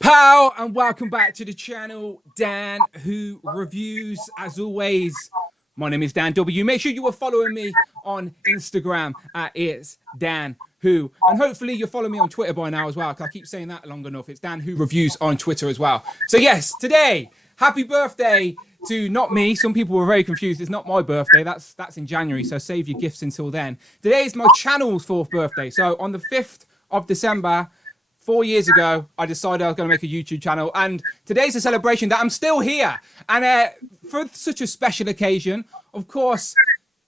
Pow, and welcome back to the channel, Dan Who Reviews. As always, my name is Dan W. Make sure you are following me on Instagram at It's Dan Who, and hopefully you're following me on Twitter by now as well, because I keep saying that long enough. It's Dan Who Reviews on Twitter as well. So yes, today, happy birthday to not me. Some people were very confused. It's not my birthday. That's in January, so save your gifts until then. Today is my channel's 4th birthday. So on the 5th of December, 4 years ago, I decided I was going to make a YouTube channel, and today's a celebration that I'm still here. And for such a special occasion, of course,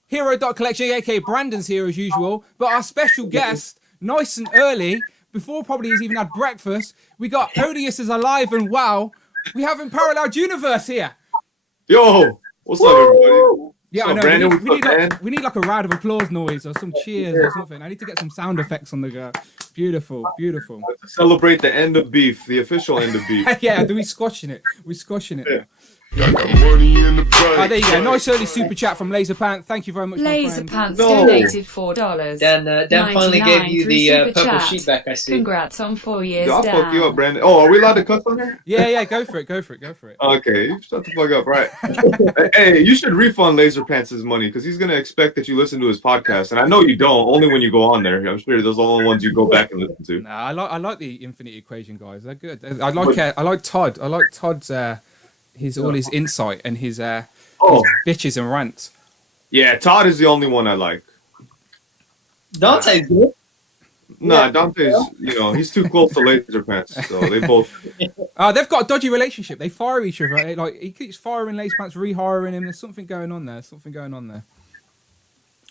Hero.collection, aka Brandon's here as usual, but our special guest, nice and early, before probably he's even had breakfast, we got Odious is alive and well. We have Unparalleled Universe here. Yo, what's up, everybody? Yeah, I know. We need like a round of applause noise or some cheers or something. I need to get some sound effects on the go. Beautiful, beautiful. Let's celebrate the end of beef, the official end of beef. Yeah, we're squashing it. We're squashing it. Yeah. Got money in the bank. There you go. Nice early super chat from Laserpants. Thank you very much, Laserpants donated $4. Dan finally gave you the purple sheet back, I see. Congrats on 4 years, I'll Dan. fuck you up, Brandon. Oh, are we allowed to cuss on here? Yeah, go for it. Okay, you shut the fuck up, right? Hey, you should refund Laserpants his money, because he's going to expect that you listen to his podcast. And I know you don't, only when you go on there. I'm sure those are the only ones you go back and listen to. Nah, I like the Infinite Equation guys. They're good. I like Todd. I like Todd's all his insight and his bitches and rants. Yeah, Todd is the only one I like. Dante's good. Nah, Dante's, he's too close to Laserpants, so they both... They've got a dodgy relationship. They fire each other. Like, he keeps firing Laserpants, rehiring him. There's something going on there.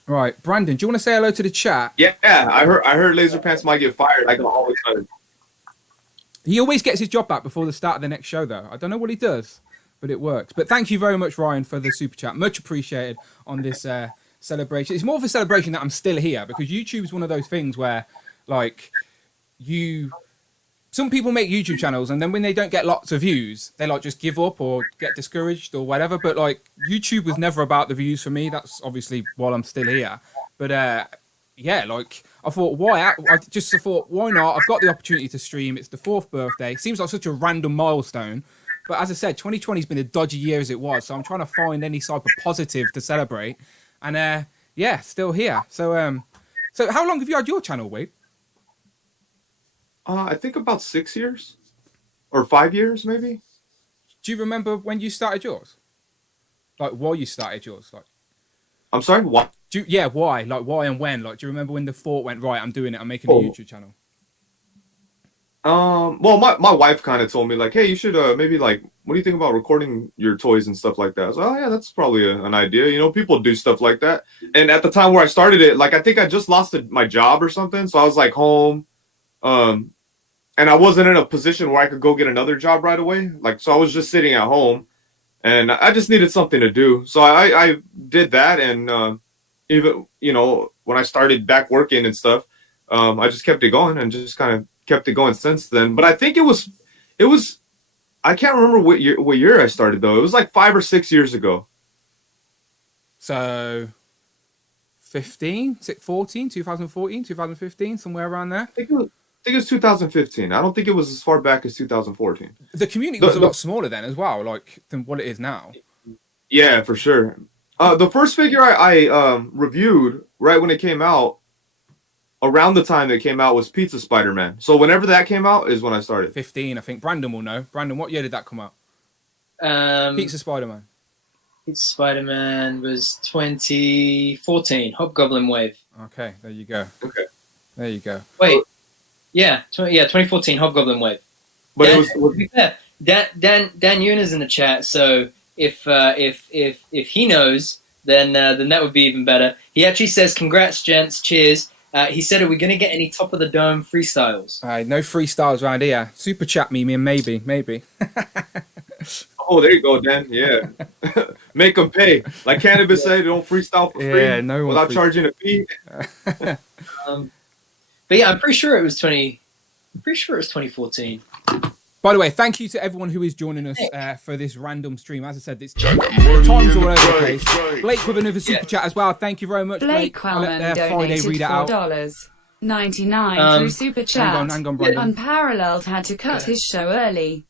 Right, Brandon, do you want to say hello to the chat? Yeah, I heard Laserpants might get fired. I can always tell. He always gets his job back before the start of the next show, though. I don't know what he does, but it works. But thank you very much, Ryan, for the super chat. Much appreciated on this celebration. It's more of a celebration that I'm still here, because YouTube's one of those things where, like, some people make YouTube channels, and then when they don't get lots of views, they like just give up or get discouraged or whatever. But like, YouTube was never about the views for me. That's obviously while I'm still here. But yeah, like, I thought, why not? I've got the opportunity to stream. It's the 4th birthday. Seems like such a random milestone. But as I said, 2020's been a dodgy year as it was. So I'm trying to find any type of positive to celebrate. And yeah, still here. So so how long have you had your channel, Wade? I think about 6 years. Or 5 years, maybe. Do you remember when you started yours? Like, why you started yours? Like, I'm sorry, what? Why? Like, why and when? Like, do you remember when the thought went, right, I'm doing it, I'm making a YouTube channel? Well, my wife kind of told me, like, hey, you should maybe, like, what do you think about recording your toys and stuff like that? I was like, oh, yeah, that's probably an idea. People do stuff like that. And at the time where I started it, like, I think I just lost my job or something. So I was, like, home. And I wasn't in a position where I could go get another job right away. Like, so I was just sitting at home. And I just needed something to do. So I did that. And even, when I started back working and stuff, I just kept it going and just kind of kept it going since then. But I think it was I can't remember what year I started, though. It was like 5 or 6 years ago. So 2014, 2015, somewhere around there. I think it was 2015. I don't think it was as far back as 2014. The community was a lot smaller then as well, like, than what it is now. Yeah, for sure. The first figure I reviewed right when it came out, around the time that it came out, was Pizza Spider-Man. So whenever that came out is when I started. 15, I think. Brandon will know. Brandon, what year did that come out? Pizza Spider-Man. Pizza Spider-Man was 2014. Hobgoblin Wave. Okay, there you go. Okay. There you go. Wait. Yeah, 2014 Hobgoblin Wave. But Dan, it was Dan Yuna's in the chat, so if he knows, then that would be even better. He actually says, "Congrats, gents, cheers." He said, "Are we going to get any top of the dome freestyles?" No freestyles around here. Super chat me, maybe. Oh, there you go, Dan. Yeah, make them pay. Like Cannabis said, don't freestyle for free. Yeah, no one without charging a fee. But yeah, I'm pretty sure it was 2014. By the way, thank you to everyone who is joining us for this random stream. As I said, the got money time's in all the over the bank, place. bank. Blake with another super chat as well. Thank you very much, Blake Blake. I'll let Quellman Friday donated read it out. $4.99 through Super Chat. Hang on, Brandon. Unparalleled had to cut his show early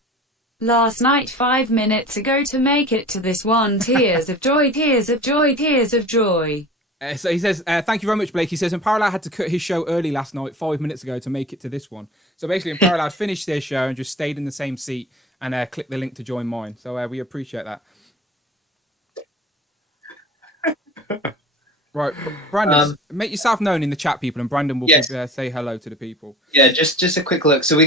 last night 5 minutes ago to make it to this one. Tears of joy, tears of joy, tears of joy. So he says, thank you very much, Blake. He says, Unparalleled had to cut his show early last night, 5 minutes ago, to make it to this one. So basically, Unparalleled finished their show and just stayed in the same seat and clicked the link to join mine. So we appreciate that. Right, Brandon, make yourself known in the chat, people, and Brandon will say hello to the people. Yeah, just a quick look. So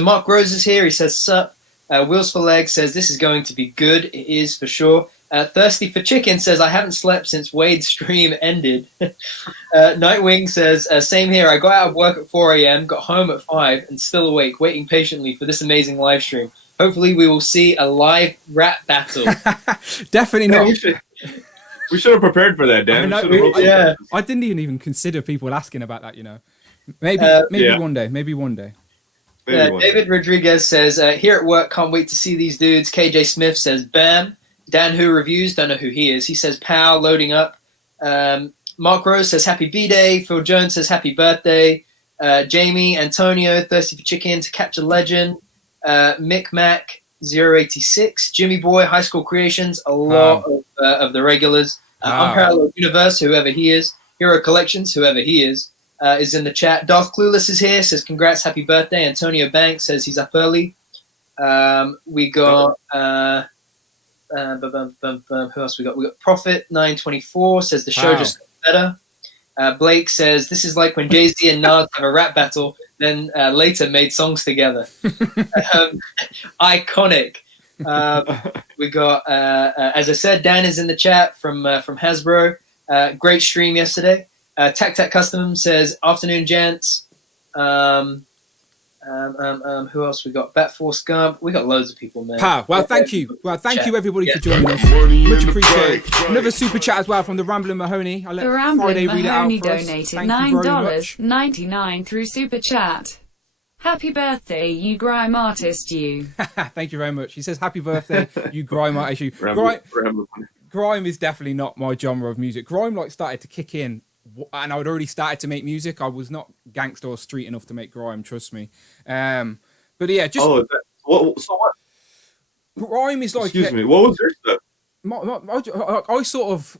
Mark Rose is here. He says, sup. Wheels for Legs says, this is going to be good. It is for sure. Thirsty for Chicken says, I haven't slept since Wade's stream ended. Nightwing says, same here. I got out of work at 4 a.m., got home at 5, and still awake, waiting patiently for this amazing live stream. Hopefully we will see a live rap battle. Definitely not. We should have prepared for that, Dan. I didn't even consider people asking about that, you know. Maybe one day. Maybe one day. David Rodriguez says, here at work, can't wait to see these dudes. KJ Smith says, bam. Dan Who Reviews, don't know who he is. He says, pow, loading up. Mark Rose says, happy B-Day. Phil Jones says, happy birthday. Jamie Antonio, Thirsty for Chicken, To Catch a Legend. Mick Mac, 086. Jimmy Boy, High School Creations, a lot of the regulars. Unparalleled Universe, whoever he is. Hero Collections, whoever he is in the chat. Darth Clueless is here, says, congrats, happy birthday. Antonio Banks says he's up early. We got... who else we got? We got Prophet 924 says the show just got better. Blake says this is like when Jay-Z and Nas have a rap battle, then later made songs together. Iconic. We got as I said, Dan is in the chat from Hasbro. Great stream yesterday. Tac Tac Custom says afternoon, gents. Who else we got? Batforce Gump. We got loads of people, man. Well, thank you. Well, thank you everybody for joining us. Much appreciated. Another super chat as well from the Rambling Mahoney. I'll let The Rambling Friday read it out Mahoney for us. donated Thank you very much. $9.99 through Super Chat. Happy birthday, you grime artist, you. Thank you very much. He says, happy birthday, you grime artist, you. Grime is definitely not my genre of music. Grime started to kick in, and I'd already started to make music. I was not gangster or street enough to make grime, trust me. But yeah, just... so what? Grime is like... Excuse me, what was your stuff? I sort of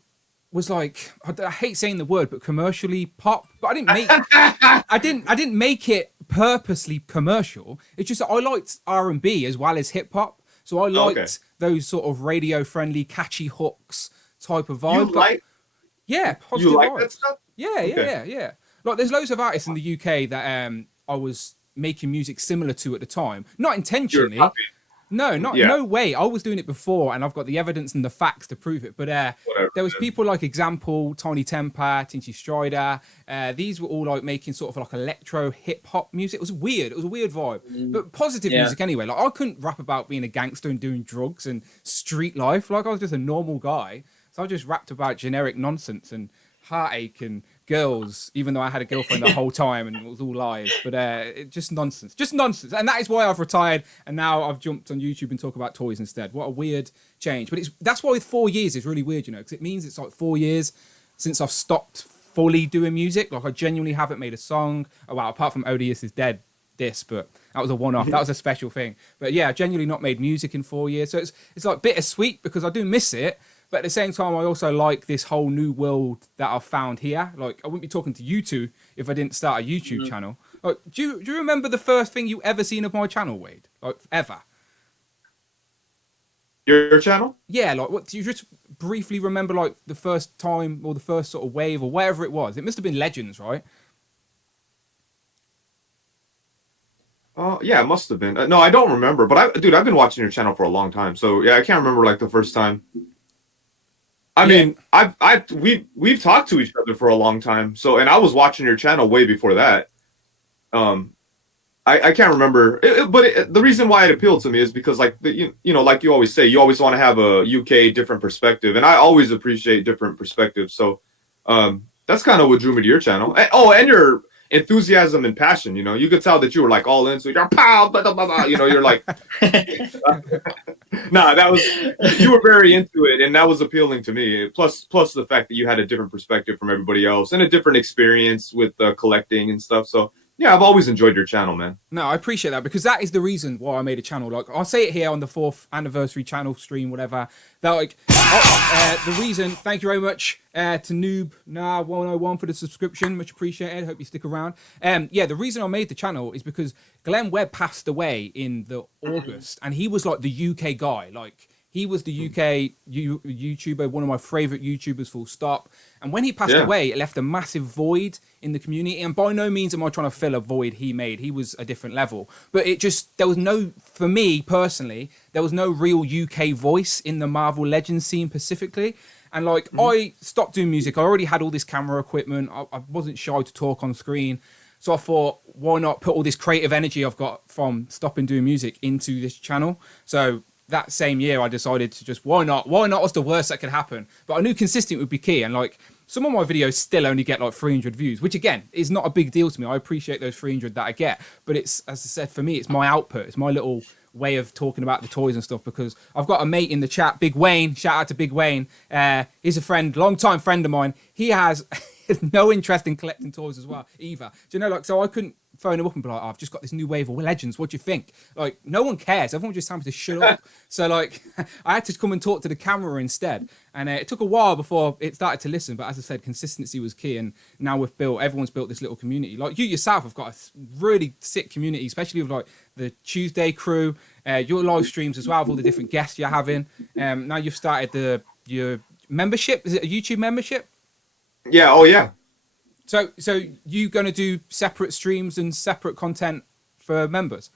was like, I hate saying the word, but commercially pop. But I didn't make I didn't make it purposely commercial. It's just that I liked R&B as well as hip hop. So I liked those sort of radio friendly, catchy hooks type of vibe. Positive you like vibe. that stuff? Yeah. Like there's loads of artists in the UK that I was making music similar to at the time. Not intentionally. No way. I was doing it before, and I've got the evidence and the facts to prove it. But there was people like Example, Tiny Temper, Tinchy Strider. These were all like making sort of like electro hip hop music. It was weird. It was a weird vibe, but positive music anyway. Like I couldn't rap about being a gangster and doing drugs and street life. Like I was just a normal guy, so I just rapped about generic nonsense and heartache and girls, even though I had a girlfriend the whole time and it was all lies. But just nonsense, and that is why I've retired and now I've jumped on YouTube and talk about toys instead. What a weird change. But that's why 4 years is really weird, you know, because it means it's like 4 years since I've stopped fully doing music. Like I genuinely haven't made a song. Well, apart from Odious is Dead this, but that was a one-off. That was a special thing. But yeah, I've genuinely not made music in 4 years, so it's like bittersweet because I do miss it. But at the same time, I also like this whole new world that I've found here. Like, I wouldn't be talking to you two if I didn't start a YouTube channel. Like, do you remember the first thing you ever seen of my channel, Wade? Like, ever? Your channel? Yeah, like, what do you just briefly remember, like, the first time or the first sort of wave or whatever it was? It must have been Legends, right? Yeah, it must have been. No, I don't remember. But, I've been watching your channel for a long time. So, yeah, I can't remember, like, the first time. I mean, we've talked to each other for a long time. So, and I was watching your channel way before that. I can't remember, but the reason why it appealed to me is because, like, you know, like you always say, you always want to have a UK different perspective, and I always appreciate different perspectives. So, that's kind of what drew me to your channel. And enthusiasm and passion. You know, you could tell that you were like all into it. Pow, blah, blah, blah, blah. You know, you're like, nah, that was, you were very into it, and that was appealing to me. Plus the fact that you had a different perspective from everybody else and a different experience with collecting and stuff. So yeah, I've always enjoyed your channel, man. No, I appreciate that, because that is the reason why I made a channel. Like, I'll say it here on the 4th anniversary channel stream, whatever. That, like, the reason, thank you very much to Noob 101 for the subscription, much appreciated. Hope you stick around. Yeah, the reason I made the channel is because Glenn Webb passed away in the August, and he was like the UK guy. Like, he was the UK YouTuber, one of my favorite YouTubers, full stop. And when he passed away, it left a massive void in the community. And by no means am I trying to fill a void he made. He was a different level. But it just, there was no, for me personally, there was no real UK voice in the Marvel Legends scene specifically. And like, I stopped doing music. I already had all this camera equipment. I wasn't shy to talk on screen. So I thought, why not put all this creative energy I've got from stopping doing music into this channel? So that same year, I decided to just, why not? Why not? What's the worst that could happen? But I knew consistent would be key. And like, some of my videos still only get like 300 views, which again, is not a big deal to me. I appreciate those 300 that I get. But it's, as I said, for me, it's my output. It's my little way of talking about the toys and stuff, because I've got a mate in the chat, Big Wayne. Shout out to Big Wayne. He's a friend, long-time friend of mine. He has no interest in collecting toys as well, either. Do you know, like, so I couldn't phone him up and be like, oh, I've just got this new wave of Legends. What do you think? Like, no one cares. Everyone just tells me to shut up. So, like, I had to come and talk to the camera instead. And it took a while before it started to listen. But as I said, consistency was key. And now everyone's built this little community. Like, you yourself have got a really sick community, especially with, like, the Tuesday crew, your live streams as well, with all the different guests you're having. Now you've started your membership. Is it a YouTube membership? Yeah. Oh, yeah. So you going to do separate streams and separate content for members?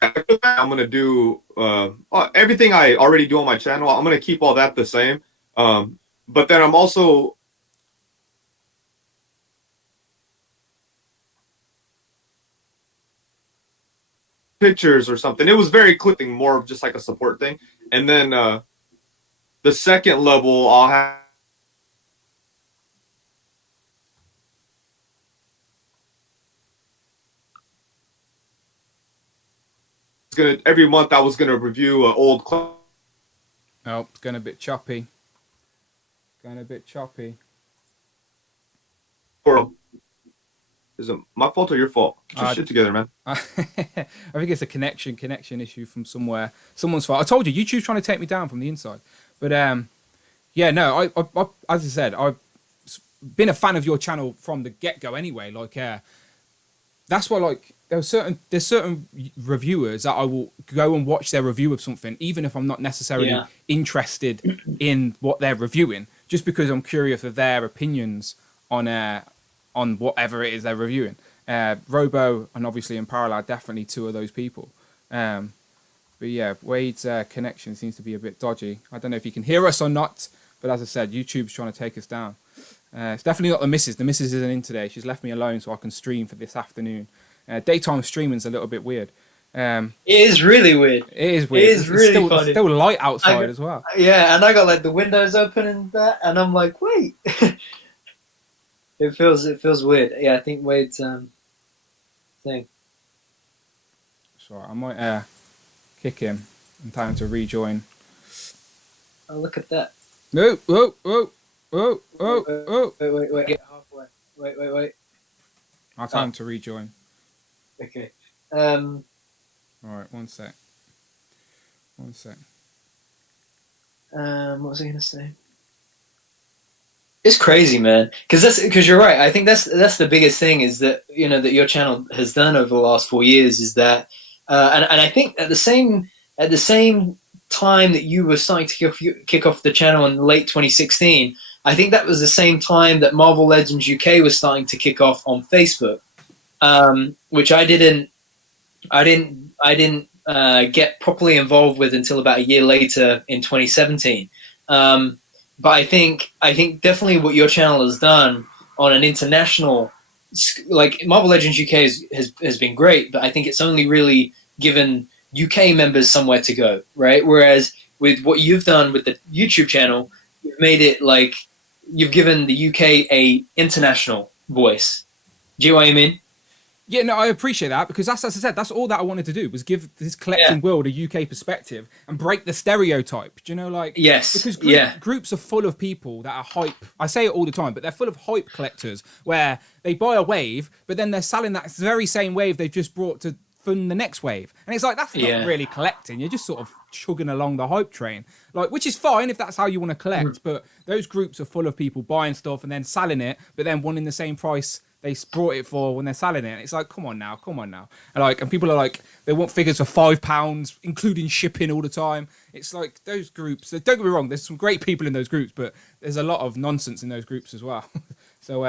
I'm going to do everything I already do on my channel. I'm going to keep all that the same. But then I'm also pictures or something. It was very clipping, more of just like a support thing. And then the second level, I'll have every month I was gonna review an old. Oh, it's going a bit choppy. Is it my fault or your fault? Get your shit together, man. I think it's a connection issue from somewhere. Someone's fault. I told you, YouTube's trying to take me down from the inside. But yeah, no, I as I said, I've been a fan of your channel from the get-go anyway. Like, that's why, like, there's certain reviewers that I will go and watch their review of something, even if I'm not necessarily interested in what they're reviewing, just because I'm curious of their opinions on whatever it is they're reviewing. Robo and obviously Unparalleled are definitely two of those people. But yeah, Wade's connection seems to be a bit dodgy. I don't know if you can hear us or not, but as I said, YouTube's trying to take us down. It's definitely not the missus. The missus isn't in today. She's left me alone so I can stream for this afternoon. Daytime streaming's a little bit weird. It is really weird. It is weird. It's really still, funny. Still light outside as well. Yeah, and I got like the windows open and that, and I'm like, wait. It feels weird. Yeah, I think Wade's thing. So I might kick him and tell him to rejoin. Oh, look at that. No, oh. Wait. Get halfway. Wait. I'll tell him to rejoin. Okay. All right, one sec. What was I gonna say? It's crazy, man. Because you're right. I think that's the biggest thing is that that your channel has done over the last 4 years is that, and I think at the same time that you were starting to kick off the channel in late 2016, I think that was the same time that Marvel Legends UK was starting to kick off on Facebook, which I didn't get properly involved with until about a year later in 2017. But I think definitely what your channel has done on an international, like Marvel Legends UK has been great, but I think it's only really given UK members somewhere to go, right? Whereas with what you've done with the YouTube channel, you've made it like you've given the UK a international voice. Do you know what I mean? Yeah, no, I appreciate that, because that's, as I said, that's all that I wanted to do, was give this collecting world a UK perspective and break the stereotype. Do you know, like, Yes, because yeah. groups are full of people that are hype. I say it all the time, but they're full of hype collectors where they buy a wave, but then they're selling that very same wave they've just brought to fund the next wave, and it's like, that's not really collecting. You're just sort of chugging along the hype train, like, which is fine if that's how you want to collect. But those groups are full of people buying stuff and then selling it, but then wanting the same price they brought it for when they're selling it. It's like, come on now. And people are like, they want figures for £5, including shipping all the time. It's like, those groups, don't get me wrong, there's some great people in those groups, but there's a lot of nonsense in those groups as well. So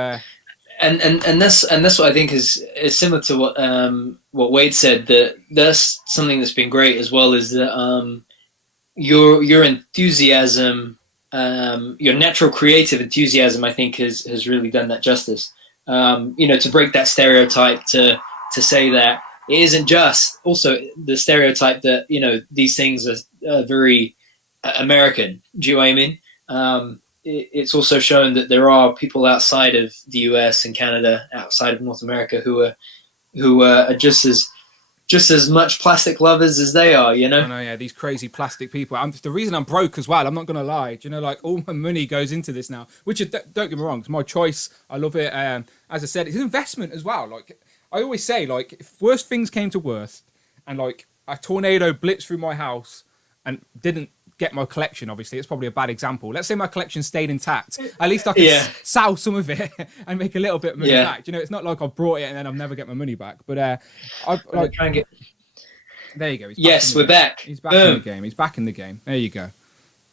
and that's what I think is similar to what Wade said, that that's something that's been great as well, is that your enthusiasm, your natural creative enthusiasm, I think has really done that justice. To break that stereotype, to say that it isn't just also the stereotype that, these things are very American. Do you know what I mean? It's also shown that there are people outside of the US and Canada, outside of North America, who are just as much plastic lovers as they are, I know, yeah, these crazy plastic people. The reason I'm broke as well, I'm not going to lie. Like, all my money goes into this now, which is, don't get me wrong, it's my choice. I love it. As I said, it's an investment as well. Like, I always say, like, if worst things came to worst and, like, a tornado blitzed through my house and didn't get my collection, obviously, it's probably a bad example. Let's say my collection stayed intact. At least I could sell some of it and make a little bit of money back. It's not like I've brought it and then I'll never get my money back. But I like try and get. There you go. We're back. He's back in the game. He's back in the game. There you go.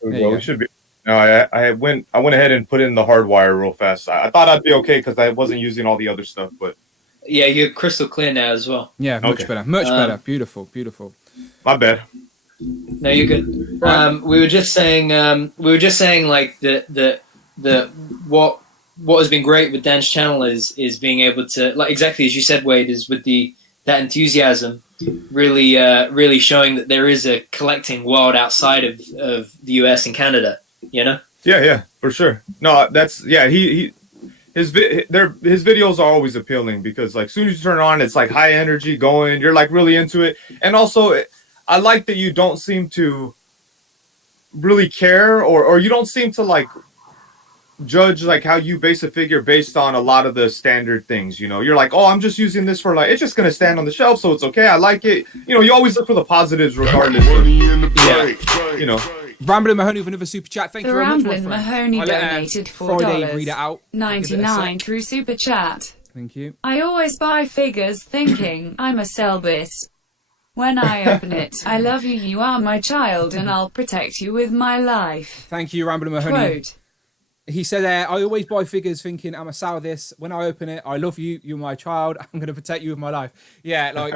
We should be. No, I went ahead and put in the hardwire real fast. I thought I'd be okay because I wasn't using all the other stuff, but yeah, you're crystal clear now as well. Yeah, much better. Much better. Beautiful. My bad. No, you're good. We were just saying like the what has been great with Dan's channel is being able to, like, exactly as you said, Wade, is with that enthusiasm really showing that there is a collecting world outside of the US and Canada, Yeah, for sure. No, that's his videos are always appealing because, like, as soon as you turn it on, it's like high energy going, you're like really into it. And also I like that you don't seem to really care or you don't seem to, like, judge, like, how you base a figure based on a lot of the standard things. You're like, oh, I'm just using this for, like, it's just gonna stand on the shelf, so it's okay, I like it. You always look for the positives regardless of, Rambling Mahoney with another super chat. Thank you very much, my friend. Mahoney donated Friday, read it out. $4.99 through super chat. Thank you. I always buy figures thinking I'ma sell this. When I open it, I love you, you are my child, and I'll protect you with my life. Thank you, Rambling Mahoney. Quote. He said, I always buy figures thinking I'm a sell this. When I open it, I love you, you're my child, I'm going to protect you with my life. Yeah, like,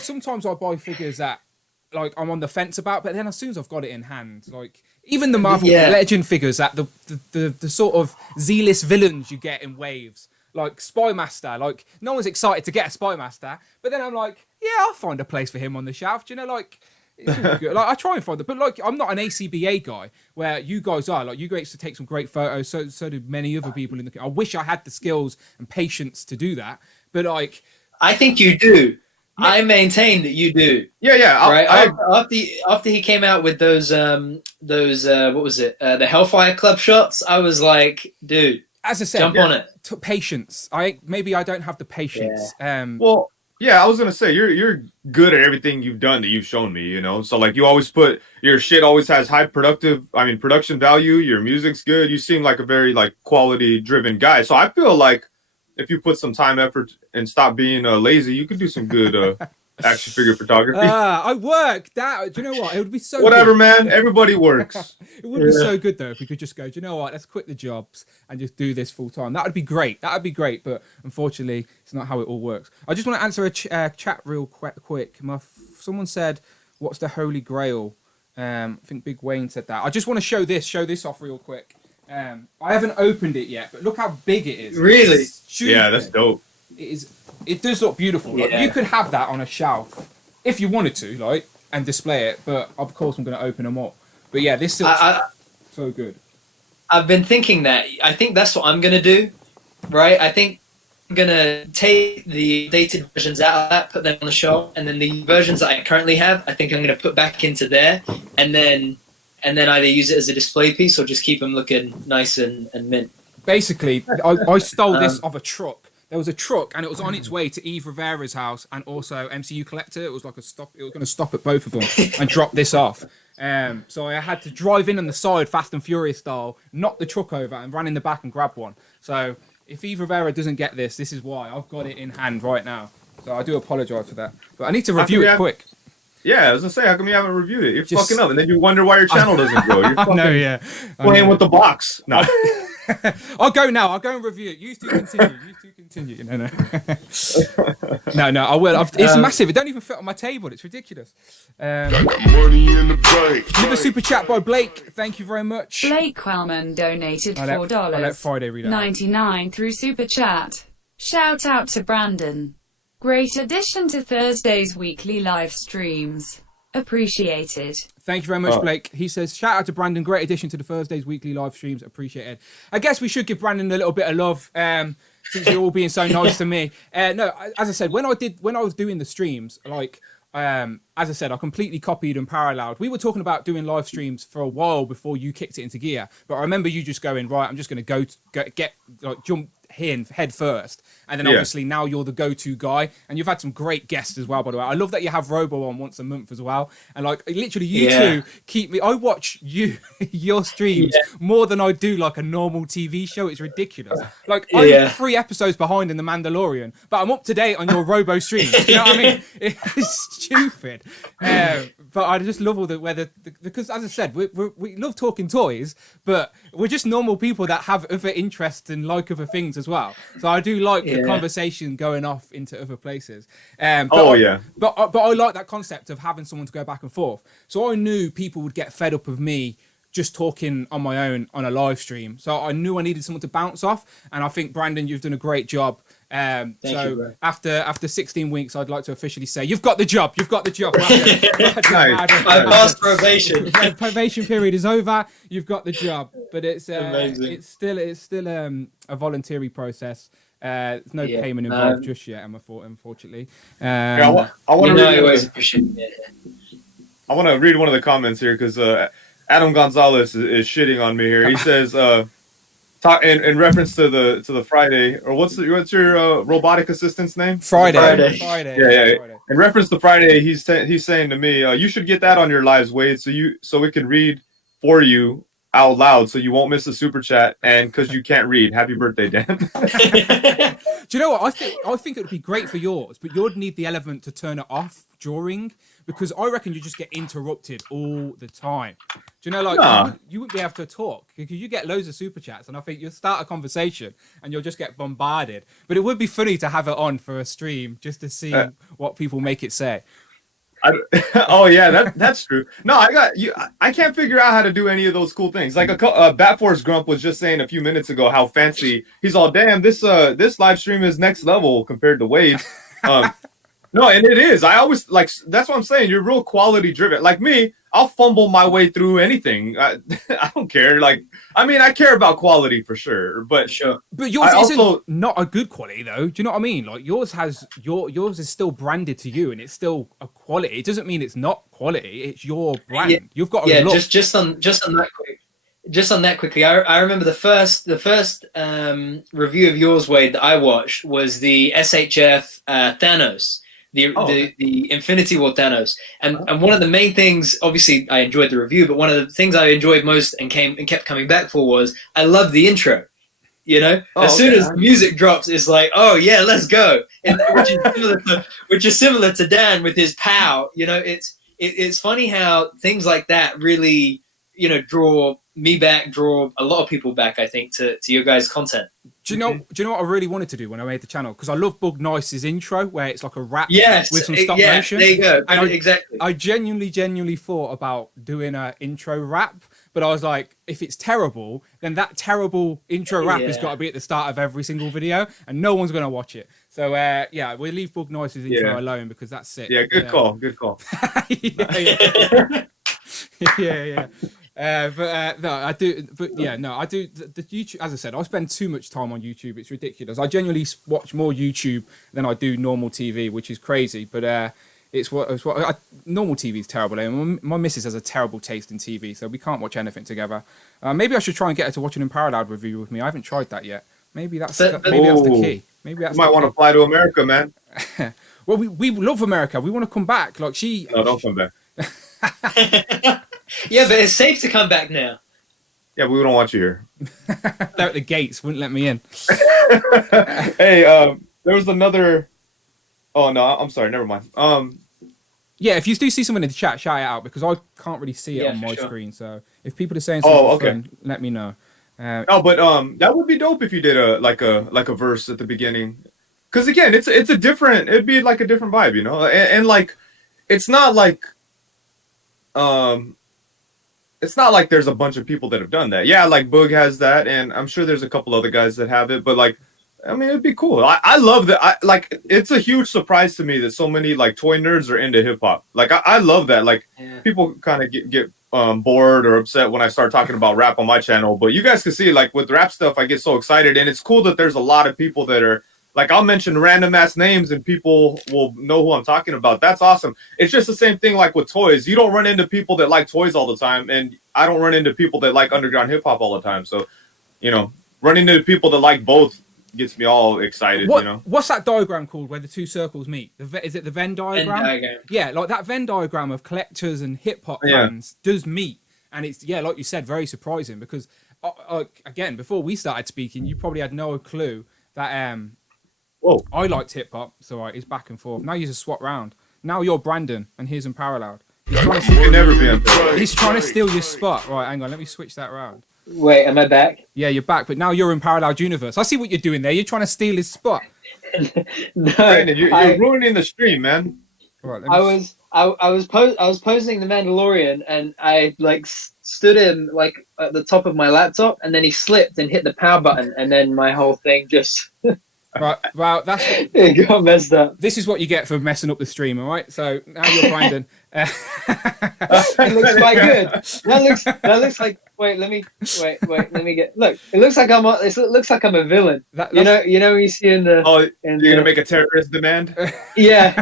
sometimes I buy figures that, like, I'm on the fence about, but then as soon as I've got it in hand, like, even the Marvel Legend figures, that the sort of zealous villains you get in waves, like Spy Master, like, no one's excited to get a Spy Master, but then I'm like, yeah, I'll find a place for him on the shelf. Do you know, like, it's all good. Like, I try and find it, but, like, I'm not an ACBA guy where you guys are. Like, you guys to take some great photos. So do many other people in the. I wish I had the skills and patience to do that, but, like, I think you do. I maintain that you do. Yeah. Right. After he came out with those what was it? The Hellfire Club shots. I was like, dude, as I said, jump on it. Patience. Maybe I don't have the patience. Well, yeah, I was gonna say you're good at everything you've done that you've shown me. So, like, you always put your shit always has high production value. Your music's good. You seem like a very, like, quality driven guy. So I feel like if you put some time, effort, and stop being lazy, you could do some good action figure photography. I work. Do you know what? It would be so whatever, good. Man. Everybody works. It would be so good, though, if we could just go, do you know what? Let's quit the jobs and just do this full time. That would be great. But unfortunately, it's not how it all works. I just want to answer a chat real quick. Someone said, what's the Holy Grail? I think Big Wayne said that. I just want to show this off real quick. I haven't opened it yet, but look how big it is. Really? Yeah, that's dope. It does look beautiful. Like, you could have that on a shelf if you wanted to, like, and display it. But of course, I'm going to open them up. But yeah, this looks so good. I've been thinking that. I think that's what I'm gonna do, right? I think I'm gonna take the dated versions out of that, put them on the shelf, and then the versions that I currently have, I think I'm gonna put back into there, and then either use it as a display piece or just keep them looking nice and mint. Basically, I stole this off a truck. There was a truck, and it was on its way to Eve Rivera's house and also MCU Collector. It was like a stop. It was going to stop at both of them and drop this off. So I had to drive in on the side, Fast and Furious style, knock the truck over, and ran in the back and grab one. So if Eve Rivera doesn't get this, this is why. I've got it in hand right now. So I do apologise for that. But I need to review it quick. Yeah, I was gonna say, how come you haven't reviewed it? You're fucking up, and then you wonder why your channel doesn't grow. You're fucking playing with the box. No. I'll go now. I'll go and review it. You two continue. No, I will. It's massive. It don't even fit on my table. It's ridiculous. Money in the bank. Another super chat by Blake. Thank you very much. Blake Wellman donated $4. I'll let Friday read it out. 99 through super chat. Shout out to Brandon. Great addition to Thursday's weekly live streams. Appreciated. Thank you very much, Blake. He says, shout out to Brandon. Great addition to the Thursday's weekly live streams. Appreciated. I guess we should give Brandon a little bit of love since you're all being so nice to me. No, as I said, when I was doing the streams, like, as I said, I completely copied Unparalleled. We were talking about doing live streams for a while before you kicked it into gear. But I remember you just going, right, I'm just going to jump in head first, and then obviously now you're the go-to guy, and you've had some great guests as well, by the way. I love that you have Robo on once a month as well, and like literally you two keep me. I watch your streams more than I do like a normal TV show. It's ridiculous. Like I'm 3 episodes behind in The Mandalorian, but I'm up to date on your Robo streams. You know what I mean? It's stupid. But I just love all the because as I said, we love talking toys, but we're just normal people that have other interests and like other things as well. So I do like the conversation going off into other places. But I like that concept of having someone to go back and forth. So I knew people would get fed up of me just talking on my own on a live stream. So I knew I needed someone to bounce off, and I think Brandon, you've done a great job. Thank you, after 16 weeks, I'd like to officially say you've got the job. You've got the job. I passed probation. Probation period is over. You've got the job, but it's still a voluntary process. There's no payment involved just yet, unfortunately. I want to read one of the comments here because Adam Gonzalez is shitting on me here. He says, in reference to the Friday, or what's your robotic assistant's name? Friday. Yeah. In reference to Friday, he's saying to me, you should get that on your lives, Wade, so it can read for you out loud, so you won't miss a super chat, and because you can't read. Happy birthday, Dan. Do you know what? I think it would be great for yours, but you'd need the element to turn it off during, because I reckon you just get interrupted all the time. Do you know, like you wouldn't be able to talk because you get loads of super chats, and I think you'll start a conversation and you'll just get bombarded. But it would be funny to have it on for a stream just to see what people make it say. That's true. No, I can't figure out how to do any of those cool things. Like Bat Force Grump was just saying a few minutes ago how fancy. He's all, damn, this live stream is next level compared to Wade's. No, and it is. I always that's what I'm saying. You're real quality driven. Like me, I'll fumble my way through anything. I don't care. I care about quality for sure, but yours isn't not a good quality though. Do you know what I mean? Like yours is still branded to you, and it's still a quality. It doesn't mean it's not quality. It's your brand. Yeah. You've got a look. Just on that quick. Just on that quickly, I remember the first review of yours, Wade, that I watched was the SHF Thanos. The Infinity War Thanos, and one of the main things, obviously I enjoyed the review, but one of the things I enjoyed most and kept coming back for was I love the intro. You know, as soon as the music drops, it's like, oh yeah, let's go, which is similar to Dan with his pow. You know, it's funny how things like that really, draw me back, draw a lot of people back, I think, to your guys' content. Do you know what I really wanted to do when I made the channel? Because I love Bug Nice's intro, where it's like a rap with some stop motion. There you go. And exactly. I genuinely thought about doing an intro rap, but I was like, if it's terrible, then that terrible intro rap has got to be at the start of every single video, and no one's going to watch it. So, we'll leave Bug Nice's intro alone because that's sick. Yeah, good call. yeah. No, I do. But yeah, no, I do. The YouTube, as I said, I spend too much time on YouTube. It's ridiculous. I genuinely watch more YouTube than I do normal TV, which is crazy. But normal TV is terrible. My missus has a terrible taste in TV, so we can't watch anything together. Maybe I should try and get her to watch an Unparalleled review with me. I haven't tried that yet. Maybe that's the key. Maybe that's. You might want to fly to America, man. Well, we love America. We want to come back. Like she. No, don't come back. Yeah, but it's safe to come back now. Yeah, we don't want you here. They're at the gates. Wouldn't let me in. Hey, there was another. Oh no, I'm sorry. Never mind. Yeah, if you do see someone in the chat, shout it out because I can't really see it Yeah, on my for sure. screen. So if people are saying something fun, let me know. No, but that would be dope if you did a verse at the beginning, because again, it's a different. It'd be like a different vibe, you know, and like it's not like it's not like there's a bunch of people that have done that. Yeah, like Boog has that, and I'm sure there's a couple other guys that have it, but like. I mean, it'd be cool. I love that. It's a huge surprise to me that so many like toy nerds are into hip hop. Like, I love that. Like, people kind of get bored or upset when I start talking about rap on my channel. But you guys can see, like, with rap stuff, I get so excited, and it's cool that there's a lot of people that are like, I'll mention random ass names and people will know who I'm talking about. That's awesome. It's just the same thing like with toys. You don't run into people that like toys all the time, and I don't run into people that like underground hip hop all the time. So, you know, running into people that like both gets me all excited, you know. What's that diagram called where the two circles meet? Is it the Venn diagram? Venn diagram. Yeah, like that Venn diagram of collectors and hip hop fans does meet, and it's like you said, very surprising because again, before we started speaking, you probably had no clue that I liked hip hop, so it's back and forth. Now you just swap round. Now you're Brandon, and here's Unparalleled. He's trying to steal your spot. Right, hang on, let me switch that around. Wait, am I back? Yeah, you're back, but now you're in Unparalleled Universe. I see what you're doing there. You're trying to steal his spot. No, Brandon, you're ruining the stream, man. Right, I was posing the Mandalorian, and I like stood him like at the top of my laptop, and then he slipped and hit the power button, and then my whole thing just Right, well, it got messed up. this is what you get for messing up the stream, all right? So now you're Brandon. It looks quite good. That looks like. Wait, let me get. Look, it looks like it looks like I'm a villain. You know when you see in the. Oh, you're gonna make a terrorist demand? Yeah.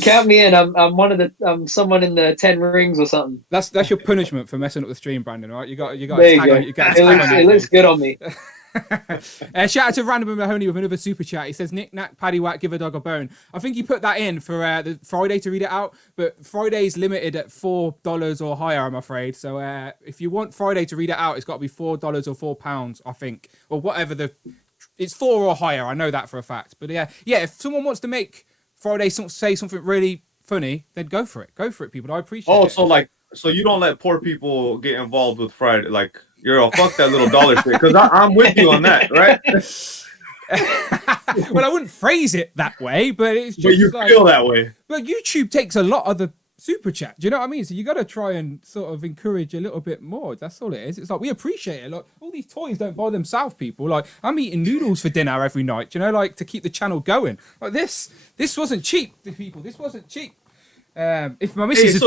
Count me in. I'm someone in the 10 Rings or something. That's your punishment for messing up the stream, Brandon. All right, you got. There you Tag go. on, It looks good on me. Shout out to Random Mahoney with another super chat. He says, "Nick Nack Paddy Whack, give a dog a bone." I think he put that in for the Friday to read it out, but Friday's limited at $4 or higher, I'm afraid. So if you want Friday to read it out, it's got to be $4 or £4, I think, or whatever it's 4 or higher. I know that for a fact. But yeah, if someone wants to make Friday say something really funny, then go for it, people. I appreciate it. So you don't let poor people get involved with Friday, like. You're all fuck that little dollar shit, because I'm with you on that, right? Well, I wouldn't phrase it that way, but it's just. But you feel that way. But YouTube takes a lot of the super chat. Do you know what I mean? So you got to try and sort of encourage a little bit more. That's all it is. It's like we appreciate it. Like all these toys don't buy themselves, people. Like I'm eating noodles for dinner every night. You know, like to keep the channel going. Like this wasn't cheap, people. This wasn't cheap. If my missus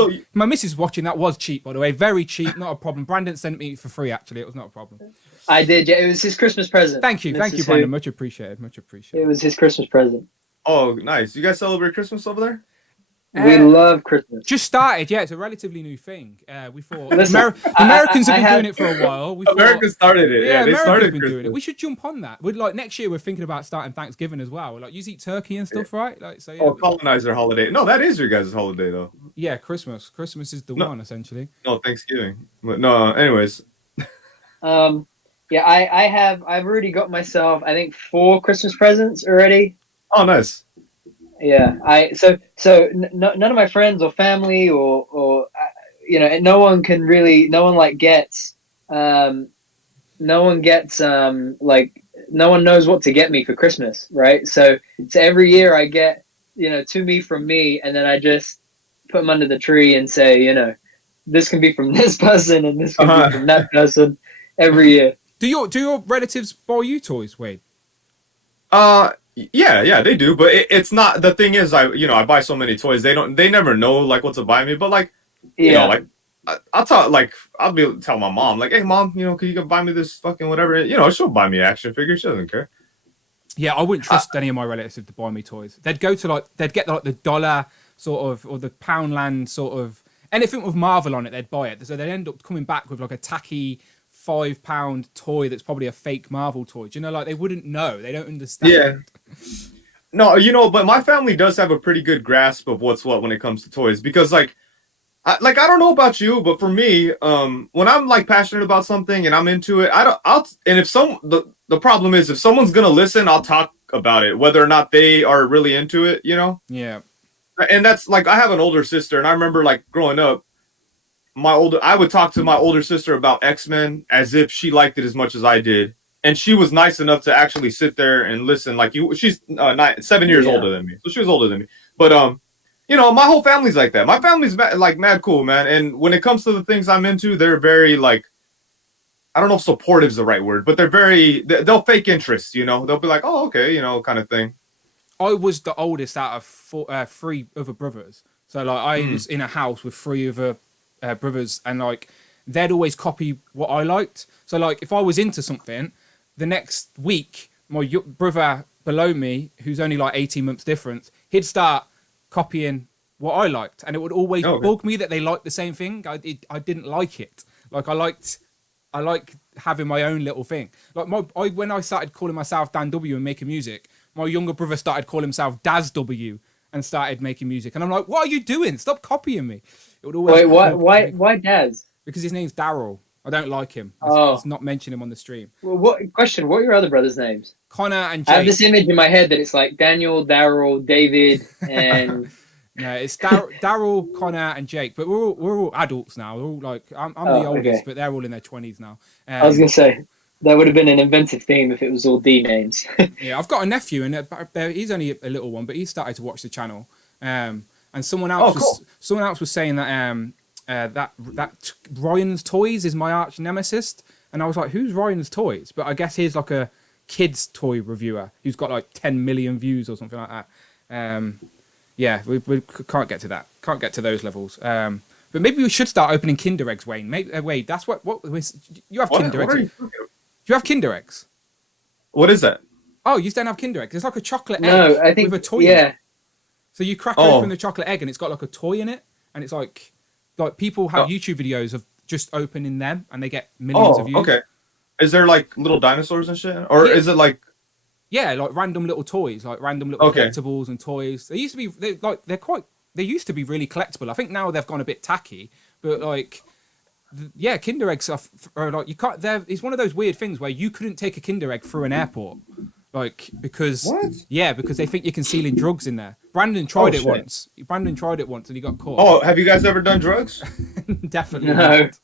is watching, that was cheap, by the way. Very cheap, not a problem. Brandon sent me for free, actually. It was not a problem. I did, yeah. It was his Christmas present. Thank you, Brandon. Much appreciated. It was his Christmas present. Oh, nice. You guys celebrate Christmas over there? We love Christmas. Just started, yeah. It's a relatively new thing. We thought Listen, Americans have been doing it for a while. Americans started it. Yeah, they started been Christmas. doing it. We should jump on that. We'd like next year. We're thinking about starting Thanksgiving as well. Like, you eat turkey and stuff, right? Like, so. Yeah, oh, colonizer holiday. No, that is your guys' holiday, though. Yeah, Christmas. Christmas is the one, essentially. No, Thanksgiving. But no, anyways. Yeah, I've already got myself, I think, 4 Christmas presents already. Oh, nice. Yeah, none of my friends or family or no one knows what to get me for Christmas, right? So every year I get, to me from me, and then I just put them under the tree and say, this can be from this person and this can be from that person every year. Do your relatives buy you toys, Wade? Yeah, they do, but it's not. The thing is, I buy so many toys. They never know like what to buy me. But like, I'll tell my mom like, hey mom, you know, can you go buy me this fucking whatever? You know, she'll buy me action figures. She doesn't care. Yeah, I wouldn't trust any of my relatives to buy me toys. They'd go to they'd get like the dollar sort of or the Poundland sort of anything with Marvel on it. They'd buy it. So they'd end up coming back with like a tacky £5 toy that's probably a fake Marvel toy. Do you know, like they wouldn't know. They don't understand. Yeah. No, you know, but my family does have a pretty good grasp of what's what when it comes to toys because I don't know about you, but for me, when I'm like passionate about something and I'm into it, the problem is if someone's gonna listen, I'll talk about it, whether or not they are really into it, you know? Yeah. And that's like I have an older sister, and I remember like growing up, I would talk to my older sister about X-Men as if she liked it as much as I did, and she was nice enough to actually sit there and listen. Like she's 7 years older than me, so she was older than me, but you know, my whole family's like that. My family's like mad cool, man. And when it comes to the things I'm into, they're very like, I don't know if supportive is the right word, but they'll fake interest, you know? They'll be like, oh, okay, you know, kind of thing. I was the oldest out of three other brothers. So like I was in a house with three other brothers and like they'd always copy what I liked. So like if I was into something, the next week, my brother below me, who's only like 18 months difference, he'd start copying what I liked, and it would always bug me that they liked the same thing. I didn't like it. Like I like having my own little thing. Like when I started calling myself Dan W and making music, my younger brother started calling himself Daz W and started making music, and I'm like, what are you doing? Stop copying me. It would always why Daz? Because his name's Daryl. I don't like him. Let's not mention him on the stream. Well, what are your other brothers' names? Connor and Jake. I have this image in my head that it's like Daniel, Daryl, David, and no, it's Daryl, Connor, and Jake. But we're all adults now. We're all like I'm the oldest, but they're all in their 20s now. I was gonna say that would have been an inventive theme if it was all D names. Yeah, I've got a nephew, and he's only a little one, but he started to watch the channel. And someone else was saying that that Ryan's Toys is my arch nemesis, and I was like, who's Ryan's Toys? But I guess he's like a kids toy reviewer who's got like 10 million views or something like that. Yeah, we can't get to that. Can't get to those levels. But maybe we should start opening Kinder eggs, Wayne. Wait, that's what you have Kinder eggs. Do you have Kinder eggs? What is that? Oh, you don't have Kinder eggs. It's like a chocolate egg I think, with a toy in it. So you crack open the chocolate egg and it's got like a toy in it, and it's like people have YouTube videos of just opening them and they get millions of views. Okay. Is there like little dinosaurs and shit? Or is it like... Yeah, like random little toys, like random little collectibles and toys. They used to be, they used to be really collectible. I think now they've gone a bit tacky, but like, yeah, Kinder eggs are like, you can't, it's one of those weird things where you couldn't take a Kinder egg through an airport. Like, because... What? Yeah, because they think you're concealing drugs in there. Brandon tried it once. Brandon tried it once and he got caught. Oh, have you guys ever done drugs? Definitely not.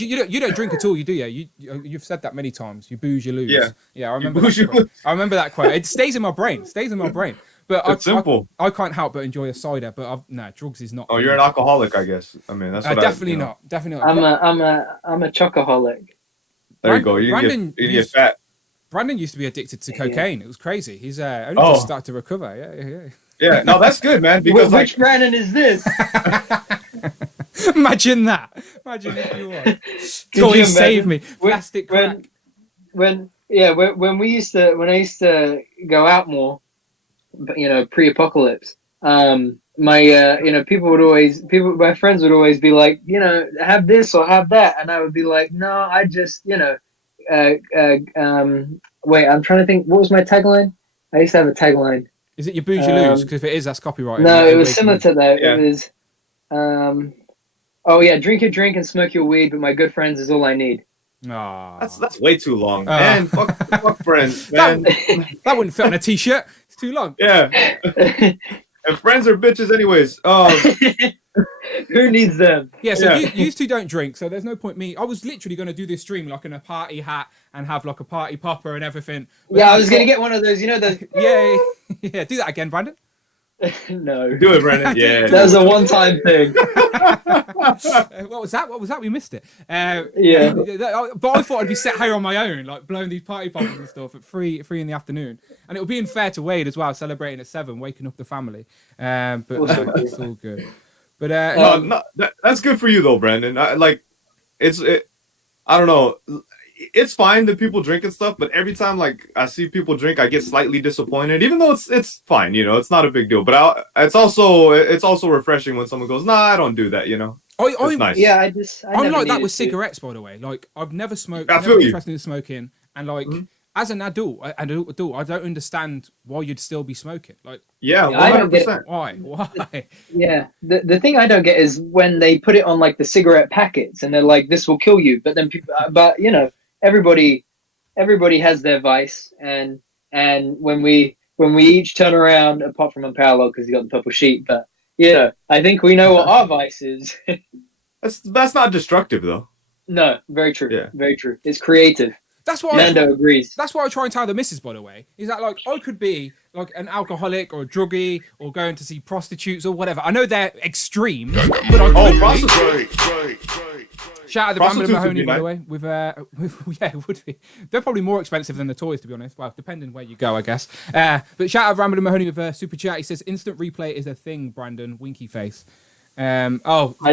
You don't drink at all, you do, yeah? You've said that many times. You booze, you lose. Yeah, I remember that. I remember that quote. It stays in my brain. But it's simple. I can't help but enjoy a cider. But drugs is not. Oh, you're an alcoholic, I guess. I mean, that's what definitely not. I'm a chocoholic. There you go. You get fat. Brandon used to be addicted to cocaine. It was crazy. He's only just started to recover. Yeah. No, that's good, man. Because which Brandon is this? Imagine that. Imagine if you were. Toys save me. Plastic crack. When I used to go out more, pre-apocalypse, my friends would always be like, have this or have that, and I would be like, no, I just, wait, I'm trying to think, what was my tagline? I used to have a tagline. Is it your booze you lose? Because if it is, that's copyrighted. No, it was similar to that. Yeah. It was, drink your drink and smoke your weed, but my good friends is all I need. Aww. That's way too long. Man, fuck friends, man. That wouldn't fit on a t-shirt. It's too long. Yeah. And friends are bitches anyways. Who needs them? Yeah, so you two don't drink, so there's no point me. I was literally going to do this stream like in a party hat and have like a party popper and everything. Yeah, I was going to get one of those, those... Yeah, do that again, Brandon. No. Do it, Brandon. Yeah. That was a one-time thing. What was that? We missed it. Yeah. But I thought I'd be set here on my own, like blowing these party poppers and stuff at 3 in the afternoon. And it would be unfair to Wade as well, celebrating at 7, waking up the family. But it's all good. But that's good for you though, Brandon. I don't know. It's fine that people drink and stuff, but every time like I see people drink, I get slightly disappointed. Even though it's fine, it's not a big deal. But it's also refreshing when someone goes, "Nah, I don't do that." It's nice. Yeah, I'm like that with cigarettes, by the way. Like I've never smoked. I I'm feel never you. interested in smoking, and like as an adult, I don't understand why you'd still be smoking. Like, Yeah, I don't get 100%. why? Yeah, the thing I don't get is when they put it on like the cigarette packets and they're like, "This will kill you," but then people, but everybody has their vice, and when we each turn around, apart from Unparalleled because he got the purple sheet, but I think we know what our vice is. That's not destructive though. No, very true. Yeah. Very true. It's creative. That's why Nando agrees. That's why I try and tell the missus, by the way, is that like I could be like an alcoholic or a druggie or going to see prostitutes or whatever. I know they're extreme, but I could prostitutes. Shout out to Prostitutes Bramble and would Mahoney, be by the nice. way. With it would be. They're probably more expensive than the toys, to be honest. Well, depending where you go, I guess. But shout out to Bramble and Mahoney with super chat. He says instant replay is a thing, Brandon. Winky face. I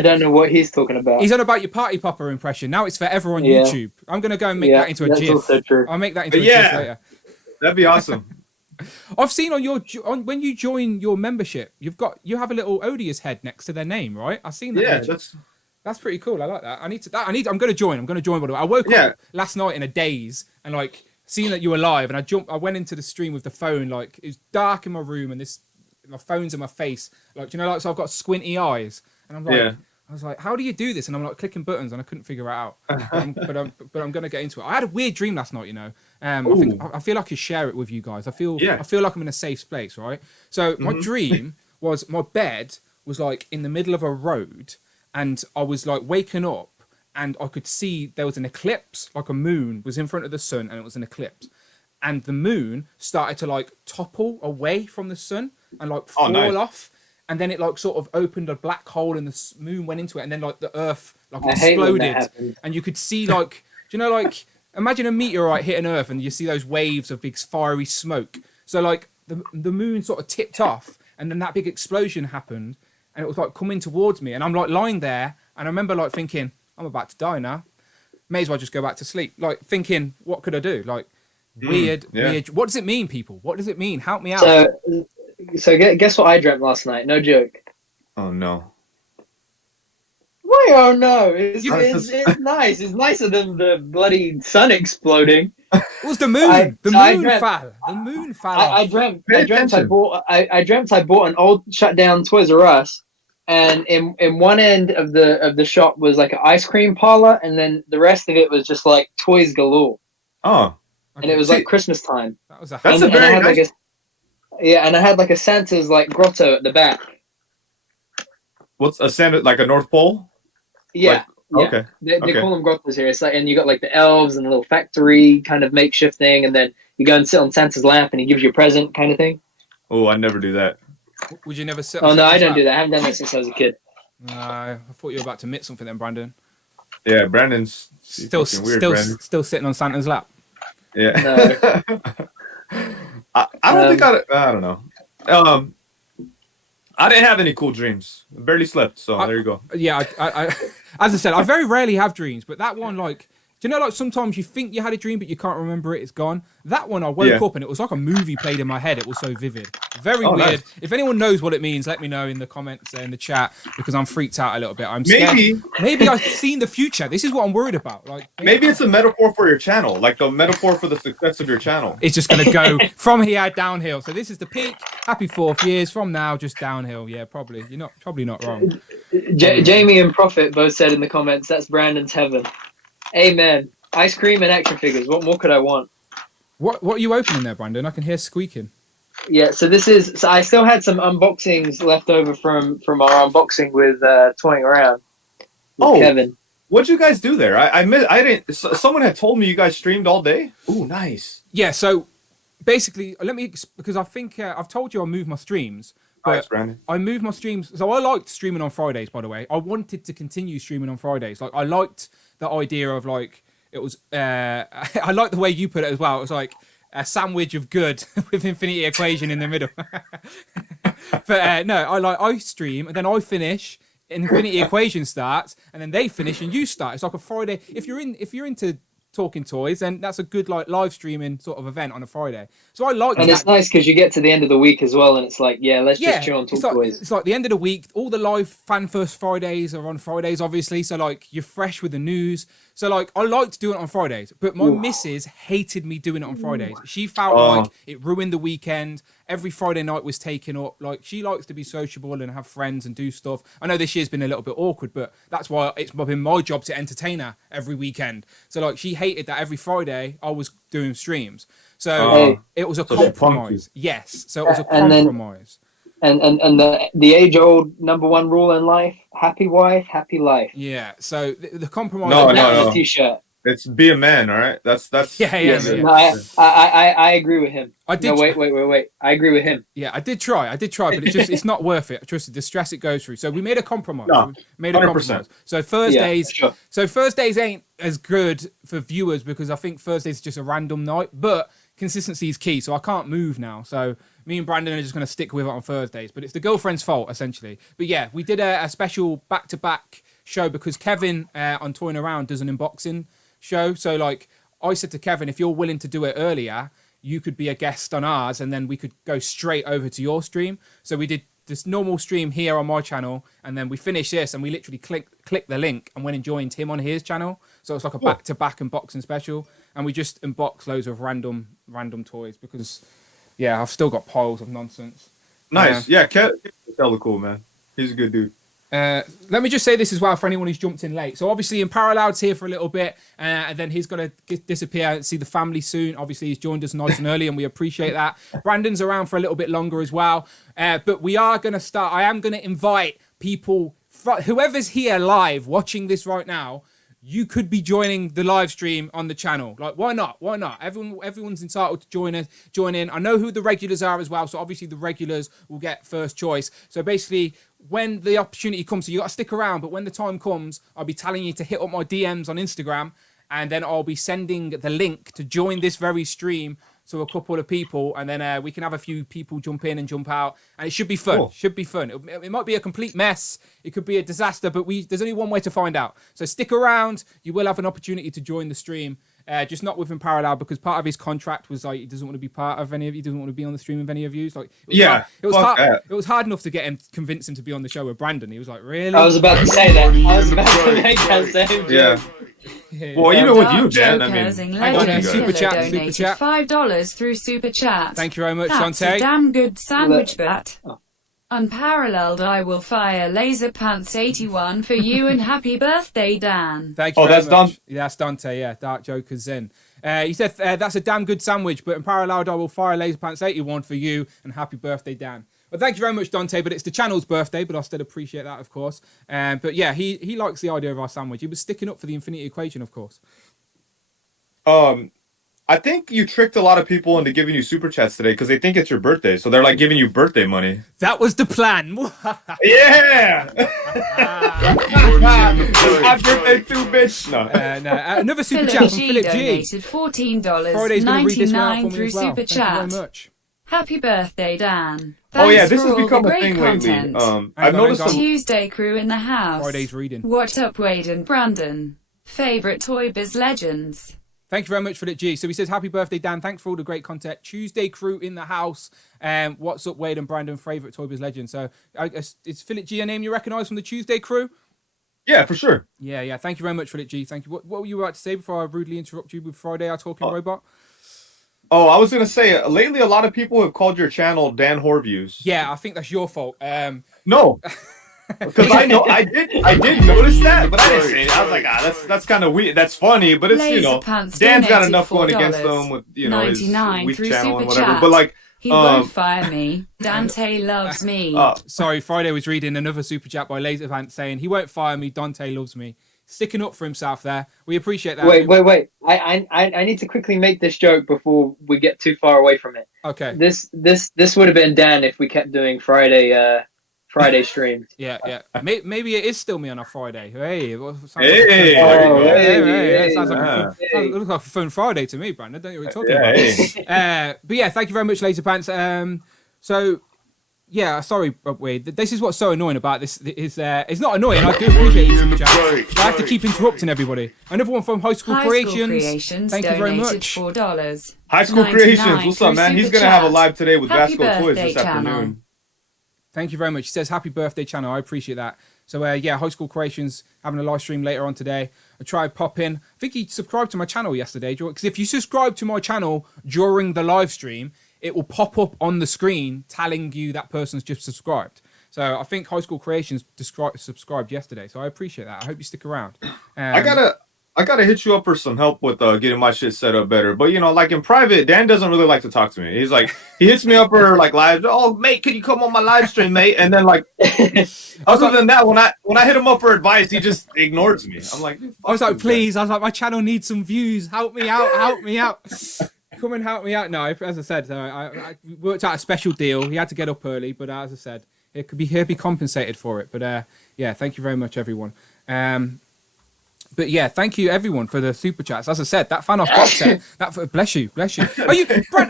don't know what he's talking about. He's on about your party popper impression. Now it's forever on YouTube. I'm gonna go and make that into a that's GIF. also true. I'll make that into a GIF later. That'd be awesome. I've seen when you join your membership, you have a little odious head next to their name, right? I've seen that. Yeah, that's pretty cool. I like that. I'm gonna join. By the way. I woke up last night in a daze and like seeing that you were live, and I went into the stream with the phone. Like it was dark in my room, and my phone's in my face. Like so I've got squinty eyes, and I'm like. Yeah. I was like, how do you do this? And I'm like clicking buttons and I couldn't figure it out. But I'm going to get into it. I had a weird dream last night, I feel like I could share it with you guys. I feel like I'm in a safe place, right? So my dream was my bed was like in the middle of a road and I was like waking up and I could see there was an eclipse, like a moon was in front of the sun and it was an eclipse. And the moon started to like topple away from the sun and like fall off. And then it like sort of opened a black hole and the moon went into it. And then like the earth like exploded. And you could see like, imagine a meteorite hitting Earth and you see those waves of big fiery smoke. So like the moon sort of tipped off and then that big explosion happened and it was like coming towards me. And I'm like lying there and I remember like thinking, I'm about to die now. May as well just go back to sleep. Like thinking, what could I do? Like weird. What does it mean, people? What does it mean? Help me out. So guess what I dreamt last night? No joke. Oh no. Why? Oh no! It's nice. It's nicer than the bloody sun exploding. It was the moon. The moon fell. I dreamt I bought an old shut down Toys R Us, and in one end of the shop was like an ice cream parlor, and then the rest of it was just like toys galore. Oh. And it was like Christmas time. That's a very nice. And I had like a Santa's like grotto at the back. What's a Santa, like a North Pole? Yeah. Okay. They call them grottos here. It's like, and you got like the elves and a little factory kind of makeshift thing, and then you go and sit on Santa's lap and he gives you a present kind of thing. Oh, I never do that. Would you never sit on Santa's Santa's I don't lap? do that. I haven't done that since I was a kid. No, I thought you were about to admit something then, Brandon. Yeah, Brandon's still sitting on Santa's lap. Yeah. No. I don't think I don't know. I didn't have any cool dreams. I barely slept, so there you go. Yeah, I as I said, I very rarely have dreams, but that one, like, do you know, like sometimes you think you had a dream, but you can't remember it, it's gone. That one, I woke up and it was like a movie played in my head. It was so vivid. Very weird. Nice. If anyone knows what it means, let me know in the comments, in the chat, because I'm freaked out a little bit. I'm scared. Maybe I've seen the future. This is what I'm worried about. Like maybe it's a metaphor for your channel, like the metaphor for the success of your channel. It's just going to go from here downhill. So this is the peak. Happy 4th years from now, just downhill. Yeah, probably. You're probably not wrong. Jamie and Prophet both said in the comments, that's Brandon's heaven. Amen. Ice cream and action figures. What more could I want? What are you opening there, Brandon? I can hear squeaking. Yeah, so I still had some unboxings left over from our unboxing with Toying Around with Kevin. What'd you guys do there? I didn't. Someone had told me you guys streamed all day. Ooh, nice. Yeah, so basically, because I think I've told you I moved my streams. But I moved my streams. So I liked streaming on Fridays, by the way. I wanted to continue streaming on Fridays. Like, I liked the idea of, like, it was, I like the way you put it as well. It was like a sandwich of good with infinity equation in the middle. But no, I stream and then I finish. Infinity Equation starts, and then they finish and you start. It's like a Friday. If you're into talking toys, then that's a good like live streaming sort of event on a Friday. So I like And that. it's nice because you get to the end of the week as well, and it's like, let's just chill and talk toys. It's like the end of the week. All the live fan first Fridays are on Fridays, obviously. So like you're fresh with the news. So like I like to do it on Fridays, but my missus hated me doing it on Fridays. She felt like it ruined the weekend. Every Friday night was taken up. Like she likes to be sociable and have friends and do stuff. I know this year's been a little bit awkward, but that's why it's been my job to entertain her every weekend. So like she hated that every Friday I was doing streams. So it was a compromise. Yes. So it was a compromise. And the age-old number one rule in life: happy wife, happy life. Yeah. So the compromise. No. T-shirt. It's be a man, all right? That's Yeah. No, I agree with him. I did. No, wait. I agree with him. Yeah, I did try, but it's not worth it. Trust the stress it goes through. So we made a compromise. No, We made a 100%. compromise. So Thursdays. Yeah, sure. So Thursdays ain't as good for viewers because I think Thursdays is just a random night, but consistency is key. So I can't move now. So me and Brandon are just going to stick with it on Thursdays, but it's the girlfriend's fault essentially. But yeah, we did a special back-to-back show because Kevin on Toying Around does an unboxing show. So like I said to Kevin, if you're willing to do it earlier, you could be a guest on ours and then we could go straight over to your stream. So we did this normal stream here on my channel and then we finished this and we literally clicked the link and went and joined him on his channel. So it's like a back-to-back unboxing special and we just unboxed loads of random toys because I've still got piles of nonsense. Nice. Kevin's hella cool, man. He's a good dude. Let me just say this as well for anyone who's jumped in late. So obviously Unparalleled's here for a little bit and then he's going to disappear and see the family soon. Obviously he's joined us nice and early and we appreciate that. Brandon's around for a little bit longer as well. But we are going to start. I am going to invite people, whoever's here live watching this right now, you could be joining the live stream on the channel. Like, why not? Why not? Everyone's entitled to join in. I know who the regulars are as well. So obviously the regulars will get first choice. So basically, when the opportunity comes, so you got to stick around. But when the time comes, I'll be telling you to hit up my DMs on Instagram. And then I'll be sending the link to join this very stream to a couple of people. And then we can have a few people jump in and jump out. And it should be fun. Cool. Should be fun. It might be a complete mess. It could be a disaster. But there's only one way to find out. So stick around. You will have an opportunity to join the stream. Just not with Unparalleled because part of his contract was like he doesn't want to be part of any of you. Doesn't want to be on the stream with any of you. Like it was hard enough to convince him to be on the show with Brandon. He was like, really? I was about to say that. I was about to make that same. Yeah. Well, even with you, Dan. I mean, hang on, super chat. $5 through super chat. Thank you very much, That's Dante. a damn good sandwich, but Unparalleled, I will fire Laser Pants 81 for you and happy birthday, Dan. Thank you. That's much. Dante. Yeah, that's Dante. Yeah, Dark Joker's in. He said that's a damn good sandwich, but Unparalleled, I will fire Laser Pants 81 for you and happy birthday, Dan. Well, thank you very much, Dante. But it's the channel's birthday, but I still appreciate that, of course. But yeah, he likes the idea of our sandwich. He was sticking up for the Infinity Equation, of course. I think you tricked a lot of people into giving you super chats today because they think it's your birthday, so they're like giving you birthday money. That was the plan. Yeah. Happy birthday too, bitch. No. Another super chat from Philip G. Donated $14.99 through super Thank chat. you very much. Happy birthday, Dan. Oh yeah, Thanks this for has all become the a great thing content. lately. I've noticed hang on. some. Tuesday crew in the house. Friday's reading. What up, Wade and Brandon? Favorite Toy Biz legends. Thank you very much, Philip G. So he says, happy birthday, Dan. Thanks for all the great content. Tuesday crew in the house. What's up, Wade and Brandon? Favorite Toy Biz legend. So is Philip G a name you recognise from the Tuesday crew? Yeah, for sure. Yeah. Thank you very much, Philip G. Thank you. What were you about to say before I rudely interrupt you with Friday, our talking robot? Oh, I was gonna say lately a lot of people have called your channel Dan Horviews. Yeah, I think that's your fault. No. Because I did notice that, but I didn't say it. I was like, that's kind of weird. That's funny, but it's Dan's got enough going against them with his weak channel and whatever. Chat. But like, he won't fire me. Dante loves me. Sorry, Friday was reading another super chat by Laserpants saying he won't fire me. Dante loves me. Sticking up for himself there. We appreciate that. Wait. I need to quickly make this joke before we get too far away from it. Okay. This would have been Dan if we kept doing Friday streams. Yeah. Maybe it is still me on a Friday. Hey. It sounds like it looks like a Fun Friday to me, Brandon. Don't you know what you're talking about? But yeah, thank you very much, Laserpants. So yeah, sorry, Wade. This is what's so annoying about this. Is it's not annoying. I do appreciate you, super chat. I have to keep interrupting everybody. Another one from High School Creations. Thank you very much. $4. High School Creations, what's up, man? He's gonna have a live today with basketball toys this afternoon. Thank you very much. He says happy birthday, channel. I appreciate that. So yeah, High School Creations having a live stream later on today. I tried pop in. I think he subscribed to my channel yesterday. Because if you subscribe to my channel during the live stream, it will pop up on the screen telling you that person's just subscribed. So I think High School Creations subscribed yesterday. So I appreciate that. I hope you stick around. I gotta hit you up for some help with getting my shit set up better. But you know, like in private, Dan doesn't really like to talk to me. He's like, he hits me up for like live. Oh, mate, could you come on my live stream, mate? And then like, other than that, when I hit him up for advice, he just ignores me. I'm like, I was like, please. I was like, my channel needs some views. Help me out. Help me out. Come and help me out. No, as I said, I worked out a special deal. He had to get up early, but as I said, he'll be compensated for it. But yeah, thank you very much, everyone. But yeah, thank you everyone for the super chats. As I said, that fan off box set. Bless you. Are you, Brad?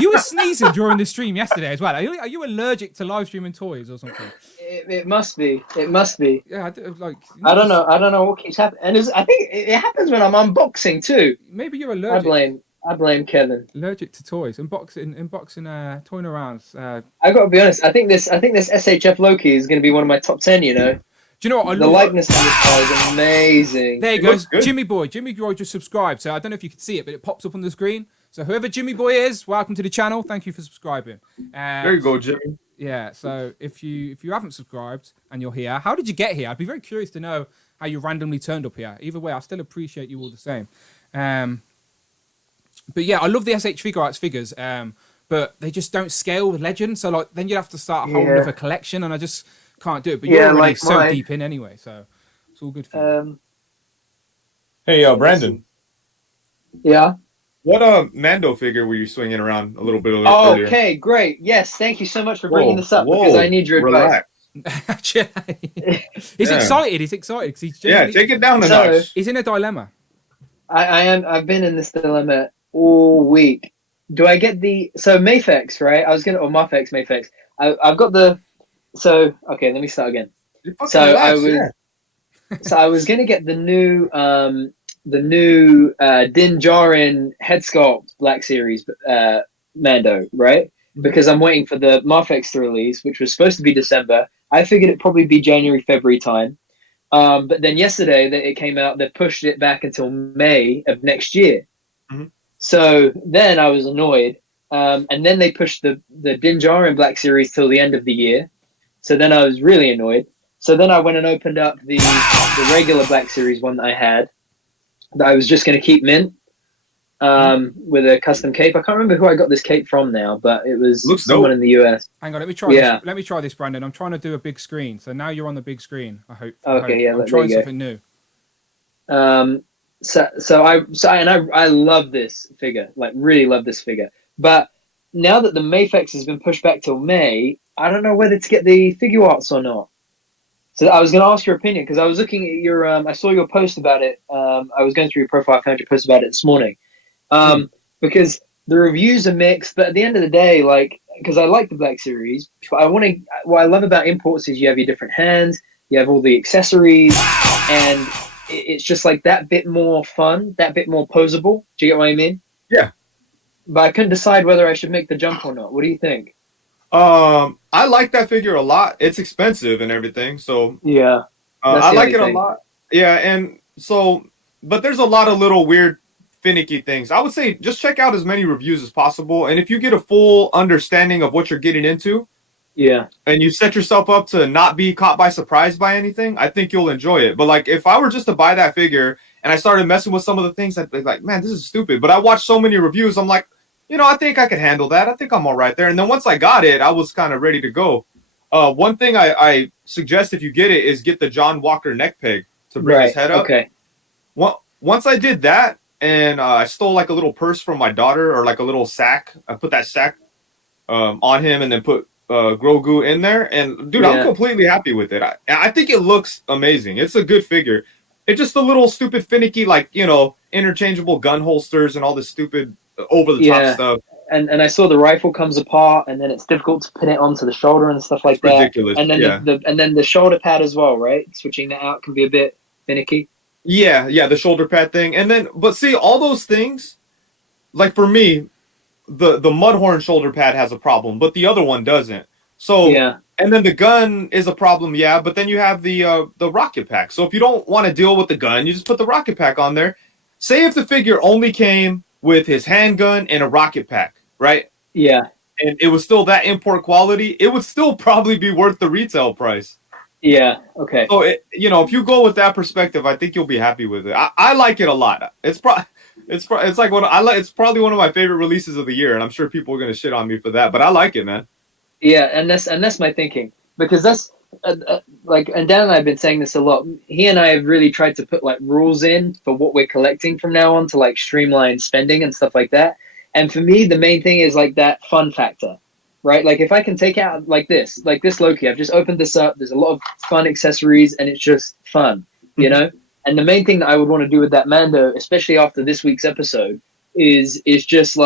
You were sneezing during the stream yesterday as well. Are you allergic to live streaming toys or something? It must be. It must be. Yeah, I don't know. I don't know what keeps happening. And I think it happens when I'm unboxing too. Maybe you're allergic. I blame Kevin. Allergic to toys. Unboxing toying arounds. I got to be honest. I think this SHF Loki is going to be one of my top 10. You know. Do you know what? The likeness on this guy is amazing. There you go. Jimmy Boy just subscribed. So I don't know if you can see it, but it pops up on the screen. So whoever Jimmy Boy is, welcome to the channel. Thank you for subscribing. There you go, Jimmy. Yeah. So if you haven't subscribed and you're here, how did you get here? I'd be very curious to know how you randomly turned up here. Either way, I still appreciate you all the same. But yeah, I love the SH Figure Arts figures. But they just don't scale with Legend. So like then you'd have to start a whole other collection, and I just can't do it. But you're already so deep in anyway, so it's all good for you. Hey, Brandon. Yeah. What Mando figure were you swinging around a little bit earlier? Oh, okay, great. Yes, thank you so much for bringing this up because I need your advice. He's excited. He's excited because he's take it down a notch. He's in a dilemma. I've been in this dilemma all week. Do I get the Mayfex, right? Mayfex. I've got the. So okay, let me start again. I was gonna get the new Din Djarin head sculpt Black Series Mando, right? Because I'm waiting for the Mafex to release, which was supposed to be December. I figured it'd probably be January, February time. But then yesterday that it came out, they pushed it back until May of next year. Mm-hmm. So then I was annoyed. And then they pushed the Din Djarin Black Series till the end of the year. So then I was really annoyed. So then I went and opened up the regular Black Series one that I had that I was just going to keep mint with a custom cape. I can't remember who I got this cape from now, but it was someone in the US. Hang on, let me try this. Let me try this, Brandon. I'm trying to do a big screen. So now you're on the big screen, I hope. Okay, I'm trying something new. I love this figure, like really love this figure. But now that the Mayfex has been pushed back till May, I don't know whether to get the figure arts or not. So I was going to ask your opinion because I was looking at your, I saw your post about it. I was going through your profile, I found your post about it this morning. Because the reviews are mixed, but at the end of the day, like, because I like the Black Series, but what I love about imports is you have your different hands, you have all the accessories, and it's just like that bit more fun, that bit more posable. Do you get what I mean? Yeah. But I couldn't decide whether I should make the jump or not. What do you think? I like that figure a lot. It's expensive and everything, so yeah, I like it a lot. Yeah, and so, but there's a lot of little weird, finicky things. I would say just check out as many reviews as possible, and if you get a full understanding of what you're getting into, and you set yourself up to not be caught by surprise by anything, I think you'll enjoy it. But like, if I were just to buy that figure and I started messing with some of the things, I'd be like, man, this is stupid. But I watched so many reviews, I'm like, you know, I think I could handle that. I think I'm all right there. And then once I got it, I was kind of ready to go. One thing I suggest if you get it is get the John Walker neck peg to bring his head up. Okay. Once I did that, and I stole like a little purse from my daughter, or like a little sack. I put that sack on him, and then put Grogu in there. And dude, I'm completely happy with it. I think it looks amazing. It's a good figure. It's just a little stupid finicky, like, you know, interchangeable gun holsters and all this stupid over the top stuff. and I saw the rifle comes apart, and then it's difficult to pin it onto the shoulder and stuff like that. Ridiculous. And then the shoulder pad as well, right? Switching that out can be a bit finicky. Yeah, the shoulder pad thing, and then but see all those things, like for me, the Mudhorn shoulder pad has a problem, but the other one doesn't. So Yeah. and then the gun is a problem, yeah, but then you have the rocket pack. So if you don't want to deal with the gun, you just put the rocket pack on there. Say if the figure only came with his handgun and a rocket pack, right? Yeah. And it was still that import quality, it would still probably be worth the retail price. Yeah. Okay. So if you go with that perspective, I think you'll be happy with it. I like it a lot. It's like it's probably one of my favorite releases of the year, and I'm sure people are gonna shit on me for that, but I like it, man. Yeah, and that's my thinking, because that's like, and Dan and I have been saying this a lot. He and I have really tried to put like rules in for what we're collecting from now on to like streamline spending and stuff like that. And for me, the main thing is like that fun factor, right? Like if I can take out like this Loki, I've just opened this up. There's a lot of fun accessories, and it's just fun, you know. And the main thing that I would want to do with that Mando, especially after this week's episode, is just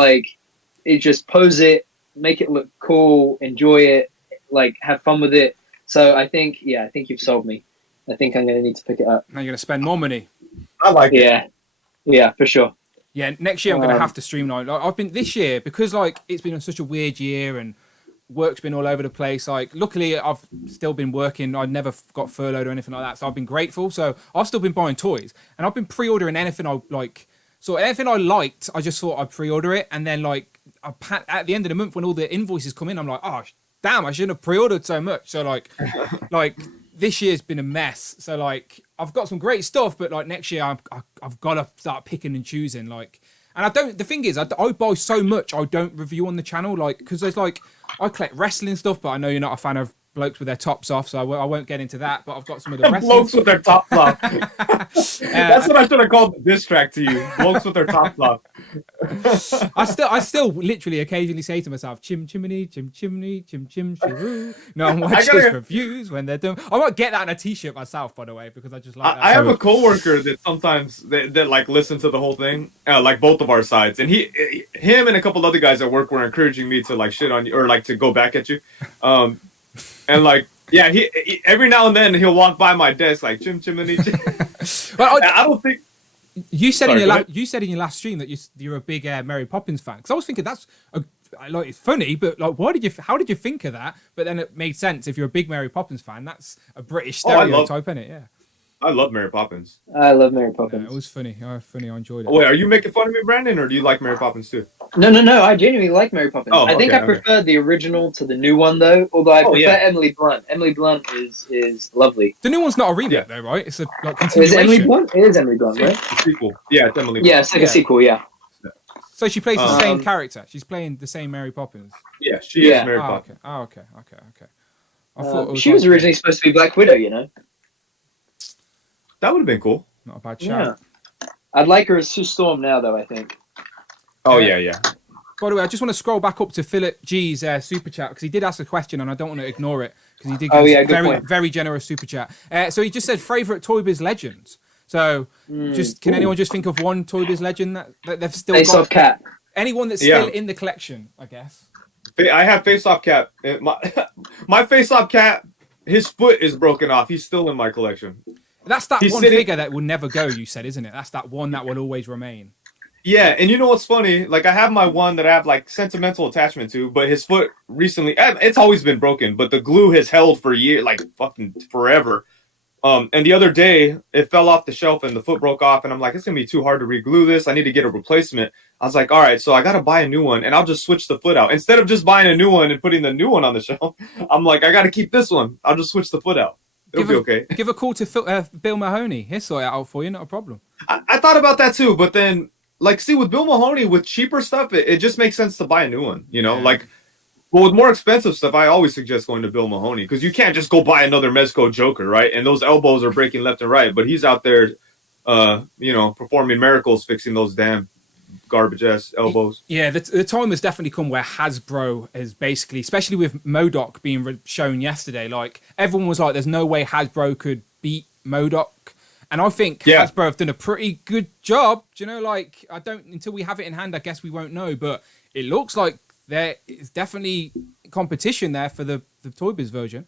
pose it, make it look cool, enjoy it, like have fun with it. So I think you've sold me. I think I'm going to need to pick it up. Now you're going to spend more money. I like it. Yeah, for sure. Yeah, next year I'm going to have to streamline. Like, I've been this year, because like it's been such a weird year and work's been all over the place. Like, luckily I've still been working. I never got furloughed or anything like that, so I've been grateful. So I've still been buying toys, and I've been pre-ordering anything I like. So anything I liked, I just thought I'd pre-order it, and then like at the end of the month when all the invoices come in, I'm like, oh damn, I shouldn't have pre-ordered so much. So like this year's been a mess. So like I've got some great stuff, but like next year I've got to start picking and choosing. Like, and I don't. The thing is, I buy so much I don't review on the channel. Like, because there's like I collect wrestling stuff, but I know you're not a fan of blokes with their tops off, so I won't get into that. But I've got some of the wrestling Blokes with their tops off. That's what I should have called the diss track to you. Blokes with their tops off. I still literally occasionally say to myself, chim chimney, chim chimney, chim chim chiroo. No one watches reviews when they're done. I might get that on a t-shirt myself, by the way, because I just like that. I have a coworker that sometimes that like listen to the whole thing, like both of our sides, and him and a couple other guys at work were encouraging me to like shit on you or like to go back at you. And like, yeah, he every now and then he'll walk by my desk like chim chimney. Well, I don't think you said Sorry, you said in your last stream that you're a big Mary Poppins fan. Because I was thinking that's like it's funny, but like, how did you think of that? But then it made sense. If you're a big Mary Poppins fan, that's a British stereotype, isn't it? Yeah. I love Mary Poppins. I love Mary Poppins. Yeah, it was funny. I enjoyed it. Wait, are you making fun of me, Brandon, or do you like Mary Poppins too? No. I genuinely like Mary Poppins. Oh, I think I prefer the original to the new one, though. Although I prefer Emily Blunt. Emily Blunt is lovely. The new one's not a remake, though, right? It's a like continuation. Is Emily Blunt? It is Emily Blunt, right? It's a sequel. Yeah, it's Emily Blunt. Yeah, it's like a sequel. Yeah. So she plays the same character. She's playing the same Mary Poppins. Yeah, she is Mary Poppins. Okay. I thought she was originally supposed to be Black Widow, you know. That would have been cool. Not a bad shout. Yeah. I'd like her as Sue Storm now, though, I think. Oh, yeah. By the way, I just want to scroll back up to Philip G's super chat, because he did ask a question and I don't want to ignore it, because he did give very generous super chat. So he just said favourite Toy Biz legends. So can anyone just think of one Toy Biz legend that they've still Face got? Off Cap. Anyone that's still in the collection, I guess. I have Face Off Cap. My Face Off Cap, his foot is broken off. He's still in my collection. That's that one figure that will never go, you said, isn't it? That's that one that will always remain. Yeah, and you know what's funny? Like, I have my one that I have, like, sentimental attachment to, but his foot recently, it's always been broken, but the glue has held for years, like, fucking forever. And the other day, it fell off the shelf and the foot broke off, and I'm like, it's going to be too hard to re-glue this. I need to get a replacement. I was like, all right, so I got to buy a new one, and I'll just switch the foot out. Instead of just buying a new one and putting the new one on the shelf, I'm like, I got to keep this one. I'll just switch the foot out. It'll be okay. Give a call to Bill Mahoney. He'll sort it out for you, not a problem. I thought about that too, but then, like, see, with Bill Mahoney, with cheaper stuff, it just makes sense to buy a new one, you know? Yeah. Like, well, with more expensive stuff, I always suggest going to Bill Mahoney, because you can't just go buy another Mezco Joker, right? And those elbows are breaking left and right, but he's out there, performing miracles, fixing those damn garbage-ass elbows. Yeah, the time has definitely come where Hasbro is basically, especially with MODOK being shown yesterday, like, everyone was like, there's no way Hasbro could beat MODOK. And I think Yeah. Hasbro have done a pretty good job. Do you know, like, I don't, until we have it in hand, I guess we won't know. But it looks like there is definitely competition there for the Toy Biz version.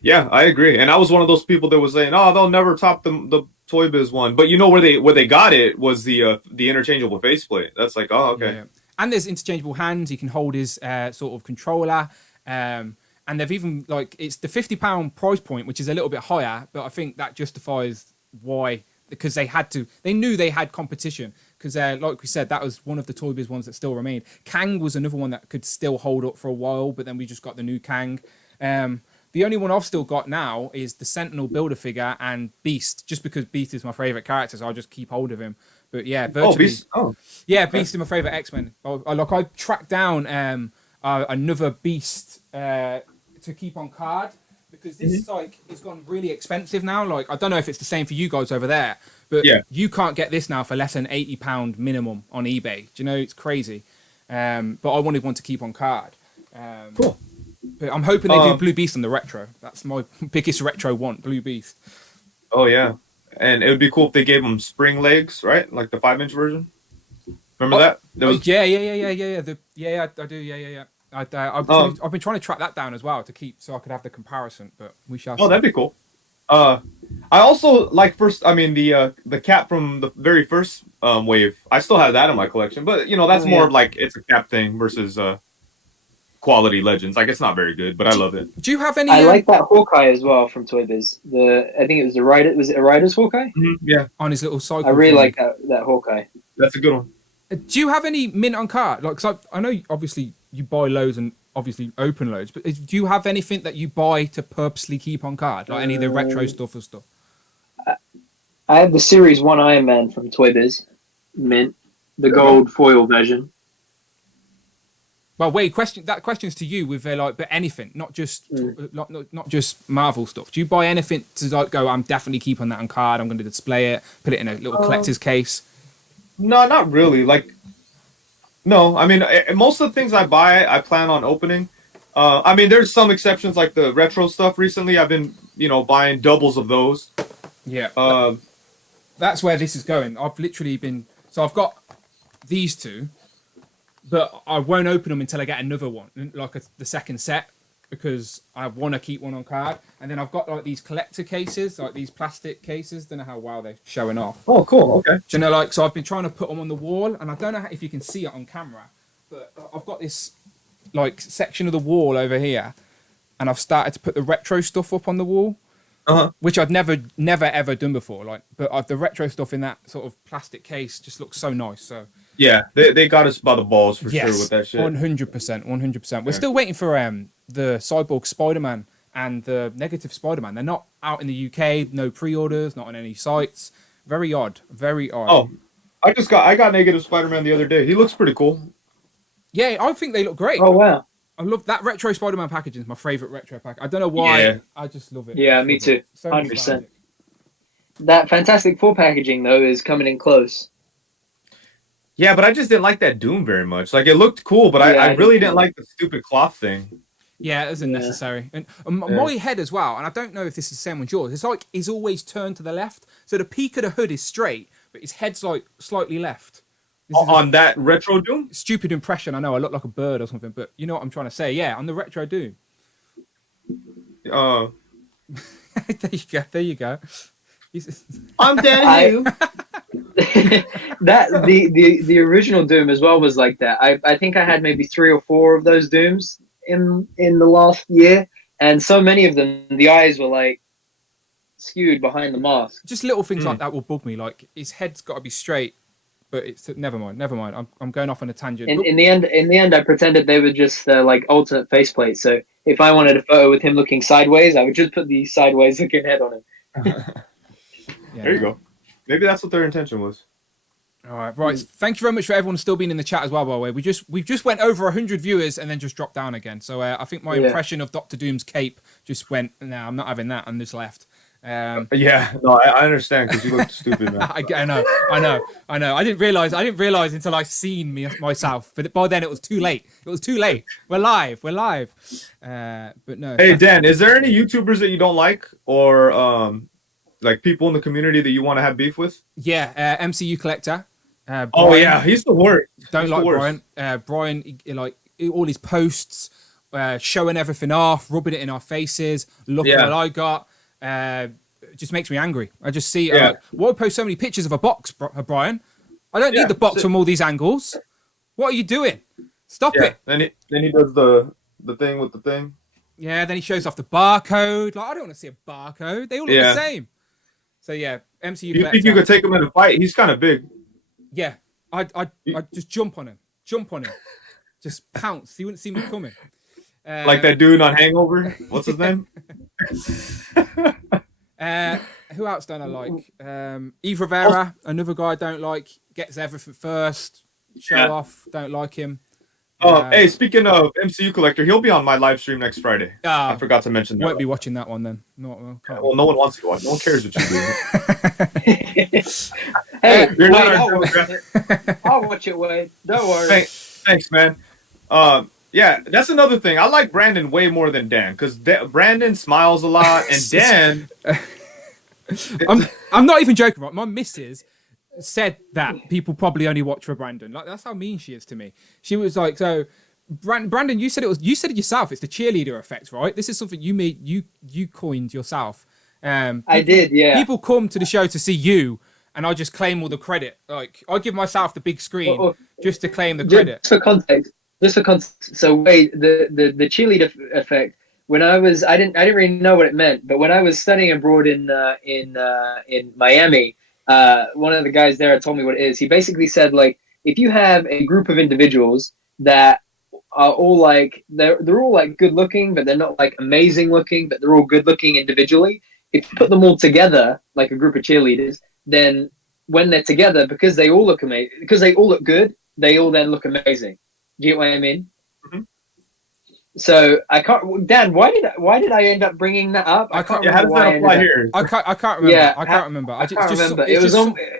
Yeah, I agree. And I was one of those people that was saying, "Oh, they'll never top the Toy Biz one." But you know where they got it was the interchangeable faceplate. That's like, oh, okay. Yeah. And there's interchangeable hands. He can hold his sort of controller. And they've even, like, it's the £50 price point, which is a little bit higher. But I think that justifies why, because they knew they had competition. Because, like we said, that was one of the Toy Biz ones that still remained. Kang was another one that could still hold up for a while, but then we just got the new Kang. The only one I've still got now is the Sentinel Build-A-Figure and Beast, just because Beast is my favourite character, so I'll just keep hold of him. But yeah, virtually... Beast? Oh. Yeah, Beast is my favourite X-Men. I tracked down another Beast to keep on card, because this is like, it's gone really expensive now. Like, I don't know if it's the same for you guys over there, but you can't get this now for less than £80 minimum on eBay. Do you know, it's crazy. But I wanted one to keep on card. Cool. But I'm hoping they do Blue Beast on the retro. That's my biggest retro want, Blue Beast. Oh yeah, and it would be cool if they gave him spring legs, right? Like the 5-inch version. Remember that? Yeah. I do. Yeah. I've been trying to track that down as well to keep, so I could have the comparison. But we shall. Oh, that'd be cool. I also like the cap from the very first wave. I still have that in my collection, but you know that's more of like it's a cap thing versus quality Legends. Like it's not very good, but I love it. Do you have any? I like that Hawkeye as well from Toy Biz. I think it was the Rider. Was it a Rider's Hawkeye? Yeah, on his little cycle. I really like that Hawkeye. That's a good one. Do you have any mint on card? Like, cause I know obviously you buy loads and obviously open loads, but do you have anything that you buy to purposely keep on card, like any of the retro stuff or stuff? I have the Series 1 Iron Man from Toy Biz, mint, the gold foil version. Well, wait, that question's to you with but anything, not just not just Marvel stuff. Do you buy anything to like go, I'm definitely keeping that on card, I'm going to display it, put it in a little collector's case? No, not really. Like, no, I mean, most of the things I buy, I plan on opening. I mean, there's some exceptions like the retro stuff recently. I've been, buying doubles of those. Yeah. That's where this is going. I've literally been, so I've got these two, but I won't open them until I get another one, like the second set, because I want to keep one on card. And then I've got like these collector cases, like these plastic cases. Don't know how well they're showing off. Oh, cool. Okay. Do you know, like, so I've been trying to put them on the wall, and I don't know if you can see it on camera, but I've got this like section of the wall over here, and I've started to put the retro stuff up on the wall. Which I'd never ever done before. Like, but the retro stuff in that sort of plastic case just looks so nice. So yeah, they got us by the balls for sure with that shit. 100%. We're still waiting for the Cyborg Spider-Man and the Negative Spider-Man. They're not out in the UK. No pre-orders. Not on any sites. Very odd. Very odd. Oh, I got Negative Spider-Man the other day. He looks pretty cool. Yeah, I think they look great. Oh wow. I love that retro Spider-Man packaging. Is my favorite retro pack. I don't know why. Yeah. I just love it. Yeah, me too. So 100%. That Fantastic Four packaging though is coming in close. Yeah, but I just didn't like that Doom very much. Like it looked cool, but I really didn't like the stupid cloth thing. Yeah, it was unnecessary. And my head as well, and I don't know if this is the same with yours, it's like he's always turned to the left. So the peak of the hood is straight, but his head's like slightly left. On that retro Doom? Stupid impression, I know. I look like a bird or something, but you know what I'm trying to say. Yeah, on the retro Doom. There you go. I'm Dan Hugh. That the original Doom as well was like that. I think I had maybe 3 or 4 of those Dooms in the last year, and so many of them the eyes were like skewed behind the mask. Just little things like that will bug me. Like his head's got to be straight, but it's never mind. I'm going off on a tangent. In the end, I pretended they were just like alternate faceplates. So if I wanted a photo with him looking sideways, I would just put the sideways looking head on him. There you go. Maybe that's what their intention was. All right. Thank you very much for everyone still being in the chat as well. By the way, we've just went over 100 viewers and then just dropped down again. So I think my impression of Doctor Doom's cape just went. No, I'm not having that, and just left. Yeah, no, I understand because you look stupid, man. I know. I didn't realize until I seen myself. But by then it was too late. We're live. But no. Hey Dan, is there any YouTubers that you don't like, or like people in the community that you want to have beef with? Yeah, MCU collector. Oh Brian. yeah, he's the worst. Don't He's like the worst. Brian. Brian, like all his posts, showing everything off, rubbing it in our faces. Look Yeah. what I got. It just makes me angry. I just see. Yeah. Like, why post so many pictures of a box, Brian? I don't Yeah, need the box so- from all these angles. What are you doing? Stop Yeah. it. Then he does the thing with the thing. Yeah. Then he shows off the barcode. Like, I don't want to see a barcode. They all look Yeah. the same. So yeah, MCU. You think you collector. could take him in a fight? He's kind of big. Yeah, I'd just jump on him. Just pounce. You wouldn't see me coming. Like that dude on Hangover. What's his name? Who else don't I like? Eve Rivera, another guy I don't like. Gets everything first. Show Yeah. off. Don't like him. Hey, speaking of MCU collector, he'll be on my live stream next Friday. I forgot to mention that. Won't be watching that one then. Can't Well, no one wants to watch. No one cares what you do. Hey, You're Wade, not our I'll watch demographic. it. I'll watch it, Wade. Don't worry. Thanks, man. Yeah, that's another thing. I like Brandon way more than Dan because Brandon smiles a lot, and Dan. I'm not even joking, right? My missus said that people probably only watch for Brandon. Like, that's how mean she is to me. She was like, so Brandon, you said it yourself. It's the cheerleader effect, right? This is something you coined yourself. I did, yeah. People come to the show to see you, and I just claim all the credit. Like, I give myself the big screen just to claim the credit. Just for context. So wait, the cheerleader effect. When I didn't really know what it meant, but when I was studying abroad in Miami, one of the guys there told me what it is. He basically said, like, if you have a group of individuals that are all like they're all like good looking, but they're not like amazing looking, but they're all good looking individually. If you put them all together like a group of cheerleaders, then when they're together, because they all look amazing, because they all look good, they all then look amazing. Do you get what I mean? Mm-hmm. So I can't. Dan, why did I end up bringing that up? I can't How remember does why that apply ended up- here? I can't remember. Yeah, I can't remember. I can't remember. It was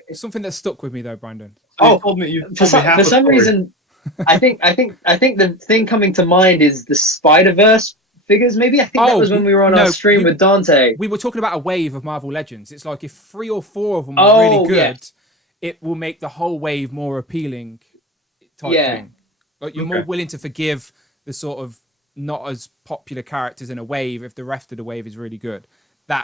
it's something that stuck with me though, Brandon. You told me for some reason. I think the thing coming to mind is the Spider-Verse figures. Maybe I think that was when we were on our stream with Dante. We were talking about a wave of Marvel Legends. It's like if 3 or 4 of them are really good, yes. it will make the whole wave more appealing. Type thing. Like you're more willing to forgive the sort of not as popular characters in a wave if the rest of the wave is really good.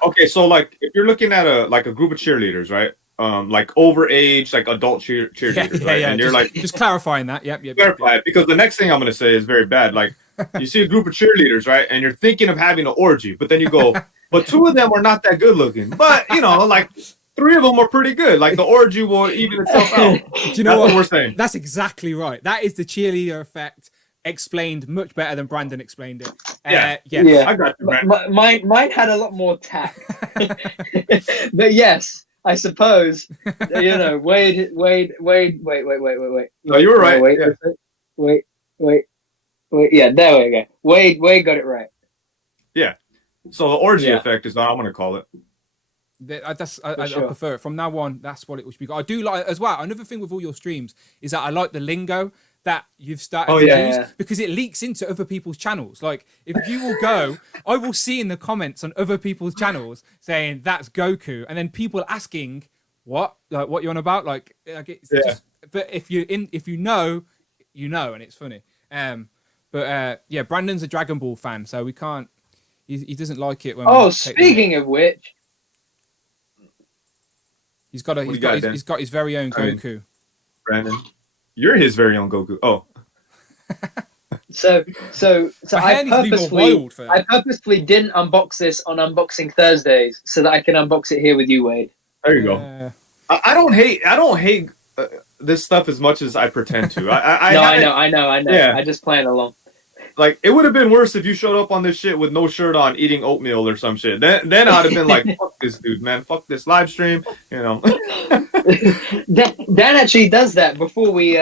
Okay, so like if you're looking at a group of cheerleaders, right? Like overage, like adult cheerleaders, right? And you're just clarifying that. Yep. Clarify it, because the next thing I'm going to say is very bad. Like you see a group of cheerleaders, right? And you're thinking of having an orgy, but then you go, but 2 of them are not that good looking. But like 3 of them are pretty good. Like the orgy will even itself out. Do you know what we're saying? That's exactly right. That is the cheerleader effect explained much better than Brandon explained it. Yeah. I got you, man. Mine had a lot more tact. But yes, I suppose, Wade. Wait. No, you were right. Wait. Yeah, there we go. Wade got it right. Yeah. So the orgy effect is what I'm going to call it. I prefer it. From now on, that's what it should be. I do like as well. Another thing with all your streams is that I like the lingo that you've started to use because it leaks into other people's channels. Like if you will go, I will see in the comments on other people's channels saying that's Goku, and then people asking what you're on about. Like it's just, but if you know, and it's funny. Brandon's a Dragon Ball fan, so we can't. He doesn't like it when. Speaking of which. He's got his very own Goku. Brandon, you're his very own Goku. Oh. So I purposefully didn't unbox this on Unboxing Thursdays so that I can unbox it here with you, Wade. There you go. I don't hate this stuff as much as I pretend to. I know. Yeah. I just playing along. Like it would have been worse if you showed up on this shit with no shirt on, eating oatmeal or some shit. Then I'd have been like, "Fuck this dude, man! Fuck this live stream!" Dan actually does that before we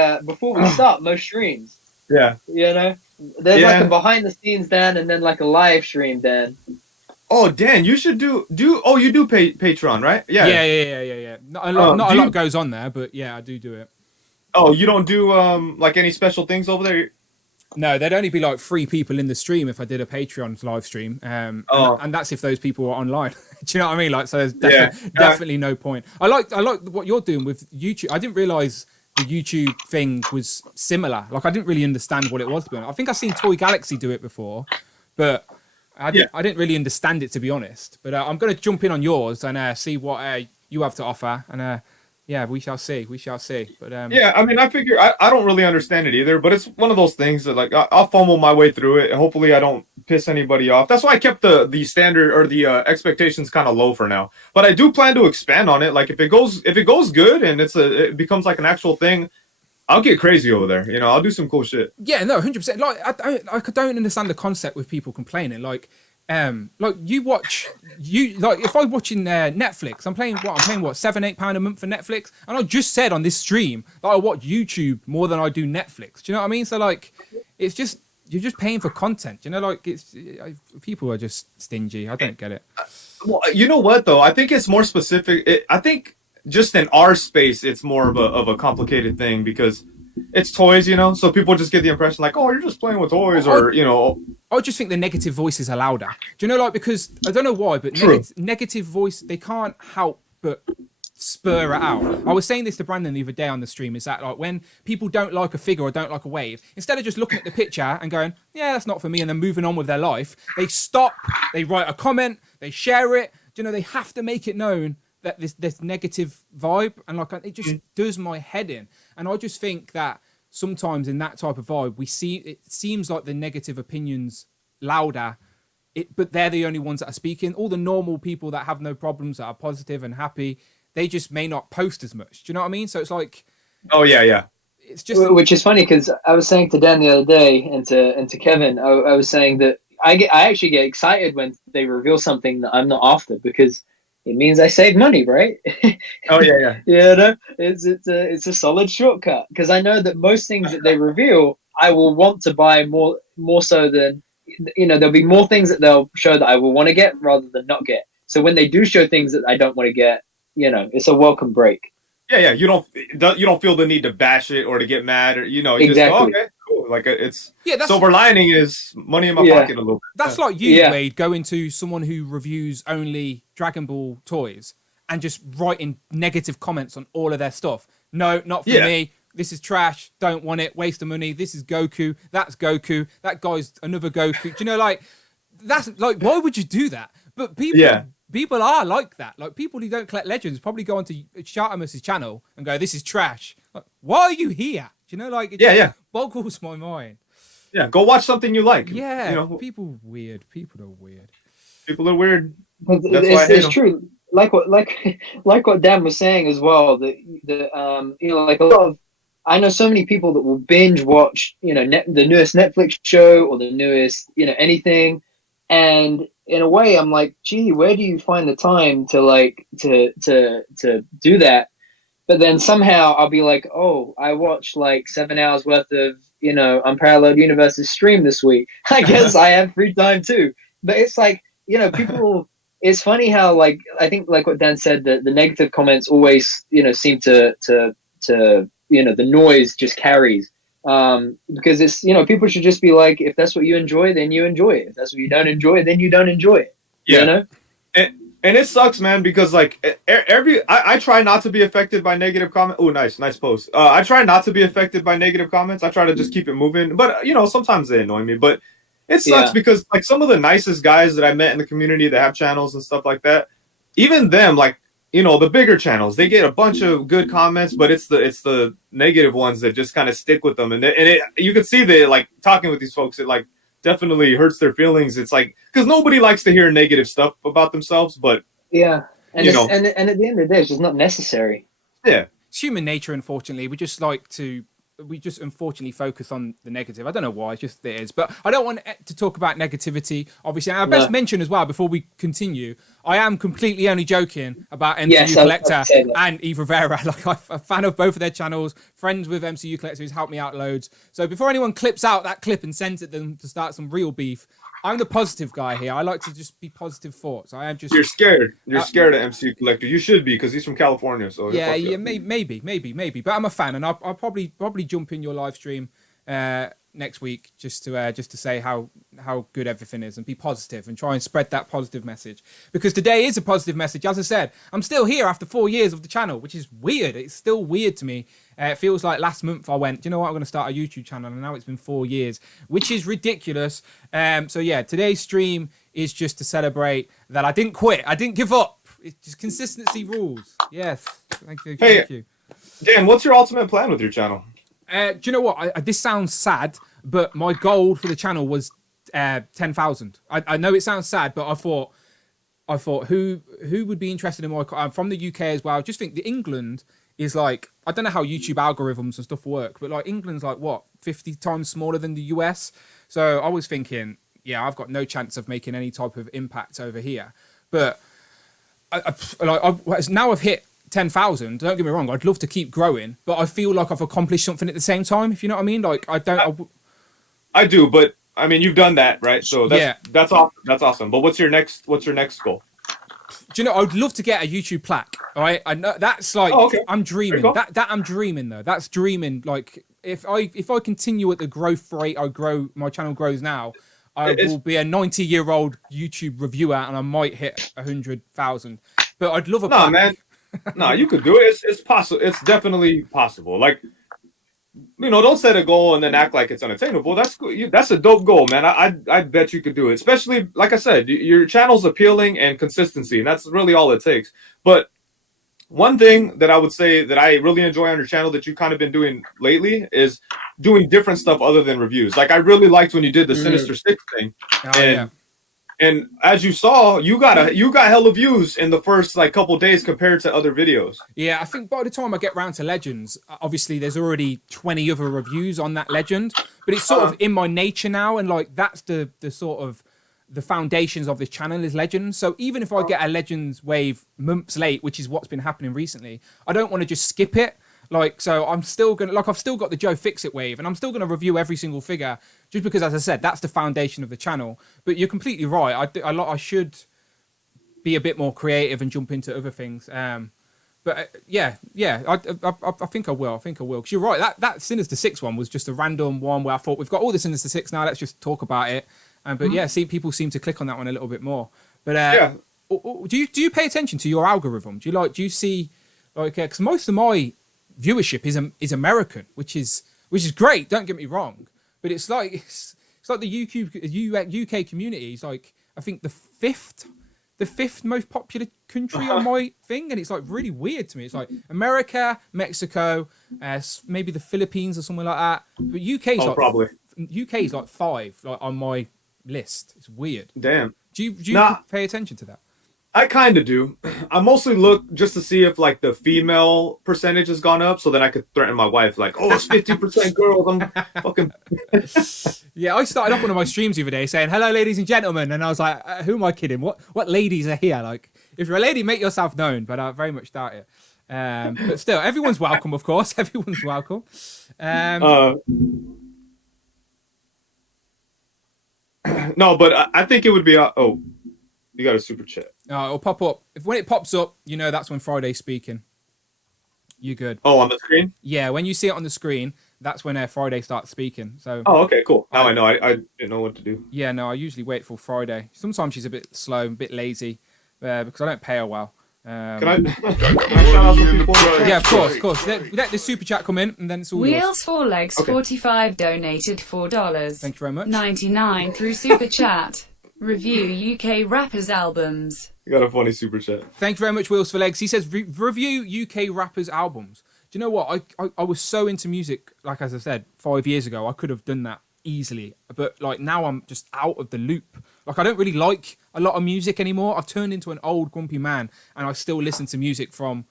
start most streams. Yeah. There's like a behind the scenes Dan, and then like a live stream Dan. Oh, Dan, you should do. Oh, you do Patreon, right? Yeah. Not a lot goes on there, but yeah, I do it. Oh, you don't do like any special things over there? No, there'd only be like 3 people in the stream if I did a Patreon live stream. And that's if those people were online. Do you know what I mean? Like, so there's definitely no point. I like what you're doing with YouTube. I didn't realize the YouTube thing was similar. Like, I didn't really understand what it was. I think I've seen Toy Galaxy do it before, but I didn't really understand it, to be honest. But I'm going to jump in on yours and see what you have to offer. And yeah, we shall see. We shall see. But yeah, I mean, I figure I don't really understand it either, but it's one of those things that like I'll fumble my way through it. And hopefully, I don't piss anybody off. That's why I kept the standard or the expectations kind of low for now. But I do plan to expand on it. Like if it goes good and it becomes like an actual thing, I'll get crazy over there. You know, I'll do some cool shit. Yeah, no, 100%. Like I don't understand the concept with people complaining. Like if I'm watching Netflix, I'm paying what, £7-8 a month for Netflix, and I just said on this stream that I watch YouTube more than I do Netflix. Do you know what I mean? So like, it's just, you're just paying for content. You know, like people are just stingy. I don't get it. Well, you know what though? I think it's more specific. I think just in our space, it's more of a complicated thing because it's toys, you know, so people just get the impression like, oh, you're just playing with toys, or you know. I just think the negative voices are louder. Do you know, like, because I don't know why, but negative voice, they can't help but spur it out. I was saying this to Brandon the other day on the stream, is that like when people don't like a figure or don't like a wave, instead of just looking at the picture and going, yeah, that's not for me, and then moving on with their life, they stop, they write a comment, they share it. Do you know, they have to make it known that this negative vibe, and like it just does my head in. And I just think that sometimes in that type of vibe, it seems like the negative opinions louder, but they're the only ones that are speaking. All the normal people that have no problems, that are positive and happy, they just may not post as much. Do you know what I mean? So it's like, oh yeah, it's just, which is funny because I was saying to Dan the other day and to Kevin, I was saying that I actually get excited when they reveal something that I'm not after, because it means I save money, right? Oh yeah. You know, it's a solid shortcut, because I know that most things that they reveal, I will want to buy more so than, you know, there'll be more things that they'll show that I will want to get rather than not get. So when they do show things that I don't want to get, you know, it's a welcome break. Yeah. You don't feel the need to bash it or to get mad, or you know, you exactly. just go, okay, cool. Like it's silver lining is money in my pocket a little bit. That's like you, Wade, going to someone who reviews only Dragon Ball toys and just writing negative comments on all of their stuff. No, not for me. This is trash. Don't want it. Waste of money. This is Goku. That's Goku. That guy's another Goku. Do you know, like, that's like, why would you do that? But people are like that. Like, people who don't collect Legends probably go onto Shartimus's channel and go, this is trash. Like, why are you here? Do you know, like, it boggles my mind. Yeah, go watch something you like. Yeah, you know? People are weird. People are weird. It's true. Like what Dan was saying as well. That you know, like a lot of, I know so many people that will binge watch, you know, the newest Netflix show or the newest, you know, anything, and in a way, I'm like, gee, where do you find the time to like to do that? But then somehow I'll be like, oh, I watched like 7 hours worth of, you know, Unparalleled Universe's stream this week. I guess I have free time too. But it's like, you know, people. It's funny how, like, I think like what Dan said, that the negative comments always, you know, seem to you know, the noise just carries. Because it's, you know, people should just be like, if that's what you enjoy, then you enjoy it. If that's what you don't enjoy, then you don't enjoy it. Yeah. You know? And it sucks, man, because like I try not to be affected by negative comments. Oh, nice post. I try not to be affected by negative comments. I try to just keep it moving. But you know, sometimes they annoy me. But it sucks because like some of the nicest guys that I met in the community that have channels and stuff like that, even them, like, you know, the bigger channels, they get a bunch of good comments, but it's the negative ones that just kind of stick with them. And you can see that, like, talking with these folks, it like definitely hurts their feelings. It's like, because nobody likes to hear negative stuff about themselves, but and at the end of the day, it's just not necessary. Yeah, it's human nature. Unfortunately, we just unfortunately focus on the negative. I don't know why, it's just it is. But I don't want to talk about negativity, obviously. And I best mention as well, before we continue, I am completely only joking about MCU Collector and Eve Rivera. Like, I'm a fan of both of their channels, friends with MCU Collector, who's helped me out loads. So before anyone clips out that clip and sends it them to start some real beef, I'm the positive guy here. I like to just be positive thoughts. I am just. You're scared. You're scared of MCU Collector. You should be, because he's from California. So maybe. But I'm a fan, and I'll probably jump in your live stream next week just to say how good everything is and be positive and try and spread that positive message, because today is a positive message. As I said, I'm still here after 4 years of the channel, which is weird. It's still weird to me. It feels like last month I went, do you know what, I'm going to start a YouTube channel, and now it's been 4 years, which is ridiculous. So yeah, today's stream is just to celebrate that I didn't quit, I didn't give up. It's just consistency rules. Yes, thank you. Thank you. Dan, what's your ultimate plan with your channel? Do you know what? This sounds sad, but my goal for the channel was 10,000. I know it sounds sad, but I thought who would be interested in my? I'm from the UK as well. I just think the England is like, I don't know how YouTube algorithms and stuff work, but like England's like what, 50 times smaller than the US. So I was thinking, yeah, I've got no chance of making any type of impact over here. But now I've hit 10,000. Don't get me wrong, I'd love to keep growing, but I feel like I've accomplished something at the same time, if you know what I mean. Like I do, but I mean, you've done that, right? So that's awesome. That's awesome. But what's your next goal? Do you know, I'd love to get a YouTube plaque. All right, I know that's like, I'm dreaming. That I'm dreaming though. That's dreaming. Like if I continue at the growth rate my channel grows now, I will be a 90-year-old YouTube reviewer, and I might hit 100,000. But I'd love a plaque. Man. No, you could do it. It's possible. It's definitely possible. Like, you know, don't set a goal and then act like it's unattainable. That's a dope goal, man. I bet you could do it. Especially, like I said, your channel's appealing and consistency, and that's really all it takes. But one thing that I would say that I really enjoy on your channel that you've kind of been doing lately is doing different stuff other than reviews. Like, I really liked when you did the Sinister Six thing. And as you saw, you got hella views in the first like couple days compared to other videos. Yeah, I think by the time I get round to Legends, obviously there's already 20 other reviews on that Legend, but it's sort of in my nature now, and like that's the sort of the foundations of this channel is Legends. So even if I get a Legends wave months late, which is what's been happening recently, I don't want to just skip it. Like, so I'm still gonna, like, I've still got the Joe Fixit wave, and I'm still gonna review every single figure, just because, as I said, that's the foundation of the channel. But you're completely right. I should be a bit more creative and jump into other things. But I think I will. Because you're right. That Sinister Six one was just a random one where I thought, we've got all the Sinister Six now, let's just talk about it. People seem to click on that one a little bit more. But do you pay attention to your algorithm? Do you see, like, because most of my viewership is American, which is great, don't get me wrong, but it's like the UK community is like, I think the fifth most popular country on my thing, and it's like really weird to me. It's like America, Mexico, maybe the Philippines or something like that, but UK is like 5 like on my list. It's weird. Damn. Do you pay attention to that? I kind of do. I mostly look just to see if like the female percentage has gone up, so then I could threaten my wife like, "Oh, it's 50% girls." I'm fucking. Yeah, I started off one of my streams the other day saying, "Hello, ladies and gentlemen," and I was like, "Who am I kidding? What ladies are here? Like, if you're a lady, make yourself known." But I very much doubt it. But still, everyone's welcome, of course. Everyone's welcome. No, but I think it would be. You got a super chat. It'll pop up. When it pops up, you know that's when Friday's speaking. You good? Oh, on the screen? Yeah, when you see it on the screen, that's when Friday starts speaking. So. Oh, okay, cool. Now I know. I didn't know what to do. Yeah, no, I usually wait for Friday. Sometimes she's a bit slow, a bit lazy, because I don't pay her well. Can I shout out some people? Yeah, of course. Let the super chat come in, and then it's all Wheels yours. 4 Legs 45 donated $4. Thank you very much. 99 through super chat. Review UK rappers' albums. You got a funny super chat. Thank you very much, Wheels for Legs. He says, review UK rappers' albums. Do you know what? I was so into music, like as I said, 5 years ago, I could have done that easily. But like now I'm just out of the loop. Like I don't really like a lot of music anymore. I've turned into an old grumpy man, and I still listen to music from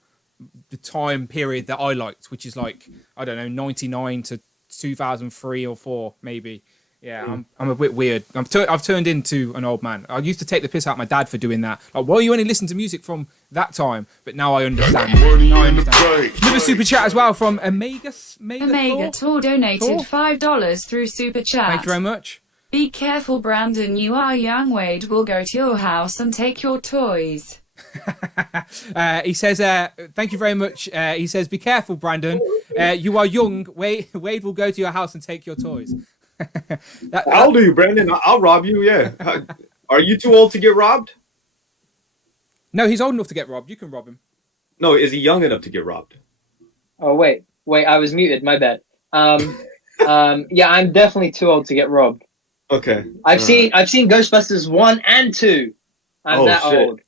the time period that I liked, which is like, I don't know, 99 to 2003 or 4 maybe. Yeah, I'm a bit weird. I've turned into an old man. I used to take the piss out of my dad for doing that. Like, why are you only listening to music from that time? But now I understand. Another super chat as well from Omega Tour donated $5 through super chat. Thank you very much. Be careful, Brandon. You are young. Wade will go to your house and take your toys. He says, thank you very much. He says, be careful, Brandon. You are young. Wade will go to your house and take your toys. How old are you, Brandon? I'll rob you. Yeah. Are you too old to get robbed? No, he's old enough to get robbed. You can rob him. No, is he young enough to get robbed? Oh wait, I was muted. My bad. Yeah, I'm definitely too old to get robbed. Okay. I've seen Ghostbusters 1 and 2. I'm that shit. old.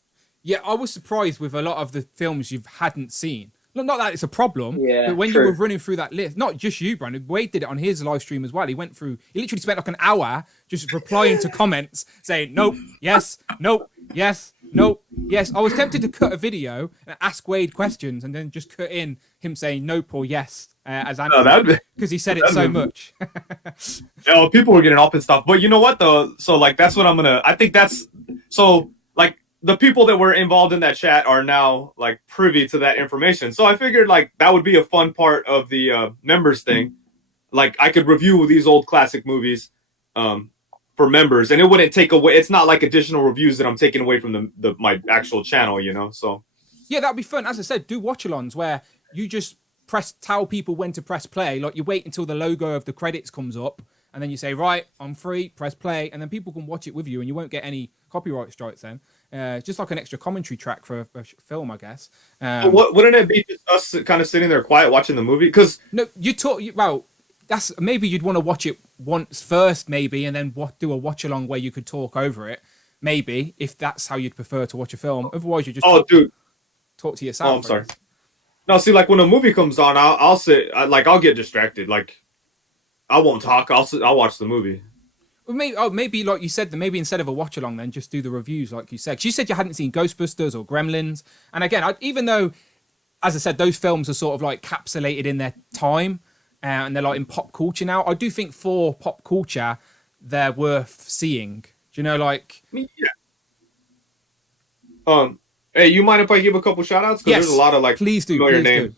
Yeah, I was surprised with a lot of the films you hadn't seen. Not that it's a problem, Yeah, but when true. you were running through that list, not just you, Brandon, Wade did it on his live stream as well. He literally spent like an hour just replying to comments saying, nope, yes, nope, yes, nope, yes. I was tempted to cut a video and ask Wade questions and then just cut in him saying nope or yes as answer because he said it so much. People were getting off and stuff. But you know what, though? So, like, that's what I think that's... So, like, the people that were involved in that chat are now like privy to that information. So I figured like that would be a fun part of the members thing. Like I could review these old classic movies for members, and it wouldn't take away. It's not like additional reviews that I'm taking away from my actual channel, you know. So yeah, that'd be fun. As I said, do watch-alongs where you just tell people when to press play. Like you wait until the logo of the credits comes up, and then you say, right, I'm free, press play, and then people can watch it with you, and you won't get any copyright strikes then. Just like an extra commentary track for a film, I guess. Wouldn't it be just us kind of sitting there quiet watching the movie? Because no, that's maybe you'd want to watch it once first, maybe, and then do a watch along where you could talk over it. Maybe if that's how you'd prefer to watch a film. Otherwise, you just talk to yourself. Oh, I'm sorry. No, see, like when a movie comes on, I'll sit, I'll get distracted. Like I won't talk. I'll watch the movie. Well, maybe like you said, maybe instead of a watch along, then just do the reviews like you said. 'Cause you said you hadn't seen Ghostbusters or Gremlins, and again, even though, as I said, those films are sort of like capsulated in their time, and they're like in pop culture now. I do think for pop culture, they're worth seeing. Do you know, like? Yeah. Hey, you mind if I give a couple shout outs? Because there's a lot of like please do,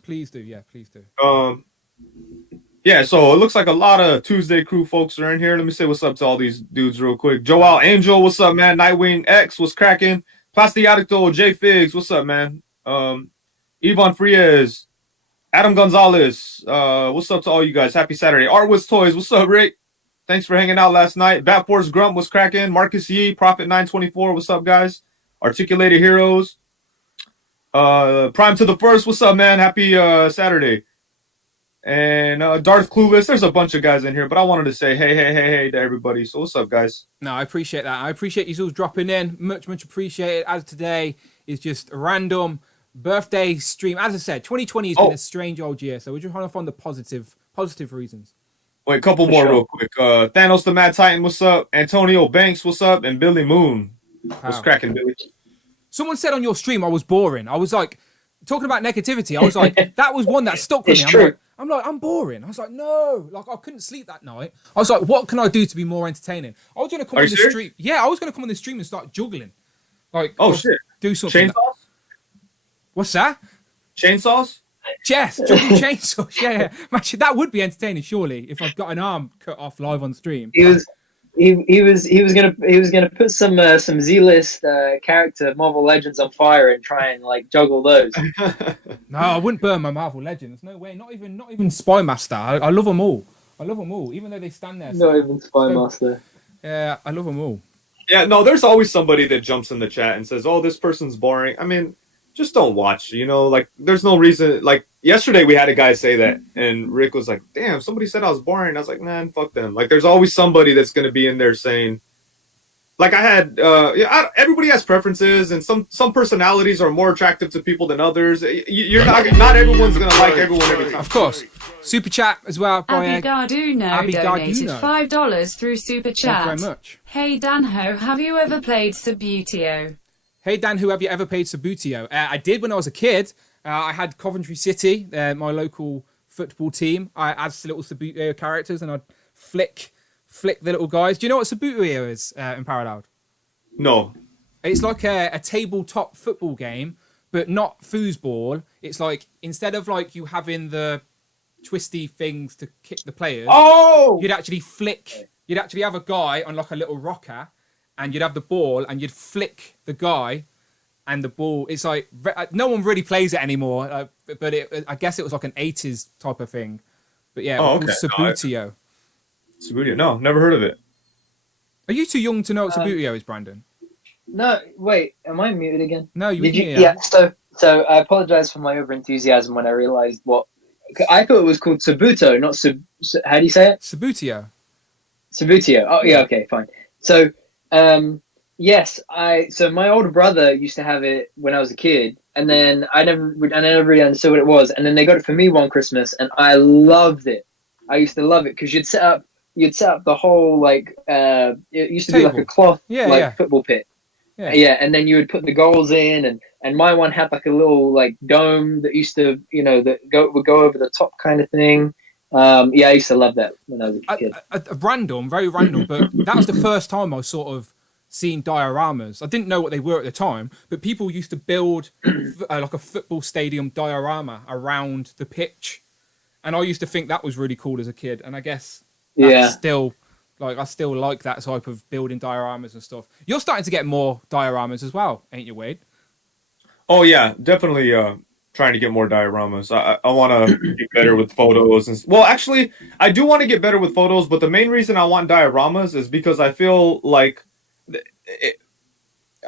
please do. Yeah, please do. Yeah, so it looks like a lot of Tuesday Crew folks are in here. Let me say what's up to all these dudes real quick. Joel Angel, what's up, man? Nightwing X, what's cracking? Plastiadicto, J Figs, what's up, man? Yvonne Frias, Adam Gonzalez, what's up to all you guys? Happy Saturday. Artwoods Toys, what's up, Rick? Thanks for hanging out last night. Bat Force Grump, what's cracking? Marcus Yee, Prophet 924, what's up, guys? Articulated Heroes. Prime to the First, what's up, man? Happy Saturday. And Darth Clueless, there's a bunch of guys in here, but I wanted to say hey to everybody. So what's up, guys? No, I appreciate that. I appreciate you all dropping in. Much appreciated. As today is just a random birthday stream. As I said, 2020 has been a strange old year, so we're just trying to find the positive reasons. Wait, a couple more real quick. Thanos the Mad Titan, what's up? Antonio Banks, what's up? And Billy Moon, what's cracking, Billy? Someone said on your stream I was boring. I was like, talking about negativity, I was like, that was one that stuck with me. I'm boring. I was like, no, like I couldn't sleep that night. I was like, what can I do to be more entertaining? I was going to come on the stream. Yeah, I was going to come on the stream and start juggling. Like, shit. Do something. Chainsaws? What's that? Chainsaws? Yes, juggling chainsaws. Yeah. Actually, that would be entertaining, surely, if I've got an arm cut off live on stream. He was gonna put some Z-list character Marvel Legends on fire and try and like juggle those. No, I wouldn't burn my Marvel Legends. No way. Not even Spy Master. I love them all. Even though they stand there. Not even Spy Master. Yeah, I love them all. Yeah, no, there's always somebody that jumps in the chat and says, "Oh, this person's boring." I mean, just don't watch. You know, like there's no reason. Like yesterday, we had a guy say that, and Rick was like, "Damn, somebody said I was boring." I was like, "Man, fuck them." Like, there's always somebody that's going to be in there saying, like I had, everybody has preferences, and some personalities are more attractive to people than others. You're not everyone's going to like everyone every time. Of course. Super chat as well. Abby Garduno donated $5 through Super Chat. Thank you very much. Hey Danho, have you ever played Subutio? Hey Dan, who have you ever played Subutio? I did when I was a kid. I had Coventry City, my local football team. I had little Subutio characters, and I'd flick the little guys. Do you know what Subutio is, Unparalleled? No. It's like a tabletop football game, but not foosball. It's like, instead of like you having the twisty things to kick the players, you'd actually have a guy on like a little rocker, and you'd have the ball, and you'd flick the guy, and the ball. It's like, no one really plays it anymore, but I guess it was like an 80s type of thing. But yeah, Subutio. Subbuteo. No, never heard of it. Are you too young to know what Subbuteo is, Brandon? No, wait, am I muted again? No, you. Did you? Yeah. Yeah. So I apologize for my over enthusiasm when I realized what I thought it was called Subuto, not How do you say it? Subbuteo. Subbuteo. Oh yeah, okay, fine. So, yes, so my older brother used to have it when I was a kid, and then I never really understood what it was, and then they got it for me one Christmas, and I loved it. I used to love it because you'd set up the whole like it used to be like a cloth football pit. Yeah, and then you would put the goals in, and my one had like a little like dome that used to, would go over the top kind of thing. I used to love that when I was a kid. Very random, but that was the first time I sort of seen dioramas. I didn't know what they were at the time, but people used to build like a football stadium diorama around the pitch, and I used to think that was really cool as a kid. And I guess that's still. Like, I still like that type of building dioramas and stuff. You're starting to get more dioramas as well, ain't you, Wade? Oh, yeah, definitely trying to get more dioramas. I want to get better with photos. Well, actually, I do want to get better with photos, but the main reason I want dioramas is because I feel like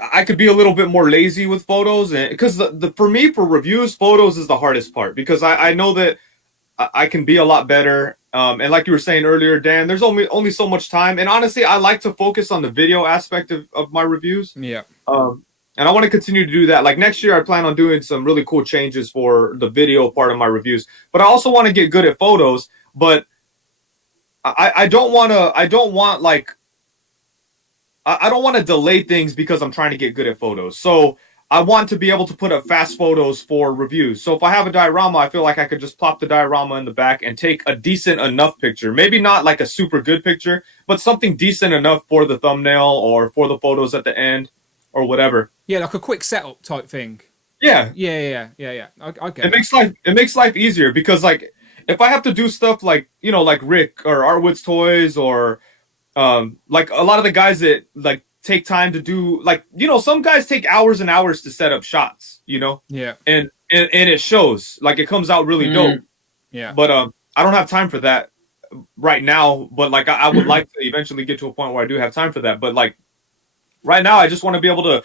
I could be a little bit more lazy with photos. Because for me, for reviews, photos is the hardest part. Because I know that I can be a lot better. And like you were saying earlier, Dan, there's only so much time. And honestly, I like to focus on the video aspect of my reviews. Yeah. And I want to continue to do that. Like next year, I plan on doing some really cool changes for the video part of my reviews. But I also want to get good at photos. But I don't want to delay things because I'm trying to get good at photos. So I want to be able to put up fast photos for reviews. So if I have a diorama, I feel like I could just plop the diorama in the back and take a decent enough picture. Maybe not like a super good picture, but something decent enough for the thumbnail or for the photos at the end or whatever. Yeah, like a quick setup type thing. Yeah. Yeah. I get it. It makes life easier because like if I have to do stuff like, like Rick or Artwood's Toys or like a lot of the guys that like take time to do, like, some guys take hours and hours to set up shots, Yeah. And it shows, like, it comes out really dope. Yeah. But I don't have time for that right now, but like I would like to eventually get to a point where I do have time for that. But like right now I just want to be able to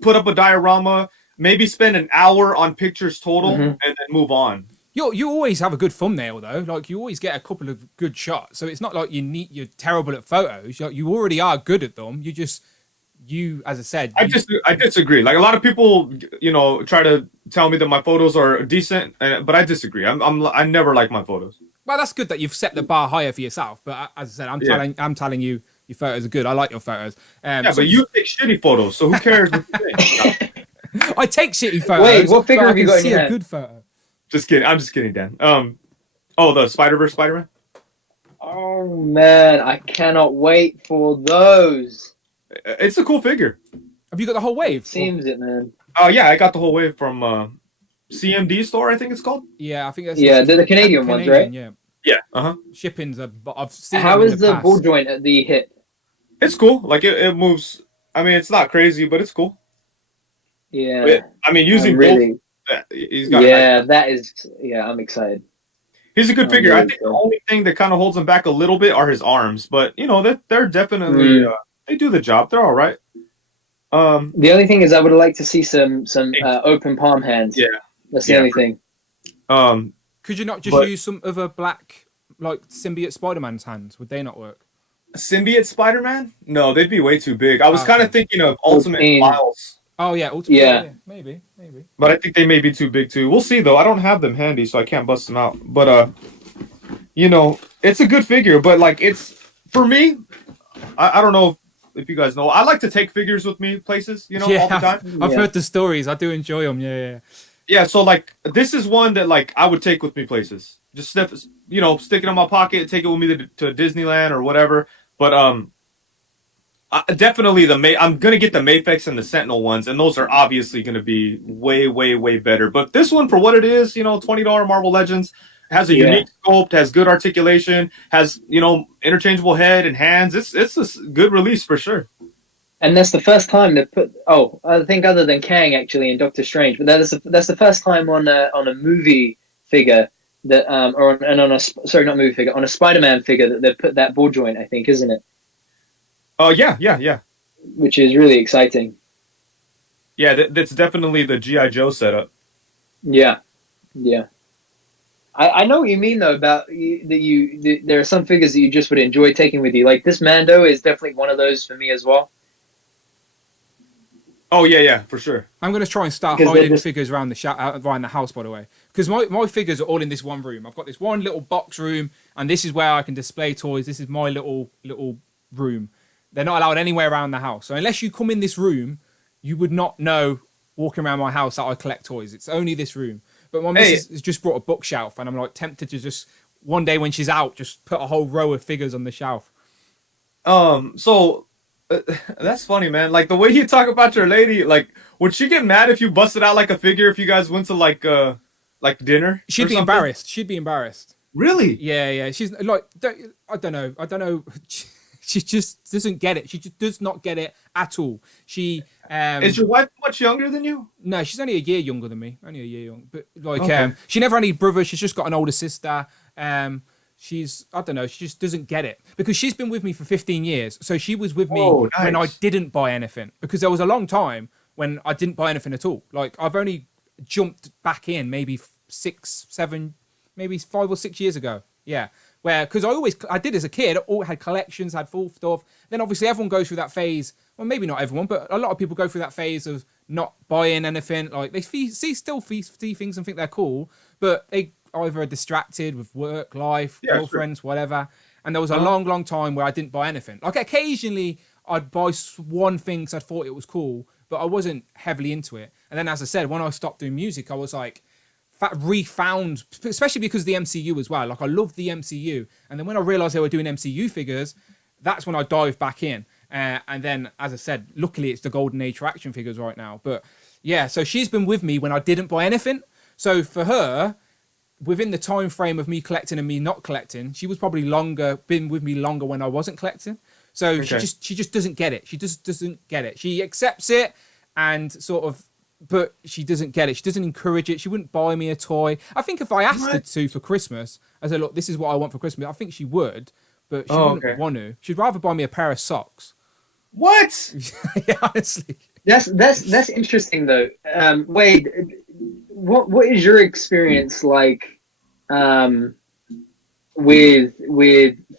put up a diorama, maybe spend an hour on pictures total and then move on. You always have a good thumbnail though. Like you always get a couple of good shots. So it's not like you're terrible at photos. You already are good at them. As I said, I disagree. Like a lot of people, try to tell me that my photos are decent, but I disagree. I never like my photos. Well, that's good that you've set the bar higher for yourself. But as I said, I'm telling you, your photos are good. I like your photos. But you take shitty photos, so who cares what you think? I take shitty photos. Wait, what figure have you got in your a hand? good photo. Just kidding. I'm just kidding, Dan. The Spider-Verse Spider-Man? Oh man, I cannot wait for those. It's a cool figure. Have you got the whole wave? Seems it, man. Oh yeah, I got the whole wave from CMD store, I think it's called. Yeah, I think that's they're the Canadian ones, right? Yeah. Yeah. Shipping's I've seen. How is the past. ball joint at the hip? It's cool. Like it moves. I mean, it's not crazy, but it's cool. Yeah. Using really. both. He's got. I'm excited. He's a good figure. Really I think the only thing that kind of holds him back a little bit are his arms, but they're definitely they do the job. They're all right. The only thing is, I would like to see some open palm hands. Yeah, that's the only thing. Could you not just use some other black, like symbiote Spider-Man's hands? Would they not work? Symbiote Spider-Man? No, they'd be way too big. I was kind of thinking of Ultimate Miles. Oh yeah, Ultimate. Yeah, maybe. But I think they may be too big too. We'll see though. I don't have them handy, so I can't bust them out. But it's a good figure. But like, it's for me. I don't know if you guys know. I like to take figures with me places. All the time. I've heard the stories. I do enjoy them. Yeah. So like, this is one that like I would take with me places. Just stick it in my pocket, take it with me to Disneyland or whatever. But definitely I'm gonna get the Mafex and the Sentinel ones, and those are obviously gonna be way, way, way better. But this one, for what it is, $20 Marvel Legends, has a unique sculpt, has good articulation, has interchangeable head and hands. It's a good release for sure. And that's the first time they put. Oh, I think other than Kang actually in Doctor Strange, but that's the first time on a movie figure that sorry, not movie figure, on a Spider-Man figure that they've put that ball joint, I think, isn't it? Oh yeah. Which is really exciting. Yeah, that's definitely the GI Joe setup. Yeah. I know what you mean though about there are some figures that you just would enjoy taking with you. Like this Mando is definitely one of those for me as well. Oh yeah, for sure. I'm going to try and start hiding figures around around the house, by the way, because my figures are all in this one room. I've got this one little box room, and this is where I can display toys. This is my little room. They're not allowed anywhere around the house. So unless you come in this room, you would not know walking around my house that I collect toys. It's only this room. But my missus has just brought a bookshelf, and I'm like tempted to just one day when she's out, just put a whole row of figures on the shelf. So that's funny, man. Like the way you talk about your lady, like would she get mad if you busted out like a figure if you guys went to like dinner? She'd be embarrassed. She'd be embarrassed. Really? Yeah. She's like, I don't know. She just doesn't get it. She just does not get it at all. She is your wife much younger than you? No, she's only a year younger than me. Only a year young. But like, she never had any brothers. She's just got an older sister. I don't know. She just doesn't get it because she's been with me for 15 years. So she was with me when I didn't buy anything, because there was a long time when I didn't buy anything at all. Like I've only jumped back in maybe 6, 7, maybe 5 or 6 years ago. Yeah. Because I did as a kid, all had collections, had full stuff. Then obviously everyone goes through that phase. Well, maybe not everyone, but a lot of people go through that phase of not buying anything. Like they see things and think they're cool, but they either are distracted with work, life, girlfriends, whatever. And there was a long time where I didn't buy anything. Like occasionally I'd buy one thing because I thought it was cool, but I wasn't heavily into it. And then, as I said, when I stopped doing music, I was like, refound, especially because of the MCU as well. Like I loved the MCU, and then when I realized they were doing MCU figures, that's when I dived back in. And then, as I said, luckily it's the golden age for action figures right now. But yeah, so she's been with me when I didn't buy anything. So for her, within the time frame of me collecting and me not collecting, she was probably been with me longer when I wasn't collecting. So she just doesn't get it. She just doesn't get it. She accepts it and sort of, but she doesn't get it. She doesn't encourage it. She wouldn't buy me a toy. I think if I asked her to for Christmas, I said, look, this is what I want for Christmas, I think she would, but she wouldn't want to. She'd rather buy me a pair of socks. What? Yeah, honestly. That's interesting though. Wade, what is your experience like with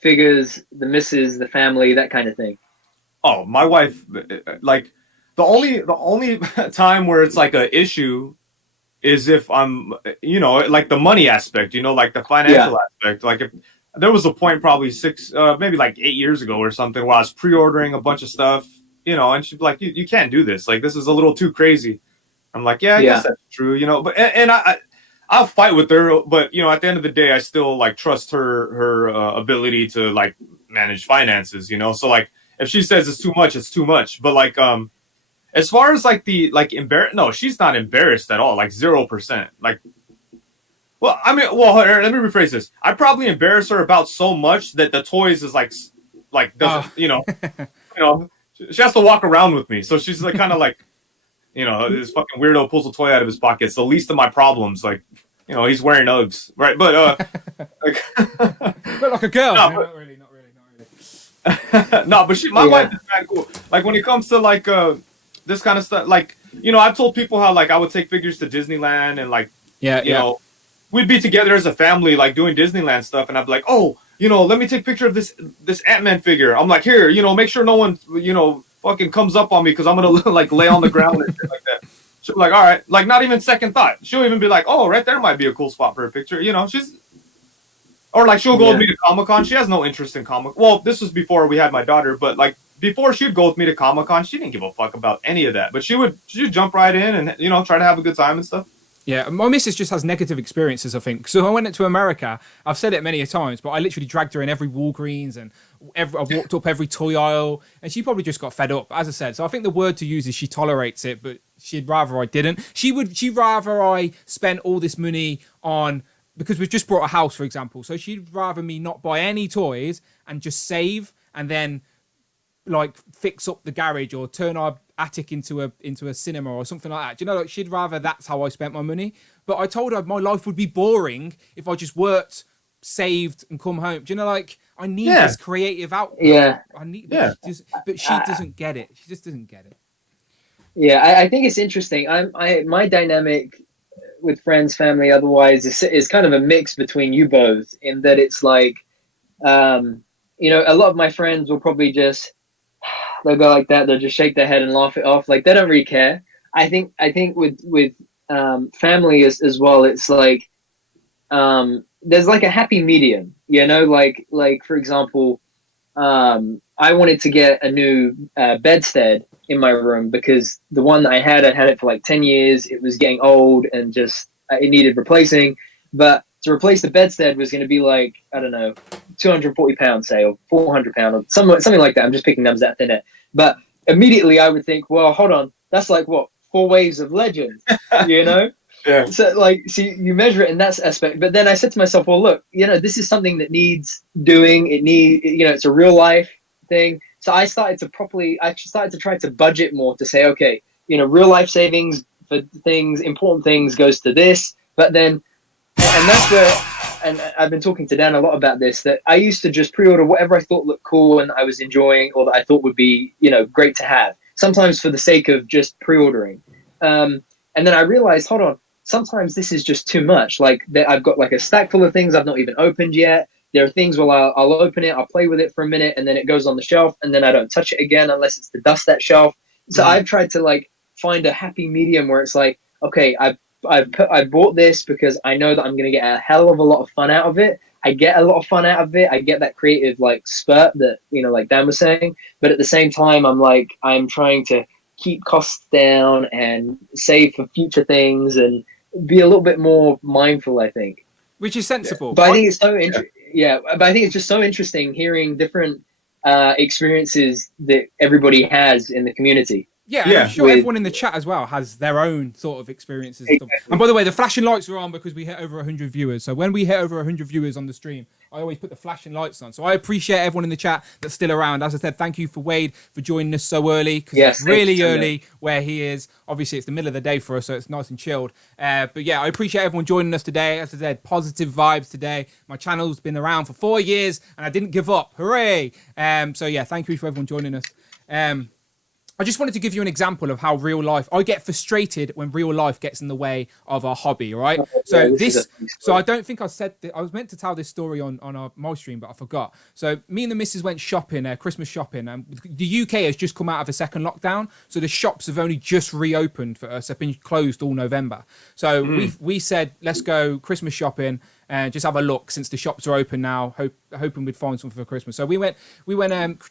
figures, the missus, the family, that kind of thing? Oh, my wife, like the only time where it's like a issue is if I'm, like the money aspect, like the financial aspect. Like if there was a point probably maybe like 8 years ago or something where I was pre-ordering a bunch of stuff, and she'd be like, you can't do this. Like, this is a little too crazy. I'm like, I guess that's true, but, and I'll fight with her, but, at the end of the day, I still like trust her ability to like manage finances, so like, if she says it's too much, it's too much. But like, as far as like no, she's not embarrassed at all. Like 0%. Like, let me rephrase this. I probably embarrass her about so much that the toys is doesn't, she has to walk around with me. So she's like, kind of like, this fucking weirdo pulls a toy out of his pocket. It's the least of my problems. Like, he's wearing Uggs, right? But, like, but like a girl. No, not really. No, but my wife is kind of cool. Like when it comes to like this kind of stuff, like I've told people how like I would take figures to Disneyland and like we'd be together as a family like doing Disneyland stuff, and I'd be like, oh, let me take a picture of this Ant-Man figure. I'm like, here, make sure no one fucking comes up on me because I'm gonna like lay on the ground and shit like that. She'll be like, all right, like not even second thought. She'll even be like, oh, right there might be a cool spot for a picture. Or like she'll go with me to Comic-Con. She has no interest in comic. Well, this was before we had my daughter, but like before she'd go with me to Comic-Con, she didn't give a fuck about any of that. But she'd jump right in and try to have a good time and stuff. Yeah, my missus just has negative experiences, I think. So I went to America. I've said it many a times, but I literally dragged her in every Walgreens and I've walked up every toy aisle, and she probably just got fed up, as I said. So I think the word to use is she tolerates it, but she'd rather I didn't. She'd rather I spent all this money on, because we've just bought a house, for example. So she'd rather me not buy any toys and just save and then like fix up the garage or turn our attic into a cinema or something like that. Do you know, like she'd rather that's how I spent my money. But I told her my life would be boring if I just worked, saved, and come home. Do you know, like I need this creative output. Yeah. I need, but she doesn't get it. She just doesn't get it. Yeah, I think it's interesting. My dynamic with friends, family, otherwise is kind of a mix between you both in that it's like, you know, a lot of my friends will probably just, they'll go like that. They'll just shake their head and laugh it off. Like they don't really care. I think with family as well, it's like, there's like a happy medium, you know, like for example, I wanted to get a new bedstead in my room because the one that I'd had it for like 10 years. It was getting old and just it needed replacing. But to replace the bedstead was going to be like, I don't know, £240, say, or £400 or something like that. I'm just picking numbers out of thin air. But immediately I would think, well, hold on, that's like what, 4 waves of legend, you know? Yeah. So like, see, you measure it in that aspect. But then I said to myself, well, look, you know, this is something that needs doing. You know, it's a real life thing. So I started to try to budget more to say, okay, you know, real life savings for things, important things goes to this. But then, and that's where, and I've been talking to Dan a lot about this, that I used to just pre-order whatever I thought looked cool and I was enjoying or that I thought would be, you know, great to have. Sometimes for the sake of just pre-ordering. And then I realized, hold on, sometimes this is just too much. Like that I've got like a stack full of things I've not even opened yet. There are things where I'll open it, I'll play with it for a minute, and then it goes on the shelf, and then I don't touch it again unless it's to dust that shelf. So I've tried to like find a happy medium where it's like, okay, I bought this because I know that I'm going to get a hell of a lot of fun out of it. I get a lot of fun out of it. I get that creative like spurt that, you know, like Dan was saying. But at the same time, I'm trying to keep costs down and save for future things and be a little bit more mindful, I think. Which is sensible. But I think it's so interesting. Yeah, but I think it's just so interesting hearing different experiences that everybody has in the community. Yeah, and I'm sure everyone in the chat as well has their own sort of experiences. Exactly. And by the way, the flashing lights are on because we hit over 100 viewers. So when we hit over 100 viewers on the stream, I always put the flashing lights on. So I appreciate everyone in the chat that's still around. As I said, thank you for Wade for joining us so early, because it's really early where he is. Obviously, it's the middle of the day for us, so it's nice and chilled. But yeah, I appreciate everyone joining us today. As I said, positive vibes today. My channel's been around for 4 years, and I didn't give up. Hooray! So yeah, thank you for everyone joining us. I just wanted to give you an example of how real life, I get frustrated when real life gets in the way of our hobby, right? So I don't think I said, I was meant to tell this story on my stream, but I forgot. So me and the missus went shopping, Christmas shopping, and the UK has just come out of a second lockdown. So the shops have only just reopened for us. They've been closed all November. So we said, let's go Christmas shopping and just have a look since the shops are open now, hoping we'd find something for Christmas. So we went,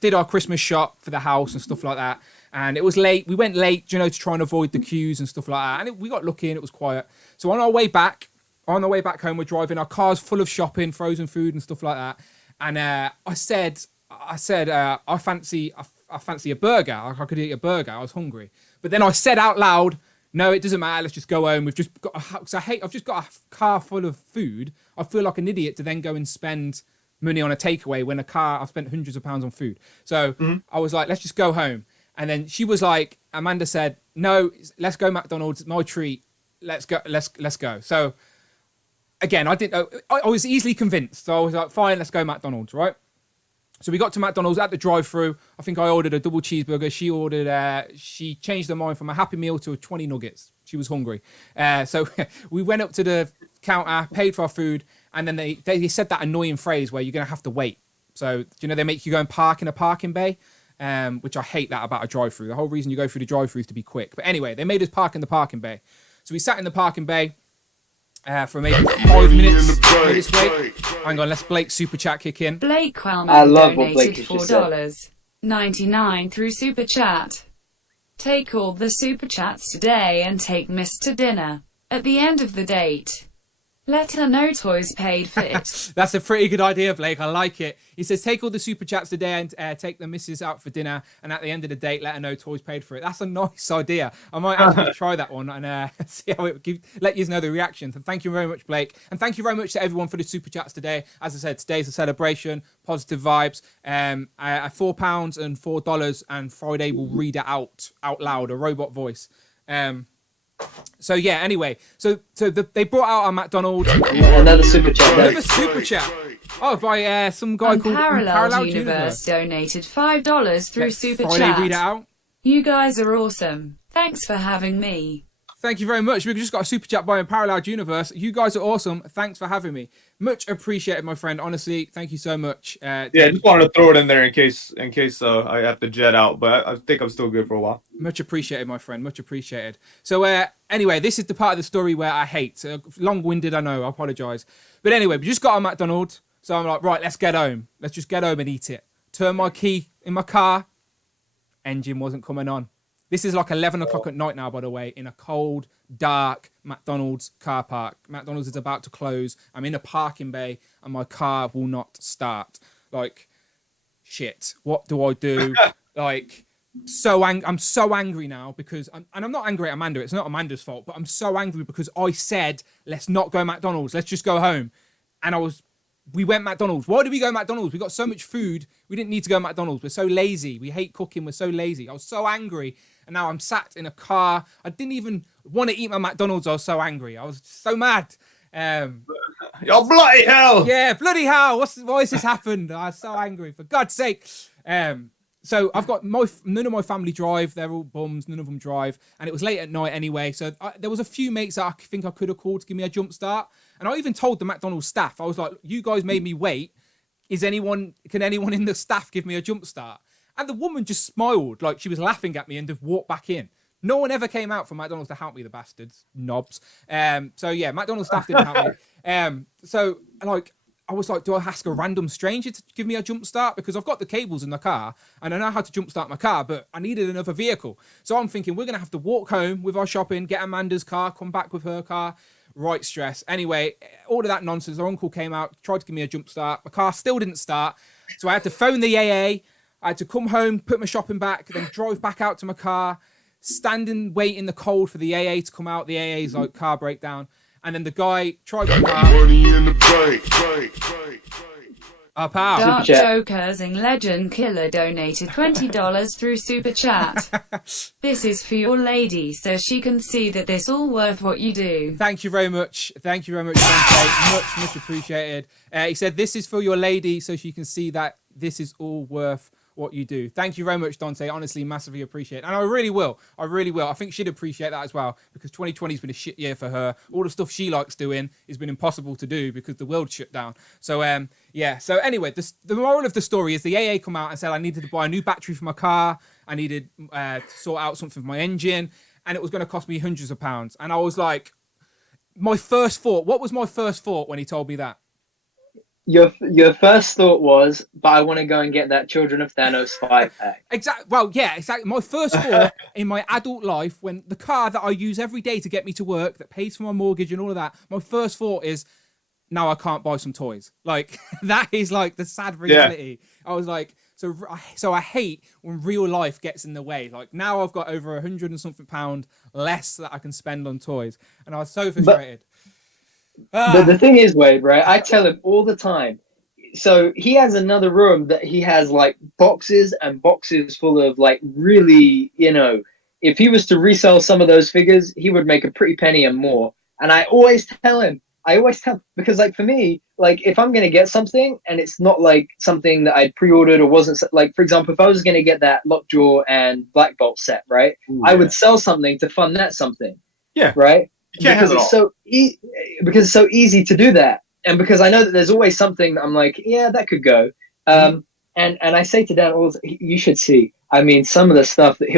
did our Christmas shop for the house and stuff like that. And it was late. We went late, you know, to try and avoid the queues and stuff like that. And we got lucky and it was quiet. So on our way back home, we're driving. Our car's full of shopping, frozen food and stuff like that. And I said, I fancy a burger. I could eat a burger. I was hungry. But then I said out loud, no, it doesn't matter. Let's just go home. We've just got I've just got a car full of food. I feel like an idiot to then go and spend money on a takeaway when I've spent hundreds of pounds on food. So I was like, let's just go home. And then she was like, Amanda said, no, let's go McDonald's. My treat. Let's go. So again, I was easily convinced. So I was like, fine, let's go McDonald's, right? So we got to McDonald's at the drive-thru. I think I ordered a double cheeseburger. She changed her mind from a Happy Meal to a 20 nuggets. She was hungry. So we went up to the counter, paid for our food, and then they said that annoying phrase where you're going to have to wait. So, you know, they make you go and park in a parking bay, which I hate that about a drive-thru. The whole reason you go through the drive-thru is to be quick. But anyway, they made us park in the parking bay. So we sat in the parking bay for maybe 5 minutes. Wait. Hang on, let's Blake super chat kick in. Blake Quellman I love what donated Blake just $4.99 through super chat. Take all the super chats today and take Miss to dinner. At the end of the date. Let her know toys paid for it. That's a pretty good idea, Blake. I like it. He says, take all the super chats today and take the missus out for dinner. And at the end of the date, let her know toys paid for it. That's a nice idea. I might actually try that one and see how it let you know the reaction. So thank you very much, Blake. And thank you very much to everyone for the super chats today. As I said, today's a celebration, positive vibes. £4 and $4, and Friday will read it out loud, a robot voice. So yeah, anyway, they brought out our McDonald's. Another super chat. Another super chat. Oh, by some guy called Unparalleled Universe donated $5 through super chat. Read it out. You guys are awesome. Thanks for having me. Thank you very much. We just got a super chat by Unparalleled Universe. You guys are awesome. Thanks for having me. Much appreciated, my friend. Honestly, thank you so much. Yeah, I just wanted to throw it in there in case I have to jet out, but I think I'm still good for a while. Much appreciated, my friend. Much appreciated. So anyway, this is the part of the story where I hate. Long-winded, I know. I apologise. But anyway, we just got on McDonald's. So I'm like, right, let's get home. Let's just get home and eat it. Turn my key in my car. Engine wasn't coming on. This is like 11 o'clock at night now, by the way, in a cold, dark McDonald's car park. McDonald's is about to close. I'm in a parking bay and my car will not start. Like, shit, what do I do? Like, I'm so angry now because, and I'm not angry at Amanda. It's not Amanda's fault, but I'm so angry because I said, let's not go McDonald's. Let's just go home. And we went McDonald's. Why did we go McDonald's? We got so much food. We didn't need to go McDonald's. We're so lazy. We hate cooking. We're so lazy. I was so angry. And now I'm sat in a car. I didn't even want to eat my McDonald's. I was so angry. I was so mad. Yo, bloody hell! Yeah, bloody hell. Why has this happened? I was so angry. For God's sake. So I've got none of my family drive. They're all bums. None of them drive. And it was late at night anyway. So there was a few mates that I think I could have called to give me a jump start. And I even told the McDonald's staff, I was like, you guys made me wait. Can anyone in the staff give me a jump start? And the woman just smiled like she was laughing at me and just walked back in. No one ever came out from McDonald's to help me, the bastards, knobs. So yeah, McDonald's staff didn't help me. So like, I was like, do I ask a random stranger to give me a jump start? Because I've got the cables in the car and I know how to jump start my car, but I needed another vehicle. So I'm thinking we're going to have to walk home with our shopping, get Amanda's car, come back with her car. Right stress. Anyway, all of that nonsense. Our uncle came out, tried to give me a jump start. My car still didn't start. So I had to phone the AA. I had to come home, put my shopping back, then drive back out to my car, stand and wait in the cold for the AA to come out. The AA's like car breakdown. And then the guy tried my car. Money in the bank. Up out. Dark Jokers and Legend Killer donated $20 through Super Chat. This is for your lady, so she can see that this all worth what you do. Thank you very much. Thank you very much, Dante. Much appreciated. He said, this is for your lady, so she can see that this is all worth what you do. Thank you very much, Dante. Honestly, massively appreciate it. And I really will. I think she'd appreciate that as well, because 2020 has been a shit year for her. All the stuff she likes doing has been impossible to do because the world shut down. So, yeah. So anyway, the moral of the story is the AA come out and said I needed to buy a new battery for my car. I needed to sort out something for my engine, and it was going to cost me hundreds of pounds. And I was like, what was my first thought when he told me that? Your first thought was, but I want to go and get that Children of Thanos 5-pack. Exactly. Well, yeah, exactly. My first thought in my adult life, when the car that I use every day to get me to work, that pays for my mortgage and all of that, my first thought is, now I can't buy some toys. Like, that is like the sad reality. Yeah. I was like, so I hate when real life gets in the way. Like, now I've got over 100 and something pound less that I can spend on toys. And I was so frustrated. But the thing is, Wade, right? I tell him all the time. So he has another room that he has like boxes and boxes full of like really, if he was to resell some of those figures, he would make a pretty penny and more. And I always tell him, because like for me, like if I'm going to get something and it's not like something that I'd pre-ordered or wasn't like, for example, if I was going to get that Lockjaw and Black Bolt set, right? Ooh, I would sell something to fund that something. Yeah. Right. Because it's so easy to do that, and because I know that there's always something that I'm like, yeah, that could go. And I say to Dan, you should see. I mean, some of the stuff that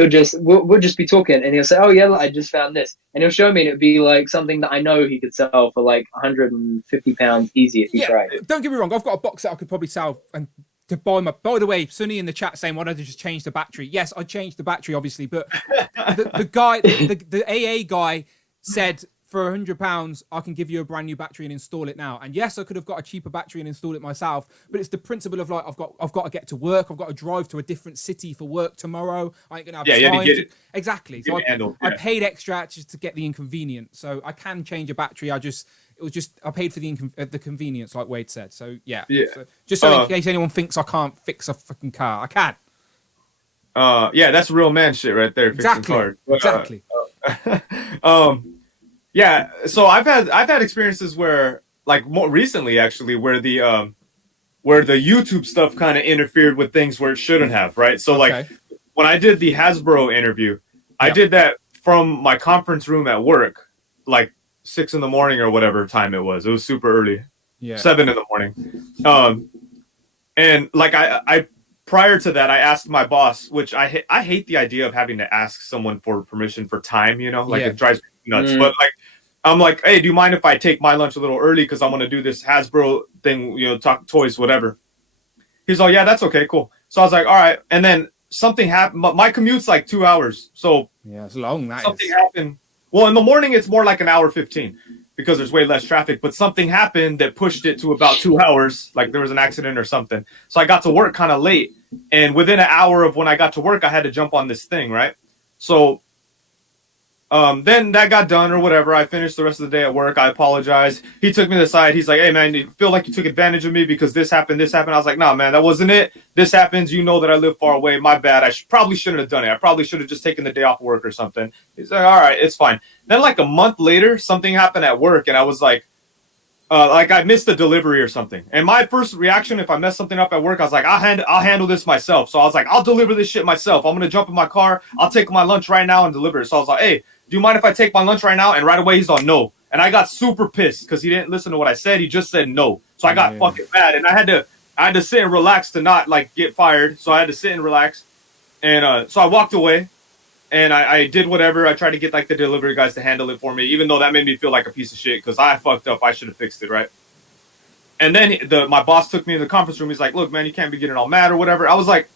we'll just be talking, and he'll say, oh yeah, I just found this, and he'll show me, and it'd be like something that I know he could sell for like £150 easy if he tried. Don't get me wrong, I've got a box that I could probably sell and to buy my. By the way, Sunny in the chat saying, why don't I just change the battery? Yes, I changed the battery, obviously, but the guy, the AA guy said for £100, I can give you a brand new battery and install it now. And yes, I could have got a cheaper battery and installed it myself, but it's the principle of like, I've got to get to work. I've got to drive to a different city for work tomorrow. I ain't going to have time. Exactly. So I paid extra just to get the inconvenience. So I can change a battery. I paid for the convenience, like Wade said. So yeah. So, just so in case anyone thinks I can't fix a fucking car, I can. Yeah, that's real man shit right there. Exactly. Exactly. Yeah, so I've had experiences where, like, more recently actually, where the YouTube stuff kind of interfered with things where it shouldn't have, right? So like when I did the Hasbro interview, I did that from my conference room at work, like 6 a.m. or whatever time it was. It was super early, 7 a.m. And like I prior to that, I asked my boss, which I hate the idea of having to ask someone for permission for time, you know, like it drives me nuts. But like, I'm like, hey, do you mind if I take my lunch a little early? Because I'm going to do this Hasbro thing, you know, talk toys, whatever. He's like, yeah, that's okay, cool. So I was like, all right. And then something happened. My commute's like 2 hours. So yeah, it's long. Nice. Something happened. Well, in the morning, it's more like an hour 15 because there's way less traffic. But something happened that pushed it to about 2 hours. Like there was an accident or something. So I got to work kind of late. And within an hour of when I got to work, I had to jump on this thing, right? So then that got done or whatever. I finished the rest of the day at work. I apologized. He took me to the side. He's like, hey, man, you feel like you took advantage of me because this happened. I was like, nah, man, that wasn't it. This happens. You know that I live far away. My bad. I probably shouldn't have done it. I probably should have just taken the day off work or something. He's like, all right, it's fine. Then like a month later, something happened at work. And I was like I missed a delivery or something. And my first reaction, if I messed something up at work, I was like, I'll handle this myself. So I was like, I'll deliver this shit myself. I'm going to jump in my car. I'll take my lunch right now and deliver it. So I was like, hey, do you mind if I take my lunch right now? And right away, he's on no. And I got super pissed because he didn't listen to what I said. He just said no. So I got fucking mad. And I had to sit and relax to not like get fired. So I had to sit and relax. And so I walked away. And I did whatever. I tried to get like the delivery guys to handle it for me, even though that made me feel like a piece of shit because I fucked up. I should have fixed it, right? And then my boss took me in the conference room. He's like, look, man, you can't be getting all mad or whatever. I was like,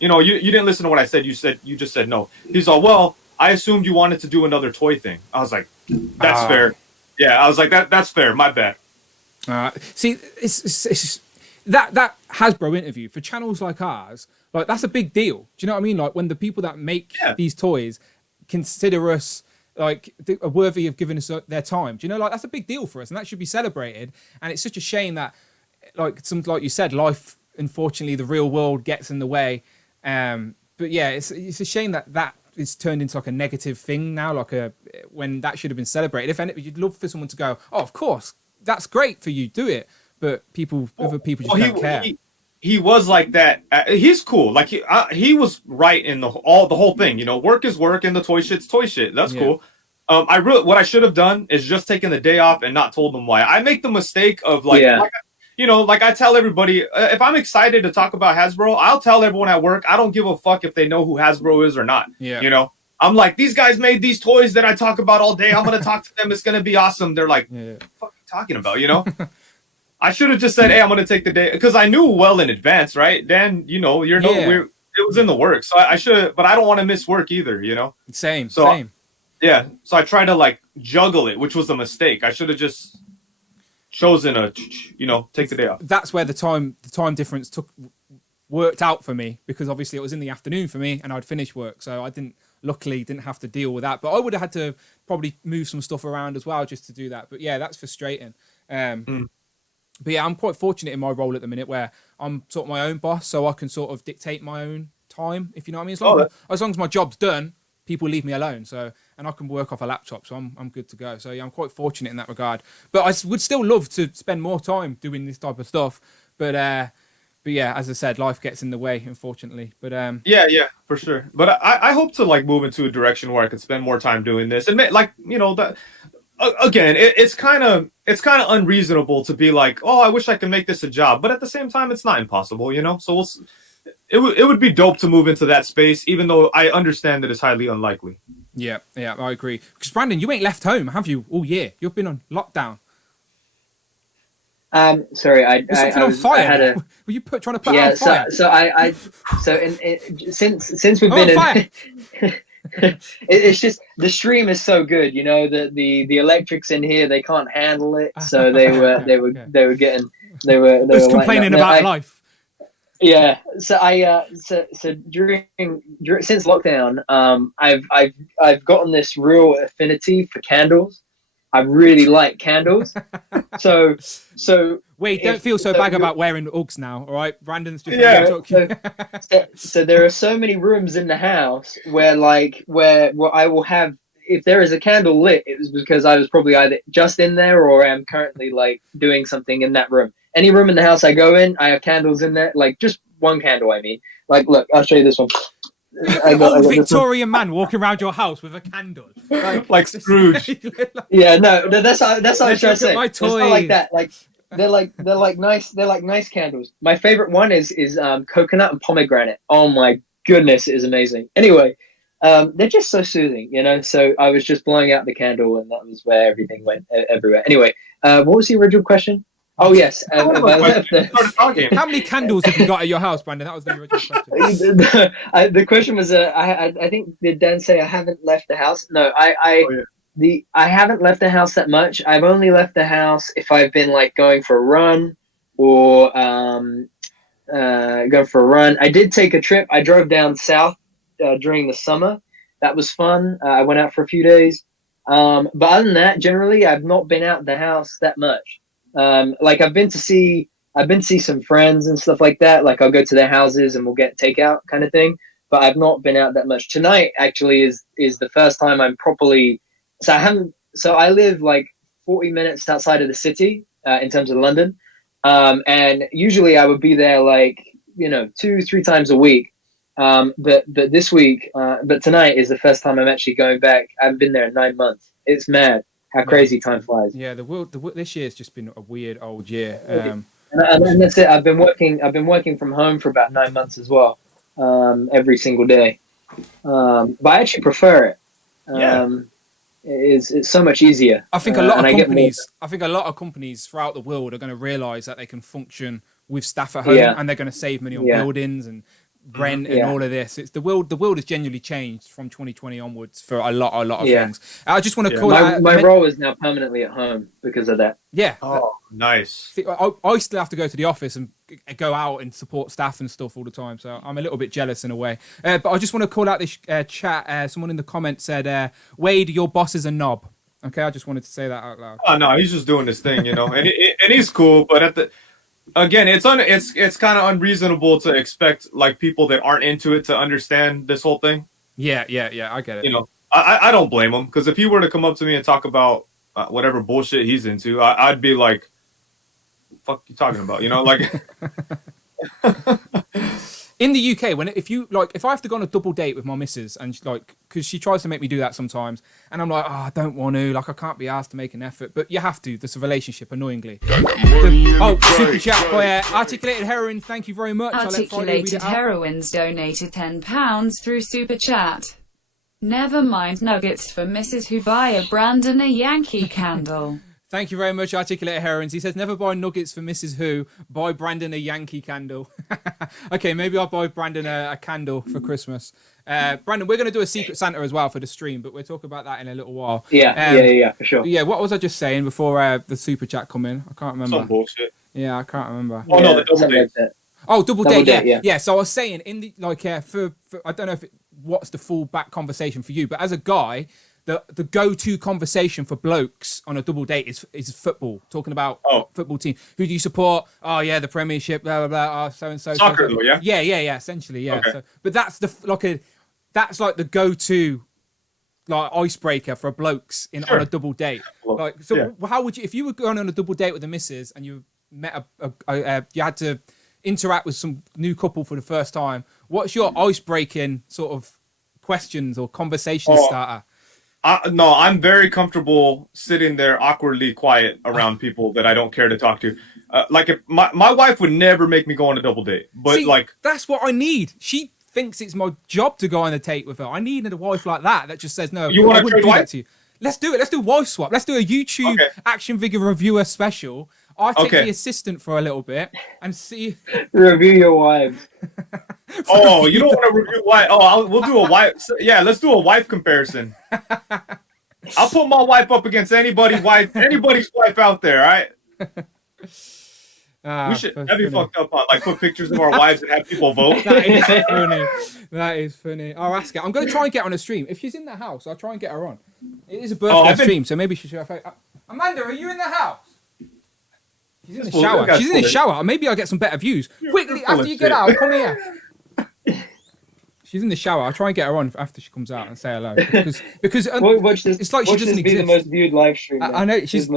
you know, you didn't listen to what I said. You just said no. He's all, well, I assumed you wanted to do another toy thing. I was like, that's fair. Yeah, I was like, that's fair. My bad. See, it's that Hasbro interview for channels like ours, like that's a big deal. Do you know what I mean? Like when the people that make these toys consider us like worthy of giving us their time. Do you know, like that's a big deal for us, and that should be celebrated. And it's such a shame that, like you said, life, unfortunately, the real world gets in the way. But yeah, it's a shame that is turned into like a negative thing now, like when that should have been celebrated. If anything, you'd love for someone to go, oh, of course, that's great for you, do it. But other people just don't care. He was like that. He's cool. Like he was right in the whole thing. You know, work is work and the toy shit's toy shit. That's cool. What I should have done is just taken the day off and not told them why. I make the mistake of like I tell everybody, if I'm excited to talk about Hasbro, I'll tell everyone at work. I don't give a fuck if they know who Hasbro is or not. Yeah. You know, I'm like, these guys made these toys that I talk about all day. I'm going to talk to them. It's going to be awesome. They're like, what the fuck are you talking about? You know, I should have just said, hey, I'm going to take the day because I knew well in advance, right? Dan, you know, it was in the works. So I should have, but I don't want to miss work either, you know? Same. Yeah. So I tried to like juggle it, which was a mistake. I should have just chosen take the day off. That's where the time difference worked out for me because obviously it was in the afternoon for me and I'd finished work. So I luckily didn't have to deal with that, but I would have had to probably move some stuff around as well just to do that. But yeah, that's frustrating. But yeah, I'm quite fortunate in my role at the minute where I'm sort of my own boss, so I can sort of dictate my own time, if you know what I mean. As long as my job's done, people leave me alone. So, and I can work off a laptop, so I'm good to go. So yeah, I'm quite fortunate in that regard. But I would still love to spend more time doing this type of stuff. But yeah, as I said, life gets in the way, unfortunately. But yeah, for sure. But I hope to like move into a direction where I could spend more time doing this. And like, you know, that again, it's kind of unreasonable to be like, oh, I wish I could make this a job. But at the same time, it's not impossible, you know. So it would be dope to move into that space, even though I understand that it's highly unlikely. Yeah, I agree. Because Brandon, you ain't left home, have you, all year? You've been on lockdown. Sorry, on fire. Were you trying to put out on fire? Since we've been in, It's just the stream is so good, you know. The electrics in here, they can't handle it, so they were Okay. they were getting they were Just lighting complaining up. No, about life. yeah. So during since lockdown, I've gotten this real affinity for candles. I really like candles. So Wait, don't feel so bad about wearing Uggs now, all right? Brandon's just Yeah. talking. so there are so many rooms in the house where I will have, if there is a candle lit, it was because I was probably either just in there or I'm currently like doing something in that room. Any room in the house I go in, I have candles in there, like just one candle. I mean, like look, I'll show you this one. An old Victorian man walking around your house with a candle, Like Scrooge. Yeah, no, that's what I was trying to Look say. at my It's not like toys. that. Like they're like nice candles. My favorite one is coconut and pomegranate. Oh my goodness, it is amazing. Anyway, they're just so soothing, you know. So I was just blowing out the candle, and that was where everything went everywhere. Anyway, what was the original question? Oh yes, have I left the... Started talking. How many candles have you got at your house, Brandon? That was the original question. The question was, I think, did Dan say I haven't left the house? No, I haven't left the house that much. I've only left the house if I've been like going for a run or going for a run. I did take a trip. I drove down south during the summer. That was fun. I went out for a few days. But other than that, generally, I've not been out of the house that much. Like I've been to see some friends and stuff like that. Like I'll go to their houses and we'll get takeout kind of thing. But I've not been out that much. Tonight actually is the first time I'm properly. So I live like 40 minutes outside of the city in terms of London, and usually I would be there like 2-3 times a week. But this week, but tonight is the first time I'm actually going back. I've been there 9 months. It's mad how crazy time flies. Yeah, this year's just been a weird old year. And that's it. I've been working from home for about 9 months as well, every single day. But I actually prefer it. It's so much easier. I think a lot of companies throughout the world are going to realize that they can function with staff at home, and they're going to save money on buildings and rent and all of this. It's the world has genuinely changed from 2020 onwards for a lot of things. I just want to call out my role is now permanently at home because of that. Oh, nice. See, I still have to go to the office and go out and support staff and stuff all the time, so I'm a little bit jealous in a way. But I just want to call out this chat. Someone in the comments said, Wade, your boss is a knob. Okay, I just wanted to say that out loud. Oh no, he's just doing his thing, and he's cool. But again, it's kind of unreasonable to expect like people that aren't into it to understand this whole thing. Yeah, I get it. I don't blame him, because if he were to come up to me and talk about whatever bullshit he's into, I'd be like, "Fuck you talking about?" Like. In the UK, if I have to go on a double date with my missus, and because she tries to make me do that sometimes, and I'm like, I don't want to, I can't be asked to make an effort, but you have to. There's a relationship, annoyingly. Super chat by Articulated Heroin, thank you very much. Articulated Heroines donated £10 through Super Chat. Never mind nuggets for Mrs. Who buy a Brandon a Yankee candle. Thank you very much, Articulated Herons. He says, never buy nuggets for Mrs. Who, buy Brandon a Yankee candle. Okay, maybe I'll buy Brandon a candle for Christmas. Brandon, we're going to do a Secret Santa as well for the stream, but we'll talk about that in a little while. Yeah, for sure. Yeah, what was I just saying before the super chat come in? I can't remember. Some bullshit. Yeah, I can't remember. Oh, no, the double date. Double date, yeah. So I was saying, for I don't know what's the full back conversation for you, but as a guy, the go-to conversation for blokes on a double date is football, talking about football team. Who do you support? Oh yeah, the Premiership, blah blah blah. Oh, so and so. Soccer, though, yeah. Yeah. Essentially, yeah. Okay. So, but that's that's like the go-to icebreaker for blokes on a double date. How would you, if you were going on a double date with a missus and you met you had to interact with some new couple for the first time? What's your ice-breaking sort of questions or conversation starter? No, I'm very comfortable sitting there awkwardly quiet around people that I don't care to talk to. If my wife would never make me go on a double date, but that's what I need. She thinks it's my job to go on a date with her. I need a wife like that just says no. You want to do that to you? Let's do it. Let's do wife swap. Let's do a YouTube action figure reviewer special. I'll take the assistant for a little bit and see. Review your wives. Oh, you don't want to review wife? Oh, we'll do a wife. Yeah, let's do a wife comparison. I'll put my wife up against anybody's wife out there. All right. We should. That'd be fucked up. Like put pictures of our wives and have people vote. That is funny. That is funny. I'll ask her. I'm going to try and get her on a stream. If she's in the house, I'll try and get her on. It is a birthday stream, so maybe she should have. Amanda, are you in the house? She's in the shower. She's in the shower. Maybe I'll get some better views. Quickly, after you get out, come here. She's in the shower. I'll try and get her on after she comes out and say hello. Because it's like she doesn't be exist. the most viewed live stream. I know she's.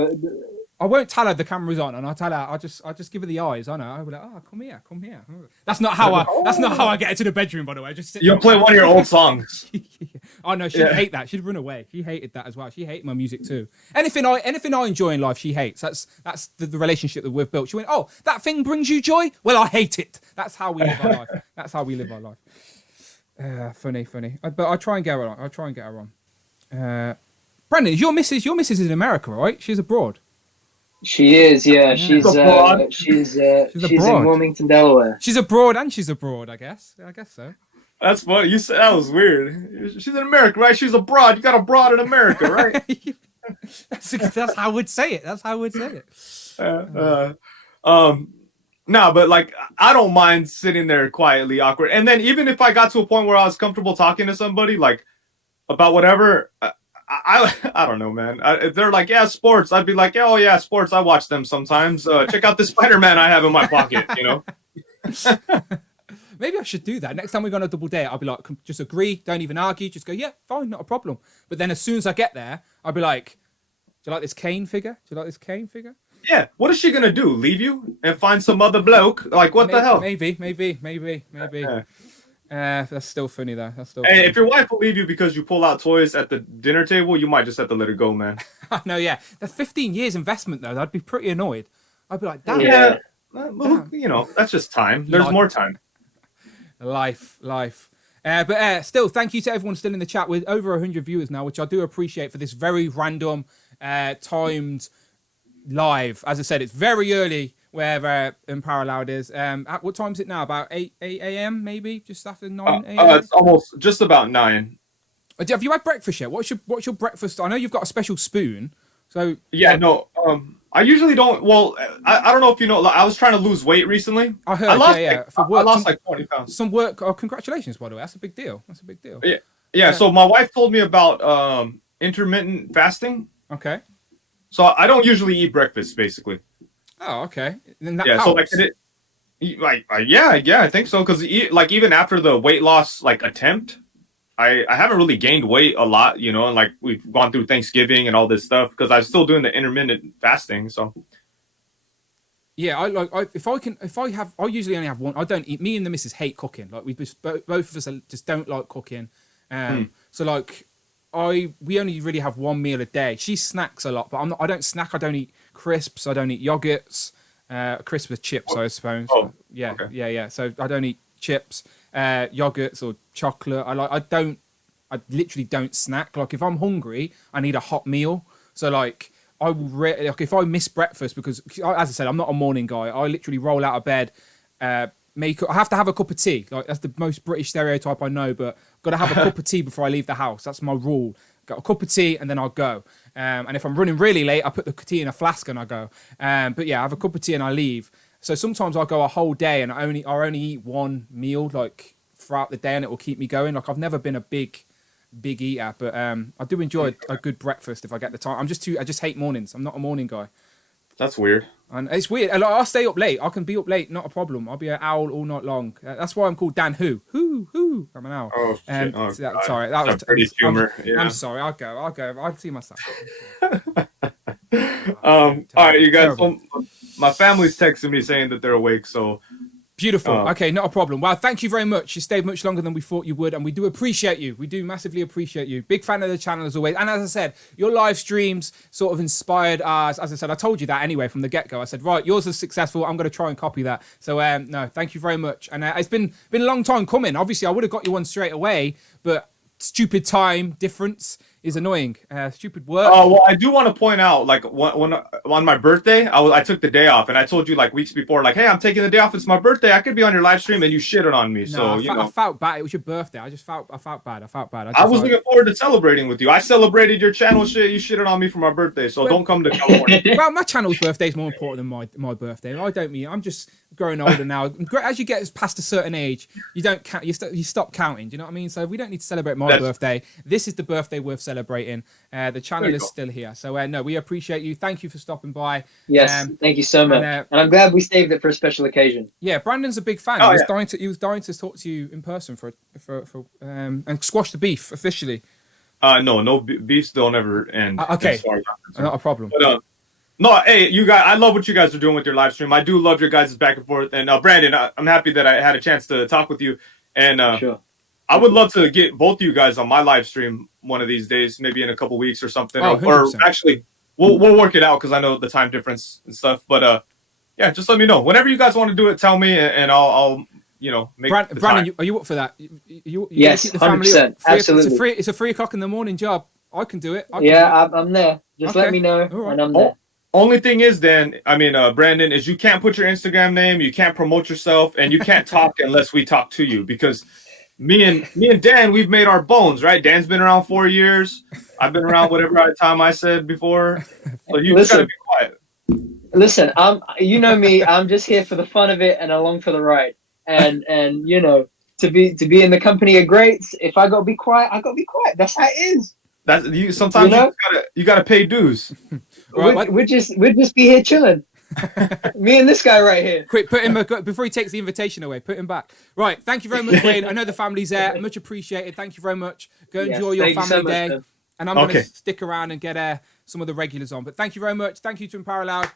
I won't tell her the camera's on, and I'll tell her. I'll just give her the eyes. I know. I'll be like, oh, come here. That's not how I get into the bedroom, by the way. Just sit. You'll play one of your old songs. Oh no, she'd hate that. She'd run away. She hated that as well. She hated my music too. Anything I enjoy in life, she hates. That's the relationship that we've built. She went, oh, that thing brings you joy. Well, I hate it. That's how we live our life. That's how we live our life. Funny. But I'll try and get her on. Brandon, your missus is in America, right? She's abroad. She is, yeah. She's in Wilmington, Delaware. She's abroad, I guess. I guess so. That's funny. You said that was weird. She's in America, right? She's abroad. You got abroad in America, right? That's how I would say it. No, but like I don't mind sitting there quietly, awkward. And then even if I got to a point where I was comfortable talking to somebody, like about whatever. I don't know, man. If they're like, yeah, sports, I'd be like, oh, yeah, sports. I watch them sometimes. Check out the Spider-Man I have in my pocket, you know? Maybe I should do that. Next time we go on a double date, I'll be like, just agree. Don't even argue. Just go, yeah, fine, not a problem. But then as soon as I get there, I'll be like, do you like this Kane figure? Yeah. What is she going to do? Leave you and find some other bloke? Like, what the hell? Maybe. Yeah. That's still funny though. Hey, if your wife will leave you because you pull out toys at the dinner table, you might just have to let her go, man. No, yeah. The 15 years investment though, I'd be pretty annoyed. I'd be like, damn. Yeah. Well, you know, that's just time. There's more time. Life. But still, thank you to everyone still in the chat with over 100 viewers now, which I do appreciate for this very random, timed live. As I said, it's very early wherever Unparalleled is. At what time is it now? About 8 a.m. maybe? Just after 9 a.m.? It's almost just about 9. Have you had breakfast yet? What's your breakfast? I know you've got a special spoon. So yeah, no. I usually don't. Well, I don't know if you know. I was trying to lose weight recently. I heard. I lost like 20 pounds. Some work. Oh, congratulations, by the way. That's a big deal. Yeah. So my wife told me about intermittent fasting. Okay. So I don't usually eat breakfast, basically. Oh, okay. Then that helps. So I think so. Because like even after the weight loss like attempt, I haven't really gained weight a lot, you know. And like we've gone through Thanksgiving and all this stuff because I'm still doing the intermittent fasting. So yeah, I usually only have one. I don't eat. Me and the missus hate cooking. Like both of us just don't like cooking. So like we only really have one meal a day. She snacks a lot, but I don't snack. I don't eat crisps. I don't eat yogurts. Crisps with chips, I suppose. Oh, yeah, okay. yeah. So I don't eat chips, yogurts or chocolate. I literally don't snack. Like if I'm hungry, I need a hot meal. So like I will like if I miss breakfast because as I said, I'm not a morning guy. I literally roll out of bed, I have to have a cup of tea. Like that's the most British stereotype I know, but got to have a cup of tea before I leave the house. That's my rule. Got a cup of tea and then I'll go. And if I'm running really late, I put the tea in a flask and I go. But yeah, I have a cup of tea and I leave. So sometimes I'll go a whole day and I only eat one meal like throughout the day and it will keep me going. Like I've never been a big eater, but I do enjoy a good breakfast if I get the time. I just hate mornings. I'm not a morning guy. That's weird. And it's weird. I'll stay up late. I can be up late, not a problem. I'll be an owl all night long. That's why I'm called Dan Who. I'm an owl. Oh, shit. Sorry, that was pretty humor. I'm sorry. I'll go. I'll see myself. All right, you guys. My family's texting me saying that they're awake, so. Beautiful. Okay, not a problem. Well, thank you very much. You stayed much longer than we thought you would, and we do appreciate you. We do massively appreciate you. Big fan of the channel as always. And as I said, your live streams sort of inspired us. As I said, I told you that anyway from the get-go. I said, right, yours is successful. I'm going to try and copy that. So, no, thank you very much. And it's been a long time coming. Obviously, I would have got you one straight away, but stupid time difference. is annoying. Stupid work. Oh well, I do want to point out, like when on my birthday, I took the day off, and I told you like weeks before, like, hey, I'm taking the day off. It's my birthday. I could be on your live stream, and you shitted on me. No, So I felt bad. It was your birthday. I felt bad. I was looking forward to celebrating with you. I celebrated your channel shit. You shitted on me for my birthday, so don't come to California. Well, my channel's birthday is more important than my birthday. I don't mean. I'm just growing older now. As you get past a certain age, you don't count. You stop counting. Do you know what I mean? So we don't need to celebrate my birthday. This is the birthday worth celebrating. The channel is still here. So no, we appreciate you. Thank you for stopping by. Yes, thank you so much. And I'm glad we saved it for a special occasion. Yeah, Brandon's a big fan. He was dying to talk to you in person for and squash the beef officially. No, beefs don't ever end. Okay, not a problem. But, no, hey, you guys, I love what you guys are doing with your live stream. I do love your guys' back and forth. And Brandon, I'm happy that I had a chance to talk with you. And sure. I would love to get both of you guys on my live stream one of these days, maybe in a couple weeks or something. Or actually, we'll work it out because I know the time difference and stuff. But yeah, just let me know whenever you guys want to do it. Tell me, and I'll make. Brandon, are you up for that? Yes, 100%. Absolutely. It's a 3 o'clock in the morning job. I can do it. I'm there. Just let me know, and I'm there. Only thing is, Brandon, is you can't put your Instagram name, you can't promote yourself, and you can't talk unless we talk to you, because me and Dan, we've made our bones, right? Dan's been around 4 years. I've been around whatever time I said before. So you just gotta be quiet. Listen, you know me. I'm just here for the fun of it and along for the ride. And to be in the company of greats. If I gotta be quiet, I gotta be quiet. That's how it is. That's you. Sometimes you gotta pay dues. We'll just be here chilling. Me and this guy right here. Quick, put him before he takes the invitation away. Put him back. Right. Thank you very much, Wayne. I know the family's there. Much appreciated. Thank you very much. Go enjoy your family day. Much, and I'm going to stick around and get some of the regulars on. But thank you very much. Thank you to Unparalleled.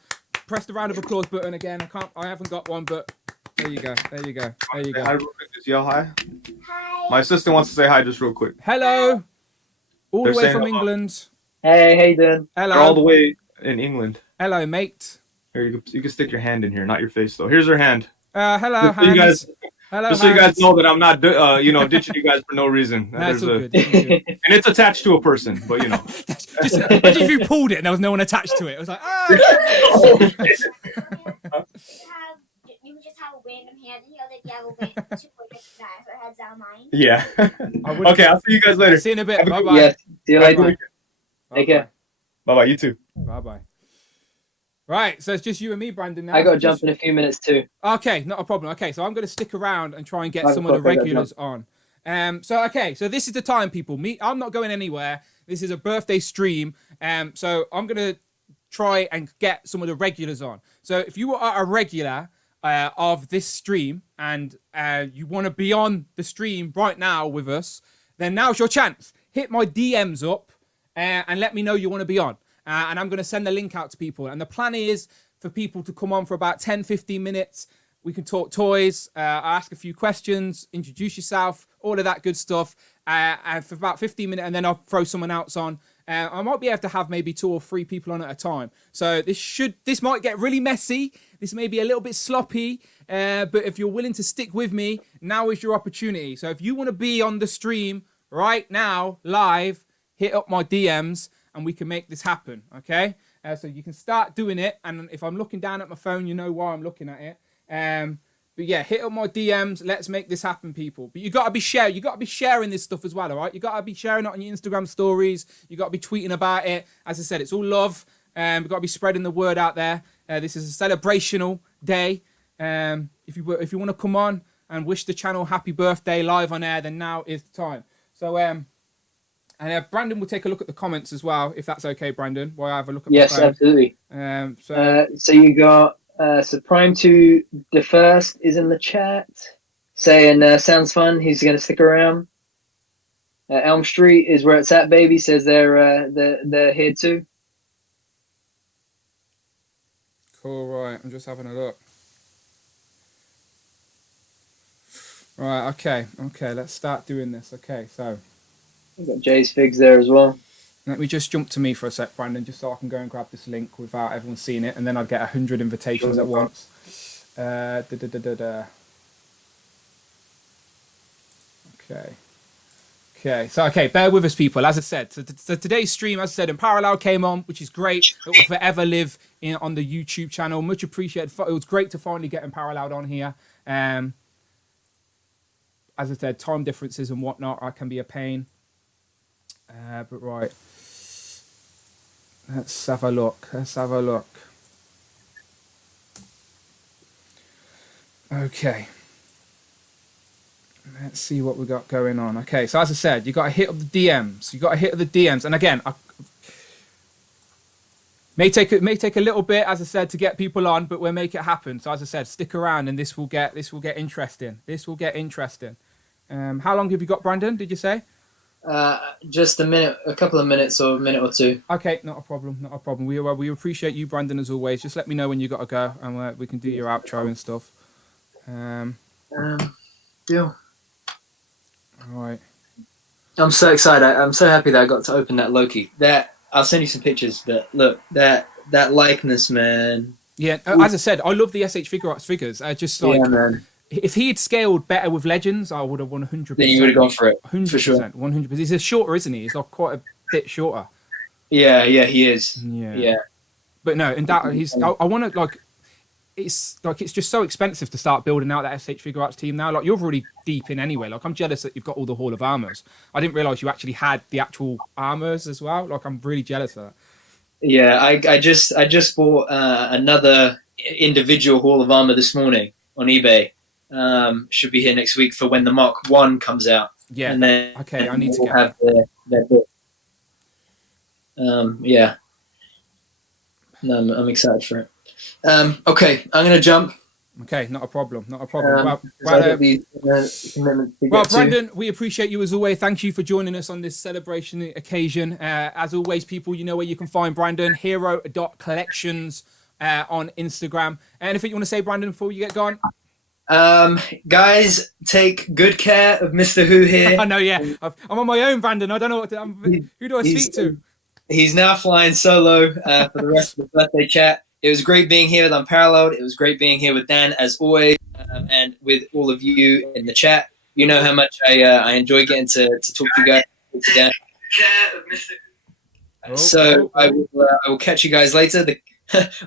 Press the round of applause button again. I haven't got one, but there you go. There you go. There you go. Hi, real quick. Just yell hi. Hi. My assistant wants to say hi just real quick. Hello. All the way from England. Hey, how you doing? Hello. They're all the way in England. Hello, mate. Here, you can stick your hand in here, not your face though. Here's her hand. Hello, just so you guys, hello, just so you guys know that I'm not, ditching you guys for no reason. That's all good. And it's attached to a person, but just imagine if you pulled it and there was no one attached to it. It was like, You would just have a random hand in here, like you have a random 2 heads on mine. Yeah. Okay, I'll see you guys later. See you in a bit. Bye bye. Yes. See you later. Take care. Bye bye. You too. Bye bye. Right, so it's just you and me, Brandon. Now I got to jump in a few minutes too. Okay, not a problem. Okay, so I'm going to stick around and try and get some of the regulars on. So this is the time, people. I'm not going anywhere. This is a birthday stream. So I'm going to try and get some of the regulars on. So if you are a regular of this stream and you want to be on the stream right now with us, then now's your chance. Hit my DMs up and let me know you want to be on. And I'm going to send the link out to people. And the plan is for people to come on for about 10, 15 minutes. We can talk toys, I'll ask a few questions, introduce yourself, all of that good stuff. And for about 15 minutes, and then I'll throw someone else on. I might be able to have maybe 2 or 3 people on at a time. So this might get really messy. This may be a little bit sloppy. But if you're willing to stick with me, now is your opportunity. So if you want to be on the stream right now, live, hit up my DMs. And we can make this happen, okay? So you can start doing it. And if I'm looking down at my phone, you know why I'm looking at it. But yeah, hit up my DMs. Let's make this happen, people. But you got to be sharing. You got to be sharing this stuff as well, all right? You got to be sharing it on your Instagram stories. You got to be tweeting about it. As I said, it's all love. We've got to be spreading the word out there. This is a celebrational day. If you want to come on and wish the channel happy birthday live on air, then now is the time. So and Brandon will take a look at the comments as well, if that's okay, Brandon. While I have a look at yes, absolutely. So you got Prime 2 the first is in the chat saying sounds fun. He's going to stick around. Elm Street is where it's at, baby. Says they're here too. Cool, right. I'm just having a look. Right, okay. Let's start doing this. Okay, so. We've got Jay's Figs there as well. Let me just jump to me for a sec, Brandon, just so I can go and grab this link without everyone seeing it, and then I'll get 100 invitations at once. Okay. Okay, so bear with us, people. As I said, so today's stream, as I said, Unparalleled came on, which is great. It will forever live on the YouTube channel. Much appreciated. It was great to finally get Unparalleled on here. As I said, time differences and whatnot, I can be a pain. But right, let's have a look. Okay. Let's see what we got going on. Okay, so as I said, you got a hit of the DMs. And again, may take a little bit, as I said, to get people on, but we'll make it happen. So as I said, stick around, and this will get interesting. How long have you got, Brandon? Did you say? Just a couple of minutes, or a minute or two. Okay, not a problem. We appreciate you, Brandon, as always. Just let me know when you got to go, and we can do your outro and stuff. Deal. All right. I'm so excited. I'm so happy that I got to open that Loki. I'll send you some pictures. But look, that likeness, man. Yeah, as I said, I love the SH Figure Arts figures. Just like, yeah, man. If he had scaled better with Legends, I would have 100%. Then you would have gone for it. 100%. For sure. 100%. He's shorter, isn't he? He's like quite a bit shorter. Yeah, he is. Yeah. But no, and that I want to like. It's just so expensive to start building out that SH Figure Arts team now. Like, you're already deep in anyway. Like, I'm jealous that you've got all the Hall of Armors. I didn't realize you actually had the actual armors as well. Like, I'm really jealous of that. Yeah, I just bought another individual Hall of Armor this morning on eBay. Should be here next week for when the Mark 1 comes out. Yeah. And then I need to we'll get have their book. Yeah. No, I'm excited for it. Okay, I'm gonna jump. Okay, not a problem. Well, Brandon, we appreciate you as always. Thank you for joining us on this celebration occasion. As always, people, you know where you can find Brandon, hero.collections on Instagram. Anything you want to say, Brandon, before you get going? Guys, take good care of Mr. Who here. I know, yeah. I'm on my own, Brandon. I don't know who do I speak to? He's now flying solo for the rest of the birthday chat. It was great being here with Unparalleled. It was great being here with Dan, as always, and with all of you in the chat. You know how much I enjoy getting to talk to you guys. To Dan. So I will catch you guys later. The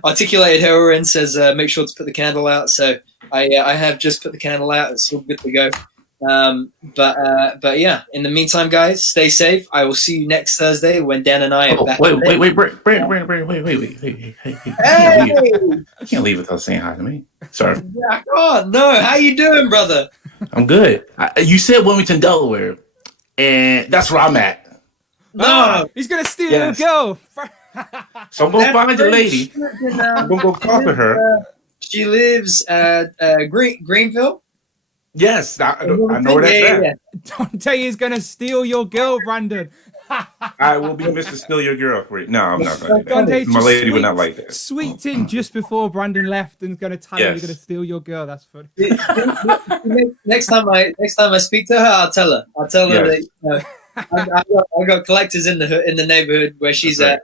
articulated heroine says, make sure to put the candle out. So I have just put the candle out. It's all good to go. But yeah, in the meantime, guys, stay safe. I will see you next Thursday when Dan and I are back. Wait, hey! You can't leave without saying hi to me. Sorry. Oh no, how you doing, brother? I'm good. You said Wilmington, Delaware, and that's where I'm at. No, he's gonna steal your girl. So I'm gonna find the lady. I'm gonna go talk to her. She lives at Greenville. Yes, I know where that's at. Dante is gonna steal your girl, Brandon. I will be Mr. Steal Your Girl for you. No, I'm not going to do that. Dante's My lady would not like that. Sweet in just before Brandon left and going to tell her you're going to steal your girl. That's funny. Next time I speak to her, I'll tell her. That I got collectors in the neighborhood where she's at.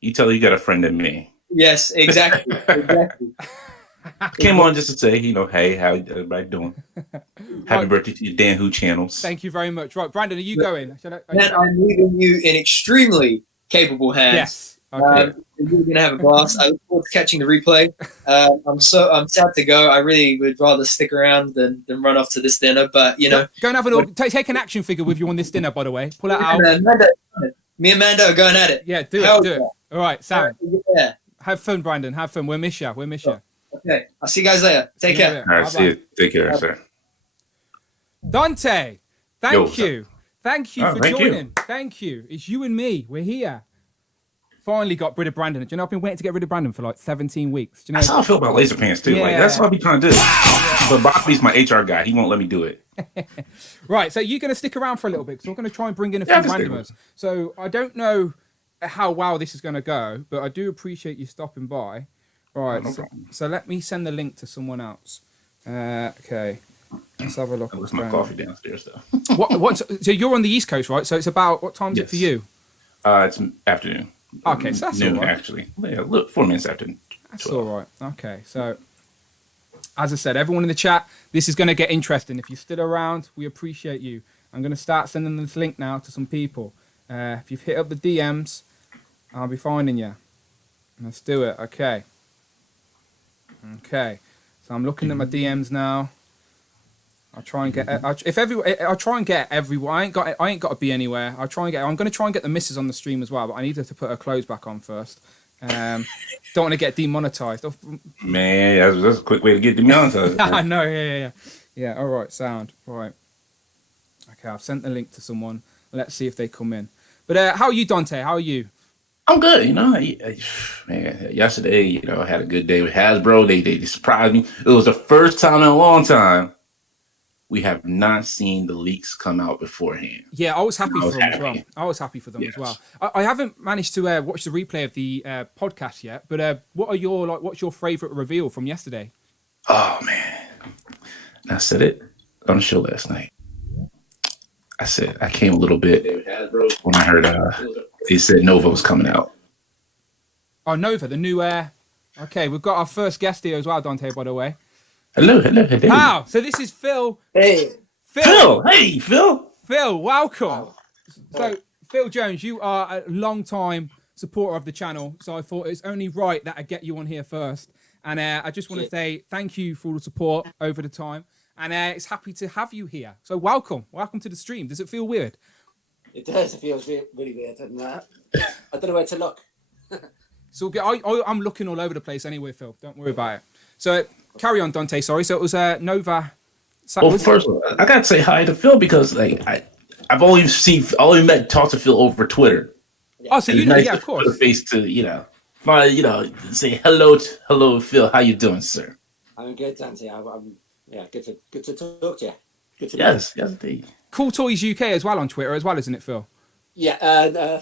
You tell her you got a friend in me. Yes, exactly. Came on just to say, hey, how everybody doing? Happy birthday to your Dan Who channels. Thank you very much. Right, Brandon, are you going? I'm leaving you in extremely capable hands. Yes. Okay. You're gonna have a blast. I look forward to catching the replay. I'm sad to go. I really would rather stick around than run off to this dinner. But go and have take an action figure with you on this dinner. By the way, pull it out. Me and Mando are going at it. Yeah, do it. All right, Sam. Yeah. Have fun, Brandon. Have fun. We'll miss you. Okay, I'll see you guys later. Take care. All right, see you. Take care, sir. Dante, thank you. Thank you for joining. You. Thank you. It's you and me. We're here. Finally got rid of Brandon. Do you know, I've been waiting to get rid of Brandon for like 17 weeks. Do you know? That's how I feel about laser pants too. Yeah. Like, that's what I be trying to do. But Bobby's my HR guy. He won't let me do it. Right, so you're going to stick around for a little bit because we're going to try and bring in a few randomers. So I don't know how well this is going to go, but I do appreciate you stopping by. Right, so let me send the link to someone else. Okay, let's have a look. I left my coffee downstairs though. So you're on the East Coast, right? So it's about what time is it for you? It's afternoon. Okay, so that's noon, all right. Actually. Yeah, look, 4 minutes after 12. That's all right. Okay, so as I said, everyone in the chat, this is going to get interesting. If you're still around, we appreciate you. I'm going to start sending this link now to some people. If you've hit up the DMs, I'll be finding you. Let's do it. Okay. So I'm looking at my DMs now. I'll try and get. I'll try and get everyone. I ain't got to be anywhere. I'm going to try and get the missus on the stream as well, but I need her to put her clothes back on first. Don't want to get demonetized. Man, that's a quick way to get demonetized. I know. Yeah. All right. Sound. All right. Okay. I've sent the link to someone. Let's see if they come in. But how are you, Dante? How are you? I'm good, man. Yesterday, I had a good day with Hasbro. They surprised me. It was the first time in a long time we have not seen the leaks come out beforehand. Yeah, I was happy for them as well. I was happy for them as well. I haven't managed to watch the replay of the podcast yet, but what's your favorite reveal from yesterday? Oh man, I said it on the show last night. I came a little bit when I heard they said Nova was coming out. Oh, Nova, the new okay, we've got our first guest here as well, Dante, by the way. Hello. Wow, so this is Phil. Hey. Phil. Hey, Phil. Phil, welcome. Wow. So, Phil Jones, you are a long-time supporter of the channel, so I thought it's only right that I get you on here first. And I just want to say thank you for all the support over the time. And it's happy to have you here. So welcome to the stream. Does it feel weird? It does. It feels really weird. And I don't know where to look. So I'm looking all over the place anyway, Phil. Don't worry about it. So carry on, Dante. Sorry. So it was Nova. Well, first, I gotta say hi to Phil because I've only talked to Phil over Twitter. Oh, so you know, yeah, of course. Put a face to say hello, Phil. How you doing, sir? I'm good, Dante. Good to talk to you. Good to yes, indeed. Cool Toys UK as well on Twitter as well, isn't it, Phil? Yeah,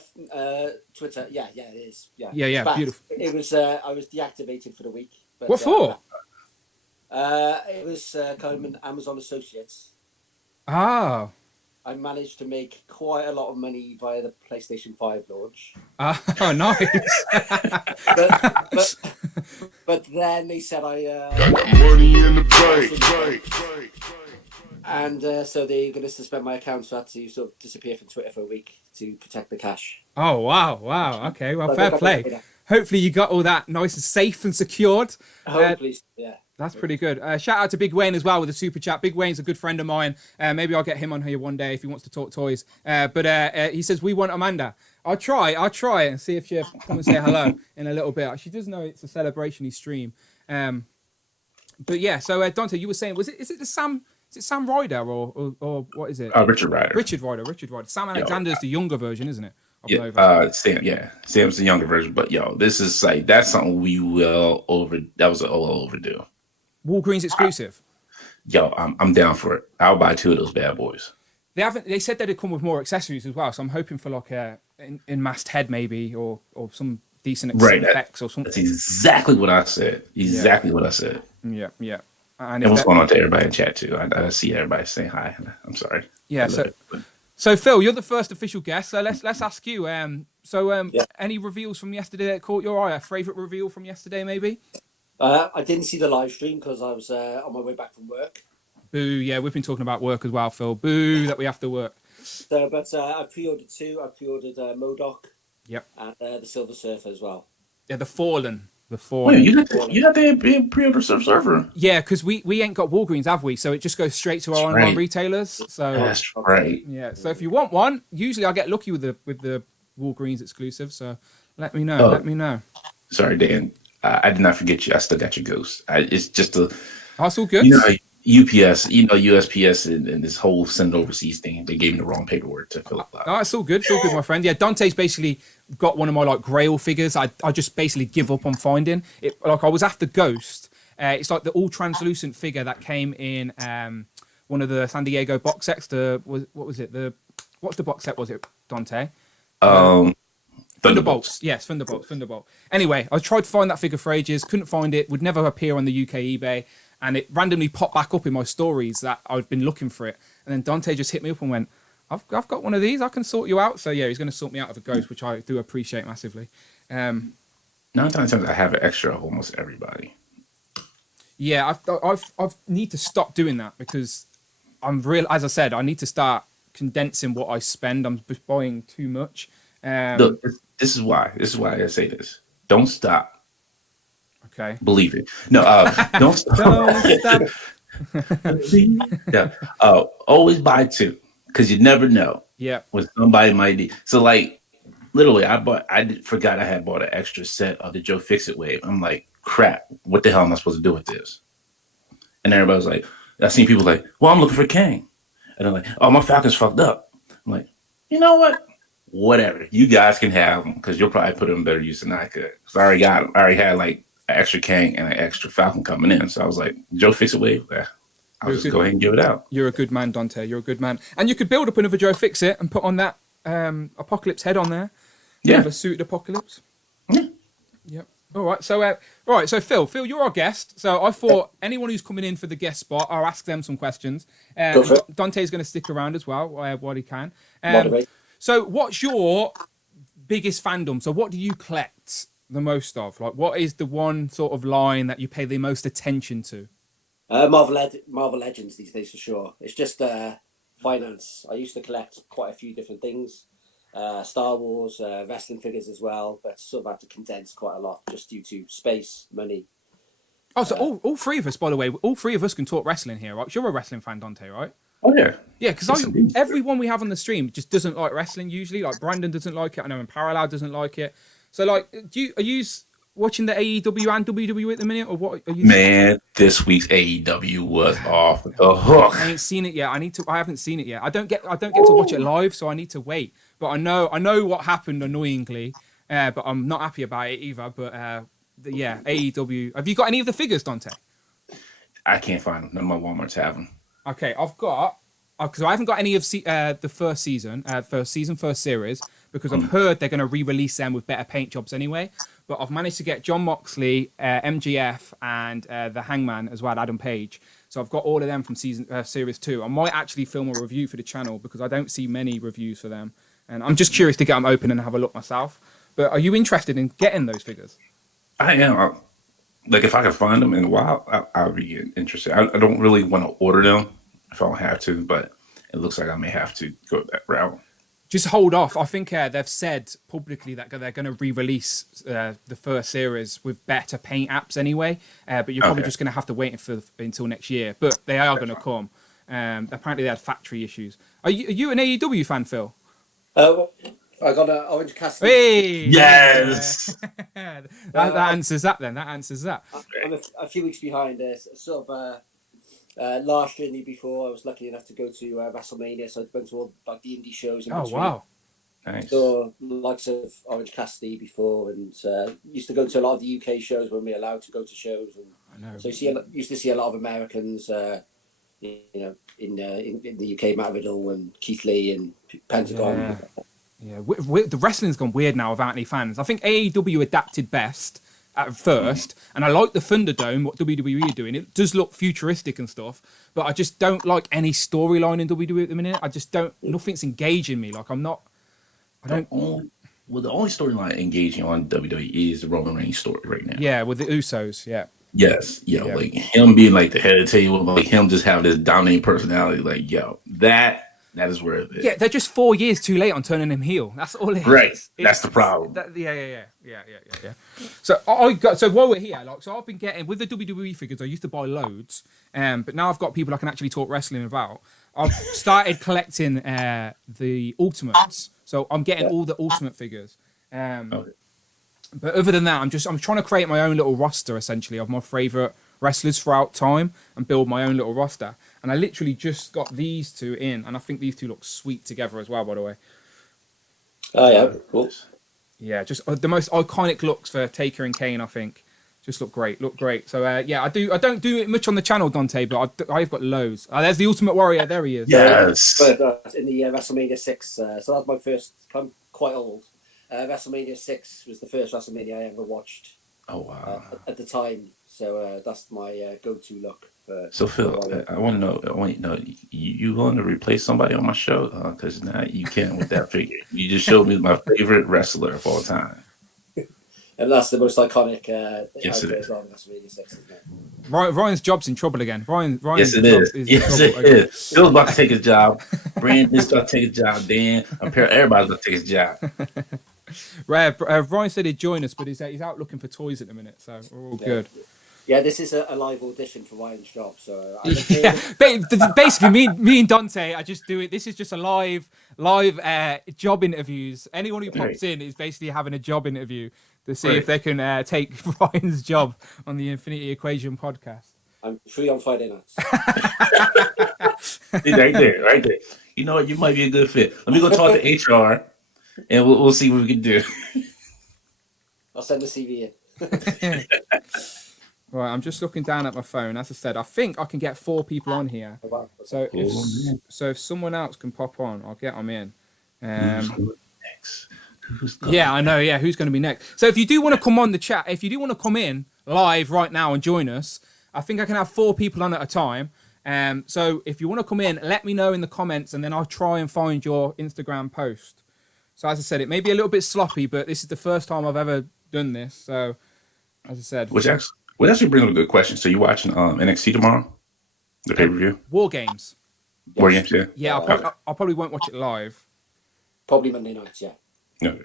Twitter. Yeah, it is. Yeah, beautiful. It was. I was deactivated for the week. But, what for? It was kind of an Amazon Associates. Oh. I managed to make quite a lot of money via the PlayStation 5 launch. Oh, nice. but then they said Got money in the bank. And so they're going to suspend my account, so I had to sort of disappear from Twitter for a week to protect the cash. Oh, wow. Okay, well, fair play. Hopefully you got all that nice and safe and secured. Hopefully, yeah. That's pretty good. Shout out to Big Wayne as well with the super chat. Big Wayne's a good friend of mine. Maybe I'll get him on here one day if he wants to talk toys. But he says, we want Amanda. I'll try and see if she'll come and say hello in a little bit. She does know it's a celebration-y stream. But yeah, so Dante, you were saying, is it Sam Ryder or what is it? Richard Ryder. Richard Ryder. Sam Alexander's the younger version, isn't it? Sam's the younger version. But this is that's something that was all overdue. Walgreens exclusive. I'm down for it. I'll buy 2 of those bad boys. They said that it'd come with more accessories as well, so I'm hoping for like a in-mast head maybe or some decent effects or something. That's exactly what I said. What I said. Yeah. And what's going on to everybody in chat too? I see everybody saying hi. I'm sorry. Yeah. So Phil, you're the first official guest. So let's ask you. Any reveals from yesterday that caught your eye? A favorite reveal from yesterday, maybe? I didn't see the live stream because I was on my way back from work. Boo! Yeah, we've been talking about work as well, Phil. Boo! That we have to work. So, but I pre-ordered 2. I pre-ordered MODOK. Yep. And the Silver Surfer as well. Yeah, the Fallen. Wait, you got the pre-order Surfer? Yeah, because we ain't got Walgreens, have we? So it just goes straight to our online retailers. So that's right. Yeah. So if you want one, usually I get lucky with the Walgreens exclusive. So let me know. Let me know. Sorry, Dan. I did not forget you. I still got your ghost. It's just that's all good. UPS, USPS, and this whole send overseas thing. They gave me the wrong paperwork to fill up. Oh, it's all good. It's all good, my friend. Yeah, Dante's basically got one of my Grail figures. I just basically give up on finding it. I was after Ghost. It's like the all translucent figure that came in one of the San Diego box sets. What was it? What's the box set? Was it Dante? Thunderbolts. Yes, Thunderbolt. Anyway, I tried to find that figure for ages. Couldn't find it. Would never appear on the UK eBay. And it randomly popped back up in my stories that I've been looking for it. And then Dante just hit me up and went, I've got one of these. I can sort you out. So yeah, he's going to sort me out of a Ghost, which I do appreciate massively. 9 times I have an extra of almost everybody. Yeah, I need to stop doing that because as I said, I need to start condensing what I spend. I'm just buying too much. Look, this is why. This is why I say this. Don't stop. Okay. Believe it. No, don't stop. Don't stop. Yeah. Always buy two, because you never know. Yeah. When somebody might need. So like, literally, forgot I had bought an extra set of the Joe Fixit wave. I'm like, crap. What the hell am I supposed to do with this? And everybody was like, I seen people like, well, I'm looking for Kang. And they're like, oh, my Falcon's fucked up. I'm like, you know what? Whatever. You guys can have them, because you'll probably put them in better use than I could. Because I already had like an extra Kang and an extra Falcon coming in. So I was like, Joe Fixit wave. I'll just go ahead and give it out. You're a good man, Dante. You're a good man. And you could build up another Joe Fixit and put on that Apocalypse head on there. Yeah. Have a suited Apocalypse. Yeah. Yep. All right. So, Phil, you're our guest. So I thought anyone who's coming in for the guest spot, I'll ask them some questions. Go for it. Dante's going to stick around as well while he can. Moderate. So what's your biggest fandom? So what do you collect the most of? Like, what is the one sort of line that you pay the most attention to? Marvel Legends these days for sure. It's just finance. I used to collect quite a few different things. Star Wars, wrestling figures as well, but sort of had to condense quite a lot just due to space, money. Oh, so all three of us, by the way, all three of us can talk wrestling here, right? You're a wrestling fan, Dante, right? Oh, yeah. Yeah, because everyone we have on the stream just doesn't like wrestling usually. Like, Brandon doesn't like it. I know Unparalleled doesn't like it. So, like, are you watching the AEW and WWE at the minute, or what? Are you... Man, this week's AEW was off the hook. I ain't seen it yet. I haven't seen it yet. I don't get to watch it live, so I need to wait. But I know what happened annoyingly, but I'm not happy about it either. But yeah, AEW. Have you got any of the figures, Dante? I can't find them. None of my Walmarts have them. Okay, I've got, because I haven't got any of the first season, first series, because I've heard they're going to re-release them with better paint jobs anyway. But I've managed to get John Moxley, MGF, and the Hangman as well, Adam Page. So I've got all of them from series 2. I might actually film a review for the channel because I don't see many reviews for them. And I'm just curious to get them open and have a look myself. But are you interested in getting those figures? I am. Like, if I could find them in a while, I'll be interested. I don't really want to order them if I don't have to, but it looks like I may have to go that route. Just hold off. I think they've said publicly that they're going to re-release the first series with better paint apps anyway. But you're probably just going to have to wait until next year. But they are going to come. Apparently, they had factory issues. Are you an AEW fan, Phil? I got an Orange Cassidy. Hey! Yes! that answers that then. That answers that. I'm a few weeks behind. Sort of last year and the year before, I was lucky enough to go to WrestleMania, so I went to all like the indie shows in between. Wow. Nice. So, likes of Orange Cassidy before, and used to go to a lot of the UK shows when we were allowed to go to shows. And I know. so used to see a lot of Americans, in the UK, Matt Riddle and Keith Lee and Pentagon. Yeah, the wrestling's gone weird now without any fans. I think AEW adapted best at first, and I like the Thunderdome, what WWE are doing. It does look futuristic and stuff, but I just don't like any storyline in WWE at the minute. I just don't, nothing's engaging me. Like, the only storyline engaging on WWE is the Roman Reigns story right now. Yeah, with the Usos, yeah. Yes, like him being like the head of the table, like him just having this dominating personality, like, that is where it is. Yeah, they're just 4 years too late on turning him heel. That's all it is. Right, that's the problem. Yeah. So so while we're here, so I've been getting with the WWE figures. I used to buy loads, but now I've got people I can actually talk wrestling about. I've started collecting the Ultimates, so I'm getting all the Ultimate figures. But other than that, I'm trying to create my own little roster essentially of my favorite wrestlers throughout time and build my own little roster. And I literally just got these two in, and I think these two look sweet together as well, by the way. Oh yeah, cool. Yeah, just the most iconic looks for Taker and Kane, I think. Just look great. So I don't do it much on the channel, Dante, but I've got loads. There's the Ultimate Warrior. There he is. Yes. In the WrestleMania 6, so that was my first. I'm quite old. WrestleMania 6 was the first WrestleMania I ever watched. Oh wow! At the time, so that's my go-to look. So Phil, I want to know, you going to replace somebody on my show? Because now you can't with that figure. You just showed me my favorite wrestler of all time. And that's the most iconic Yes, it outfit is. as well. That's really sexy, isn't it? Ryan's job's in trouble again. Ryan's Yes, it job is. in Yes, trouble it again. is. Phil's about to take his job. Brandon's about to take his job. Dan, everybody's about to take his job. Ryan said he'd join us, but he's out looking for toys at the minute, so we're all good. Yeah, this is a live audition for Ryan's job. So Yeah, basically, me and Dante, I just do it. This is just a live job interviews. Anyone who pops in is basically having a job interview to see if they can take Ryan's job on the Infinity Equation podcast. I'm free on Friday nights. Right there. You know what? You might be a good fit. Let me go talk to HR, and we'll see what we can do. I'll send the CV in. Right, I'm just looking down at my phone. As I said, I think I can get 4 people on here. So if someone else can pop on, I'll get them in. Next? Yeah, I know. Yeah, who's going to be next? So if you do want to come on the chat, if you do want to come in live right now and join us, I think I can have 4 people on at a time. So if you want to come in, let me know in the comments, and then I'll try and find your Instagram post. So as I said, it may be a little bit sloppy, but this is the first time I've ever done this. So as I said, Which actually brings up a good question. So you watching NXT tomorrow? The pay-per-view? War Games. War Games, yeah. Yeah, I probably won't watch it live. Probably Monday nights, yeah. No,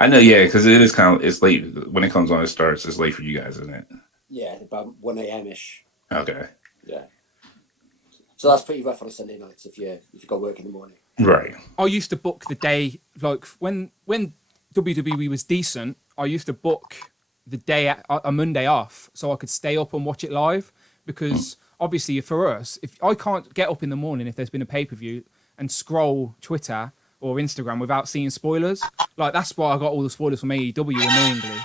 I know, yeah, because it is it's late when it comes on. It starts. It's late for you guys, isn't it? Yeah, about 1 a.m. ish. Okay. Yeah. So that's pretty rough on a Sunday night if you got work in the morning. Right. I used to book the day, like when WWE was decent. I used to book the day a Monday off so I could stay up and watch it live, because obviously for us, if I can't get up in the morning if there's been a pay-per-view and scroll Twitter or Instagram without seeing spoilers. Like, that's why I got all the spoilers from AEW annoyingly.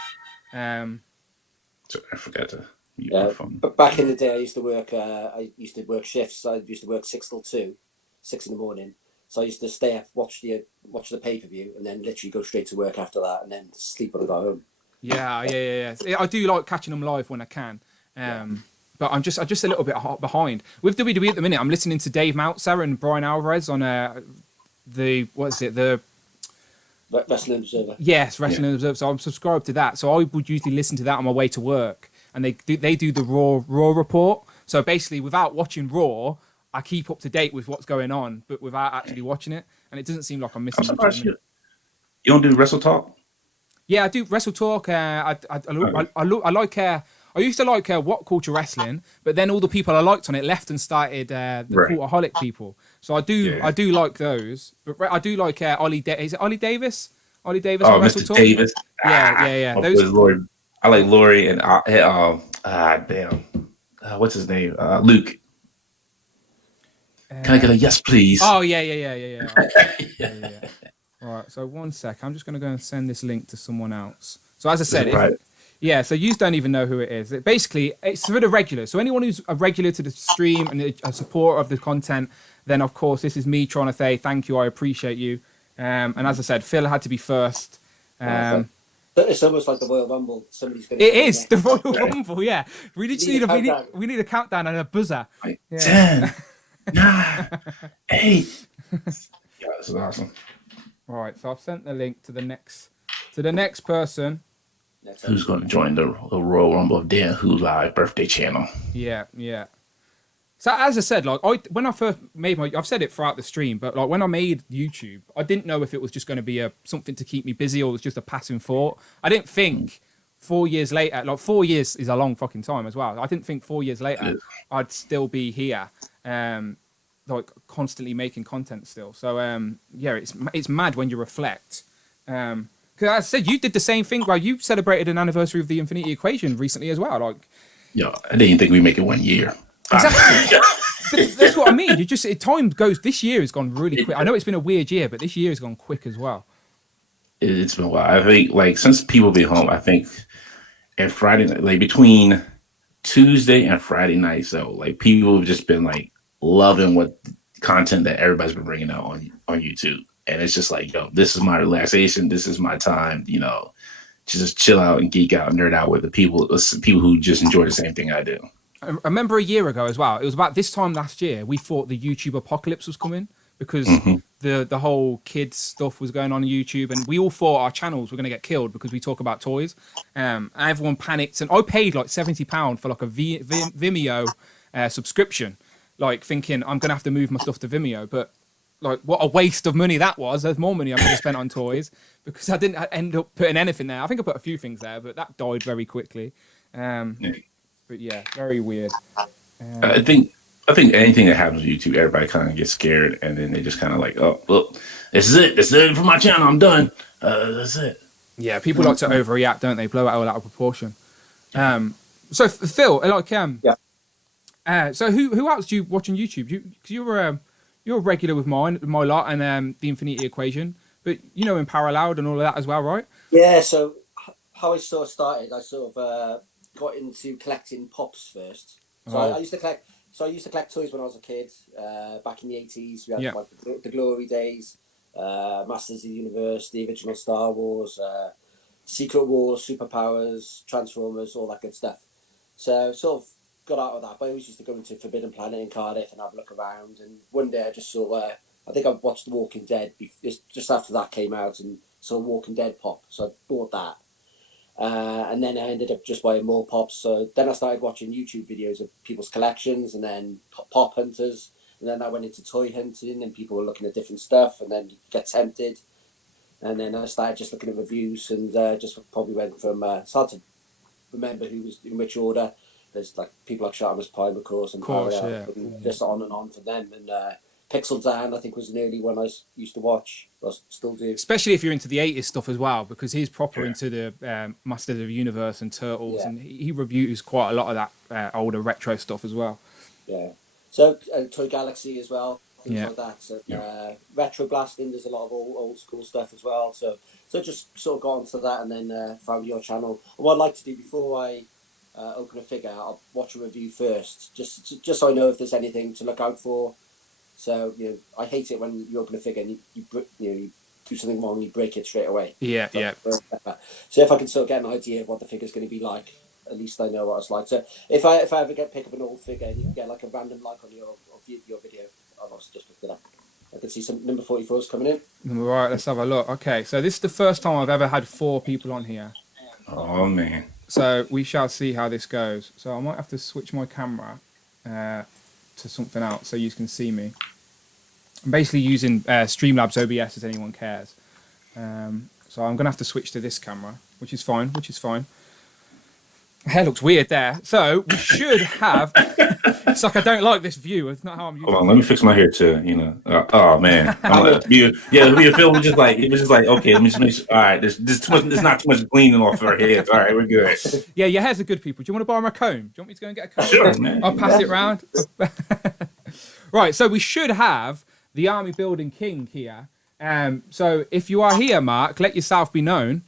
So I forgot to mute Yeah, my phone. but back in the day, I used to work shifts. I used to work 6 till 2, 6 in the morning. So I used to stay up, watch the pay-per-view, and then literally go straight to work after that, and then sleep when I got home. Yeah. I do like catching them live when I can. But I'm just a little bit behind. With WWE at the minute, I'm listening to Dave Meltzer and Brian Alvarez on the Wrestling Observer. Yes, Wrestling Observer. So I'm subscribed to that. So I would usually listen to that on my way to work, and they do the Raw report. So basically, without watching Raw, I keep up to date with what's going on, but without actually watching it, and it doesn't seem like I'm missing. I'm surprised you don't do Wrestle Talk. Yeah, I do Wrestle Talk. I like. I used to like What Culture Wrestling, but then all the people I liked on it left and started the Cultaholic people. So I do like those. But I do like Ollie. Is it Ollie Davis? Ollie Davis. Oh, on Wrestle Mr. Talk? Davis. Yeah. Those Lori. I like Lori and what's his name? Luke. Can I get a yes, please? Oh yeah. All right. So 1 sec. I'm just going to go and send this link to someone else. So as I said, so you don't even know who it is. It's for the regulars. So anyone who's a regular to the stream and a supporter of the content, then of course this is me trying to say thank you. I appreciate you. And as I said, Phil had to be first. It's almost like the Royal Rumble. Somebody's going. It is the Royal Rumble. Yeah, we need a countdown and a buzzer. 10, 9, 8. Yeah, this is awesome. All right, so I've sent the link to the next person. Who's going to join the Royal Rumble of Dan Who's Live birthday channel? Yeah. So as I said, like when I first made I've said it throughout the stream, but like when I made YouTube, I didn't know if it was just going to be something to keep me busy or it was just a passing thought. I didn't think 4 years later, like 4 years is a long fucking time as well. I didn't think 4 years later I'd still be here, like constantly making content still. So it's mad when you reflect. Because as I said, you did the same thing. Well, you celebrated an anniversary of the Infinity Equation recently as well. Like, yeah, I didn't think we'd make it 1 year. Exactly. That's what I mean. Time goes. This year has gone really quick. I know it's been a weird year, but this year has gone quick as well. It's been a while. I think, like, since people be home, I think, and Friday, like between Tuesday and Friday night, so like people have just been like loving what content that everybody's been bringing out on YouTube, and it's just like, yo, this is my relaxation. This is my time, to just chill out and geek out and nerd out with the people who just enjoy the same thing I do. I remember a year ago as well. It was about this time last year we thought the YouTube apocalypse was coming because the whole kids stuff was going on YouTube, and we all thought our channels were going to get killed because we talk about toys. And everyone panicked, and I paid like £70 for like a Vimeo subscription, like thinking I'm going to have to move my stuff to Vimeo, but like what a waste of money that was. There's more money I could have spent on toys because I didn't end up putting anything there. I think I put a few things there, but that died very quickly. But yeah, very weird. I think anything that happens with YouTube, everybody kind of gets scared, and then they just kind of like, oh, look, this is it. This is it for my channel. I'm done. That's it. Yeah, people like to overreact, don't they? Blow it all out of proportion. So Phil, like, so who else do you watch on YouTube? Because you're a regular with my lot, and the Infinity Equation, but you know, Unparalleled and all of that as well, right? Yeah. So how I sort of started, I sort of got into collecting pops first. So I used to collect. So I used to collect toys when I was a kid. Back in the 80s, we had like the Glory Days, Masters of the Universe, the original Star Wars, Secret Wars, Superpowers, Transformers, all that good stuff. So sort of got out of that. But I always used to go into Forbidden Planet in Cardiff and have a look around. And one day I just saw, I think I watched The Walking Dead just after that came out, and saw Walking Dead pop. So I bought that. And then I ended up just buying more pops. So then I started watching YouTube videos of people's collections, and then pop hunters. And then I went into toy hunting, and people were looking at different stuff, and then you get tempted. And then I started just looking at reviews, and just probably went from, started to remember who was in which order. There's like people like Sharmus Prime, of course, and just on and on from them. And Pixel Dan, I think, was an early one I used to watch. I still do. Especially if you're into the 80s stuff as well, because he's proper into the Masters of the Universe and Turtles, and he reviews quite a lot of that older retro stuff as well. Yeah. So Toy Galaxy as well, things like that. So, retro blasting, there's a lot of old school stuff as well. So just sort of got onto that, and then found your channel. And what I like to do before I open a figure, I'll watch a review first, just so I know if there's anything to look out for. So, you know, I hate it when you open a figure and you do something wrong and you break it straight away. Yeah. So if I can sort of get an idea of what the figure's going to be like, at least I know what it's like. So if I ever pick up an old figure and you get like a random like on your video, I've also just looked it up. I can see some number 44s coming in. Right, let's have a look. Okay, so this is the first time I've ever had 4 people on here. Oh, man. So we shall see how this goes. So I might have to switch my camera to something else so you can see me. I'm basically using Streamlabs OBS, as anyone cares. So I'm going to have to switch to this camera, which is fine. Hair looks weird there. So we should have... It's like I don't like this view. It's not how I'm using it. Hold on, let me fix my hair too, you know. Oh, man. The film was just like, okay, let me just make sure. All right, there's too much, there's not too much gleaning off our heads. All right, we're good. Yeah, your hair's are good, people. Do you want to borrow my comb? Do you want me to go and get a comb? Sure, man. I'll pass it round. Right, so we should have the Army Building King here. So if you are here, Mark, let yourself be known.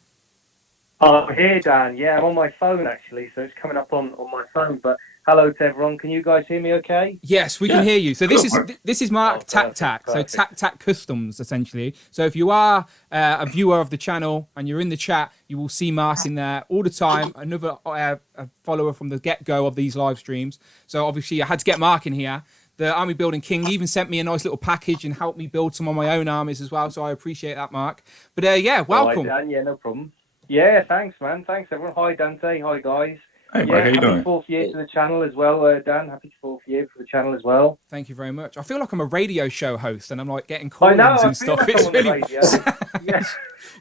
I'm here, Dan. Yeah, I'm on my phone, actually, so it's coming up on my phone. But hello to everyone. Can you guys hear me okay? Yes, we can hear you. So this is Mark Tac. So Tac Customs, essentially. So if you are a viewer of the channel and you're in the chat, you will see Mark in there all the time. Another a follower from the get-go of these live streams. So obviously I had to get Mark in here. The Army Building King even sent me a nice little package and helped me build some of my own armies as well. So I appreciate that, Mark. But welcome. Hi, Dan. Yeah, no problem. Yeah, thanks, man. Thanks, everyone. Hi, Dante. Hi, guys. Hey, Mark, how you doing? Happy 4th year to the channel as well, Dan. Happy 4th year for the channel as well. Thank you very much. I feel like I'm a radio show host and I'm like getting call-ins and stuff. Like it's really, yes.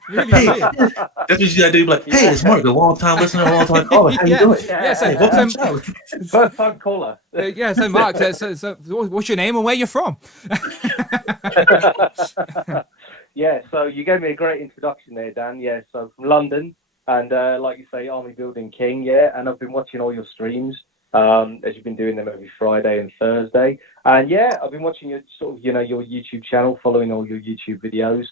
really weird. That's what you gotta do. Like, hey, it's Mark, a long time listener, a long time caller. How you doing? First time caller. So Mark, so what's your name and where you're from? Yeah, so you gave me a great introduction there, Dan. Yeah, so from London, and like you say, Army Building King, yeah, and I've been watching all your streams, as you've been doing them every Friday and Thursday. And yeah, I've been watching your your YouTube channel, following all your YouTube videos.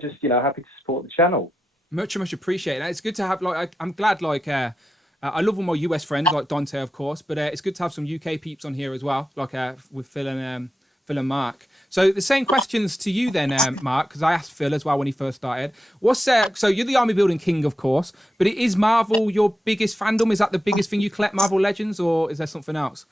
Just, happy to support the channel. Much appreciated. It's good to have, I'm glad, I love all my US friends, like Dante, of course, but it's good to have some UK peeps on here as well, with Phil and Mark. So the same questions to you then, Mark, because I asked Phil as well when he first started. So you're the Army Building King, of course, but is Marvel your biggest fandom? Is that the biggest thing you collect, Marvel Legends, or is there something else?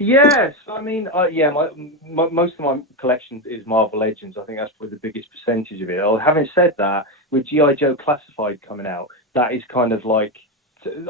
Yes, I mean, yeah, most of my collection is Marvel Legends. I think that's probably the biggest percentage of it. Having said that, with G.I. Joe Classified coming out, that is kind of like,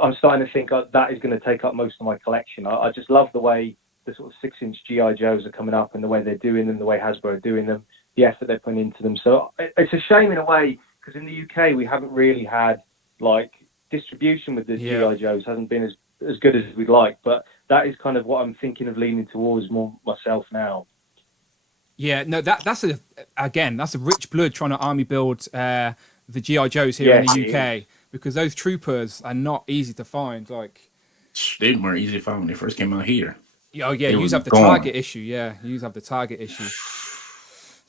I'm starting to think that is going to take up most of my collection. I just love the way the sort of 6-inch G.I. Joes are coming up and the way they're doing them, the way Hasbro are doing them, the effort they're putting into them. So it's a shame in a way, because in the UK we haven't really had, like, distribution with the G.I. Joes hasn't been as good as we'd like, but that is kind of what I'm thinking of leaning towards more myself now. Yeah, no, that's a rich blood trying to army build the GI Joes here in the UK, because those troopers are not easy to find. Like, they weren't easy to find when they first came out here. Oh yeah, you have the target issue. Yeah, you have the target issue.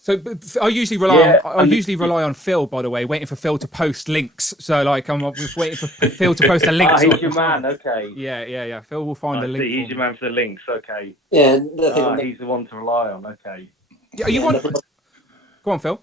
So I usually rely on Phil, by the way, waiting for Phil to post links. So like I'm just waiting for Phil to post a link. He's your man, okay. Yeah. Phil will find the link. He's your man for the links, okay. Yeah, he's the one to rely on, okay. You want? Go on, Phil.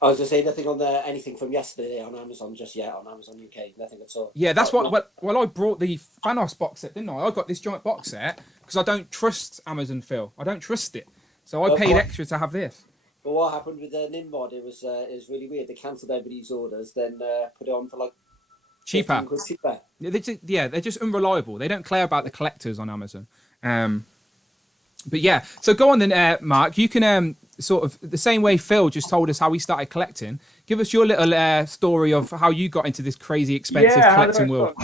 I was going to say nothing on anything from yesterday on Amazon just yet, on Amazon UK, nothing at all. Yeah, that's what. Well, I brought the Thanos box set, didn't I? I got this giant box set because I don't trust Amazon, Phil. I don't trust it, so I paid extra to have this. But what happened with Ninbod? It was really weird. They cancelled everybody's orders, then put it on for like cheaper. Yeah, they're just unreliable. They don't care about the collectors on Amazon. But yeah, so go on then, Mark. You can sort of the same way Phil just told us how he started collecting. Give us your little story of how you got into this crazy expensive collecting world.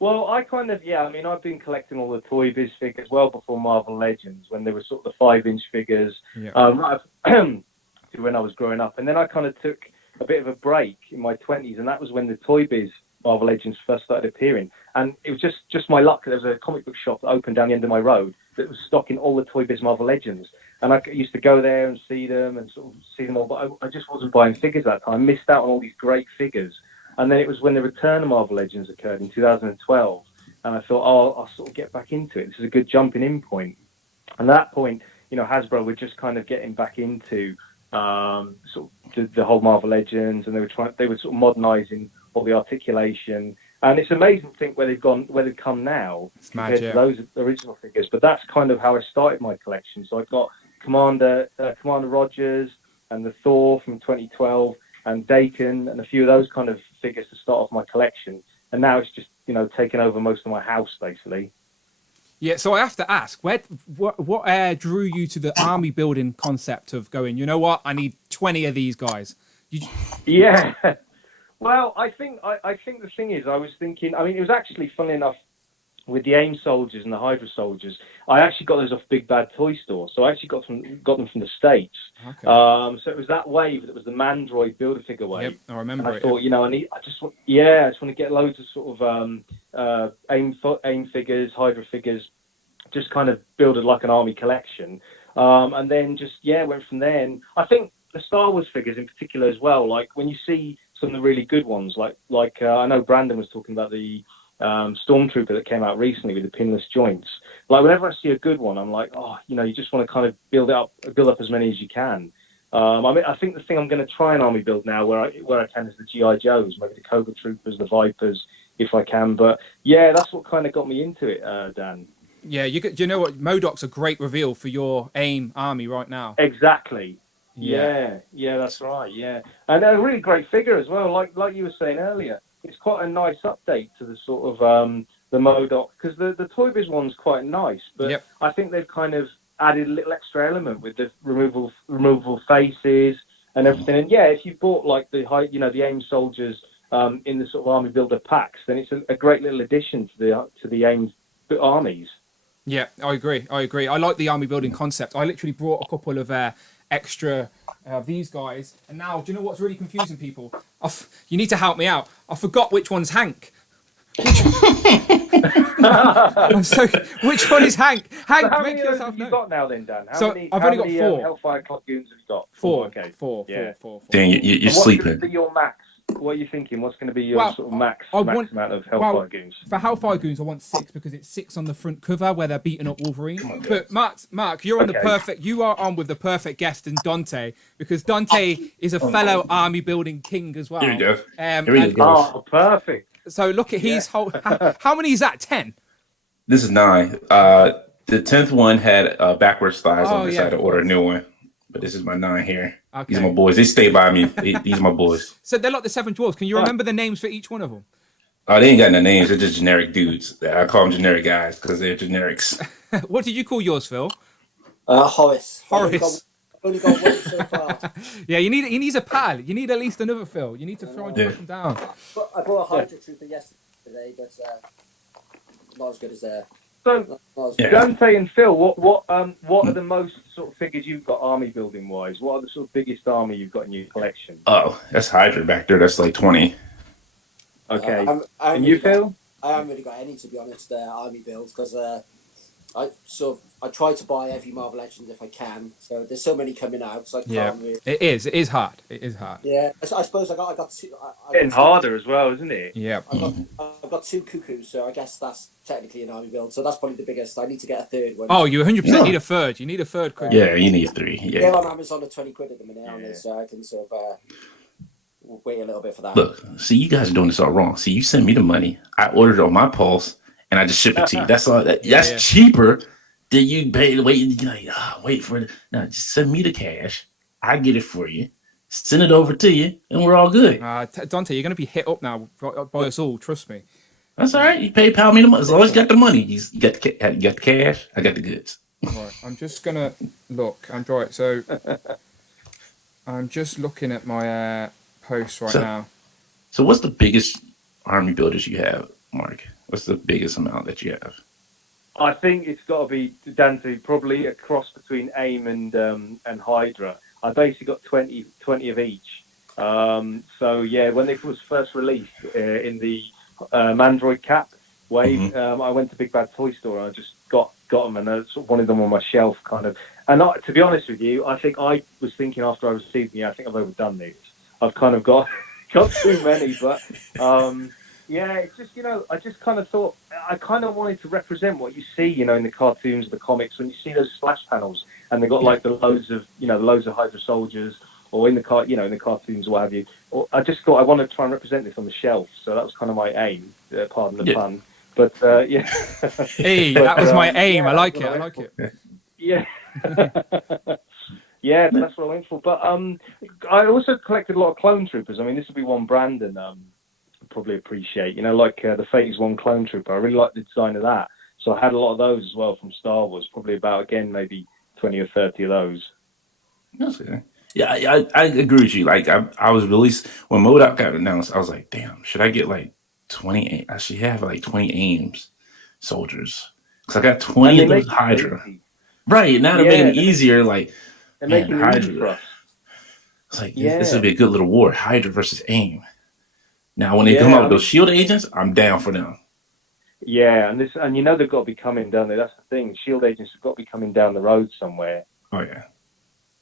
Well, I mean, I've been collecting all the Toy Biz figures well before Marvel Legends, when they were sort of the 5-inch figures, right to when I was growing up. And then I kind of took a bit of a break in my 20s, and that was when the Toy Biz Marvel Legends first started appearing. And it was just my luck. There was a comic book shop that opened down the end of my road that was stocking all the Toy Biz Marvel Legends. And I used to go there and see them all, but I just wasn't buying figures at that time. I missed out on all these great figures. And then it was when the return of Marvel Legends occurred in 2012, and I thought, I'll sort of get back into it. This is a good jumping in point. And at that point, Hasbro were just kind of getting back into sort of the whole Marvel Legends, and they were sort of modernising all the articulation. And it's amazing to think where they've come now compared to those original figures. But that's kind of how I started my collection. So I've got Commander Rogers and the Thor from 2012. And Dakin and a few of those kind of figures to start off my collection. And now it's just, taken over most of my house, basically. Yeah, so I have to ask, what drew you to the army building concept of going, you know what, I need 20 of these guys? Yeah. Well, I think the thing is, I was thinking, I mean, it was actually, funnily enough, with the AIM soldiers and the Hydra soldiers, I actually got those off Big Bad Toy Store. So I actually got them from the States. Okay. So it was that wave that was the Mandroid Build-A-Figure wave. Yep, I remember. And I thought, I just want to get loads of sort of AIM figures, Hydra figures, just kind of build it like an army collection. And then went from there. And I think the Star Wars figures in particular as well, like when you see some of the really good ones, like I know Brandon was talking about the Stormtrooper that came out recently with the pinless joints. Like whenever I see a good one, I'm like, you just want to kind of build up as many as you can. I mean, I think the thing I'm going to try and army build now, where I can, is the GI Joes, maybe the Cobra Troopers, the Vipers, if I can. But yeah, that's what kind of got me into it, Dan. Yeah, you know what? MODOK's a great reveal for your AIM army right now. Exactly. Yeah, that's right. Yeah, and a really great figure as well. Like you were saying earlier. It's quite a nice update to the sort of the MODOK, because the Toy Biz one's quite nice, but I think they've kind of added a little extra element with the removable faces and everything. And yeah, if you bought like the AIM soldiers in the sort of army builder packs, then it's a great little addition to the AIM armies. Yeah, I agree. I like the army building concept. I literally brought a couple of extra these guys, and now do you know what's really confusing people? You need to help me out. I forgot which one's Hank. Which one is Hank? Hank, so how many have you got now then, Dan? I've only got 4. Hellfire Club goons have you got? 4. Okay. 4. Dang, you're sleeping. What's going to be your max? What are you thinking? What's going to be your sort of max amount of Hellfire goons? For Hellfire goons, I want 6 because it's 6 on the front cover where they're beating up Wolverine. But Mark, you're on you are on with the perfect guest in Dante, because Dante is a fellow army building king as well. Here we go. Oh, perfect. So look at his whole. How many is that? 10. This is 9. The 10th one had backwards thighs Oh, on this. yeah, I had to of order a course. new one. But this is my 9 here. These are Okay. my boys. They stay by me. These are my boys. So they're like the 7 dwarves. Can you remember the names for each one of them? Oh, they ain't got no names. They're just generic dudes. I call them generic guys because they're generics. What did you call yours, Phil? Horace. Horace. I've only got one so far. Yeah, he needs a pal. You need at least another Phil. You need to throw him down. I bought a Hydra Trooper yesterday, but not as good as So, Dante and Phil, what are the most sort of figures you've got army building wise? What are the sort of biggest army you've got in your collection? Oh, that's Hydra back there. That's like 20. Okay. I And you, Phil? I haven't really got any, to be honest, army builds, because I try to buy every Marvel Legend if I can. So there's so many coming out, so I can't really. It is hard. It is hard. Yeah, I suppose I got two. Getting harder as well, isn't it? Yeah. I've got 2 cuckoos, so I guess that's technically an army build. So that's probably the biggest. I need to get a third one. Oh, you 100% need a third. You need a third quick. Yeah, you need 3. Yeah. They're on Amazon at 20 quid at the minute, aren't they? So I can sort of wait a little bit for that. Look, see, you guys are doing this all wrong. See, you send me the money. I ordered it on my Pulse, and I just ship it to you. That's all. That's cheaper than you pay. Wait for it. No, just send me the cash. I get it for you. Send it over to you, and we're all good. Dante, you're going to be hit up now by us all. Trust me. That's all right. You PayPal me the money. As long as you got the money, you got the cash. I got the goods. Right, I'm just gonna look. So I'm just looking at my posts right now. So, what's the biggest army builders you have, Mark? What's the biggest amount that you have? I think it's got to be Dante, probably a cross between AIM and Hydra. I basically got 20 of each. So yeah, when it was first released in the Mandroid Cap wave, I went to Big Bad Toy Store and I just got them, and I sort of wanted them on my shelf, kind of. And to be honest with you, I think I was thinking after I received them, I think I've overdone these. I've kind of got too many, but yeah, it's just, I just kind of thought I kind of wanted to represent what you see, in the cartoons, the comics, when you see those splash panels and they got like the loads of Hydra soldiers, or in the cartoons, or what have you. Or I just thought I wanted to try and represent this on the shelf, so that was kind of my aim. Pardon the pun, but yeah. Hey, that was my aim. I like it. Yeah. Yeah, that's what I went for. But I also collected a lot of clone troopers. I mean, this would be one Brandon probably appreciate. Like the Phase 1 clone trooper. I really like the design of that. So I had a lot of those as well from Star Wars. Probably about, again, maybe 20 or 30 of those. Okay. Yeah, I agree with you. Like, I was really, when MODOK got announced, I was like, damn, should I get like 20? I should have like 20 AIMS soldiers. Because I got 20 of those Hydra. Right, now they're making it easier. Like, they're making it easy for us. It's like, this would be a good little war, Hydra versus AIM. Now, when they come out with those shield agents, I'm down for them. Yeah, and they've got to be coming down there. That's the thing. Shield agents have got to be coming down the road somewhere. Oh, yeah.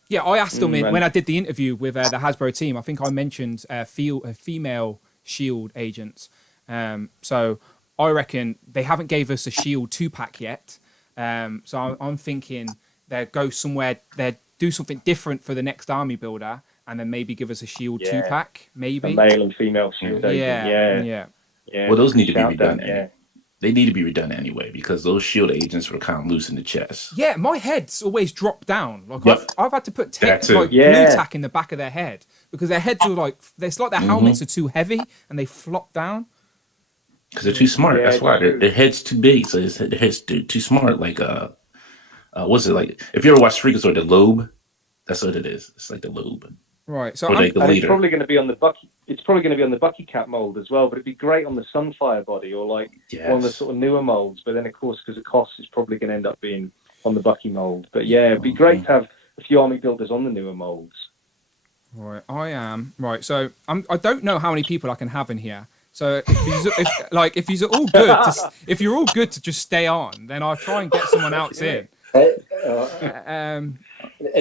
Yeah, I asked them when I did the interview with the Hasbro team. I think I mentioned female shield agents. So I reckon they haven't gave us a shield 2-pack yet. So I'm thinking they'll go somewhere, they'll do something different for the next army builder, and then maybe give us a shield 2-pack, maybe. A male and female shield agent. Yeah. Well, those need to be redone. They need to be redone anyway, because those shield agents were kind of loose in the chest. Yeah, my head's always dropped down. Like I've had to put glue tack in the back of their head, because their heads are like, it's like their helmets are too heavy and they flop down. Because they're too smart. Yeah, that's why their head's too big. So their head's too smart. Like what's it like? If you ever watch Freakazoid, the lobe, that's what it is. It's like the lobe. Right. So like it's probably going to be on the Bucky. It's probably going to be on the Bucky Cap mold as well. But it'd be great on the Sunfire body, or like one of the sort of newer molds. But then, of course, because of cost, it's probably going to end up being on the Bucky mold. But yeah, it'd be great to have a few army builders on the newer molds. Right. I am right. So I don't know how many people I can have in here. So if you're all good to just stay on, then I'll try and get someone else in. And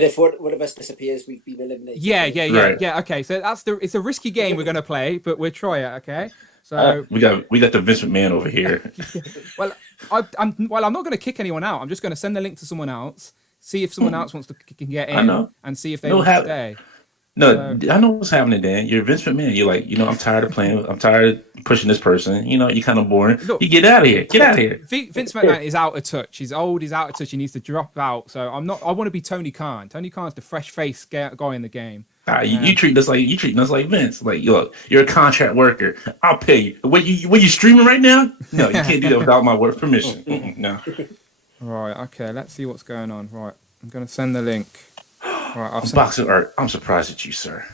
if one of us disappears, we've been eliminated. Yeah. Okay, so it's a risky game we're gonna play, but we'll try it. Okay. So we got the Vince McMahon over here. Well, I'm not gonna kick anyone out. I'm just gonna send the link to someone else, see if someone else wants to get in, and see if they want to stay. No, I know what's happening, Dan. You're Vince McMahon. You're like, I'm tired of playing. I'm tired of pushing this person. You're kind of boring. Look, you get out of here. Get out of here. Vince McMahon is out of touch. He's old. He's out of touch. He needs to drop out. So I'm not. I want to be Tony Khan. Tony Khan's the fresh face guy in the game. You treat us like Vince. Like, look, you're a contract worker. I'll pay you. What you streaming right now? No, you can't do that without my word permission. No. Right. Okay. Let's see what's going on. Right. I'm gonna send the link. Right. Unboxing art. I'm surprised at you, sir.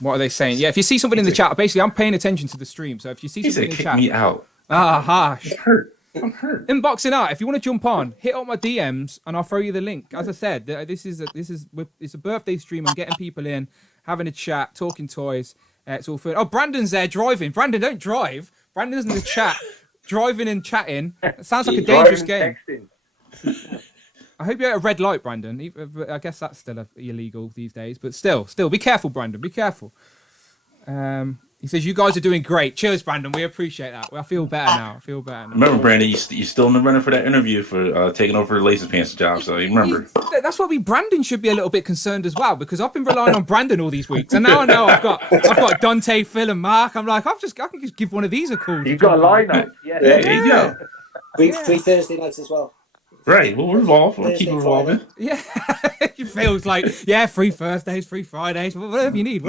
What are they saying? Yeah, if you see something in the chat, basically, I'm paying attention to the stream. So if you see something in the kick chat, me out. Harsh. I'm hurt. Unboxing art. If you want to jump on, hit up my DMs, and I'll throw you the link. As I said, it's a birthday stream. I'm getting people in, having a chat, talking toys. It's all fun. Oh, Brandon's there driving. Brandon, don't drive. Brandon's in the chat, driving and chatting. It sounds like a dangerous game. I hope you're at a red light, Brandon. I guess that's still illegal these days, but still, be careful, Brandon. Be careful. He says, you guys are doing great. Cheers, Brandon. We appreciate that. I feel better now. Remember, Brandon, you're still in the running for that interview for taking over the Laces Pants job, so you remember. That's why Brandon should be a little bit concerned as well, because I've been relying on Brandon all these weeks, and now I know I've got Dante, Phil, and Mark. I'm like, I can just give one of these a call. You've got a lineup. Yeah. There you go. Free Thursday nights as well. Right, we'll revolve. We'll keep revolving. Yeah, it feels like, free Thursdays, free Fridays, whatever you need.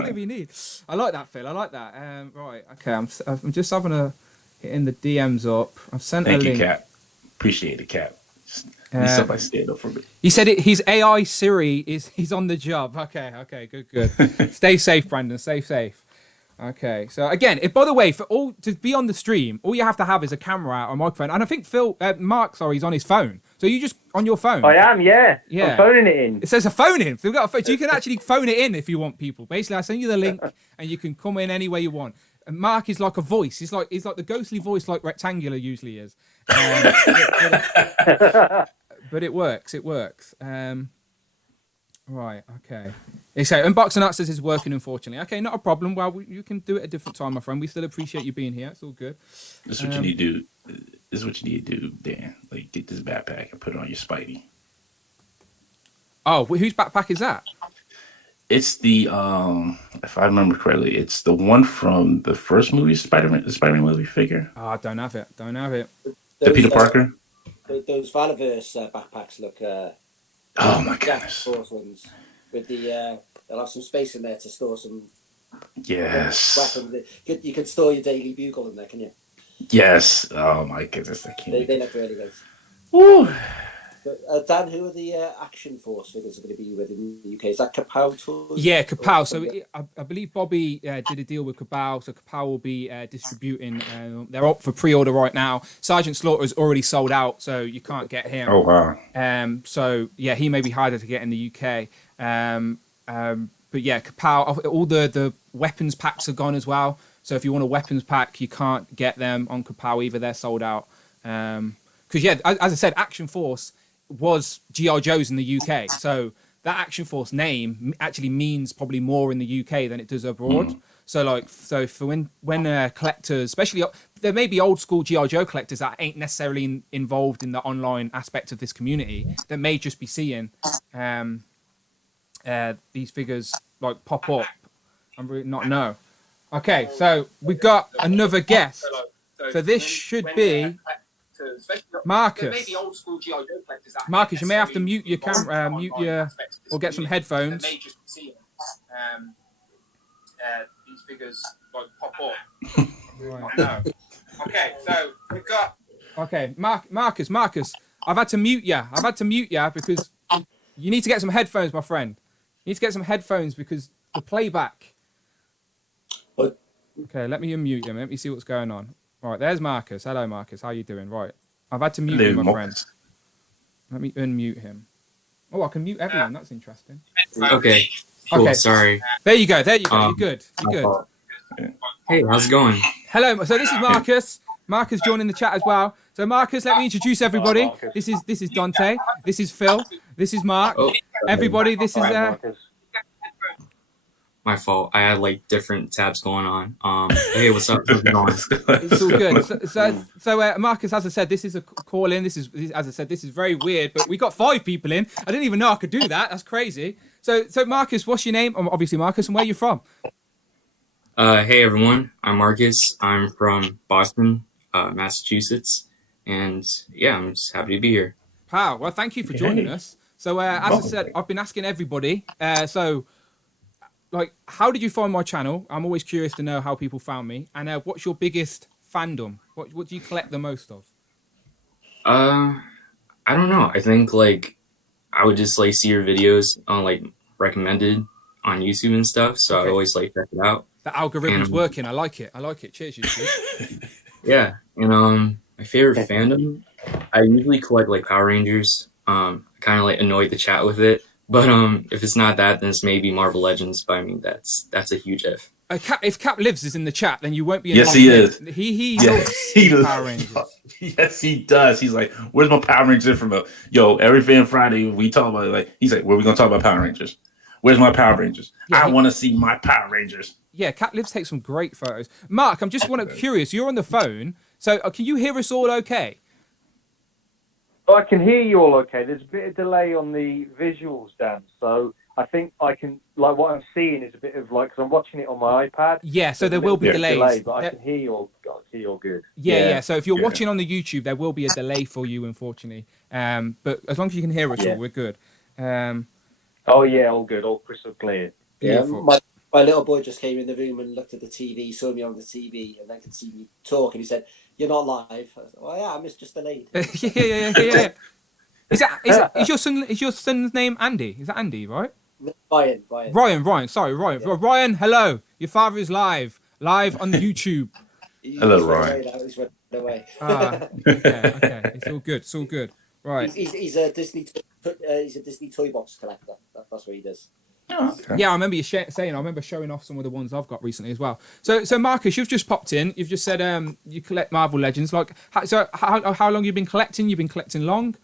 I like that, Phil. I like that. Right, okay, I'm just hitting the DMs up. I've sent a link. Thank you, Cap. Appreciate it, Cap. Somebody stand up for me. He said his AI Siri he's on the job. Okay, good. Stay safe, Brandon. Stay safe. Okay, so again, by the way, to be on the stream, all you have to have is a camera or a microphone. And I think Mark, he's on his phone. So you just on your phone. I am, yeah. I'm phoning it in. It says a phone in. So we've got a phone. So you can actually phone it in if you want people. Basically, I send you the link and you can come in any way you want. And Mark is like a voice. He's like the ghostly voice, like Rectangular usually is. But it works. Right, okay. So Unboxing Art says it's working, unfortunately. Okay, not a problem. Well, you can do it a different time, my friend. We still appreciate you being here. It's all good. This is what you need to do. This is what you need to do, Dan. Like, get this backpack and put it on your Spidey. Oh, whose backpack is that? It's the if I remember correctly, it's the one from the first movie, the Spider-Man movie figure. Oh, I don't have it. The Peter Parker. Those Valaverse backpacks look. Oh my goodness! Ones with they'll have some space in there to store some. Yes. Weapons. You can store your Daily Bugle in there, can you? Yes. Oh my goodness! I can't. They look really good. Woo. Dan, who are the Action Force figures are going to be with in the UK? Is that Kapow Tours? Yeah, Kapow. So I believe Bobby did a deal with Kapow. So Kapow will be distributing. They're up for pre-order right now. Sergeant Slaughter is already sold out, so you can't get him. Oh wow. So yeah, he may be harder to get in the UK. But yeah, Kapow. All the weapons packs are gone as well. So if you want a weapons pack, you can't get them on Kapow either. They're sold out. Because yeah, as I said, Action Force was G.I. Joe's in the UK, so that Action Force name actually means probably more in the UK than it does abroad. So for when collectors, especially there may be old school G.I. Joe collectors that ain't necessarily involved in the online aspect of this community, that may just be seeing these figures like pop up and really not know. Okay, so we've got another guest. So this should be Marcus. Marcus, you may have to mute your camera, or get some headphones. These figures like pop up. Right, no. Okay, so we've got. Okay, Marcus. I've had to mute you. Because you need to get some headphones, my friend. You need to get some headphones because the playback. What? Okay, let me unmute him. Let me see what's going on. Right, there's Marcus. Hello, Marcus. How you doing? Right. I've had to mute him, my friend. Let me unmute him. Oh, I can mute everyone. That's interesting. Okay. Cool. Okay. Sorry. There you go. You're good. Hey, how's it going? Hello. So this is Marcus. Marcus joining the chat as well. So Marcus, let me introduce everybody. This is Dante. This is Phil. This is Mark. Everybody, this is My fault. I had like different tabs going on. Hey, what's up? How's it going? It's all good. So Marcus, as I said, this is a call in. This is, as I said, this is very weird. But we got 5 people in. I didn't even know I could do that. That's crazy. So Marcus, what's your name? Obviously, Marcus, and where are you from? Hey everyone, I'm Marcus. I'm from Boston, Massachusetts, and yeah, I'm just happy to be here. Wow. Well, thank you for joining us. So as I said, I've been asking everybody. So, like, how did you find my channel? I'm always curious to know how people found me. And what's your biggest fandom? What do you collect the most of? I don't know. I think like I would just like see your videos on like recommended on YouTube and stuff. So I always like check it out. The algorithm's working. I like it. Cheers, YouTube. Yeah, and my favorite fandom, I usually collect like Power Rangers. Kind of like annoy the chat with it, but if it's not that, then it's maybe Marvel Legends. But I mean, that's a huge if. If Cap Lives is in the chat, then you won't be. Yes, he is. He does. Power Rangers. Yes, he does. He's like, "Where's my Power Rangers information?" Yo, every fan Friday we talk about it. Like, he's like, "Where we gonna talk about Power Rangers? Where's my Power Rangers? I want to see my Power Rangers." Yeah, Cap Lives takes some great photos. Mark, I'm just curious. You're on the phone, so can you hear us all okay? Oh, I can hear you all okay. There's a bit of delay on the visuals, Dan. So I think I can, like, what I'm seeing is a bit of like, because I'm watching it on my iPad. Yeah, so there will be delays. Delay, but I can hear you all good. Yeah. So if you're watching on the YouTube, there will be a delay for you, unfortunately. But as long as you can hear us all, we're good. Oh yeah, all good, all crystal clear. Beautiful. Yeah, my little boy just came in the room and looked at the TV, saw me on the TV, and then could see me talk, and he said, "You're not live." I said, "Well, yeah, I'm just delayed." yeah. Is your son's name Andy? Is that Andy, right? Ryan. Sorry, Ryan. Yeah. Ryan, hello. Your father is live on YouTube. Hello, Ryan. He's away. Okay. It's all good. Right. He's a Disney toy box collector. That's what he does. Oh, okay. Yeah, I remember you saying. I remember showing off some of the ones I've got recently as well. So Marcus, you've just popped in. You've just said you collect Marvel Legends. Like, how long you been collecting? You've been collecting long?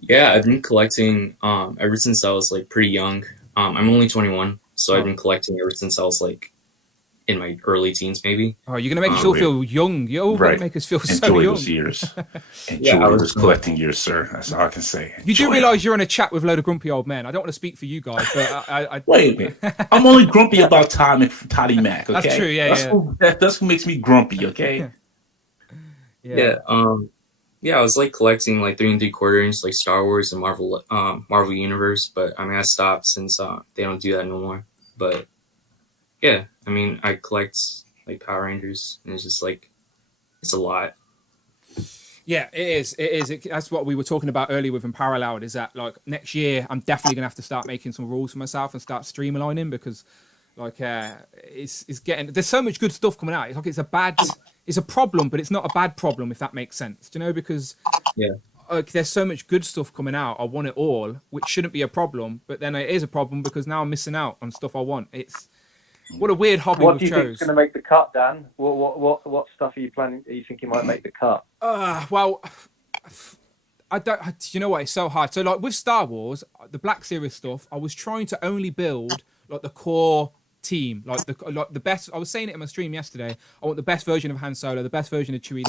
Yeah, I've been collecting ever since I was like pretty young. I'm only 21, so I've been collecting ever since I was like in my early teens, maybe. Oh, you're gonna make us all feel young. You're gonna make us feel so young. Enjoy those years. Enjoy those collecting years, sir. That's all I can say. You do realise you're in a chat with a load of grumpy old men. I don't want to speak for you guys, but I wait a minute. I'm only grumpy about Toddy Mac. Okay, that's true. Yeah, that's what makes me grumpy. Okay. Yeah. I was like collecting like 3 3/4 inch like Star Wars and Marvel Universe, but I mean I stopped since they don't do that no more. But yeah, I mean I collect like Power Rangers, and it's just like it's a lot. Yeah, it is. That's what we were talking about earlier with Unparalleled. Is that like next year I'm definitely gonna have to start making some rules for myself and start streamlining, because like it's getting, there's so much good stuff coming out. It's like it's a problem, but it's not a bad problem, if that makes sense. Do you know? Because there's so much good stuff coming out. I want it all, which shouldn't be a problem, but then it is a problem because now I'm missing out on stuff I want. It's what a weird hobby. What do you think is going to make the cut, Dan? What stuff are you planning? Are you thinking might make the cut? Well, I don't. You know what? It's so hard. So like with Star Wars, the Black Series stuff, I was trying to only build like the core team, like the best. I was saying it in my stream yesterday. I want the best version of Han Solo, the best version of Chewie,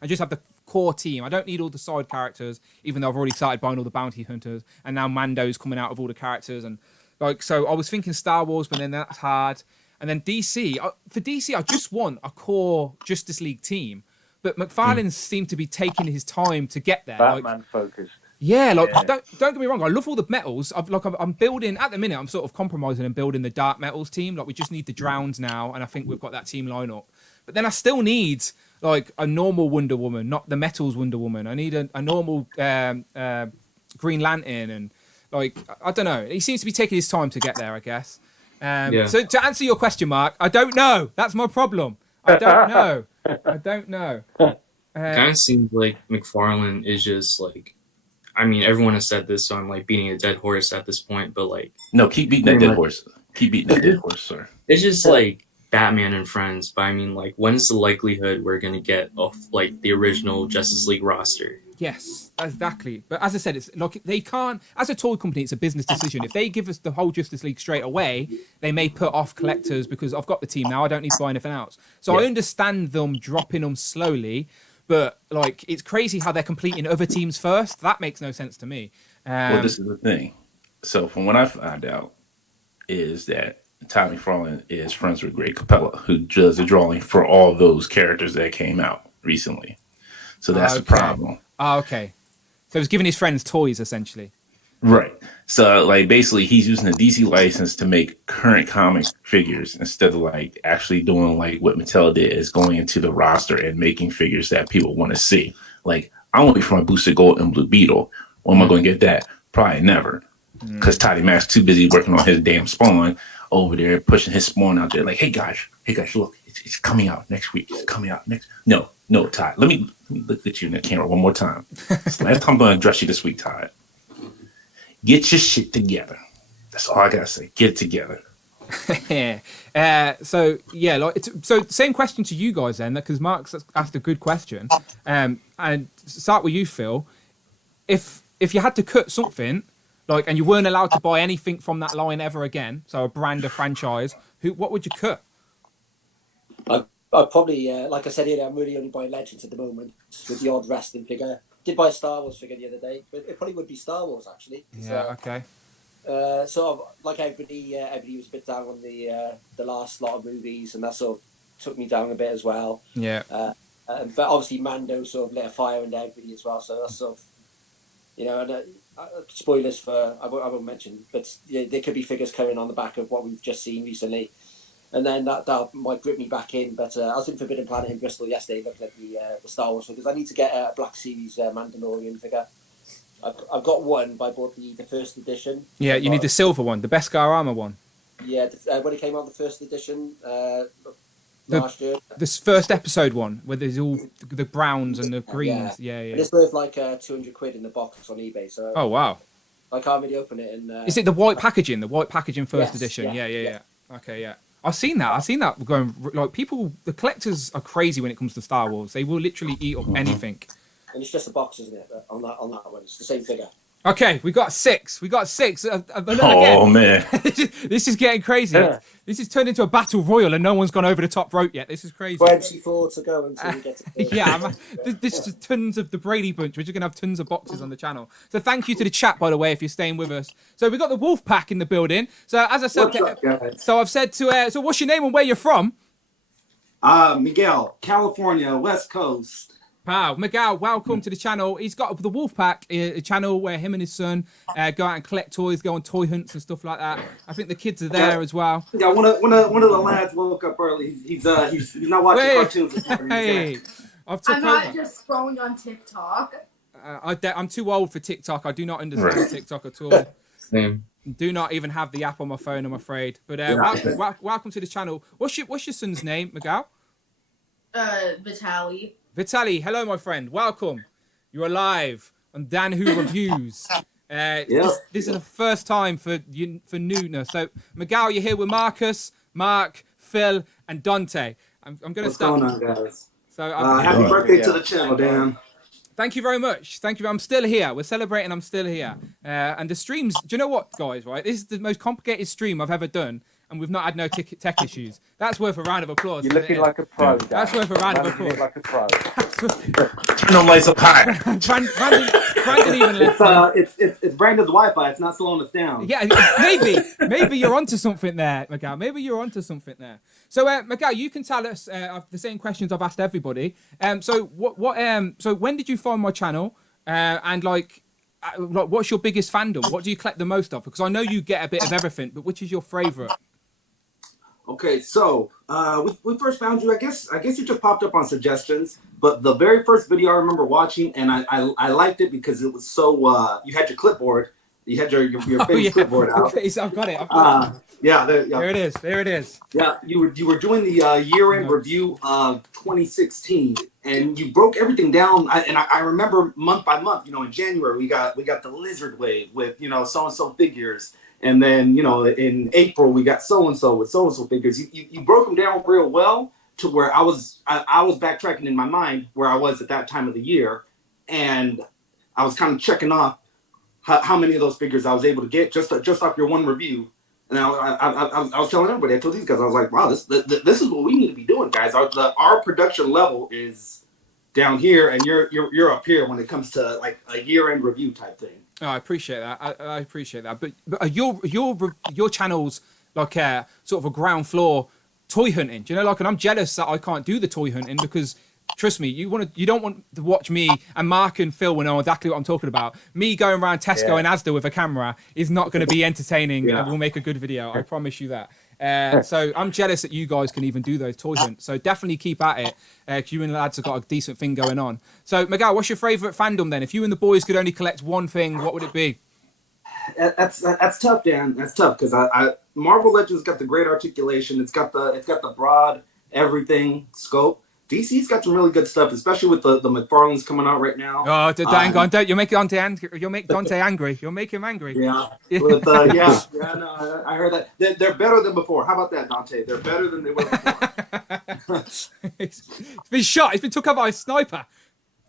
and just have the core team. I don't need all the side characters, even though I've already started buying all the bounty hunters, and now Mando's coming out of all the characters, and like so. I was thinking Star Wars, but then that's hard. And then DC, for DC, I just want a core Justice League team, but McFarlane seemed to be taking his time to get there. Batman focused. Yeah, don't get me wrong. I love all the metals. I'm building at the minute. I'm sort of compromising and building the dark metals team. Like we just need the Drowns now, and I think we've got that team line up. But then I still need like a normal Wonder Woman, not the metals Wonder Woman. I need a normal Green Lantern, and like I don't know. He seems to be taking his time to get there, I guess. So to answer your question, Mark, I don't know. That's my problem. I don't know. It kind of seems like McFarlane is just like. I mean, everyone has said this, so I'm like beating a dead horse at this point. But like, no, keep beating that dead horse. Keep beating that dead horse, sir. It's just like Batman and Friends, but I mean, like, when's the likelihood we're gonna get off like the original Justice League roster? Yes, exactly. But as I said, it's like they can't. As a toy company, it's a business decision. If they give us the whole Justice League straight away, they may put off collectors because I've got the team now. I don't need to buy anything else. So I understand them dropping them slowly, but like it's crazy how they're completing other teams first. That makes no sense to me. Well, this is the thing. So from what I found out is that Tommy Farland is friends with Greg Capella, who does the drawing for all those characters that came out recently. So that's the problem. Oh, okay. So he's giving his friends toys, essentially. Right. So, like, basically, he's using the DC license to make current comic figures instead of, like, actually doing, like, what Mattel did is going into the roster and making figures that people want to see. Like, I want to be for my Booster Gold and Blue Beetle. When am I going to get that? Probably never. Because Toddy Mac's too busy working on his damn Spawn over there, pushing his Spawn out there. Like, hey, guys, look, it's coming out next week. It's coming out next. No, Todd. Let me look at you in the camera one more time. It's the last time I'm going to address you this week, Todd. Get your shit together. That's all I gotta say. Get it together. So yeah, like so. Same question to you guys then, because Mark's asked a good question. And start with you, Phil. If you had to cut something, like, and you weren't allowed to buy anything from that line ever again, so a brand, a franchise, what would you cut? I'd probably, like I said earlier, I'm really only buying Legends at the moment with the odd wrestling figure. Did buy a Star Wars figure the other day, but it probably would be Star Wars actually. Yeah, okay. Sort of like everybody was a bit down on the last lot of movies, and that sort of took me down a bit as well. Yeah. But obviously Mando sort of lit a fire under everybody as well, so that's sort of, you know, and spoilers for I won't mention, but yeah, there could be figures coming on the back of what we've just seen recently. And then that might grip me back in. But I was in Forbidden Planet in Bristol yesterday looking at the Star Wars figures. I need to get a Black Series Mandalorian figure. I've got one, but I bought the first edition. Yeah, you need the silver one, the Beskar armor one. Yeah, when it came out, the first edition last year. This first episode one, where there's all the browns and the greens. Yeah. And it's worth like 200 quid in the box on eBay. So. Oh, wow. I can't really open it. Is it the white packaging? The white packaging first edition? Yeah. Okay, yeah. I've seen that going, like, people, the collectors are crazy when it comes to Star Wars. They will literally eat up anything. And it's just a box, isn't it? On that one, it's the same figure. Okay, we got six. Oh, man. This is getting crazy. Yeah. This has turned into a battle royal and no one's gone over the top rope yet. This is crazy. 24 to go until we get to yeah, this is tons of the Brady Bunch. We're just going to have tons of boxes on the channel. So thank you to the chat, by the way, if you're staying with us. So we've got the Wolf Pack in the building. So as I said, so I've said to, so what's your name and where you're from? Miguel, California, West Coast. Wow, Miguel, welcome to the channel. He's got the Wolf Pack, a channel where him and his son go out and collect toys, go on toy hunts and stuff like that. I think the kids are there as well. Yeah, one of the lads woke up early. He's not watching cartoons this morning. Hey, I'm not just scrolling on TikTok. I'm too old for TikTok. I do not understand TikTok at all. Same. Do not even have the app on my phone, I'm afraid. But welcome to the channel. What's your son's name, Miguel? Vitaly. Vitaly, hello, my friend. Welcome. You're alive on Dan Who Reviews. This is the first time for Nuna. So, Miguel, you're here with Marcus, Mark, Phil, and Dante. I'm going to start. What's going on, guys? So, happy birthday to the channel, Dan. Thank you very much. Thank you. I'm still here. We're celebrating. I'm still here. And the streams, do you know what, guys, right? This is the most complicated stream I've ever done. And we've not had no tech issues. That's worth a round of applause. You're looking like a pro. Dan. That's worth a round of applause. Like a pro. Turn them lights up high. Brandon even it's Brandon's Wi-Fi. It's not slowing us down. Yeah, maybe you're onto something there, Miguel. Maybe you're onto something there. So, Miguel, you can tell us the same questions I've asked everybody. So when did you find my channel? And like, what's your biggest fandom? What do you collect the most of? Because I know you get a bit of everything, but which is your favorite? Okay, so we first found you. I guess you just popped up on suggestions. But the very first video I remember watching, and I liked it because it was so. You had your clipboard. You had your famous clipboard out. Okay, so I've got it. Yeah, there it is. There it is. Yeah, you were doing the year-end review of 2016, and you broke everything down. I remember month by month. You know, in January we got the Lizard Wave with so and so figures. And then, in April, we got so-and-so with so-and-so figures. You broke them down real well to where I was backtracking in my mind where I was at that time of the year. And I was kind of checking off how many of those figures I was able to get just off your one review. And I was telling everybody, I told these guys, I was like, wow, this is what we need to be doing, guys. Our production level is down here, and you're up here when it comes to like a year-end review type thing. Oh, I appreciate that. I appreciate that. But your channel's like sort of a ground floor toy hunting. Do you know? Like, and I'm jealous that I can't do the toy hunting because, trust me, you don't want to watch me, and Mark and Phil will know exactly what I'm talking about. Me going around Tesco and Asda with a camera is not going to be entertaining and will make a good video. I promise you that. So I'm jealous that you guys can even do those toy hunts. So definitely keep at it, because you and the lads have got a decent thing going on. So Miguel, what's your favourite fandom then? If you and the boys could only collect one thing, what would it be? That's tough, Dan. That's tough because Marvel Legends got the great articulation. It's got the broad everything scope. DC's got some really good stuff, especially with the McFarlanes coming out right now. Oh, dang on! Don't you make Dante angry? You'll make Dante angry. You'll make him angry. Yeah, no, I heard that they're better than before. How about that, Dante? They're better than they were before. He's been shot. He's been took out by a sniper.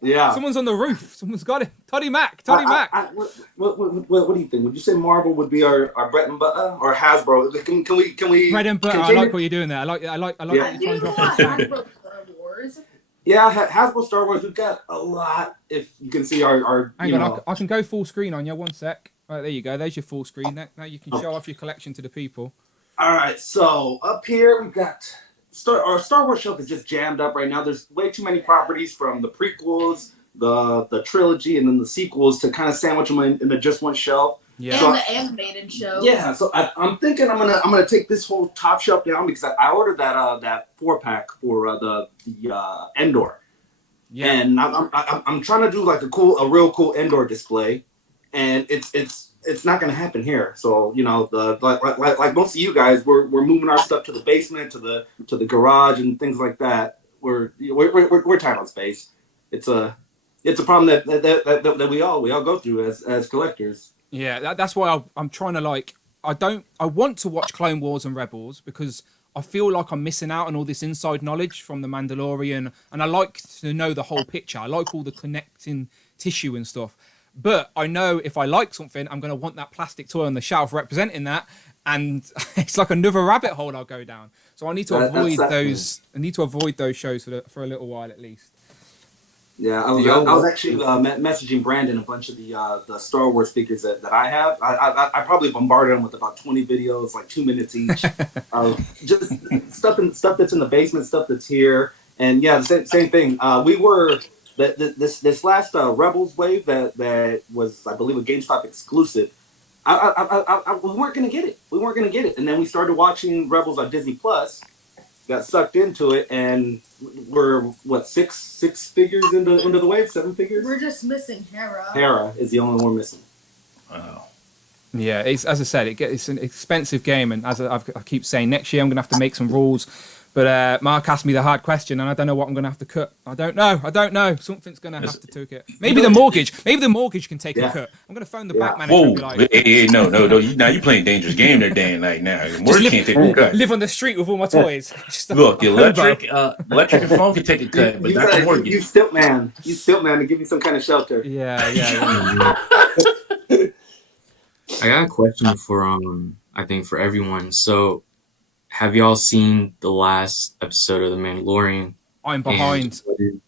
Yeah, someone's on the roof. Someone's got him. Toddy Mac. What do you think? Would you say Marvel would be our bread and butter or Hasbro? Can we bread and butter? I like what you're doing there. I like. Yeah. What you're trying to drop in. Yeah, Hasbro Star Wars. We've got a lot. If you can see our hang on, I can go full screen on you. 1 sec. Right, there you go. There's your full screen. Now you can show off your collection to the people. All right, so up here we've got our Star Wars shelf is just jammed up right now. There's way too many properties from the prequels, the trilogy, and then the sequels to kind of sandwich them in just one shelf. Yeah. So And the animated show. Yeah, so I'm thinking I'm gonna take this whole top shelf down because I ordered that 4-pack for the Endor. Yeah. And I'm trying to do like a real cool Endor display, and it's not gonna happen here. So like most of you guys, we're moving our stuff to the basement, to the garage, and things like that. We're tight on space. It's a problem that we all go through as collectors. Yeah, that's why I'm trying to I want to watch Clone Wars and Rebels because I feel like I'm missing out on all this inside knowledge from The Mandalorian, and I like to know the whole picture. I like all the connecting tissue and stuff. But I know if I like something, I'm going to want that plastic toy on the shelf representing that, and it's like another rabbit hole I'll go down. So I need to avoid those. I need to avoid those shows for a little while at least. Yeah, I was actually messaging Brandon a bunch of the Star Wars figures that I have. I probably bombarded him with about 20 videos, like 2 minutes each. Just stuff that's in the basement, stuff that's here, and yeah, the same thing. We were this last Rebels wave that was, I believe, a GameStop exclusive. We weren't gonna get it. We weren't gonna get it, and then we started watching Rebels on Disney Plus. Got sucked into it, and we're six figures into the wave, 7 figures. We're just missing Hera. Hera is the only one we're missing. Wow. Yeah, as I said, it's an expensive game, and as I keep saying, next year I'm gonna have to make some rules. But Mark asked me the hard question, and I don't know what I'm gonna have to cut. I don't know. Something's gonna have to take it. Maybe the mortgage. Maybe the mortgage can take a cut. I'm gonna phone the bank manager and be like, hey, no. Now you're playing dangerous game there, Dan. Like now, mortgage can't take a cut. Live on the street with all my toys. Look, electric and phone can take a cut, but not the mortgage. You stilt man to give me some kind of shelter. Yeah. I got a question for I think for everyone. So, have y'all seen the last episode of The Mandalorian? I'm behind.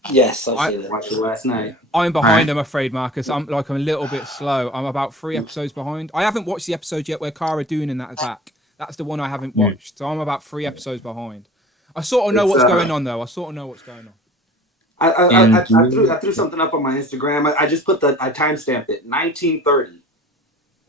Yes, I watched it last night. I'm behind, I'm afraid, Marcus. I'm a little bit slow. I'm about 3 episodes behind. I haven't watched the episode yet where Cara Dune and that is back. That's the one I haven't watched. So I'm about 3 episodes behind. I sort of know what's going on, though. I threw something up on my Instagram. I just put I timestamped it 1930.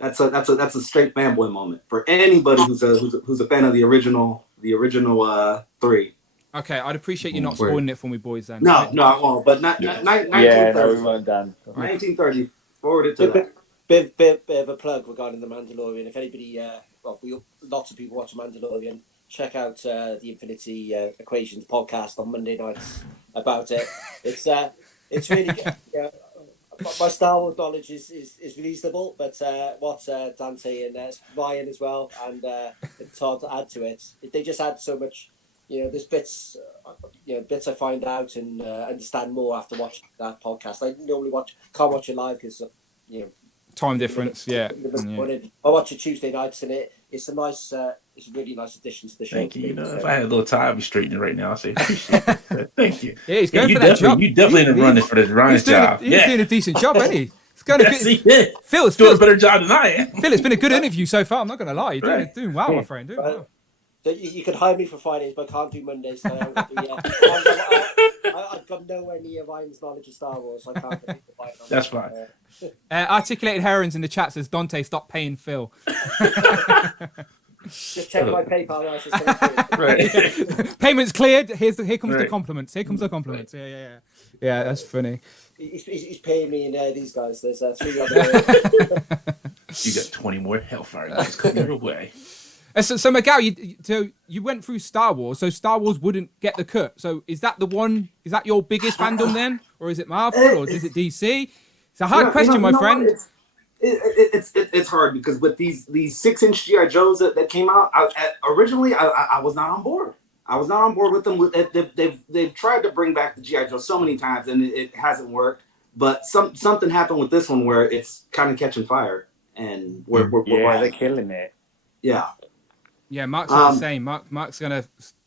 That's a straight fanboy moment for anybody who's a fan of the original 3. Okay, I'd appreciate you not spoiling it for me, boys. Then no, I won't. But not 1930. Yeah, no, we won't, Dan. 1930. Forward it to that. Bit of a plug regarding the Mandalorian. If anybody, lots of people watch Mandalorian. Check out the Infinity Equations podcast on Monday nights about it. It's really good. my Star Wars knowledge is reasonable, but what Dante and Ryan as well, and Todd add to it, they just add so much. There's bits, bits I find out and understand more after watching that podcast. I normally can't watch it live because time difference. Yeah. I watch it Tuesday nights, and it's a nice, it's a really nice addition to the show. Thank you. If I had a little time, I'd be straightening right now. I say appreciate it. Thank you. Yeah, he's going for that job. You definitely didn't run it for the Ryan's job. He's doing a decent job, isn't he? It's going to Phil's doing a better job than I am. Phil, it's been a good interview so far. I'm not going to lie. You're doing well, my friend. Doing well. So you could hire me for Fridays, but I can't do Mondays. So I've got nowhere near Ryan's knowledge of Star Wars. So I can't do the That's fine. Articulated Herons in the chat says, Dante, stop paying Phil. Just check my PayPal. Right. Payments cleared. Here comes the compliments. Here comes the compliments. Yeah, that's funny. He's paying me and these guys. There's 3 other. You got 20 more Hellfire guys coming your way. So Miguel, you went through Star Wars, so Star Wars wouldn't get the cut. So is that the one? Is that your biggest fandom then, or is it Marvel, or is it DC? It's a hard question, my friend. It's hard because with these 6-inch GI Joes that came out, originally I was not on board. I was not on board with them. They've tried to bring back the GI Joe so many times and it hasn't worked. But something happened with this one where it's kind of catching fire, and they're killing it. Yeah, Mark's the same. Mark's gonna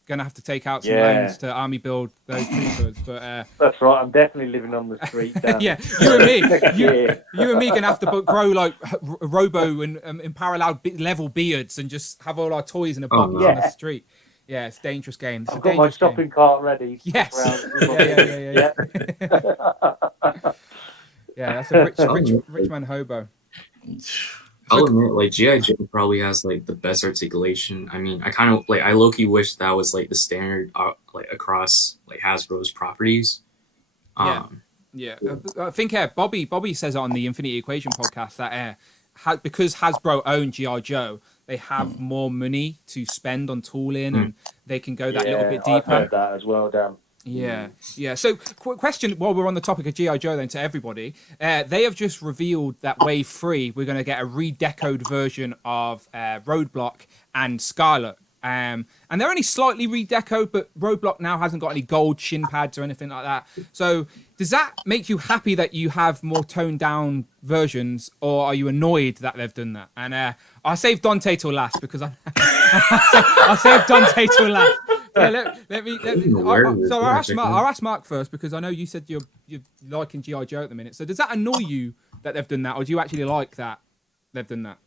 have to take out some loans to army build those troopers. But that's right. I'm definitely living on the street. Yeah, you and me. You and me gonna have to grow like Robo and Unparalleled level beards and just have all our toys in a box on the street. Yeah, it's a dangerous game. I've got my shopping cart ready. Yes. Yeah. Yeah, that's a rich man hobo. I'll admit, like G.I. Joe probably has like the best articulation. I mean, I kind of I low-key wish that was like the standard like across like Hasbro's properties. I think Bobby says it on the Infinity Equation podcast that because Hasbro own G.I. Joe, they have more money to spend on tooling and they can go that little bit deeper. I've heard that as well, Dan. Yeah. So, question while we're on the topic of G.I. Joe, then, to everybody, they have just revealed that Wave 3, we're going to get a redecoed version of Roadblock and Scarlet. And they're only slightly redecoed, but Roadblock now hasn't got any gold shin pads or anything like that. So, does that make you happy that you have more toned down versions, or are you annoyed that they've done that? And I'll save Dante till last because I'll save Dante till last. Let me. So I'll ask Mark first because I know you said you're liking G.I. Joe at the minute. So does that annoy you that they've done that, or do you actually like that they've done that?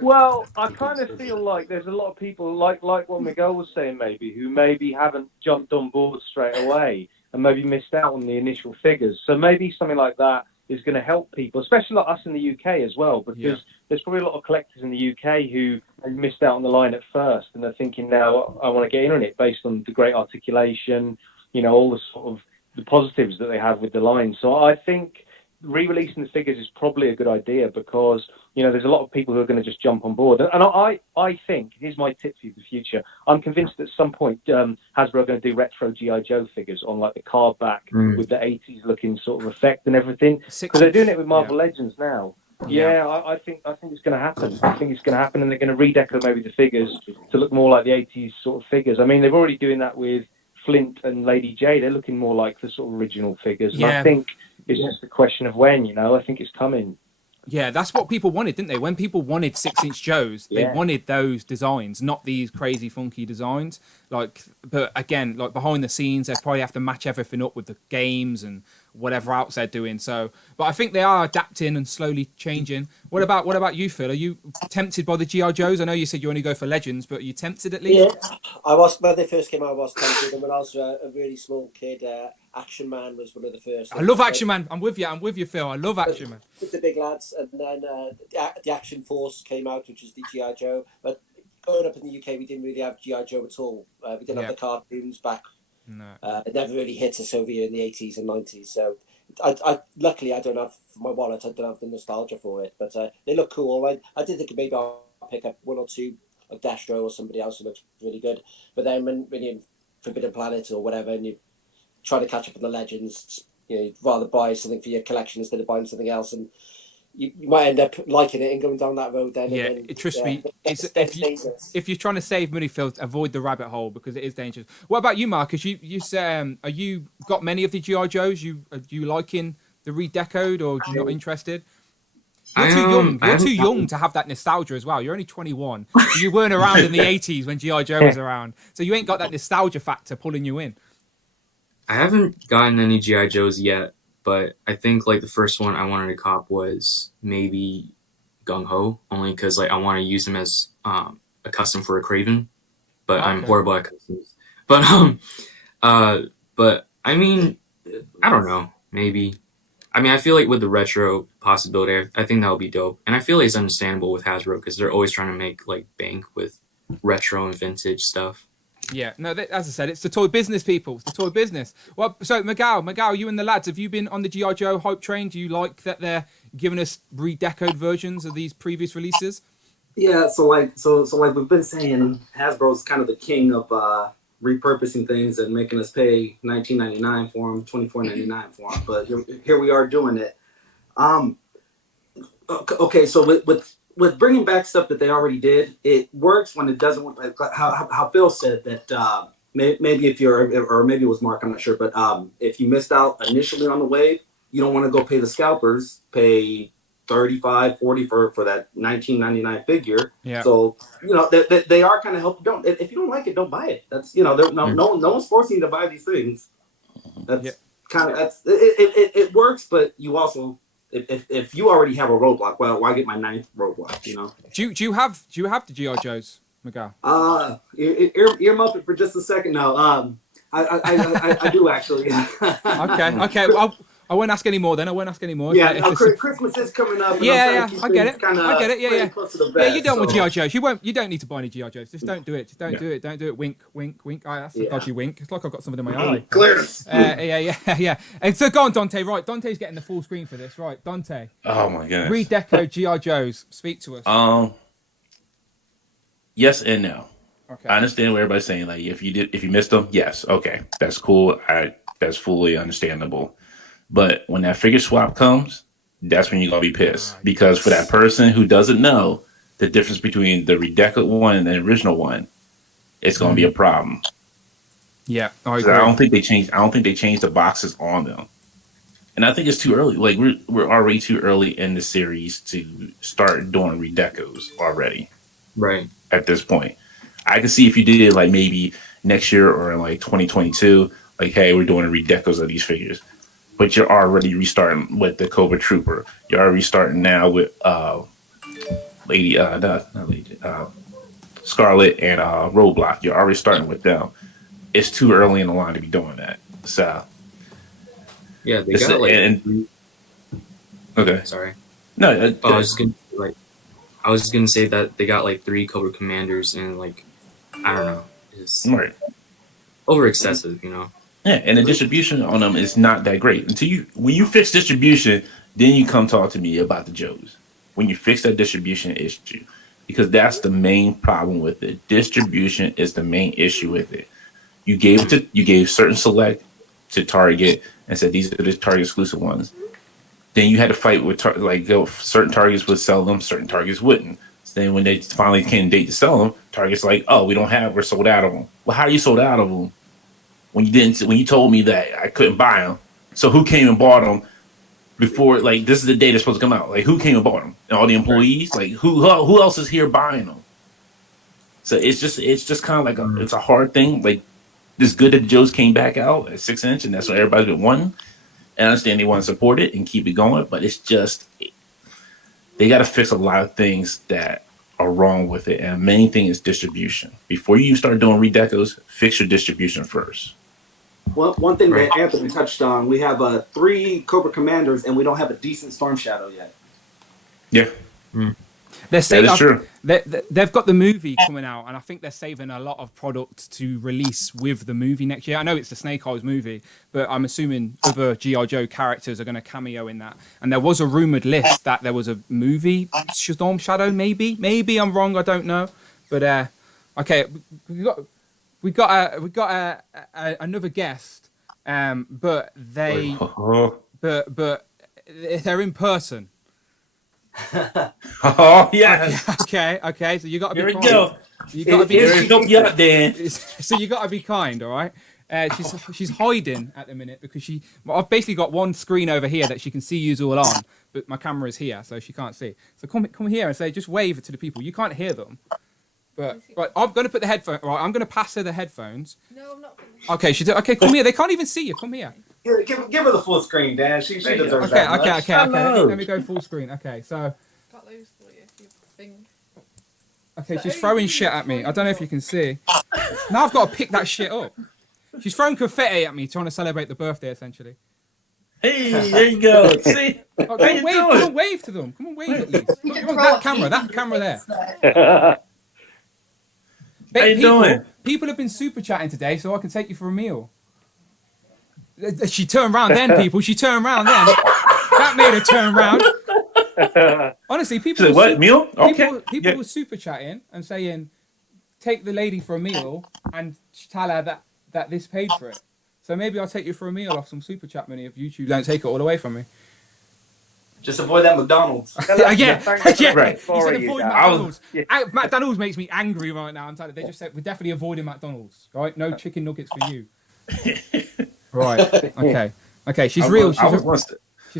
Well, I kind of feel like there's a lot of people like what Miguel was saying, maybe who maybe haven't jumped on board straight away and maybe missed out on the initial figures. So maybe something like that is going to help people, especially like us in the UK as well, because there's probably a lot of collectors in the UK who missed out on the line at first and they're thinking now I want to get in on it based on the great articulation, all the sort of the positives that they have with the line. So I think re-releasing the figures is probably a good idea because there's a lot of people who are going to just jump on board. And I think, here's my tip for you for the future, I'm convinced at some point Hasbro are going to do retro G.I. Joe figures on like the card back with the 80s looking sort of effect and everything. Because they're doing it with Marvel Legends now. I think it's going to happen. I think it's going to happen and they're going to redeco maybe the figures to look more like the 80s sort of figures. I mean, they're already doing that with Flint and Lady J. They're looking more like the sort of original figures. And I think it's just a question of when, I think it's coming. Yeah, that's what people wanted, didn't they? When people wanted 6-inch Joes, they wanted those designs, not these crazy funky designs. But again, behind the scenes, they probably have to match everything up with the games and whatever else they're doing. So, but I think they are adapting and slowly changing. What about you, Phil? Are you tempted by the G.I. Joes? I know you said you only go for Legends, but are you tempted at least? Yeah, I was. When they first came out, I was tempted, and when I was a really small kid, Action Man was one of the first. I love Action Man. I'm with you, Phil. I love Action Man. With the big lads, and then the Action Force came out, which is the G.I. Joe. But growing up in the UK, we didn't really have G.I. Joe at all. We didn't have the cartoons back. No. It never really hit us over here in the 80s and 90s. So, luckily, I don't have for my wallet. I don't have the nostalgia for it. But they look cool. I did think maybe I'll pick up one or two of Destro or somebody else who looks really good. But then when you're in Forbidden Planet or whatever, and you try to catch up on the Legends, you'd rather buy something for your collection instead of buying something else, and you might end up liking it and going down that road then. Yeah, and then, trust me, it's dangerous. if you're trying to save money, Phil, avoid the rabbit hole because it is dangerous. What about you, Marcus? You say, are you got many of the GI Joes? Are you liking the redecoed, or are you not interested? You're too young. You're too young to have that nostalgia as well. You're only 21. You weren't around in the 80s when GI Joe was around, so you ain't got that nostalgia factor pulling you in. I haven't gotten any GI Joes yet, but I think like the first one I wanted to cop was maybe Gung Ho, only because like I want to use them as a custom for a Craven, but I'm horrible at customs. But I mean, I don't know, maybe. I mean, I feel like with the retro possibility, I think that would be dope, and I feel like it's understandable with Hasbro because they're always trying to make like bank with retro and vintage stuff. Yeah, no, as I said, it's the toy business, people. It's the toy business. Well, so Miguel, you and the lads, have you been on the G.I. Joe hype train? Do you like that they're giving us redecoed versions of these previous releases? Yeah, so we've been saying, Hasbro's kind of the king of repurposing things and making us pay $19.99 for them, $24.99 for them. But here we are doing it. Okay, so with bringing back stuff that they already did, it works when it doesn't work. Like how Phil said that maybe if or maybe it was Mark, I'm not sure, but if you missed out initially on the wave, you don't want to go pay the scalpers, pay $35, $40 for that $19.99 figure. Yeah. So they are kind of helping. If you don't like it, don't buy it. That's no one's forcing you to buy these things. That's kind of it works, but you also. If you already have a roadblock, well, why get my 9th roadblock? Do you have the GI Joes, Miguel? Earmuff it for just a second. No, I do actually. Okay. Well, I won't ask any more then. Yeah, Christmas is coming up. Yeah, I get it. Yeah. Close to the vest, yeah, you don't want GI Joes. You don't need to buy any GI Joes. Just don't do it. Just don't do it. Don't do it. Wink. That's a dodgy wink. It's like I've got something in my eye. Clearance. Yeah. And so go on, Dante. Right, Dante's getting the full screen for this. Right, Dante. Oh my goodness. Redeco GI Joes. Speak to us. Yes and no. Okay. I understand what everybody's saying. Like if you missed them, yes, okay, that's cool. That's fully understandable. But when that figure swap comes, that's when you're going to be pissed. Because for that person who doesn't know the difference between the redecoed one and the original one, it's going to be a problem. Yeah, I agree. I don't think they changed the boxes on them. And I think it's too early. Like we're already too early in the series to start doing redecos already. Right. At this point. I can see if you did it like maybe next year or in like 2022, like, hey, we're doing redecos of these figures. But you're already restarting with the Cobra Trooper. You're already starting now with Scarlet and Roadblock. You're already starting with them. It's too early in the line to be doing that. So yeah, they got like. Okay. Sorry. No, I was gonna say that they got like 3 Cobra Commanders and like I don't know, it's over excessive, Yeah, and the distribution on them is not that great. When you fix distribution, then you come talk to me about the Joes. When you fix that distribution issue, because that's the main problem with it. Distribution is the main issue with it. You gave certain select to Target and said these are the Target exclusive ones. Then you had to fight with certain Targets would sell them, certain Targets wouldn't. So then when they finally came date to sell them, Target's like, oh, we're sold out of them. Well, how are you sold out of them? When you told me that I couldn't buy them, so who came and bought them before? Like this is the day they're supposed to come out. Like who came and bought them? All the employees. Like who else is here buying them? So it's just kind of like it's a hard thing. Like it's good that the Joes came back out at 6-inch, and that's what everybody's been wanting. And I understand they want to support it and keep it going, but it's just they got to fix a lot of things that are wrong with it. And the main thing is distribution. Before you start doing redecos, fix your distribution first. One thing that Anthony touched on, we have 3 Cobra Commanders, and we don't have a decent Storm Shadow yet. Yeah. That is true. They've got the movie coming out, and I think they're saving a lot of product to release with the movie next year. I know it's the Snake Eyes movie, but I'm assuming other G.I. Joe characters are going to cameo in that. And there was a rumored list that there was a movie Storm Shadow, maybe. Maybe I'm wrong. I don't know. But okay, we got another guest. but they, but they're in person. Oh yeah. Okay. So you got to be. Here we kind. go. You got to be. Help you out, Dan. So you got to be kind, all right? She's hiding at the minute because I've basically got one screen over here that she can see yous all on, but my camera is here, so she can't see. So come here and say, just wave to the people. You can't hear them, but right, I'm gonna put the headphone. Right, I'm gonna pass her the headphones. No, I'm not. Okay, okay. Come here. They can't even see you. Come here. Give her the full screen, Dan. She deserves Okay, that much. okay. Let me go full screen. Okay, so. Got those for you if you think. Okay, she's throwing shit at me. I don't know if you can see. Now I've got to pick that shit up. She's throwing confetti at me, trying to celebrate the birthday, essentially. Hey, there you go. See? Oh, come on, wave to them. Come on, wave at least. Look, that camera there. How you doing? People have been super chatting today, so I can take you for a meal. She turned around then, people. She turned around then. That made her turn around. Honestly, people. What meal? Okay. People were super chatting and saying, "Take the lady for a meal," and tell her that this paid for it. So maybe I'll take you for a meal off some super chat money if YouTube don't take it all away from me. Just avoid that McDonald's. Yeah. Right. He said avoid McDonald's. McDonald's makes me angry right now. I'm telling you, they just said we're definitely avoiding McDonald's. Right? No chicken nuggets for you. Right. Okay. She's real. I was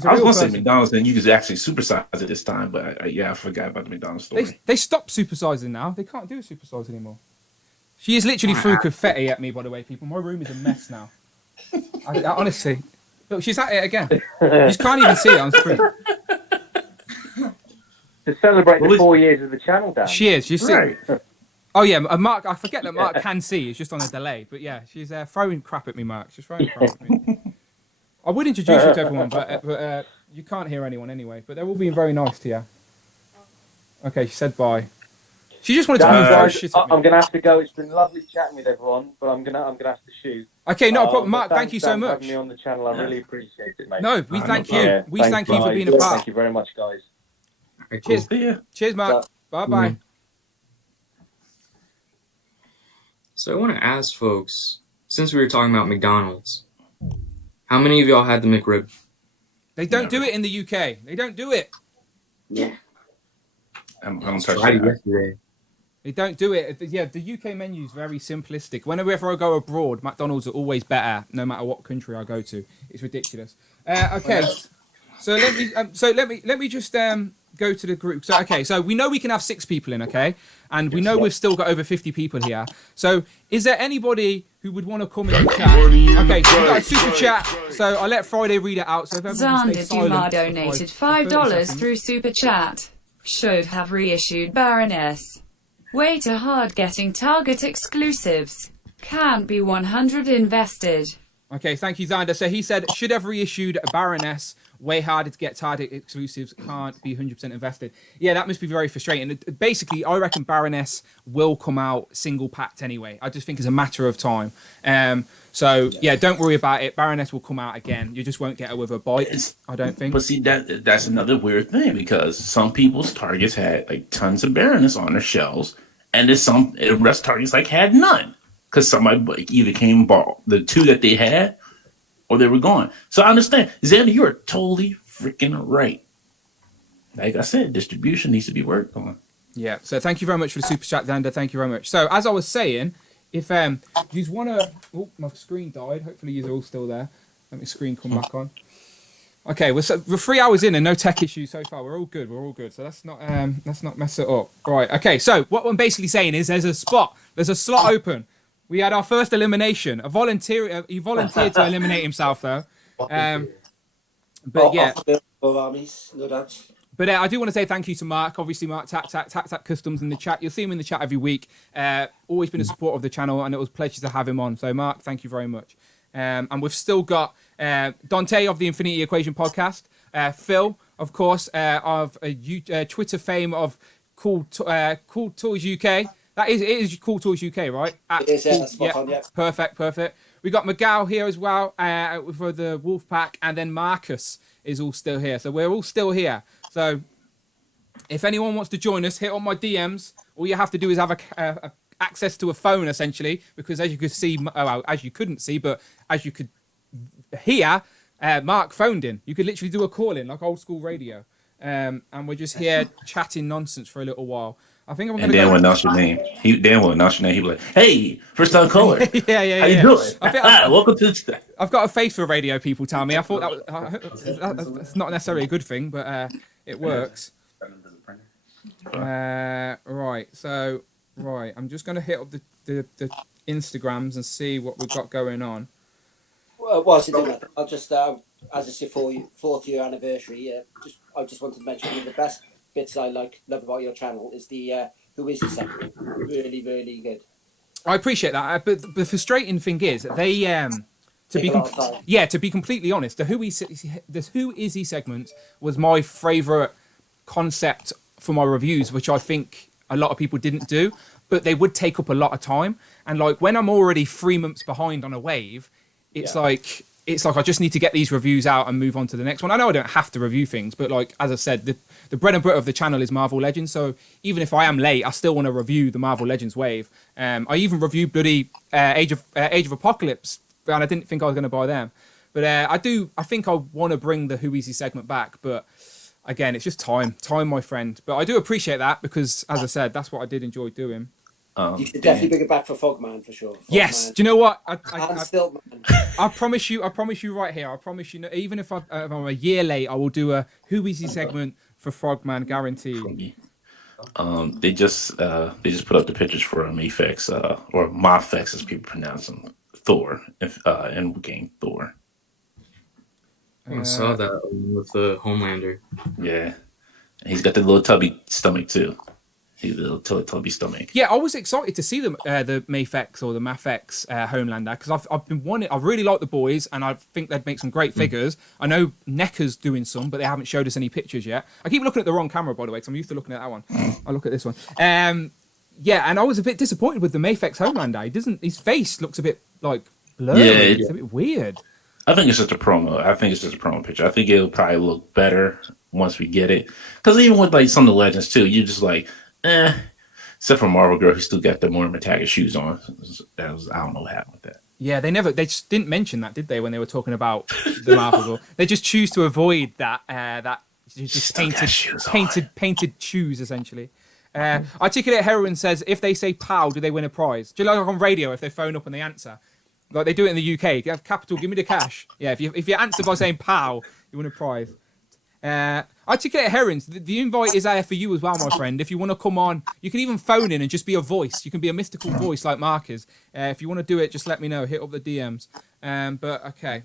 going to say McDonald's, and you could actually supersize it this time, but I forgot about the McDonald's story. They stopped supersizing now. They can't do supersize anymore. She is literally threw confetti at me, by the way, people. My room is a mess now. I honestly, look, she's at it again. You just can't even see it on screen. To celebrate the 4 years of the channel, Dan. She is. You see. Right. Oh yeah, Mark. I forget that Mark can see. It's just on a delay. But yeah, she's throwing crap at me, Mark. She's throwing crap at me. I would introduce you to everyone, but you can't hear anyone anyway. But they're all being very nice to you. Okay, she said bye. She just wanted to move guys, shit at me. I'm gonna have to go. It's been lovely chatting with everyone, but I'm gonna have to shoot. Okay, no problem, Mark. Thank you so for much. having me on the channel. I really appreciate it, mate. No, we thank you. Yeah, We thank you for being a part. Thank you very much, guys. Cheers. Cheers, Mark. Bye. So I want to ask folks, since we were talking about McDonald's, how many of y'all had the McRib? They don't do it in the UK. They don't do it. Yeah. I'm touching it yesterday. They don't do it. Yeah, the UK menu is very simplistic. Whenever I go abroad, McDonald's are always better, no matter what country I go to. It's ridiculous. Okay, so let me just go to the group. So we know we can have 6 people in, okay, and we know we've still got over 50 people here. So is there anybody who would want to come in the chat? Okay, so we got a super chat. So I'll let Friday read it out. So if everyone stays silent Zandar for donated 30 $5 seconds. through super chat. Should have reissued Baroness. Way too hard getting Target exclusives. Can't be 100 invested. Okay, thank you, Xander. So he said, should have reissued a Baroness. Way harder to get Target exclusives. Can't be 100% invested. Yeah, that must be very frustrating. Basically, I reckon Baroness will come out single packed anyway. I just think it's a matter of time. So yeah, don't worry about it. Baroness will come out again. You just won't get her with a bite, I don't think. But see, that's another weird thing, because some people's Targets had like tons of Baroness on their shelves, and there's some rest Targets like had none, because somebody either came and bought the 2 that they had, or they were gone. So I understand. Xander, you are totally freaking right. Like I said, distribution needs to be worked on. Yeah, so thank you very much for the super chat, Xander. Thank you very much. So as I was saying, if you want to... Oh, my screen died. Hopefully you're all still there. Let my screen come back on. Okay, we're 3 hours in and no tech issues so far. We're all good. So let's not mess it up. Right, okay, so what I'm basically saying is there's a slot open. We had our first elimination. He volunteered to eliminate himself, though. But yeah. But I do want to say thank you to Mark. Obviously, Mark, Tac Customs in the chat. You'll see him in the chat every week. Always been a supporter of the channel, and it was a pleasure to have him on. So, Mark, thank you very much. And we've still got Dante of the Infinity Equation podcast. Phil, of course, of Twitter fame of Cool Toys UK. It is Cool Toys UK, right? It is, yeah, spot on, yeah. Perfect. We got Miguel here as well for the Wolf Pack, and then Marcus is all still here. So we're all still here. So if anyone wants to join us, hit on my DMs. All you have to do is have access to a phone, essentially, because as you could see, well, as you couldn't see, but as you could here, Mark phoned in. You could literally do a call in like old school radio, and we're just here chatting nonsense for a little while. I think I'm going to Dan go. will announce your name. Dan will announce your name. He'll be like, "Hey, first time caller. yeah. How you doing? Welcome to the." I've got a face for radio. People tell me. I thought that's not necessarily a good thing, but it works. Right. So I'm just going to hit up the Instagrams and see what we've got going on. Well, whilst you're doing that, I'll just as it's your 4th year anniversary, I just wanted to mention one of the best bits I love about your channel is the Who Is He segment. Really, really good. I appreciate that, but the frustrating thing is that they to be completely honest, the Who Is He segment was my favourite concept for my reviews, which I think a lot of people didn't do, but they would take up a lot of time. And like when I'm already 3 months behind on a wave, it's like I just need to get these reviews out and move on to the next one. I know I don't have to review things, but like as I said, the bread and butter of the channel is Marvel Legends. So even if I am late, I still want to review the Marvel Legends wave. I even reviewed bloody Age of Apocalypse, and I didn't think I was going to buy them. But I think I want to bring the Who Is He segment back. But again, it's just time, my friend. But I do appreciate that because, as I said, that's what I did enjoy doing. You should definitely bring it back for Fogman for sure. Yes. Do you know what? I promise you right here. I promise you, even if I'm a year late, I will do a Who Is He segment for Frogman, guaranteed. They just put up the pictures for Mafex, or Mafex as people pronounce him, Thor, in game Thor. I saw that with the Homelander. Yeah, and he's got the little tubby stomach too. He's a little tubby stomach. Yeah, I was excited to see the Mafex or the Mafex Homelander because I've been wanting. I really like the boys, and I think they'd make some great figures. I know NECA's doing some, but they haven't showed us any pictures yet. I keep looking at the wrong camera, by the way, because I'm used to looking at that one. I'll look at this one. Yeah, and I was a bit disappointed with the Mafex Homelander. His face looks a bit like blurry. Yeah, it's a bit weird. I think it's just a promo. I think it's just a promo picture. I think it'll probably look better once we get it. Because even with like some of the Legends too, you're just like, except for Marvel Girl, who still got the Moira McTaggart shoes on. I don't know what happened with that. Yeah, they just didn't mention that, did they, when they were talking about the Marvel Girl? They just choose to avoid that just painted shoes, essentially. Articulate Heroine says, if they say POW, do they win a prize? Do you like on radio if they phone up and they answer? Like they do it in the UK. You have capital, give me the cash. Yeah, if you answer by saying POW, you win a prize. Articulate Herons, the invite is there for you as well, my friend. If you want to come on, you can even phone in and just be a voice. You can be a mystical voice like Mark is. If you want to do it, just let me know. Hit up the DMs. But okay.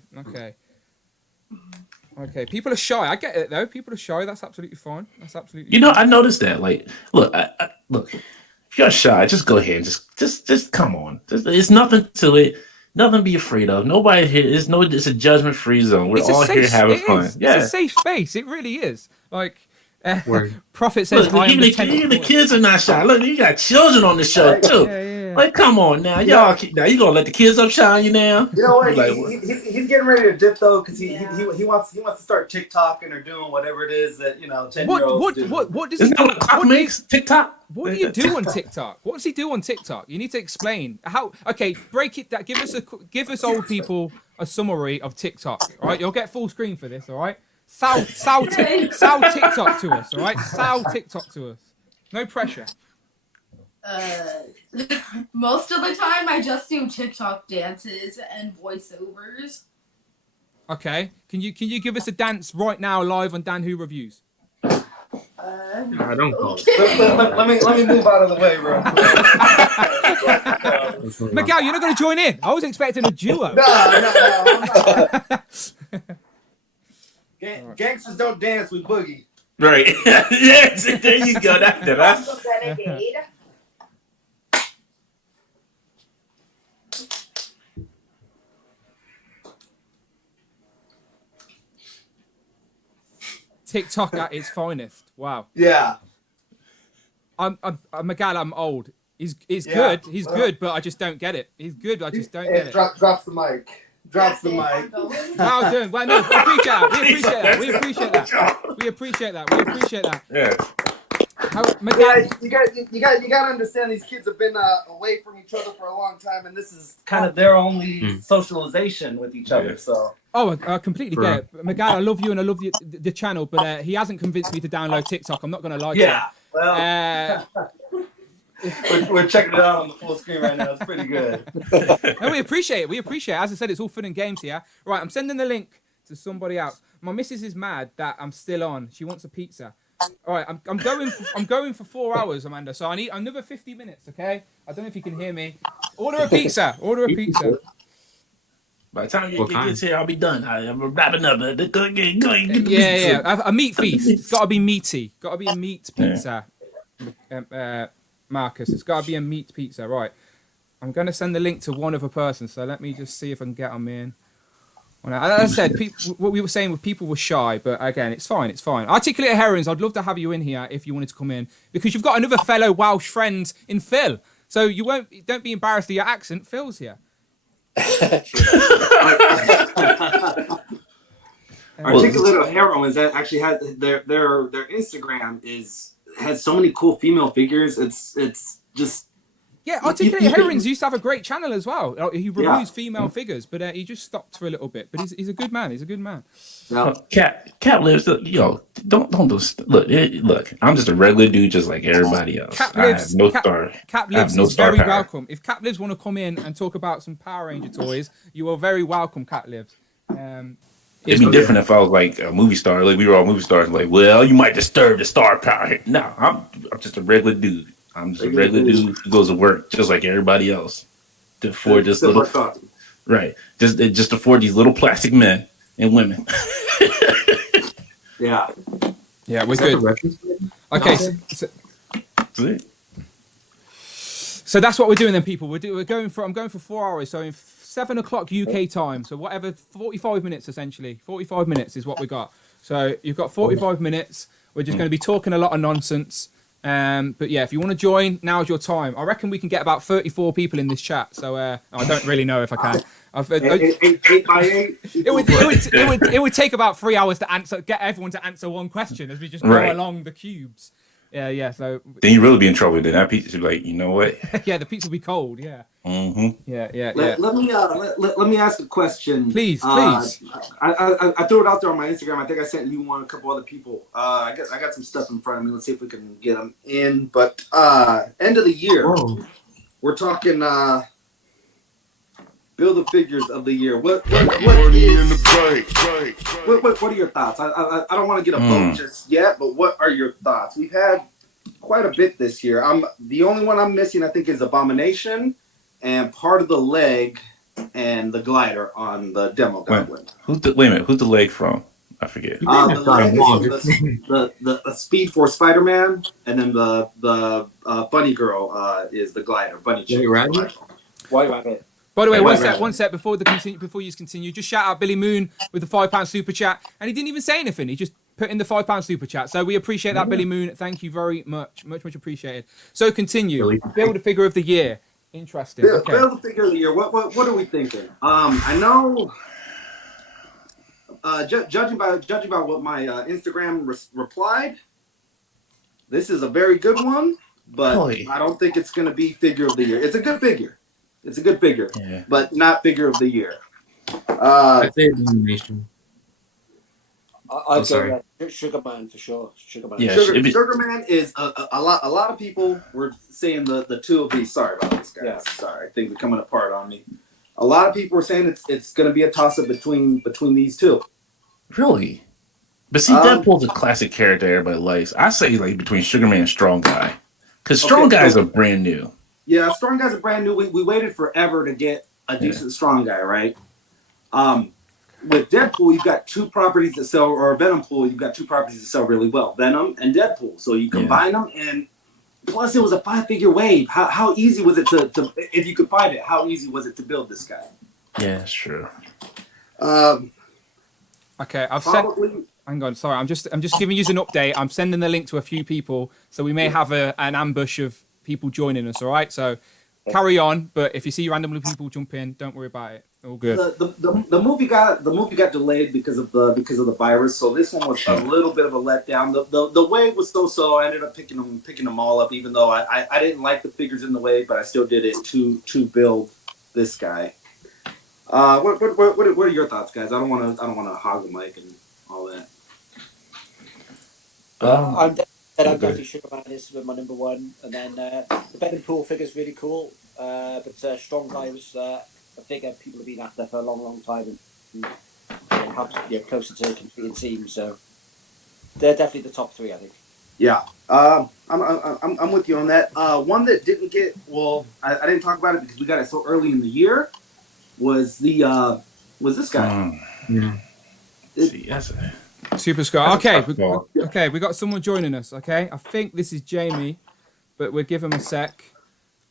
People are shy. I get it though. People are shy. That's absolutely fine. You know, I noticed that. Like, look, look. If you're shy, just go ahead. Just come on. It's nothing to it. Nothing to be afraid of. Nobody here. It's a judgment-free zone. We're all here having fun. Yeah. It's a safe space. It really is. Like, Prophet says, look, even the kids are not shy. Look, you got children on the show too. Yeah. Like, come on now, y'all. Now you gonna let the kids upshine you now? You know what? He's getting ready to dip though, because he wants to start TikToking or doing whatever it is that 10-year-olds do. What does he do? What makes TikTok? What do you do on TikTok? What does he do on TikTok? You need to explain how. Okay, break it down. Give us old people a summary of TikTok. All right, you'll get full screen for this. All right, sell TikTok to us. All right, sell TikTok to us. No pressure. Most of the time, I just do TikTok dances and voiceovers. Okay, can you give us a dance right now live on Dan Who Reviews? I don't know. Let me move out of the way, bro. Miguel, you're not going to join in. I was expecting a duo. No, I'm not. Gangsters don't dance, we boogie. Right. Yes, there you go. That's TikTok at its finest. Wow. Yeah. I'm Miguel, I'm old. He's good. He's good, but I just don't get it. He's good, I just don't get it. Drops the mic. Drops the mic. Well done. Well, no, we appreciate that. We appreciate that. We appreciate that. Yeah. Yeah, you got to understand these kids have been away from each other for a long time, and this is kind of their only socialization with each other. So. Oh, I completely get it. Miguel, I love you and I love the channel, but he hasn't convinced me to download TikTok. I'm not going to lie to you. Yeah, well, we're checking it out on the full screen right now. It's pretty good. No, we appreciate it. We appreciate it. As I said, it's all fun and games here. Right, I'm sending the link to somebody else. My missus is mad that I'm still on. She wants a pizza. All right, I'm going for 4 hours, Amanda. So I need another 50 minutes. Okay. I don't know if you can hear me. Order a pizza. Order a pizza. By the time you get here, I'll be done. I'm wrapping up. Yeah. A meat feast. It's got to be meaty. Got to be a meat pizza. Marcus, it's got to be a meat pizza. Right. I'm going to send the link to one other person. So let me just see if I can get them in. Well, as I said, what we were saying with people were shy, but again, it's fine. It's fine. Articulate Herons, I'd love to have you in here if you wanted to come in, because you've got another fellow Welsh friend in Phil. So don't be embarrassed of your accent. Phil's here. Articulate Heroines that actually has their Instagram has so many cool female figures. It's just Articulate Heroines used to have a great channel as well. He reviews female figures, but he just stopped for a little bit. But he's a good man. He's a good man. Cat lives. Don't look. I'm just a regular dude, just like everybody else. Cat lives. Cat lives is very welcome. If Cat lives want to come in and talk about some Power Ranger toys, you are very welcome. Cat lives. It'd be different if I was like a movie star. Like we were all movie stars. Like, well, you might disturb the star power. No, I'm just a regular dude. I'm just a regular dude who goes to work just like everybody else. To afford this little, right? Just afford these little plastic men and women. Yeah, we're good. Okay, so that's what we're doing then, people. I'm going for 4 hours. So in 7 o'clock UK time. So whatever, 45 minutes essentially. 45 minutes is what we got. So you've got 45 minutes. We're just going to be talking a lot of nonsense. But yeah, if you want to join, now's your time. I reckon we can get about 34 people in this chat. So I don't really know if I can. 8 by 8. It would take about 3 hours to get everyone to answer one question as we just go along the cubes. Yeah. So then you really be in trouble. Then that pizza be like, you know what? Yeah, the pizza will be cold. Yeah. Mm-hmm. Yeah. Let me ask a question. Please. I threw it out there on my Instagram. I think I sent you one, a couple other people. I guess I got some stuff in front of me. Let's see if we can get them in. But end of the year, we're talking build the figures of the year. What are your thoughts? I don't want to get a vote just yet, but what are your thoughts? We've had quite a bit this year. The only one I'm missing, I think, is Abomination and part of the leg and the glider on the demo goblin. Wait a minute. Who's the leg from? I forget. The leg is the Speed Force Spider-Man, and then the bunny girl is the glider. Bunny chick. White Rabbit. By the way, one sec before you continue, just shout out Billy Moon with the £5 super chat, and he didn't even say anything. He just put in the £5 super chat. So we appreciate that, Billy Moon. Thank you very much, much appreciated. So continue. Build a figure of the year. Interesting. Build a figure of the year. What are we thinking? I know. Judging by what my Instagram replied, this is a very good one, but I don't think it's going to be figure of the year. It's a good figure. But not figure of the year. I'd say Abomination. I'd say Sugar Man for sure. Sugar Man. Yeah, Sugar Man is a lot of people were saying the two of these. Sorry about this, guys. Yeah. Sorry, things are coming apart on me. A lot of people were saying it's going to be a toss up between these two. Really? But see, Deadpool's a classic character everybody likes. I say like between Sugar Man and Strong Guy, because Strong Guys are brand new. Yeah, Strong Guys are brand new. We waited forever to get a decent Strong Guy, right? With Deadpool, you've got two properties that sell, or Venom Pool, you've got two properties that sell really well, Venom and Deadpool. So you combine them, and plus it was a 5-figure wave. How easy was it to if you could find it? How easy was it to build this guy? Yeah, that's true. Okay, hang on, sorry, I'm just giving you an update. I'm sending the link to a few people, so we may have an ambush of people joining us. All right, so carry on. But if you see randomly people jump in, don't worry about it. All good. The movie got delayed because of the virus, so this one was a little bit of a letdown. The wave was so. I ended up picking them all up, even though I didn't like the figures in the wave, but I still did it to build this guy. What are your thoughts, guys? I don't want to hog the mic and all that. I'm definitely sure about this with my number one, and then the Venom Pool figure is really cool. But Strong Guy was a figure people have been after for a long time, and perhaps closer to completing team. So they're definitely the top three, I think. Yeah, I'm with you on that. One that didn't get I didn't talk about it because we got it so early in the year. Was this guy? Super Scar. Okay, we got someone joining us. Okay, I think this is Jamie, but we'll give him a sec.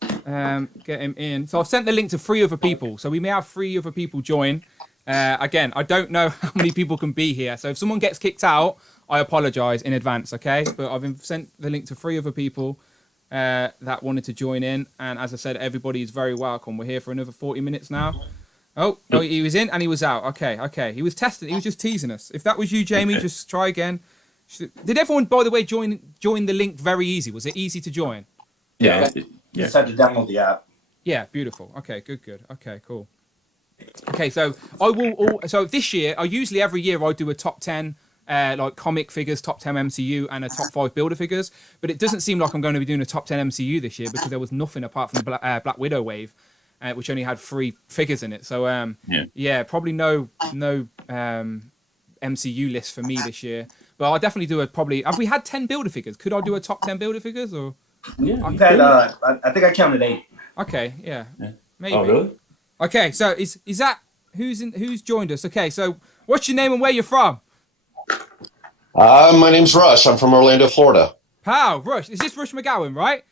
Get him in. So I've sent the link to 3 other people. So we may have 3 other people join. Again, I don't know how many people can be here. So if someone gets kicked out, I apologize in advance. Okay, but I've sent the link to 3 other people that wanted to join in. And as I said, everybody is very welcome. We're here for another 40 minutes now. Oh, he was in and he was out. Okay. He was testing. He was just teasing us. If that was you, Jamie, just try again. Did everyone, by the way, join the link very easy? Was it easy to join? Yeah. You just had to download the app. Yeah, beautiful. Okay, good. Okay, cool. Okay, so so this year, usually every year I do a top 10 like comic figures, top 10 MCU, and a top 5 builder figures. But it doesn't seem like I'm going to be doing a top 10 MCU this year because there was nothing apart from the Black Widow wave. Which only had 3 figures in it. So, probably no MCU list for me this year. But I'll definitely do have we had 10 builder figures? Could I do a top 10 builder figures? Or I've had, I think I counted 8. Okay, yeah. Maybe. Oh, really? Okay, so is that, who's joined us? Okay, so what's your name and where you're from? My name's Rush. I'm from Orlando, Florida. Pal, Rush. Is this Rush McGowan, right?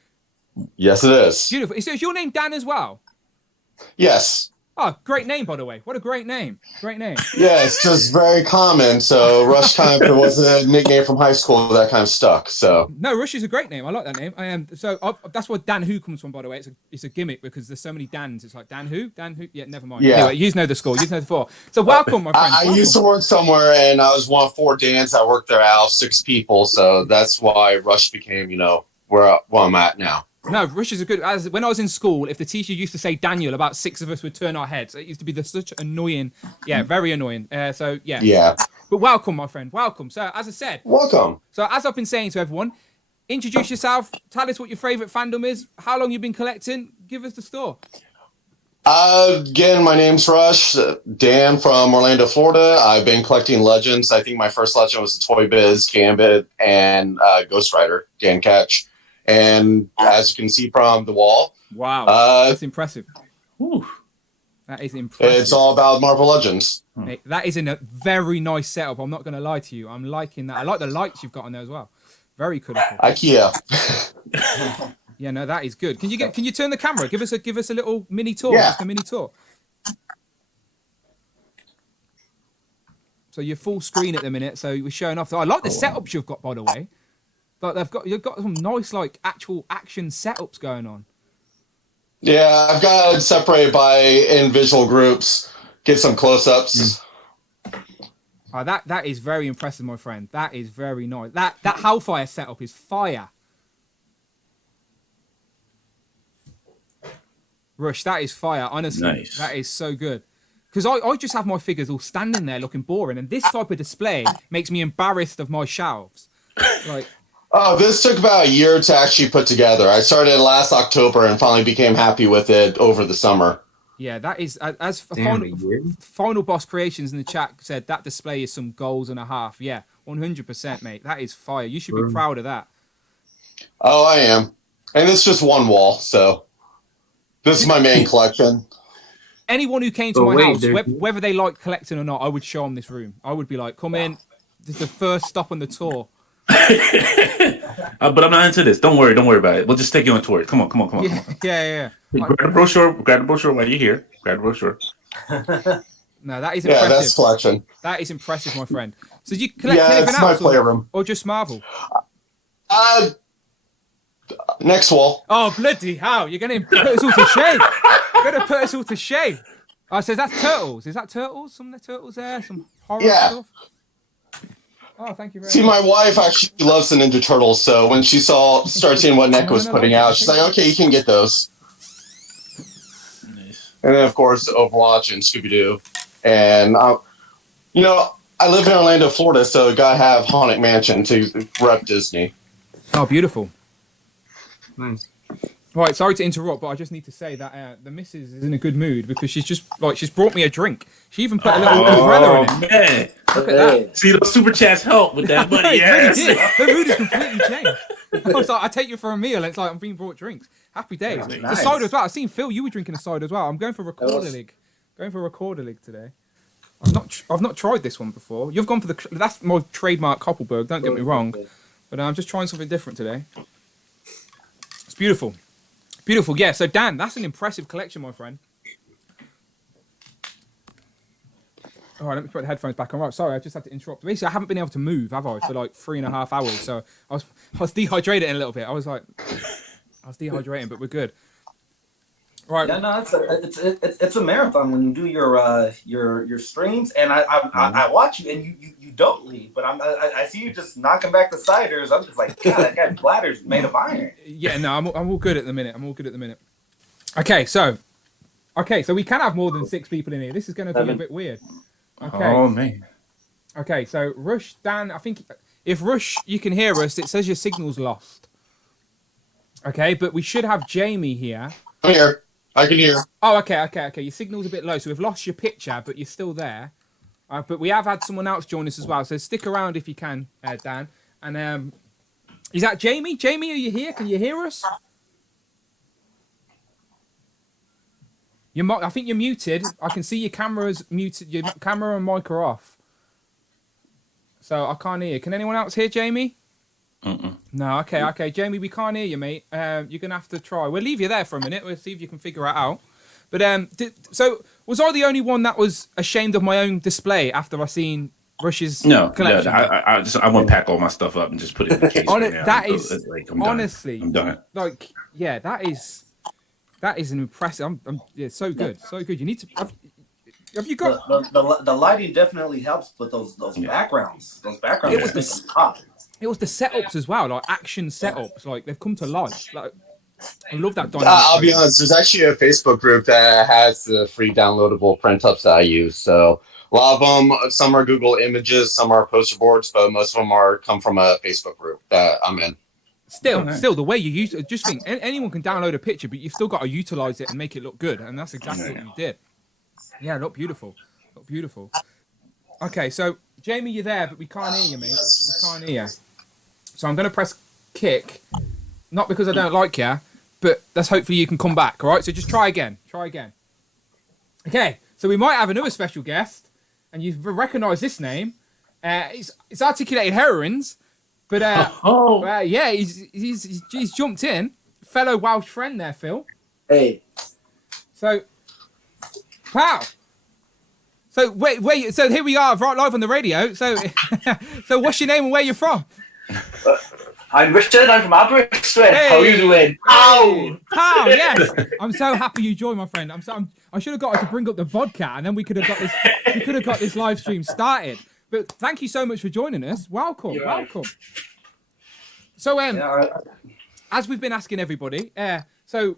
Yes, it is. Beautiful. So is your name Dan as well? Yes. Oh, great name, by the way. What a great name. Great name. Yeah, it's just very common. So Rush kind of was a nickname from high school that kind of stuck. So no, Rush is a great name. I like that name. That's where Dan Who comes from, by the way. It's a gimmick because there's so many Dans. It's like Dan Who. Yeah, never mind. Yeah. Anyway, you know the score. You know the 4. So welcome, my friend. I used to work somewhere, and I was one of 4 Dans that worked there out of 6 people. So that's why Rush became, where I'm at now. No, Rush is a good. When I was in school, if the teacher used to say Daniel, about 6 of us would turn our heads. It used to be such annoying. Yeah, very annoying. Yeah. But welcome, my friend. Welcome. So as I said, welcome. So as I've been saying to everyone, introduce yourself. Tell us what your favorite fandom is. How long you've been collecting. Give us the store. Again, my name's Rush. Dan from Orlando, Florida. I've been collecting Legends. I think my first Legend was the Toy Biz, Gambit, and Ghost Rider, Dan Catch. And as you can see from the wall, wow, that's impressive. Whew. That is impressive. It's all about Marvel Legends. Mate, that is in a very nice setup. I'm not going to lie to you. I'm liking that. I like the lights you've got on there as well. Very cool. IKEA. Yeah, no, that is good. Can you turn the camera? Give us a little mini tour. Yeah. Just a mini tour. So you're full screen at the minute. So we're showing off. So I like the setups you've got, by the way. But you've got some nice actual action setups going on. Yeah, I've got it separated by individual groups. Get some close-ups. Oh, that is very impressive, my friend. That is very nice. That Hellfire setup is fire. Rush, that is fire. Honestly, nice. That is so good. Because I just have my figures all standing there looking boring, and this type of display makes me embarrassed of my shelves. Oh, this took about a year to actually put together. I started last October and finally became happy with it over the summer. Yeah, that is, as Final Boss Creations in the chat said, that display is some goals and a half. Yeah, 100%, mate. That is fire. You should be proud of that. Oh, I am. And it's just one wall, so this is my main collection. Anyone who came to my house, whether they like collecting or not, I would show them this room. I would be like, come in. This is the first stop on the tour. But I'm not into this. Don't worry about it. We'll just take you on tour. Come on. Yeah. Grab the brochure while you're here. Grab the brochure. No, that is impressive. Yeah, that's collection. That is impressive, my friend. So do you collect anything it's my else playroom. or just Marvel? Next wall. Oh, bloody hell. You're going to put us all to shame. You're going to put us all to shame. Oh, so that's turtles. Is that turtles? Some of the turtles there? Some horror stuff? Oh, thank you very See, much. my wife actually loves the Ninja Turtles, so when she started seeing what Nick was putting out, she's like, okay, you can get those. Nice. And then, of course, Overwatch and Scooby-Doo. And, you know, I live in Orlando, Florida, so gotta have Haunted Mansion to rep Disney. Oh, beautiful. Nice. Right, sorry to interrupt, but I just need to say that the missus is in a good mood because she's brought me a drink. She even put a little umbrella in it. Man. Look at that. See, those super chats help with that money. Yes. Really did. The mood has completely changed. I was like, I take you for a meal. It's like I'm being brought drinks. Happy days. Nice. The cider as well. I've seen Phil. You were drinking a cider as well. I'm going for Recorder League. Going for Recorder League today. I've not tried this one before. You've gone for that's my trademark Koppelberg. Don't get me wrong, but I'm just trying something different today. It's beautiful. Beautiful, yeah. So Dan, that's an impressive collection, my friend. All right, let me put the headphones back on. Right, sorry, I just had to interrupt. Basically, I haven't been able to move, have I, for like 3.5 hours. So I was dehydrated a little bit. I was dehydrating, but we're good. Right. Yeah, no, it's a marathon when you do your streams, and I watch you, and you don't leave, but I see you just knocking back the ciders. I'm just like, God, that guy's bladder's made of iron. Yeah, no, I'm all good at the minute. Okay, so we can have more than 6 people in here. This is going to be a bit weird. Okay. Oh man. Okay, so Rush, Dan, I think if Rush, you can hear us. It says your signal's lost. Okay, but we should have Jamie here. I'm here. I can hear. Oh, okay. Your signal's a bit low, so we've lost your picture, but you're still there. But we have had someone else join us as well, so stick around if you can, Dan. And is that Jamie? Jamie, are you here? Can you hear us? I think you're muted. I can see your camera's muted. Your camera and mic are off. So I can't hear you. Can anyone else hear Jamie? No, okay. Jamie, we can't hear you, mate. You're going to have to try. We'll leave you there for a minute. We'll see if you can figure it out. But so was I the only one that was ashamed of my own display after I seen Rush's collection? I want to pack all my stuff up and just put it in the case. Honestly, I'm done. Like, yeah, that is an impressive. Yeah, so good. You need to. Have you got the lighting definitely helps with those backgrounds. Those backgrounds. It was the setups as well, like action setups. Like they've come to life. Like I love that. I'll be honest. There's actually a Facebook group that has the free downloadable print ups that I use. So a lot of them, some are Google Images, some are poster boards, but most of them come from a Facebook group that I'm in. Still, the way you use it, just think anyone can download a picture, but you've still got to utilize it and make it look good, and that's exactly what you did. Yeah, look beautiful. Okay, so Jamie, you're there, but we can't hear you, mate. We can't hear you. So I'm going to press kick, not because I don't like you, but that's hopefully you can come back. All right, so just try again. Okay, so we might have another special guest, and you've recognised this name. It's Articulated Heroines. But yeah, he's jumped in. Fellow Welsh friend there, Phil. Hey. So, pal. So wait. So here we are, right live on the radio. So, so what's your name and where you're from? I'm Richard. I'm from Aberystwyth. Hey. How are you doing? Ow! Pal, yes. I'm so happy you joined, my friend. I should have got her to bring up the vodka, and then we could have got this. We could have got this live stream started. But thank you so much for joining us. Welcome. So, as we've been asking everybody, so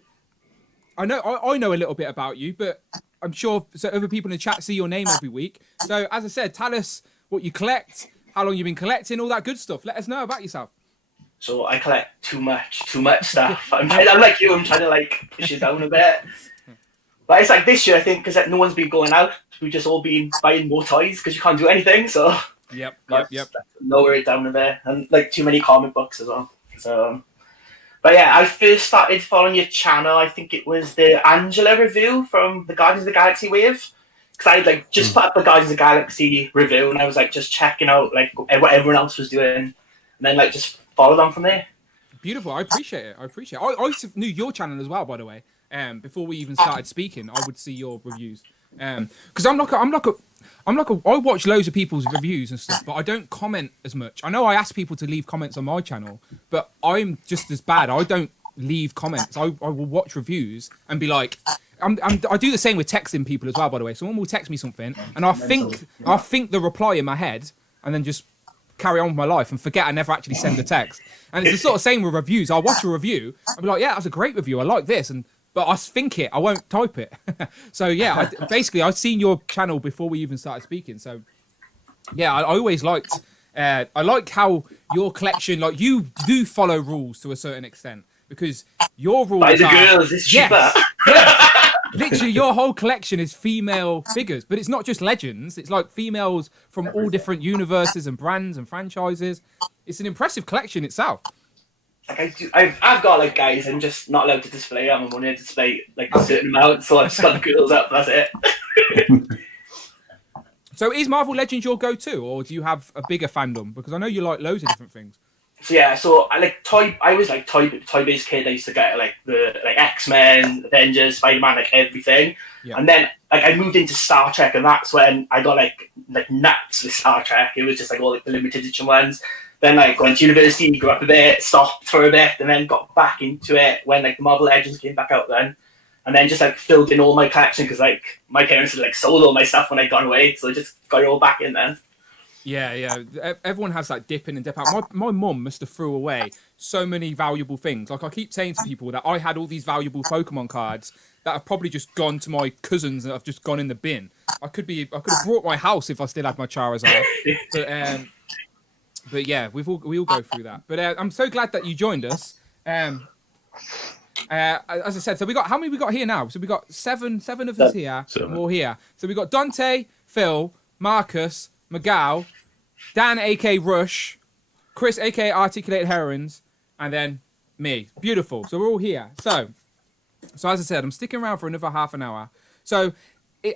I know a little bit about you, but I'm sure other people in the chat see your name every week. So, as I said, tell us what you collect, how long you've been collecting, all that good stuff. Let us know about yourself. So I collect too much stuff. I'm like you. I'm trying to like push it down a bit. But it's like this year, I think, because no one's been going out. We've just all been buying more toys because you can't do anything. So yep. Lower it down a bit, and like too many comic books as well. So, but yeah, I first started following your channel. I think it was the Angela review from the Guardians of the Galaxy wave. Because I like just put up the Guardians of the Galaxy review, and I was like just checking out like what everyone else was doing, and then like just followed on from there. Beautiful. I appreciate it. I knew your channel as well, by the way. Before we even started speaking, I would see your reviews. Because I'm like I watch loads of people's reviews and stuff, but I don't comment as much. I know I ask people to leave comments on my channel, but I'm just as bad. I don't leave comments. I will watch reviews and be like, I do the same with texting people as well, by the way. Someone will text me something and I'll think the reply in my head and then just carry on with my life and forget I never actually send the text. And it's the sort of same with reviews. I'll watch a review, I'll be like, yeah, that's a great review. I like this. But I think it, I won't type it. So yeah, basically I've seen your channel before we even started speaking. So yeah, I always liked, I like how your collection, like you do follow rules to a certain extent because your rules by the are, girls, it's cheaper. Yeah. Literally, your whole collection is female figures, but it's not just legends. It's like females from all different universes and brands and franchises. It's an impressive collection itself. Like I've got like guys I'm just not allowed to display. I'm only allowed to display like a certain amount, so I've just got the girls up. That's it. So is Marvel Legends your go-to, or do you have a bigger fandom? Because I know you like loads of different things. So yeah, so I was like toy-based kid. I used to get like the X-Men, Avengers, Spider-Man, like everything. Yeah. And then like I moved into Star Trek, and that's when I got like nuts with Star Trek. It was just like all like the limited edition ones. Then like went to university, grew up a bit, stopped for a bit, and then got back into it when like the Marvel Legends came back out then. And then just like filled in all my collection because like my parents had like sold all my stuff when I'd gone away, so I just got it all back in then. Yeah. Everyone has that dip in and dip out. My mum must have threw away so many valuable things. Like I keep saying to people that I had all these valuable Pokemon cards that have probably just gone to my cousins that have just gone in the bin. I could have brought my house if I still had my Charizard. But yeah, we all go through that. But I'm so glad that you joined us. As I said, so we got how many we got here now? So we got seven of us here, more here. So we got Dante, Phil, Marcus, Miguel, Dan, aka Rush, Chris, aka Articulated Heroines, and then me. Beautiful. So we're all here. So as I said, I'm sticking around for another half an hour. So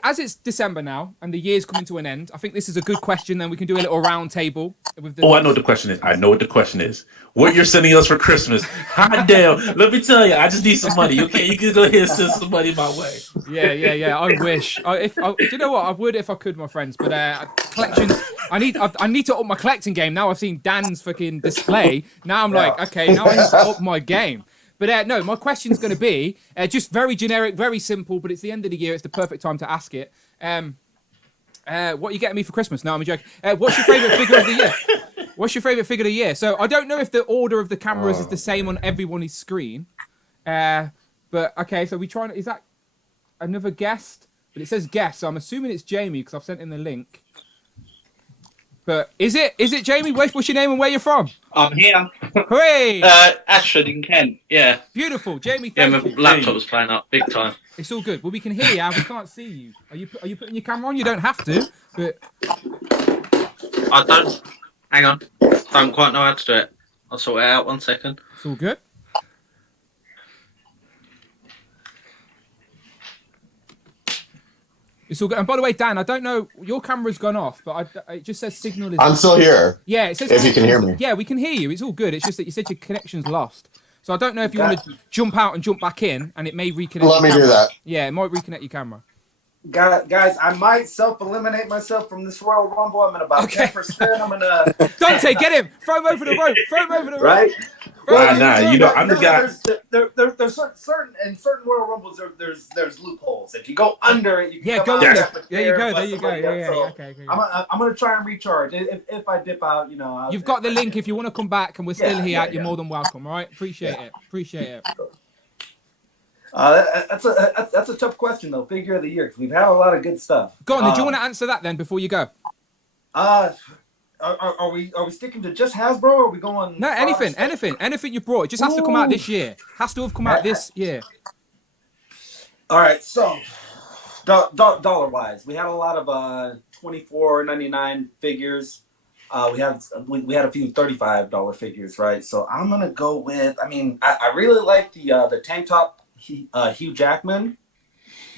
as it's December now and the year's coming to an end, I think this is a good question. Then we can do a little round table. With I know what the question is. What you're sending us for Christmas? Hot damn! Let me tell you, I just need some money. Okay, you can go ahead and send some money my way. Yeah. I wish. Do you know what? I would if I could, my friends. But collections. I need to up my collecting game. Now I've seen Dan's fucking display. Now I'm like, okay, now I need to up my game. But no, my question's going to be just very generic, very simple, but it's the end of the year. It's the perfect time to ask it. What are you getting me for Christmas? No, I'm joking. What's your favourite figure of the year? What's your favourite figure of the year? So I don't know if the order of the cameras is the same on everyone's screen. But okay, so is that another guest? But it says guest, so I'm assuming it's Jamie because I've sent in the link. But is it Jamie? What's your name and where you're from? I'm here. Hooray! Ashford in Kent. Yeah. Beautiful, Jamie. Thank you. My laptop was playing up big time. It's all good. Well, we can hear you. We can't see you. Are you putting your camera on? You don't have to. But I don't. Hang on. Don't quite know how to do it. I'll sort it out. 1 second. It's all good. It's all good. And by the way, Dan, I don't know, your camera's gone off, but it just says signal is... I'm still here. Yeah, it says... If you can hear me. Yeah, we can hear you. It's all good. It's just that you said your connection's lost. So I don't know if you want to jump out and jump back in, and it may reconnect Let me do that. Yeah, it might reconnect your camera. Guys, I might self-eliminate myself from this Royal Rumble. I'm in about 10%. I'm going to... Dante, get him! Throw him over the rope! Throw him over the rope! Right? I'm the guy. There's certain Royal Rumbles. There's loopholes. If you go under it, you can go there. There you go. Okay. I'm gonna try and recharge. If I dip out, you've got the link. If you want to come back and we're still here, you're more than welcome. All right, appreciate it. That's a tough question though. Figure of the year because we've had a lot of good stuff. Go on. Did you want to answer that then before you go? Are we sticking to just Hasbro or are we going... No, anything you brought. It just has to come out this year. Has to have come out this year. All right, so dollar-wise, we had a lot of $24.99 figures. We had a few $35 figures, right? So I'm gonna go with... I really like the tank top Hugh Jackman,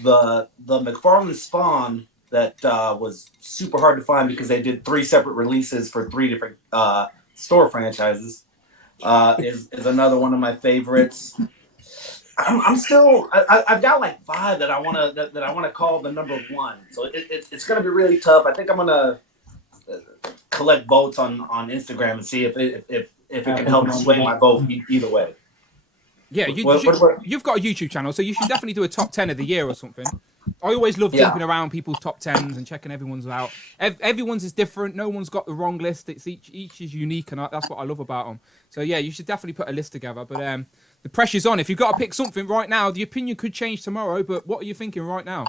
the McFarlane Spawn that was super hard to find because they did 3 separate releases for 3 different store franchises. Is another one of my favorites. I'm still. I've got like 5 that I wanna call the number 1. So it's gonna be really tough. I think I'm gonna collect votes on Instagram and see if it can help sway my vote either way. Yeah, you've got a YouTube channel, so you should definitely do a top 10 of the year or something. I always love jumping around people's top 10s and checking everyone's out. Everyone's is different. No one's got the wrong list. It's each is unique, and that's what I love about them. So yeah, you should definitely put a list together. But the pressure's on. If you've got to pick something right now, the opinion could change tomorrow. But what are you thinking right now?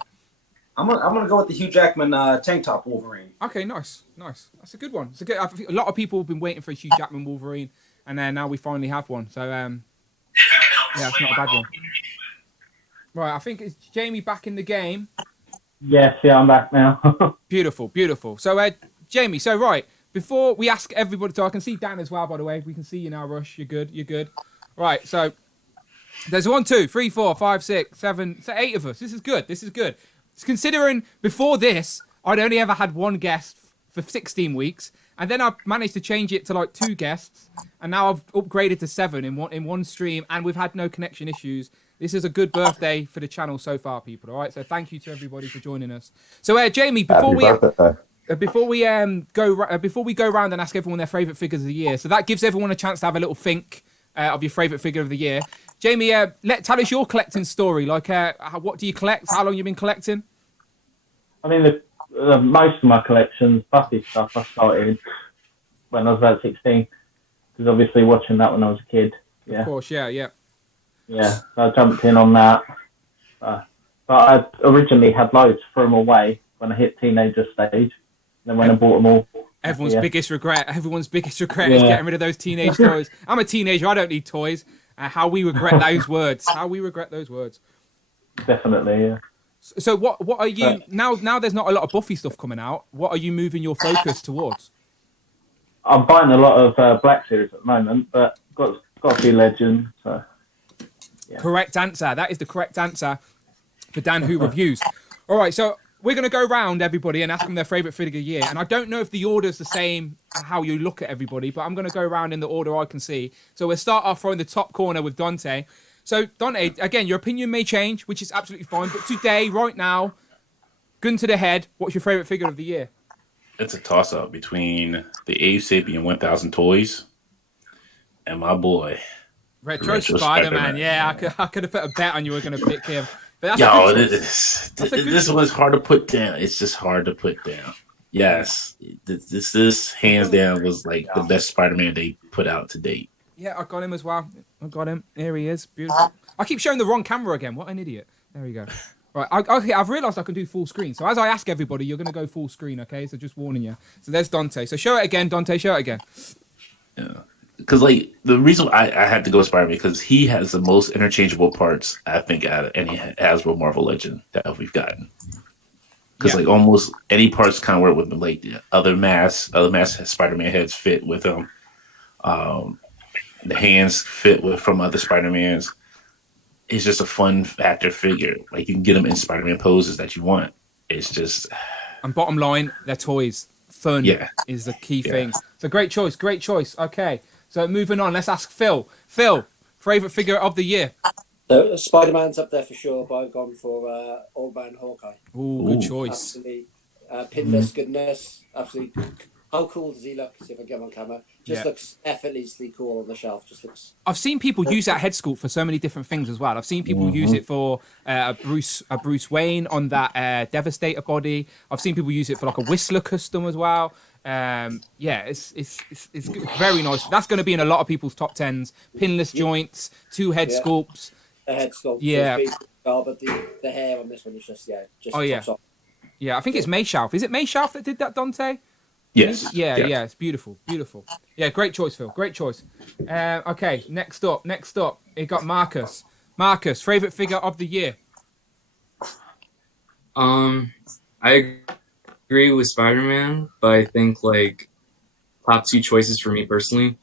I'm gonna go with the Hugh Jackman tank top Wolverine. Okay, nice. That's a good one. It's a good. I think a lot of people have been waiting for a Hugh Jackman Wolverine, and then now we finally have one. So yeah, it's not a bad one. Right, I think it's Jamie back in the game. Yes, yeah, I'm back now. Beautiful. So, Jamie, right, before we ask everybody to, I can see Dan as well, by the way. We can see you now, Rush. You're good. Right, so there's 1, 2, 3, 4, 5, 6, 7, so 8 of us. This is good. It's considering before this, I'd only ever had 1 guest for 16 weeks, and then I managed to change it to like 2 guests, and now I've upgraded to 7 in one stream, and we've had no connection issues. This is a good birthday for the channel so far, people. All right, so thank you to everybody for joining us. So, Jamie, before we go around and ask everyone their favorite figures of the year, so that gives everyone a chance to have a little think of your favorite figure of the year. Jamie, tell us your collecting story. Like, what do you collect? How long you been collecting? I mean, most of my collections, Buffy stuff, I started when I was about 16. Because obviously watching that when I was a kid. Yeah. Of course, yeah. Yeah, so I jumped in on that. But I originally had loads, threw them away when I hit teenager stage. Then when I bought them all. Everyone's biggest regret is getting rid of those teenage toys. I'm a teenager, I don't need toys. How we regret those words. Definitely, yeah. So what are you, now there's not a lot of Buffy stuff coming out, what are you moving your focus towards? I'm buying a lot of Black Series at the moment, but got a few legends, so... Yeah. Correct answer. That is the correct answer for Dan Who Reviews. All right, so we're going to go round everybody and ask them their favourite figure of the year. And I don't know if the order's the same how you look at everybody, but I'm going to go around in the order I can see. So we'll start off from the top corner with Dante. So, Dante, again, your opinion may change, which is absolutely fine. But today, right now, gun to the head, what's your favourite figure of the year? It's a toss-up between the Abe Sapien 1000 Toys and my boy... Retro Spider-Man. Yeah, I could have put a bet on you were going to pick him. But that's this one's hard to put down. It's just hard to put down. Yes, this hands down was like the best Spider-Man they put out to date. Yeah, I got him as well. I got him. Here he is. Beautiful. I keep showing the wrong camera again. What an idiot. There we go. Right, okay, I've realised I can do full screen. So as I ask everybody, you're going to go full screen, okay? So just warning you. So there's Dante. So show it again, Dante. Show it again. Yeah. Because, like, the reason I had to go Spider-Man because he has the most interchangeable parts, I think, out of any Hasbro Marvel Legend that we've gotten. Because, like, almost any parts kind of work with him. Like, the other mask Spider-Man heads fit with him. The hands fit from other Spider-Mans. It's just a fun factor figure. Like, you can get them in Spider-Man poses that you want. It's just... And bottom line, they're toys. Fun is the key thing. So great choice. Okay. So moving on, let's ask Phil. Phil, favourite figure of the year? Spider-Man's up there for sure, but I've gone for Old Man Hawkeye. Ooh, good choice. Absolutely. Pinless goodness. Absolutely. How cool does he look? See if I get him on camera. Just looks effortlessly cool on the shelf. Just looks. I've seen people use that head sculpt for so many different things as well. I've seen people use it for a Bruce Wayne on that Devastator body. I've seen people use it for like a Whistler custom as well. It's very nice. That's going to be in a lot of people's top 10s. Pinless joints, 2 head sculpts. The head sculpt. Yeah. But the hair on this one is just top. Yeah, I think it's Mayshelf. Is it Mayshelf that did that, Dante? Yes. Yeah, it's beautiful. Yeah, great choice, Phil. Great choice. Okay, next up, you got Marcus. Marcus, favorite figure of the year? I agree with Spider-Man, but I think like top 2 choices for me personally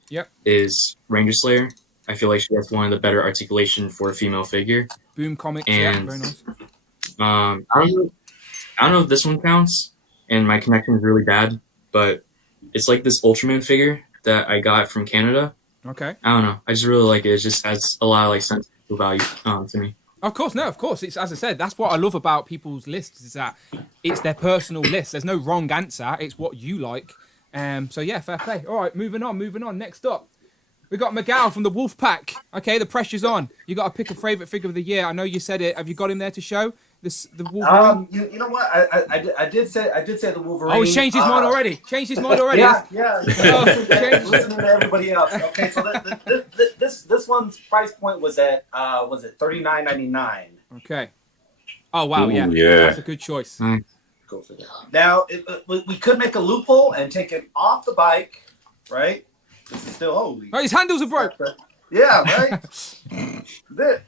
is Ranger Slayer. I feel like she has one of the better articulation for a female figure. Boom Comics, and very nice. I don't know if this one counts, and my connection is really bad, but it's like this Ultraman figure that I got from Canada. Okay. I don't know. I just really like it. It just has a lot of like sense value to me. Of course, no, of course. It's, as I said, that's what I love about people's lists, is that it's their personal list. There's no wrong answer. It's what you like. So yeah, fair play. All right, moving on. Next up, we got Miguel from the Wolf Pack. Okay, the pressure's on. You got to pick a favorite figure of the year. I know you said it. Have you got him there to show the Wolverine? You know what? I did say the Wolverine. Oh, he's changed his mind already. Yeah. Listening to everybody else. Okay, so this one's price point was at was it $39.99. Okay. Oh wow, Ooh, yeah, that's a good choice. Cool. Now we could make a loophole and take it off the bike, right? This is still holy. Oh, his handles are broke. Yeah, right.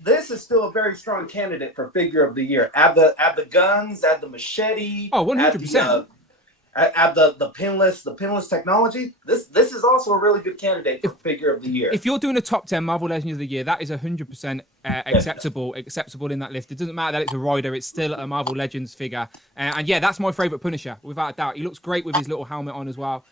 This is still a very strong candidate for figure of the year. Add the guns, add the machete. Oh, 100%. Add the pinless technology. This is also a really good candidate for figure of the year. If you're doing a top 10 Marvel Legends of the year, that is 100% acceptable in that list. It doesn't matter that it's a rider; it's still a Marvel Legends figure. And yeah, that's my favorite Punisher, without a doubt. He looks great with his little helmet on as well.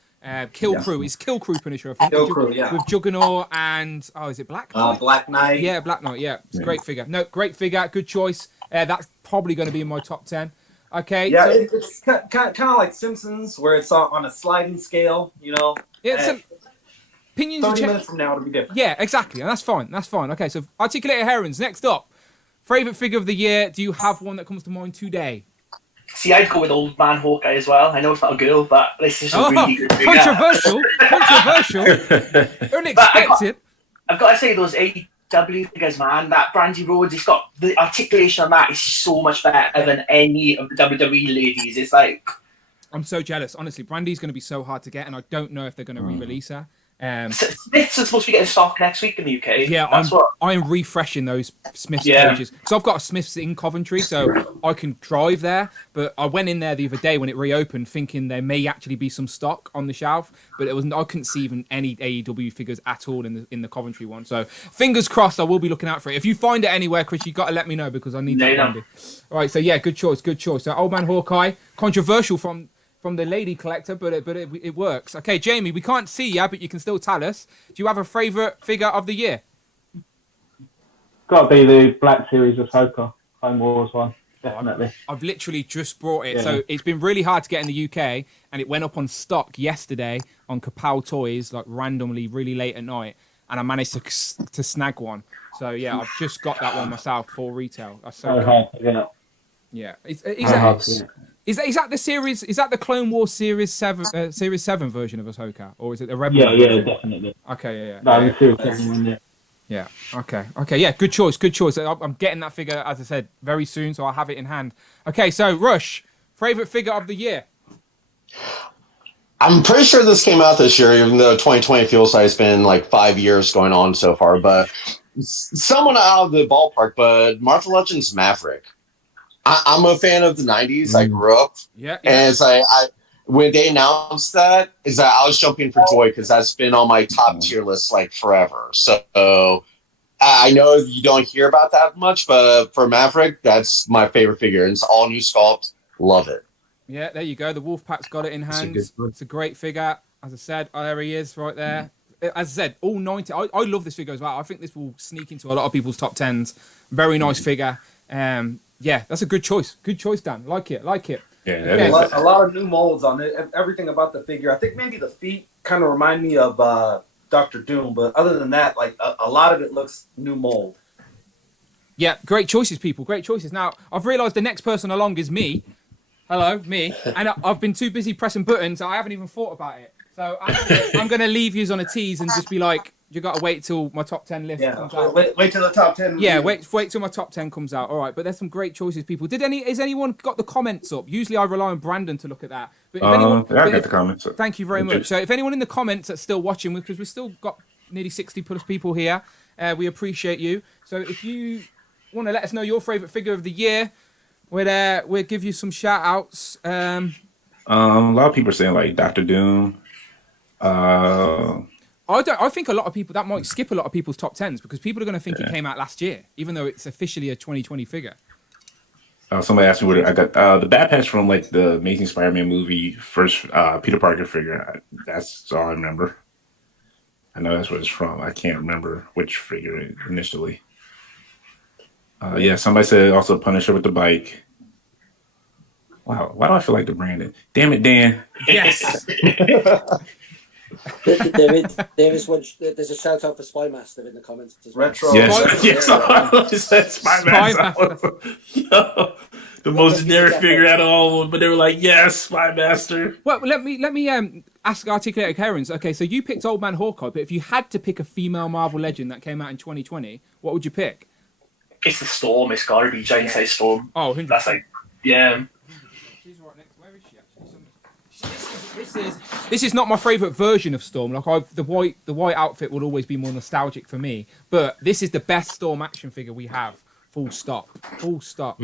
Kill Crew. It's Kill Crew Punisher, I think. Kill Crew, yeah. With Juggernaut and, is it Black Knight? Black Knight. Yeah, Black Knight, yeah. It's a great figure. No, great figure. Good choice. That's probably going to be in my top 10. Okay. Yeah, so, it's kind of like Simpsons, where it's on a sliding scale, you know. Yeah, so opinions 30 minutes from now, it'll be different. Yeah, exactly. And that's fine. Okay, so Articulated Herons, next up. Favorite figure of the year. Do you have one that comes to mind today? See, I'd go with Old Man Hawkeye as well. I know it's not a girl, but this is a really good figure. Controversial. Unexpected. I've got to say, those AEW figures, man, that Brandy Rhodes, he's got the articulation on that is so much better than any of the WWE ladies. It's like, I'm so jealous. Honestly, Brandy's going to be so hard to get, and I don't know if they're going to re-release her. Smiths are supposed to be getting stock next week in the UK. Yeah, I'm refreshing those Smiths pages. Because I've got a Smiths in Coventry, so I can drive there. But I went in there the other day when it reopened, thinking there may actually be some stock on the shelf, but I couldn't see even any AEW figures at all in the Coventry one. So fingers crossed, I will be looking out for it. If you find it anywhere, Chris, you got to let me know, because I need to find it. All right, so yeah, good choice. So Old Man Hawkeye, controversial from the lady collector, but it works. Okay, Jamie, we can't see you, but you can still tell us. Do you have a favourite figure of the year? Got to be the Black Series of Ahsoka, Clone Wars one, definitely. I've literally just brought it. Yeah. So it's been really hard to get in the UK, and it went up on stock yesterday on Kapow Toys, like randomly, really late at night, and I managed to snag one. So yeah, I've just got that one myself for retail. That's so cool. Yeah. Is that the series? Is that the Clone Wars Series 7 version of Ahsoka, or is it the Rebel? Yeah, definitely. Okay, yeah. No, the Series 7 one, yeah. Yeah. Okay. Yeah. Good choice. I'm getting that figure, as I said, very soon, so I'll have it in hand. Okay. So Rush, favorite figure of the year. I'm pretty sure this came out this year, even though 2020 feels like it's been like 5 years going on so far. But someone out of the ballpark. But Marvel Legends Maverick. I'm a fan of the 90s. I grew up. Yeah. And it's like, when they announced that, I was jumping for joy, because that's been on my top tier list like forever. So I know you don't hear about that much, but for Maverick, that's my favorite figure. It's all new sculpt. Love it. Yeah, there you go. The Wolfpack's got it in hand. It's a great figure. As I said, there he is right there. As I said, all 90. I love this figure as well. I think this will sneak into a lot of people's top 10s. Very nice figure. Yeah, that's a good choice. Good choice, Dan. Like it. Yeah, that is. A lot of new molds on it. Everything about the figure. I think maybe the feet kind of remind me of Dr. Doom, but other than that, like a lot of it looks new mold. Yeah, great choices, people. Great choices. Now, I've realised the next person along is me. Hello, me. And I've been too busy pressing buttons, so I haven't even thought about it. So I'm going to leave yous on a tease and just be like, you got to wait till my top 10 list comes out. Wait till the top 10. Yeah, wait till my top 10 comes out. All right, but there's some great choices, people. Has anyone got the comments up? Usually I rely on Brandon to look at that. But I got the comments up. Thank you very much. So if anyone in the comments that's still watching, because we've still got nearly 60 plus people here, we appreciate you. So if you want to let us know your favourite figure of the year, we'll give you some shout outs. A lot of people are saying like Dr. Doom. I think a lot of people, that might skip a lot of people's top 10s, because people are going to think it came out last year, even though it's officially a 2020 figure. Somebody asked me what I got. The Bad Patch from like the Amazing Spider-Man movie, first Peter Parker figure. That's all I remember. I know that's what it's from. I can't remember which figure initially. Yeah, somebody said also Punisher with the bike. Wow, why do I feel like the Brandon? Damn it, Dan. Yes. There is one. There's a shout out for Spy Master in the comments as well. Retro. Yes, yes. I said Spy Master. Yo, the most generic figure out of all of them, but they were like, yes, Spy Master. Well, let me ask Articulated Karens. Okay, so you picked Old Man Hawkeye, but if you had to pick a female Marvel Legend that came out in 2020, what would you pick? It's the Storm. It's gotta be Giant Size Storm. Oh, 100%. That's like, yeah. She's right next. Where is she actually? This is not my favourite version of Storm. Like the white outfit will always be more nostalgic for me. But this is the best Storm action figure we have. Full stop. Full stop.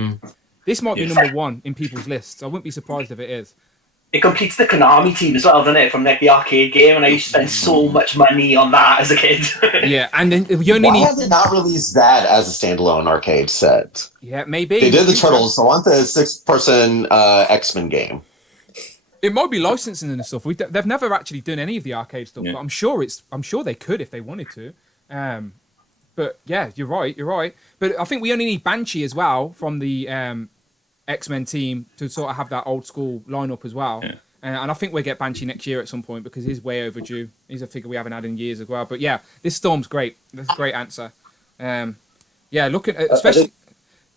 This might be number one in people's lists. I wouldn't be surprised if it is. It completes the Konami team as well, doesn't it? From like the arcade game, and I used to spend so much money on that as a kid. Yeah, and then you only Why need. have they not released that as a standalone arcade set? Yeah, maybe They did the Turtles. I want the 6-person X-Men game. It might be licensing and stuff. They've never actually done any of the arcade stuff, but I'm sure they could if they wanted to. But yeah, you're right. But I think we only need Banshee as well from the X-Men team to sort of have that old school lineup as well. Yeah. And I think we'll get Banshee next year at some point because he's way overdue. He's a figure we haven't had in years as well. But yeah, this Storm's great. That's a great answer. Yeah, look at especially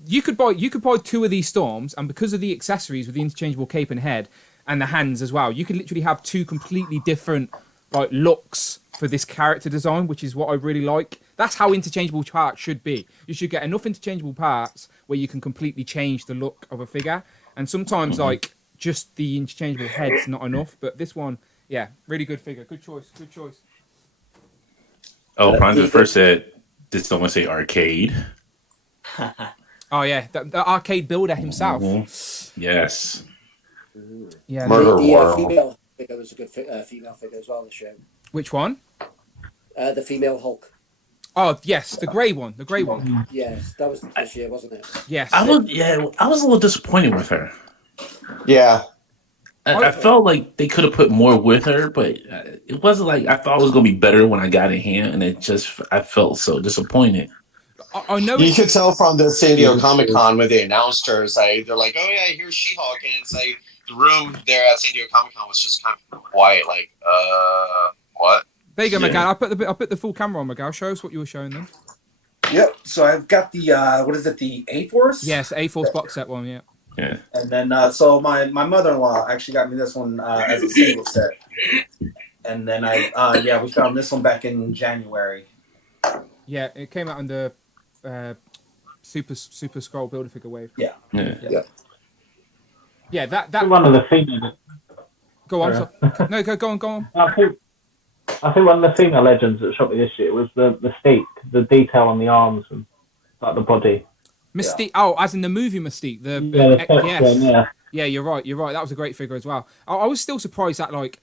you could buy 2 of these Storms, and because of the accessories with the interchangeable cape and head and the hands as well, you could literally have 2 completely different like looks for this character design, which is what I really like. That's how interchangeable parts should be. You should get enough interchangeable parts where you can completely change the look of a figure. And sometimes like just the interchangeable head's not enough. But this one, yeah, really good figure. Good choice. Good choice. Oh, Pranza first said, did someone say arcade? Oh yeah, the arcade builder himself. Yes. Yeah. The female figure was a good female figure as well this year. Which one? The female Hulk. Oh yes, the grey one. The grey one. Yes, that was this year, wasn't it? Yes. I was a little disappointed with her. Yeah. I felt like they could have put more with her, but it wasn't like I thought it was going to be better when I got it in hand, and I felt so disappointed. I know you could tell from the San Diego Comic Con when they announced her, they're like, "Oh yeah, here's She-Hulk," and it's like the room there at San Diego Comic Con was just kind of quiet, like, what? There you go, Miguel. I put the full camera on, Miguel. Show us what you were showing them. Yep. So I've got the what is it? The A-Force. Yes, A-Force box set one. Yeah. Yeah. And then so my mother-in-law actually got me this one as a single set. And then we found this one back in January. Yeah, it came out under Super Scroll Builder Figure Wave. Yeah. Yeah, that one of the female. Go on. No, go on. I think one of the female legends that shot me this year was the Mystique, the detail on the arms and like the body. Mystique. Yeah. Oh, as in the movie Mystique. Yeah, you're right. That was a great figure as well. I was still surprised that like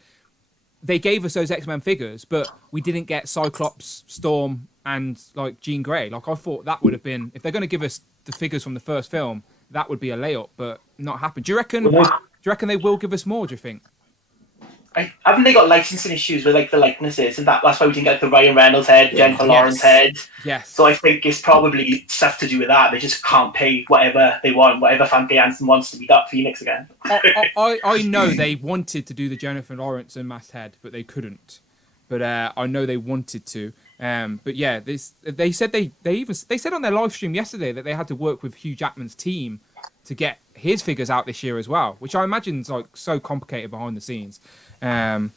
they gave us those X-Men figures, but we didn't get Cyclops, Storm, and like Jean Grey. Like I thought that would have been, if they're going to give us the figures from the first film, that would be a layup, but not happened. Do you reckon they will give us more? Do you think? Haven't they got licensing issues with like the likenesses, and that's why we didn't get the Ryan Reynolds head, Jennifer Lawrence head. Yes. So I think it's probably stuff to do with that. They just can't pay whatever they want, whatever Famke Janssen wants to be Dark Phoenix again. I know they wanted to do the Jennifer Lawrence and masked head, but they couldn't. But I know they wanted to. But yeah, they said they said on their live stream yesterday that they had to work with Hugh Jackman's team to get his figures out this year as well, which I imagine is like so complicated behind the scenes. But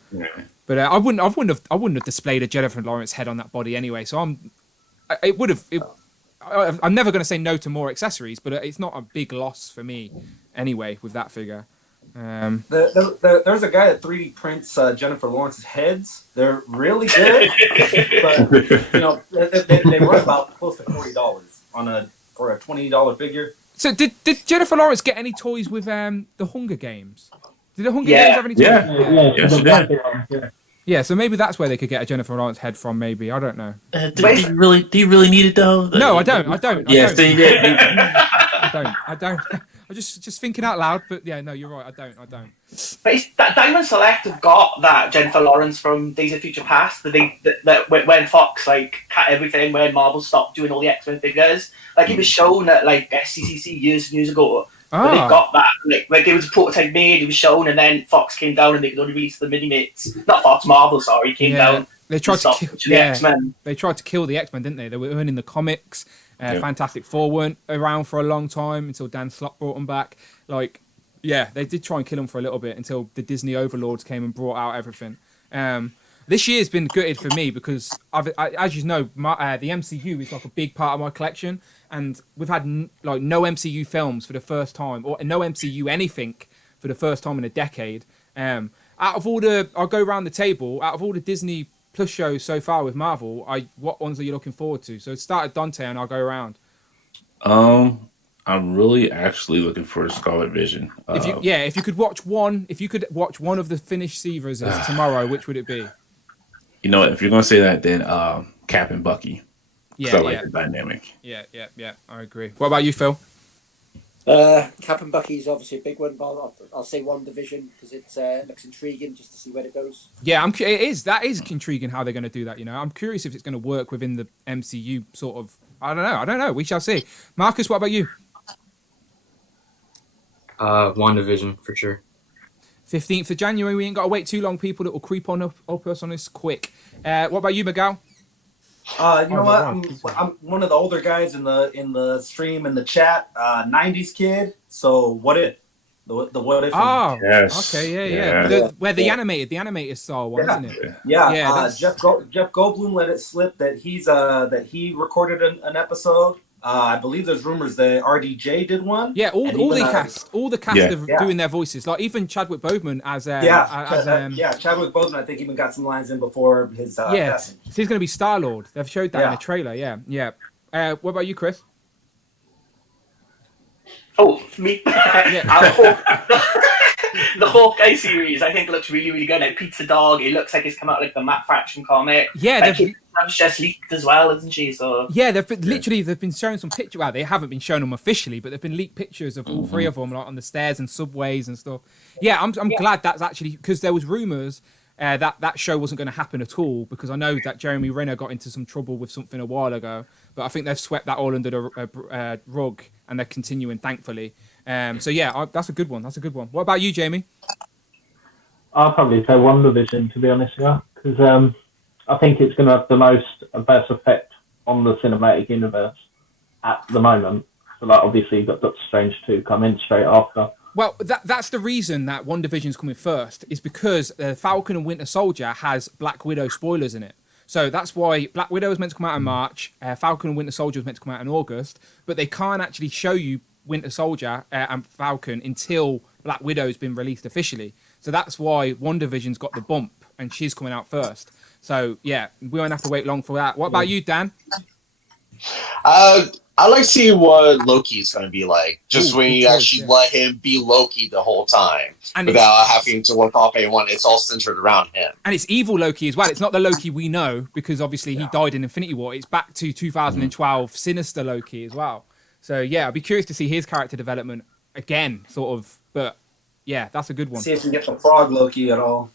I wouldn't have displayed a Jennifer Lawrence head on that body anyway. So I'm never going to say no to more accessories, but it's not a big loss for me anyway with that figure. There's a guy that 3D prints Jennifer Lawrence's heads. They're really good, but they run about close to $40 for a $20 figure. So did Jennifer Lawrence get any toys with the Hunger Games? Did the Hunger Games have any toys? Yeah, so maybe that's where they could get a Jennifer Lawrence head from. Maybe, I don't know. Do you really need it though? No, I don't. Yes, I'm just thinking out loud, but yeah, no, you're right. I don't. But Diamond Select have got that Jennifer Lawrence from Days of Future Past. That when Fox like cut everything, when Marvel stopped doing all the X-Men figures, like it was shown at like SCCC years and years ago. But they got that like it was a prototype made. It was shown, and then Fox came down and they could only release the mini mates. Not Fox, Marvel. Sorry, came down. They tried to kill the X-Men. They tried to kill the X-Men, didn't they? They were earning the comics. Fantastic Four weren't around for a long time until Dan Slott brought them back. Like, yeah, they did try and kill them for a little bit until the Disney overlords came and brought out everything. This year's been gutted for me because, as you know, the MCU is like a big part of my collection, and we've had like no MCU films for the first time, or no MCU anything for the first time in a decade. Out of all I'll go around the table. Out of all the Disney Plus shows so far with Marvel, what ones are you looking forward to? So start at Dante, and I'll go around. I'm really actually looking for Scarlet Vision. If you could watch one of the finished Seavers tomorrow, which would it be? You know what? If you're gonna say that, then Cap and Bucky. Yeah, I like the dynamic. Yeah. I agree. What about you, Phil? Cap and Bucky is obviously a big one, but I'll say WandaVision because it looks intriguing just to see where it goes. Yeah, that is intriguing how they're going to do that. You know, I'm curious if it's going to work within the MCU sort of. I don't know. We shall see. Marcus, what about you? WandaVision for sure. 15th of January. We ain't got to wait too long. People that will creep on up us on this quick. What about you, Miguel? You know what? I'm one of the older guys in the stream and the chat. 90s kid. So what if the what if? Oh, yes. Okay, yeah. Where the animated style one, isn't it? Yeah. Jeff Goldblum let it slip that he recorded an episode. I believe there's rumors that RDJ did one. Yeah, all the cast are doing their voices. Like even Chadwick Boseman as Chadwick Boseman. I think even got some lines in before his. So he's going to be Star-Lord. They've showed that in a trailer. Yeah. What about you, Chris? Oh, me. The Hawkeye series, I think, looks really, really good. Like Pizza Dog, it looks like it's come out like the Matt Fraction comic. Yeah, that's just leaked as well, isn't she? So yeah, they've been showing some pictures. Well, they haven't been showing them officially, but they've been leaked pictures of all three of them, like on the stairs and subways and stuff. Yeah, I'm glad that's actually because there was rumors that show wasn't going to happen at all because I know that Jeremy Renner got into some trouble with something a while ago, but I think they've swept that all under the rug and they're continuing, thankfully. So yeah, that's a good one. What about you, Jamie? I'll probably say WandaVision, to be honest with you, because I think it's going to have the most best effect on the cinematic universe at the moment. So, like, obviously, you've got Doctor Strange 2 come in straight after. Well, that's the reason that WandaVision's coming first, is because Falcon and Winter Soldier has Black Widow spoilers in it. So that's why Black Widow was meant to come out in March, Falcon and Winter Soldier was meant to come out in August, but they can't actually show you Winter Soldier and Falcon until Black Widow's been released officially. So that's why WandaVision's got the bump and she's coming out first. So yeah, we won't have to wait long for that. What about you, Dan? I like seeing what Loki's going to be like, when you actually let him be Loki the whole time, and without having to work off anyone. It's all centered around him. And it's evil Loki as well. It's not the Loki we know, because obviously he died in Infinity War. It's back to 2012 Sinister Loki as well. So yeah, I'd be curious to see his character development again, sort of. But yeah, that's a good one. See if we get the frog Loki at all.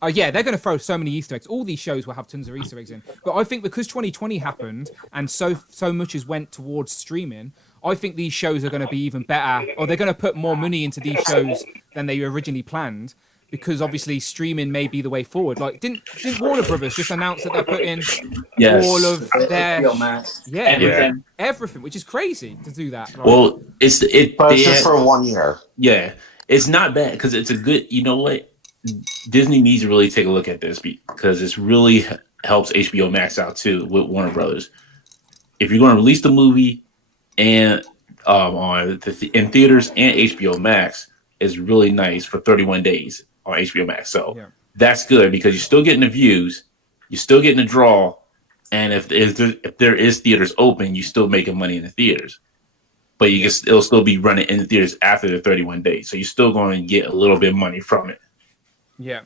Oh yeah, they're going to throw so many Easter eggs. All these shows will have tons of Easter eggs in. But I think because 2020 happened and so much has went towards streaming, I think these shows are going to be even better, or they're going to put more money into these shows than they originally planned, because obviously streaming may be the way forward. Like, didn't Warner Brothers just announce that they're putting all of their everything, which is crazy to do that. Right? Well, it's just for 1 year. Yeah, it's not bad because it's a good. You know what? Disney needs to really take a look at this because this really helps HBO Max out too with Warner Brothers. If you're going to release the movie and in theaters and HBO Max, it's really nice for 31 days on HBO Max. So that's good because you're still getting the views, you're still getting the draw, and if there is theaters open, you're still making money in the theaters. But it'll still be running in the theaters after the 31 days, so you're still going to get a little bit of money from it. Yeah.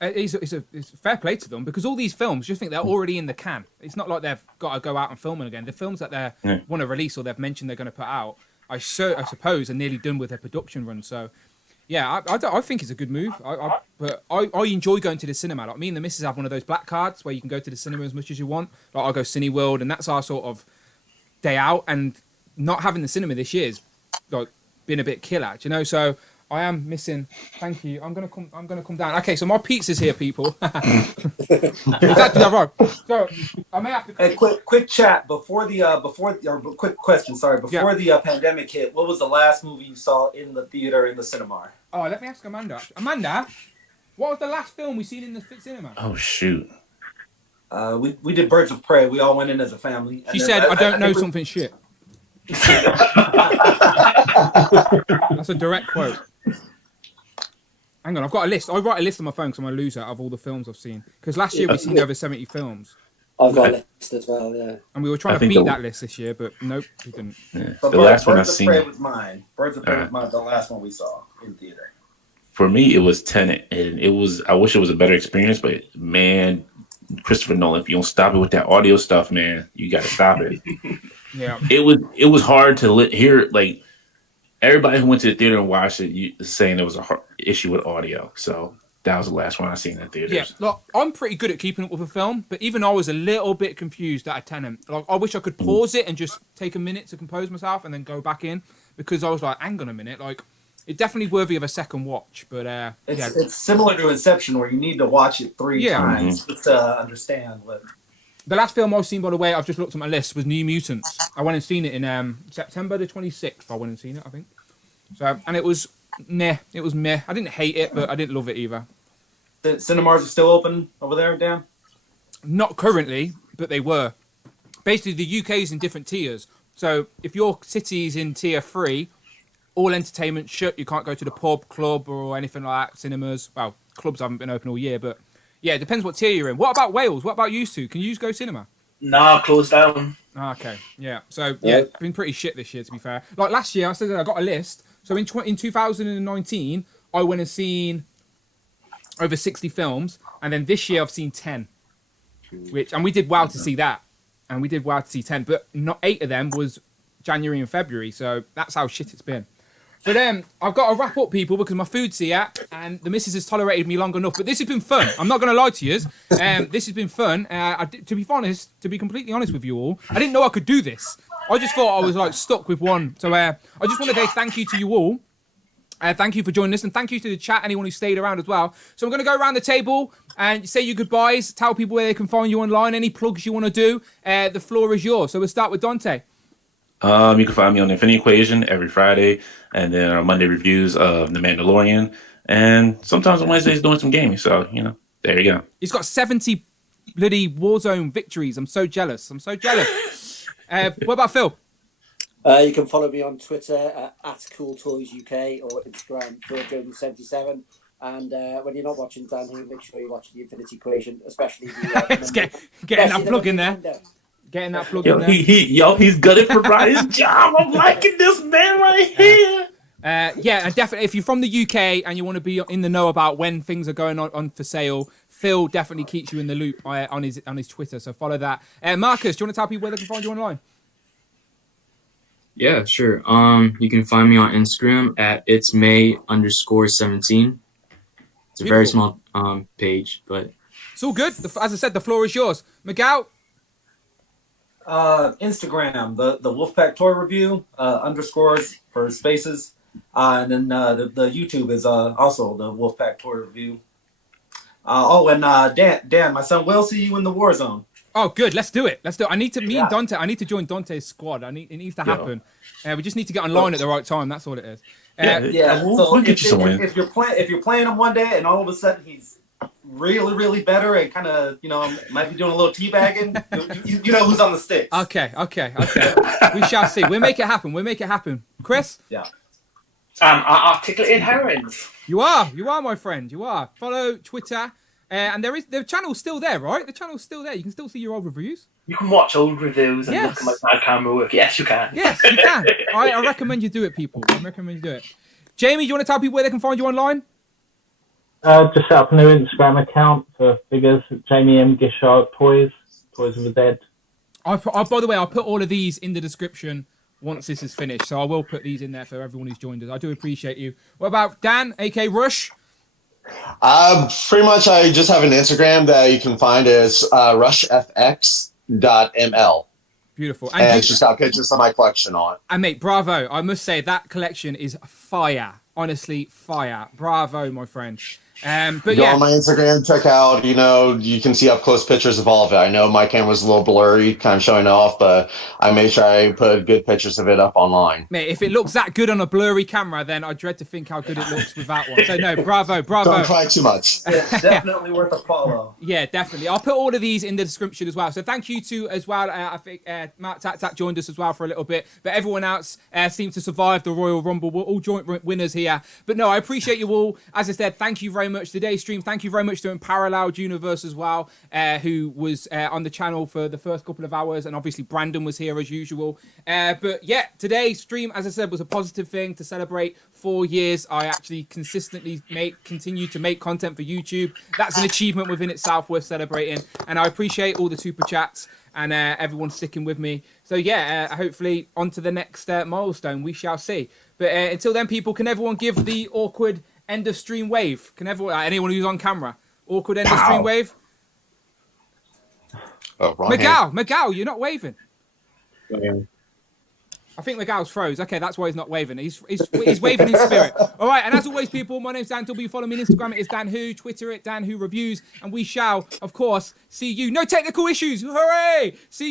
It's fair play to them because all these films, you think they're already in the can. It's not like they've got to go out and film them again. The films that they want to release or they've mentioned they're going to put out, I suppose, are nearly done with their production run. So, yeah, I think it's a good move. But I enjoy going to the cinema. Like me and the missus have one of those black cards where you can go to the cinema as much as you want. Like I'll go Cineworld, and that's our sort of day out. And not having the cinema this year's like been a bit killer, do you know? So I am missing. Thank you. I'm gonna come down. Okay, so my pizza's here, people. Exactly right. So I may have to. Hey, quick chat before the quick question. Sorry, before the pandemic hit, what was the last movie you saw in the theater in the cinema? Oh, let me ask Amanda. Amanda, what was the last film we seen in the cinema? Oh shoot. We did Birds of Prey. We all went in as a family. She said, "I don't know something shit." That's a direct quote. Hang on, I've got a list. I write a list on my phone because I'm a loser of all the films I've seen. Because last year we've seen over 70 films. I've got a list as well, yeah. And we were trying to beat that list this year, but nope, we didn't. Yeah. So The last one I've Birds of seen. Prey was mine. Birds of Prey was mine. The last one we saw in theater. For me, it was Tenet, and it was. I wish it was a better experience, but man, Christopher Nolan, if you don't stop it with that audio stuff, man, you got to stop it. Yeah, it was hard to hear. Like everybody who went to the theater and watched it, saying there was a issue with audio. So that was the last one I seen in theaters. Yeah, look, I'm pretty good at keeping up with a film, but even I was a little bit confused at a Tenet. Like, I wish I could pause it and just take a minute to compose myself and then go back in, because I was like, hang on a minute, like. It's definitely worthy of a second watch, but it's similar to Inception, where you need to watch it three times to understand what. The last film I've seen, by the way, I've just looked at my list, was New Mutants. I went and seen it in September the 26th. I went and seen it, I think. So, and it was meh. It was meh. I didn't hate it, but I didn't love it either. The cinemas are still open over there, Dan? Not currently, but they were. Basically, the UK is in different tiers. So if your city's in tier 3, all entertainment shut. You can't go to the pub, club, or anything like that. Cinemas. Well, clubs haven't been open all year, but yeah, it depends what tier you're in. What about Wales? What about you two? Can you go cinema? Nah, closed down. Okay, yeah. So yeah, it's been pretty shit this year, to be fair. Like last year, I said that I got a list. So in 2019, I went and seen over 60 films, and then this year I've seen 10. And we did well to see that, and we did well to see 10, but not 8 of them was January and February. So that's how shit it's been. But I've got to wrap up, people, because my food's here, and the missus has tolerated me long enough. But this has been fun. I'm not going to lie to you. This has been fun. To be completely honest with you all, I didn't know I could do this. I just thought I was like stuck with one. So I just want to say thank you to you all. Thank you for joining us, and thank you to the chat, anyone who stayed around as well. So I'm going to go around the table and say your goodbyes, tell people where they can find you online, any plugs you want to do. The floor is yours. So we'll start with Dante. You can find me on Infinity Equation every Friday, and then our Monday reviews of The Mandalorian, and sometimes on Wednesdays doing some gaming. So, there you go. He's got 70 bloody Warzone victories. I'm so jealous. What about Phil? You can follow me on Twitter at CoolToysUK or Instagram PhilJones77. And when you're not watching Dan here, make sure you watch the Infinity Equation, especially the getting that plug in there. Getting that plug in there. He's good at Brian's job. I'm liking this man right here. Yeah, and definitely, if you're from the UK and you want to be in the know about when things are going on for sale, Phil definitely keeps you in the loop on his Twitter. So follow that. Marcus, do you want to tell people where they can find you online? Yeah, sure. You can find me on Instagram at itsmay_17. It's a very small page, but it's all good. As I said, the floor is yours. Miguel. Instagram, the Wolfpack Toy Review, underscores for spaces. And then the YouTube is also the Wolfpack Toy Review. Dan, my son will see you in the war zone. Oh, good. Let's do it. I need to and Dante. I need to join Dante's squad. It needs to happen. We just need to get online at the right time. That's all it is. So if you're playing him one day and all of a sudden he's really, really better and kind of, might be doing a little teabagging, you know who's on the sticks. Okay. We shall see. We'll make it happen. Chris? Yeah. Articulating herons. You are, my friend. You are. Follow Twitter. And the channel's still there, right? The channel's still there. You can still see your old reviews. You can watch old reviews and look at my bad camera work. Yes, you can. Yes, you can. I recommend you do it, people. Jamie, do you want to tell people where they can find you online? Just set up a new Instagram account for figures. Jamie M. Gishard Toys of the Dead. By the way, I'll put all of these in the description once this is finished. So I will put these in there for everyone who's joined us. I do appreciate you. What about Dan, aka Rush? Pretty much, I just have an Instagram that you can find as rushfx.ml. Beautiful. And it's just got pictures of my collection on it. And mate, bravo. I must say that collection is fire. Honestly, fire. Bravo, my friend. But Go on my Instagram, check out, you can see up close pictures of all of it. I know my camera's a little blurry, kind of showing off, but I made sure I put good pictures of it up online. Mate, if it looks that good on a blurry camera, then I dread to think how good it looks with that one. So no, bravo. Don't cry too much. It's definitely worth a follow. Yeah, definitely. I'll put all of these in the description as well. So thank you to as well. I think Matt Tat joined us as well for a little bit, but everyone else seemed to survive the Royal Rumble. We're all joint winners here. But no, I appreciate you all. As I said, thank you very much. Today's stream, thank you very much to Unparalleled Universe as well, who was on the channel for the first couple of hours, and obviously Brandon was here as usual. But yeah, today's stream, as I said, was a positive thing to celebrate 4 years. I actually consistently continue to make content for YouTube. That's an achievement within itself worth celebrating, and I appreciate all the super chats and everyone sticking with me. So yeah, hopefully on to the next milestone. We shall see. But until then, people, can everyone give the awkward end of stream wave? Can everyone, anyone who's on camera, awkward end of stream wave? Oh, wrong Miguel, you're not waving. I think Miguel's froze. Okay, that's why he's not waving. He's waving in spirit. All right, and as always, people, my name's Dan W. Follow me on Instagram. It is Dan Who. Twitter it, Dan Who Reviews. And we shall, of course, see you. No technical issues. Hooray! See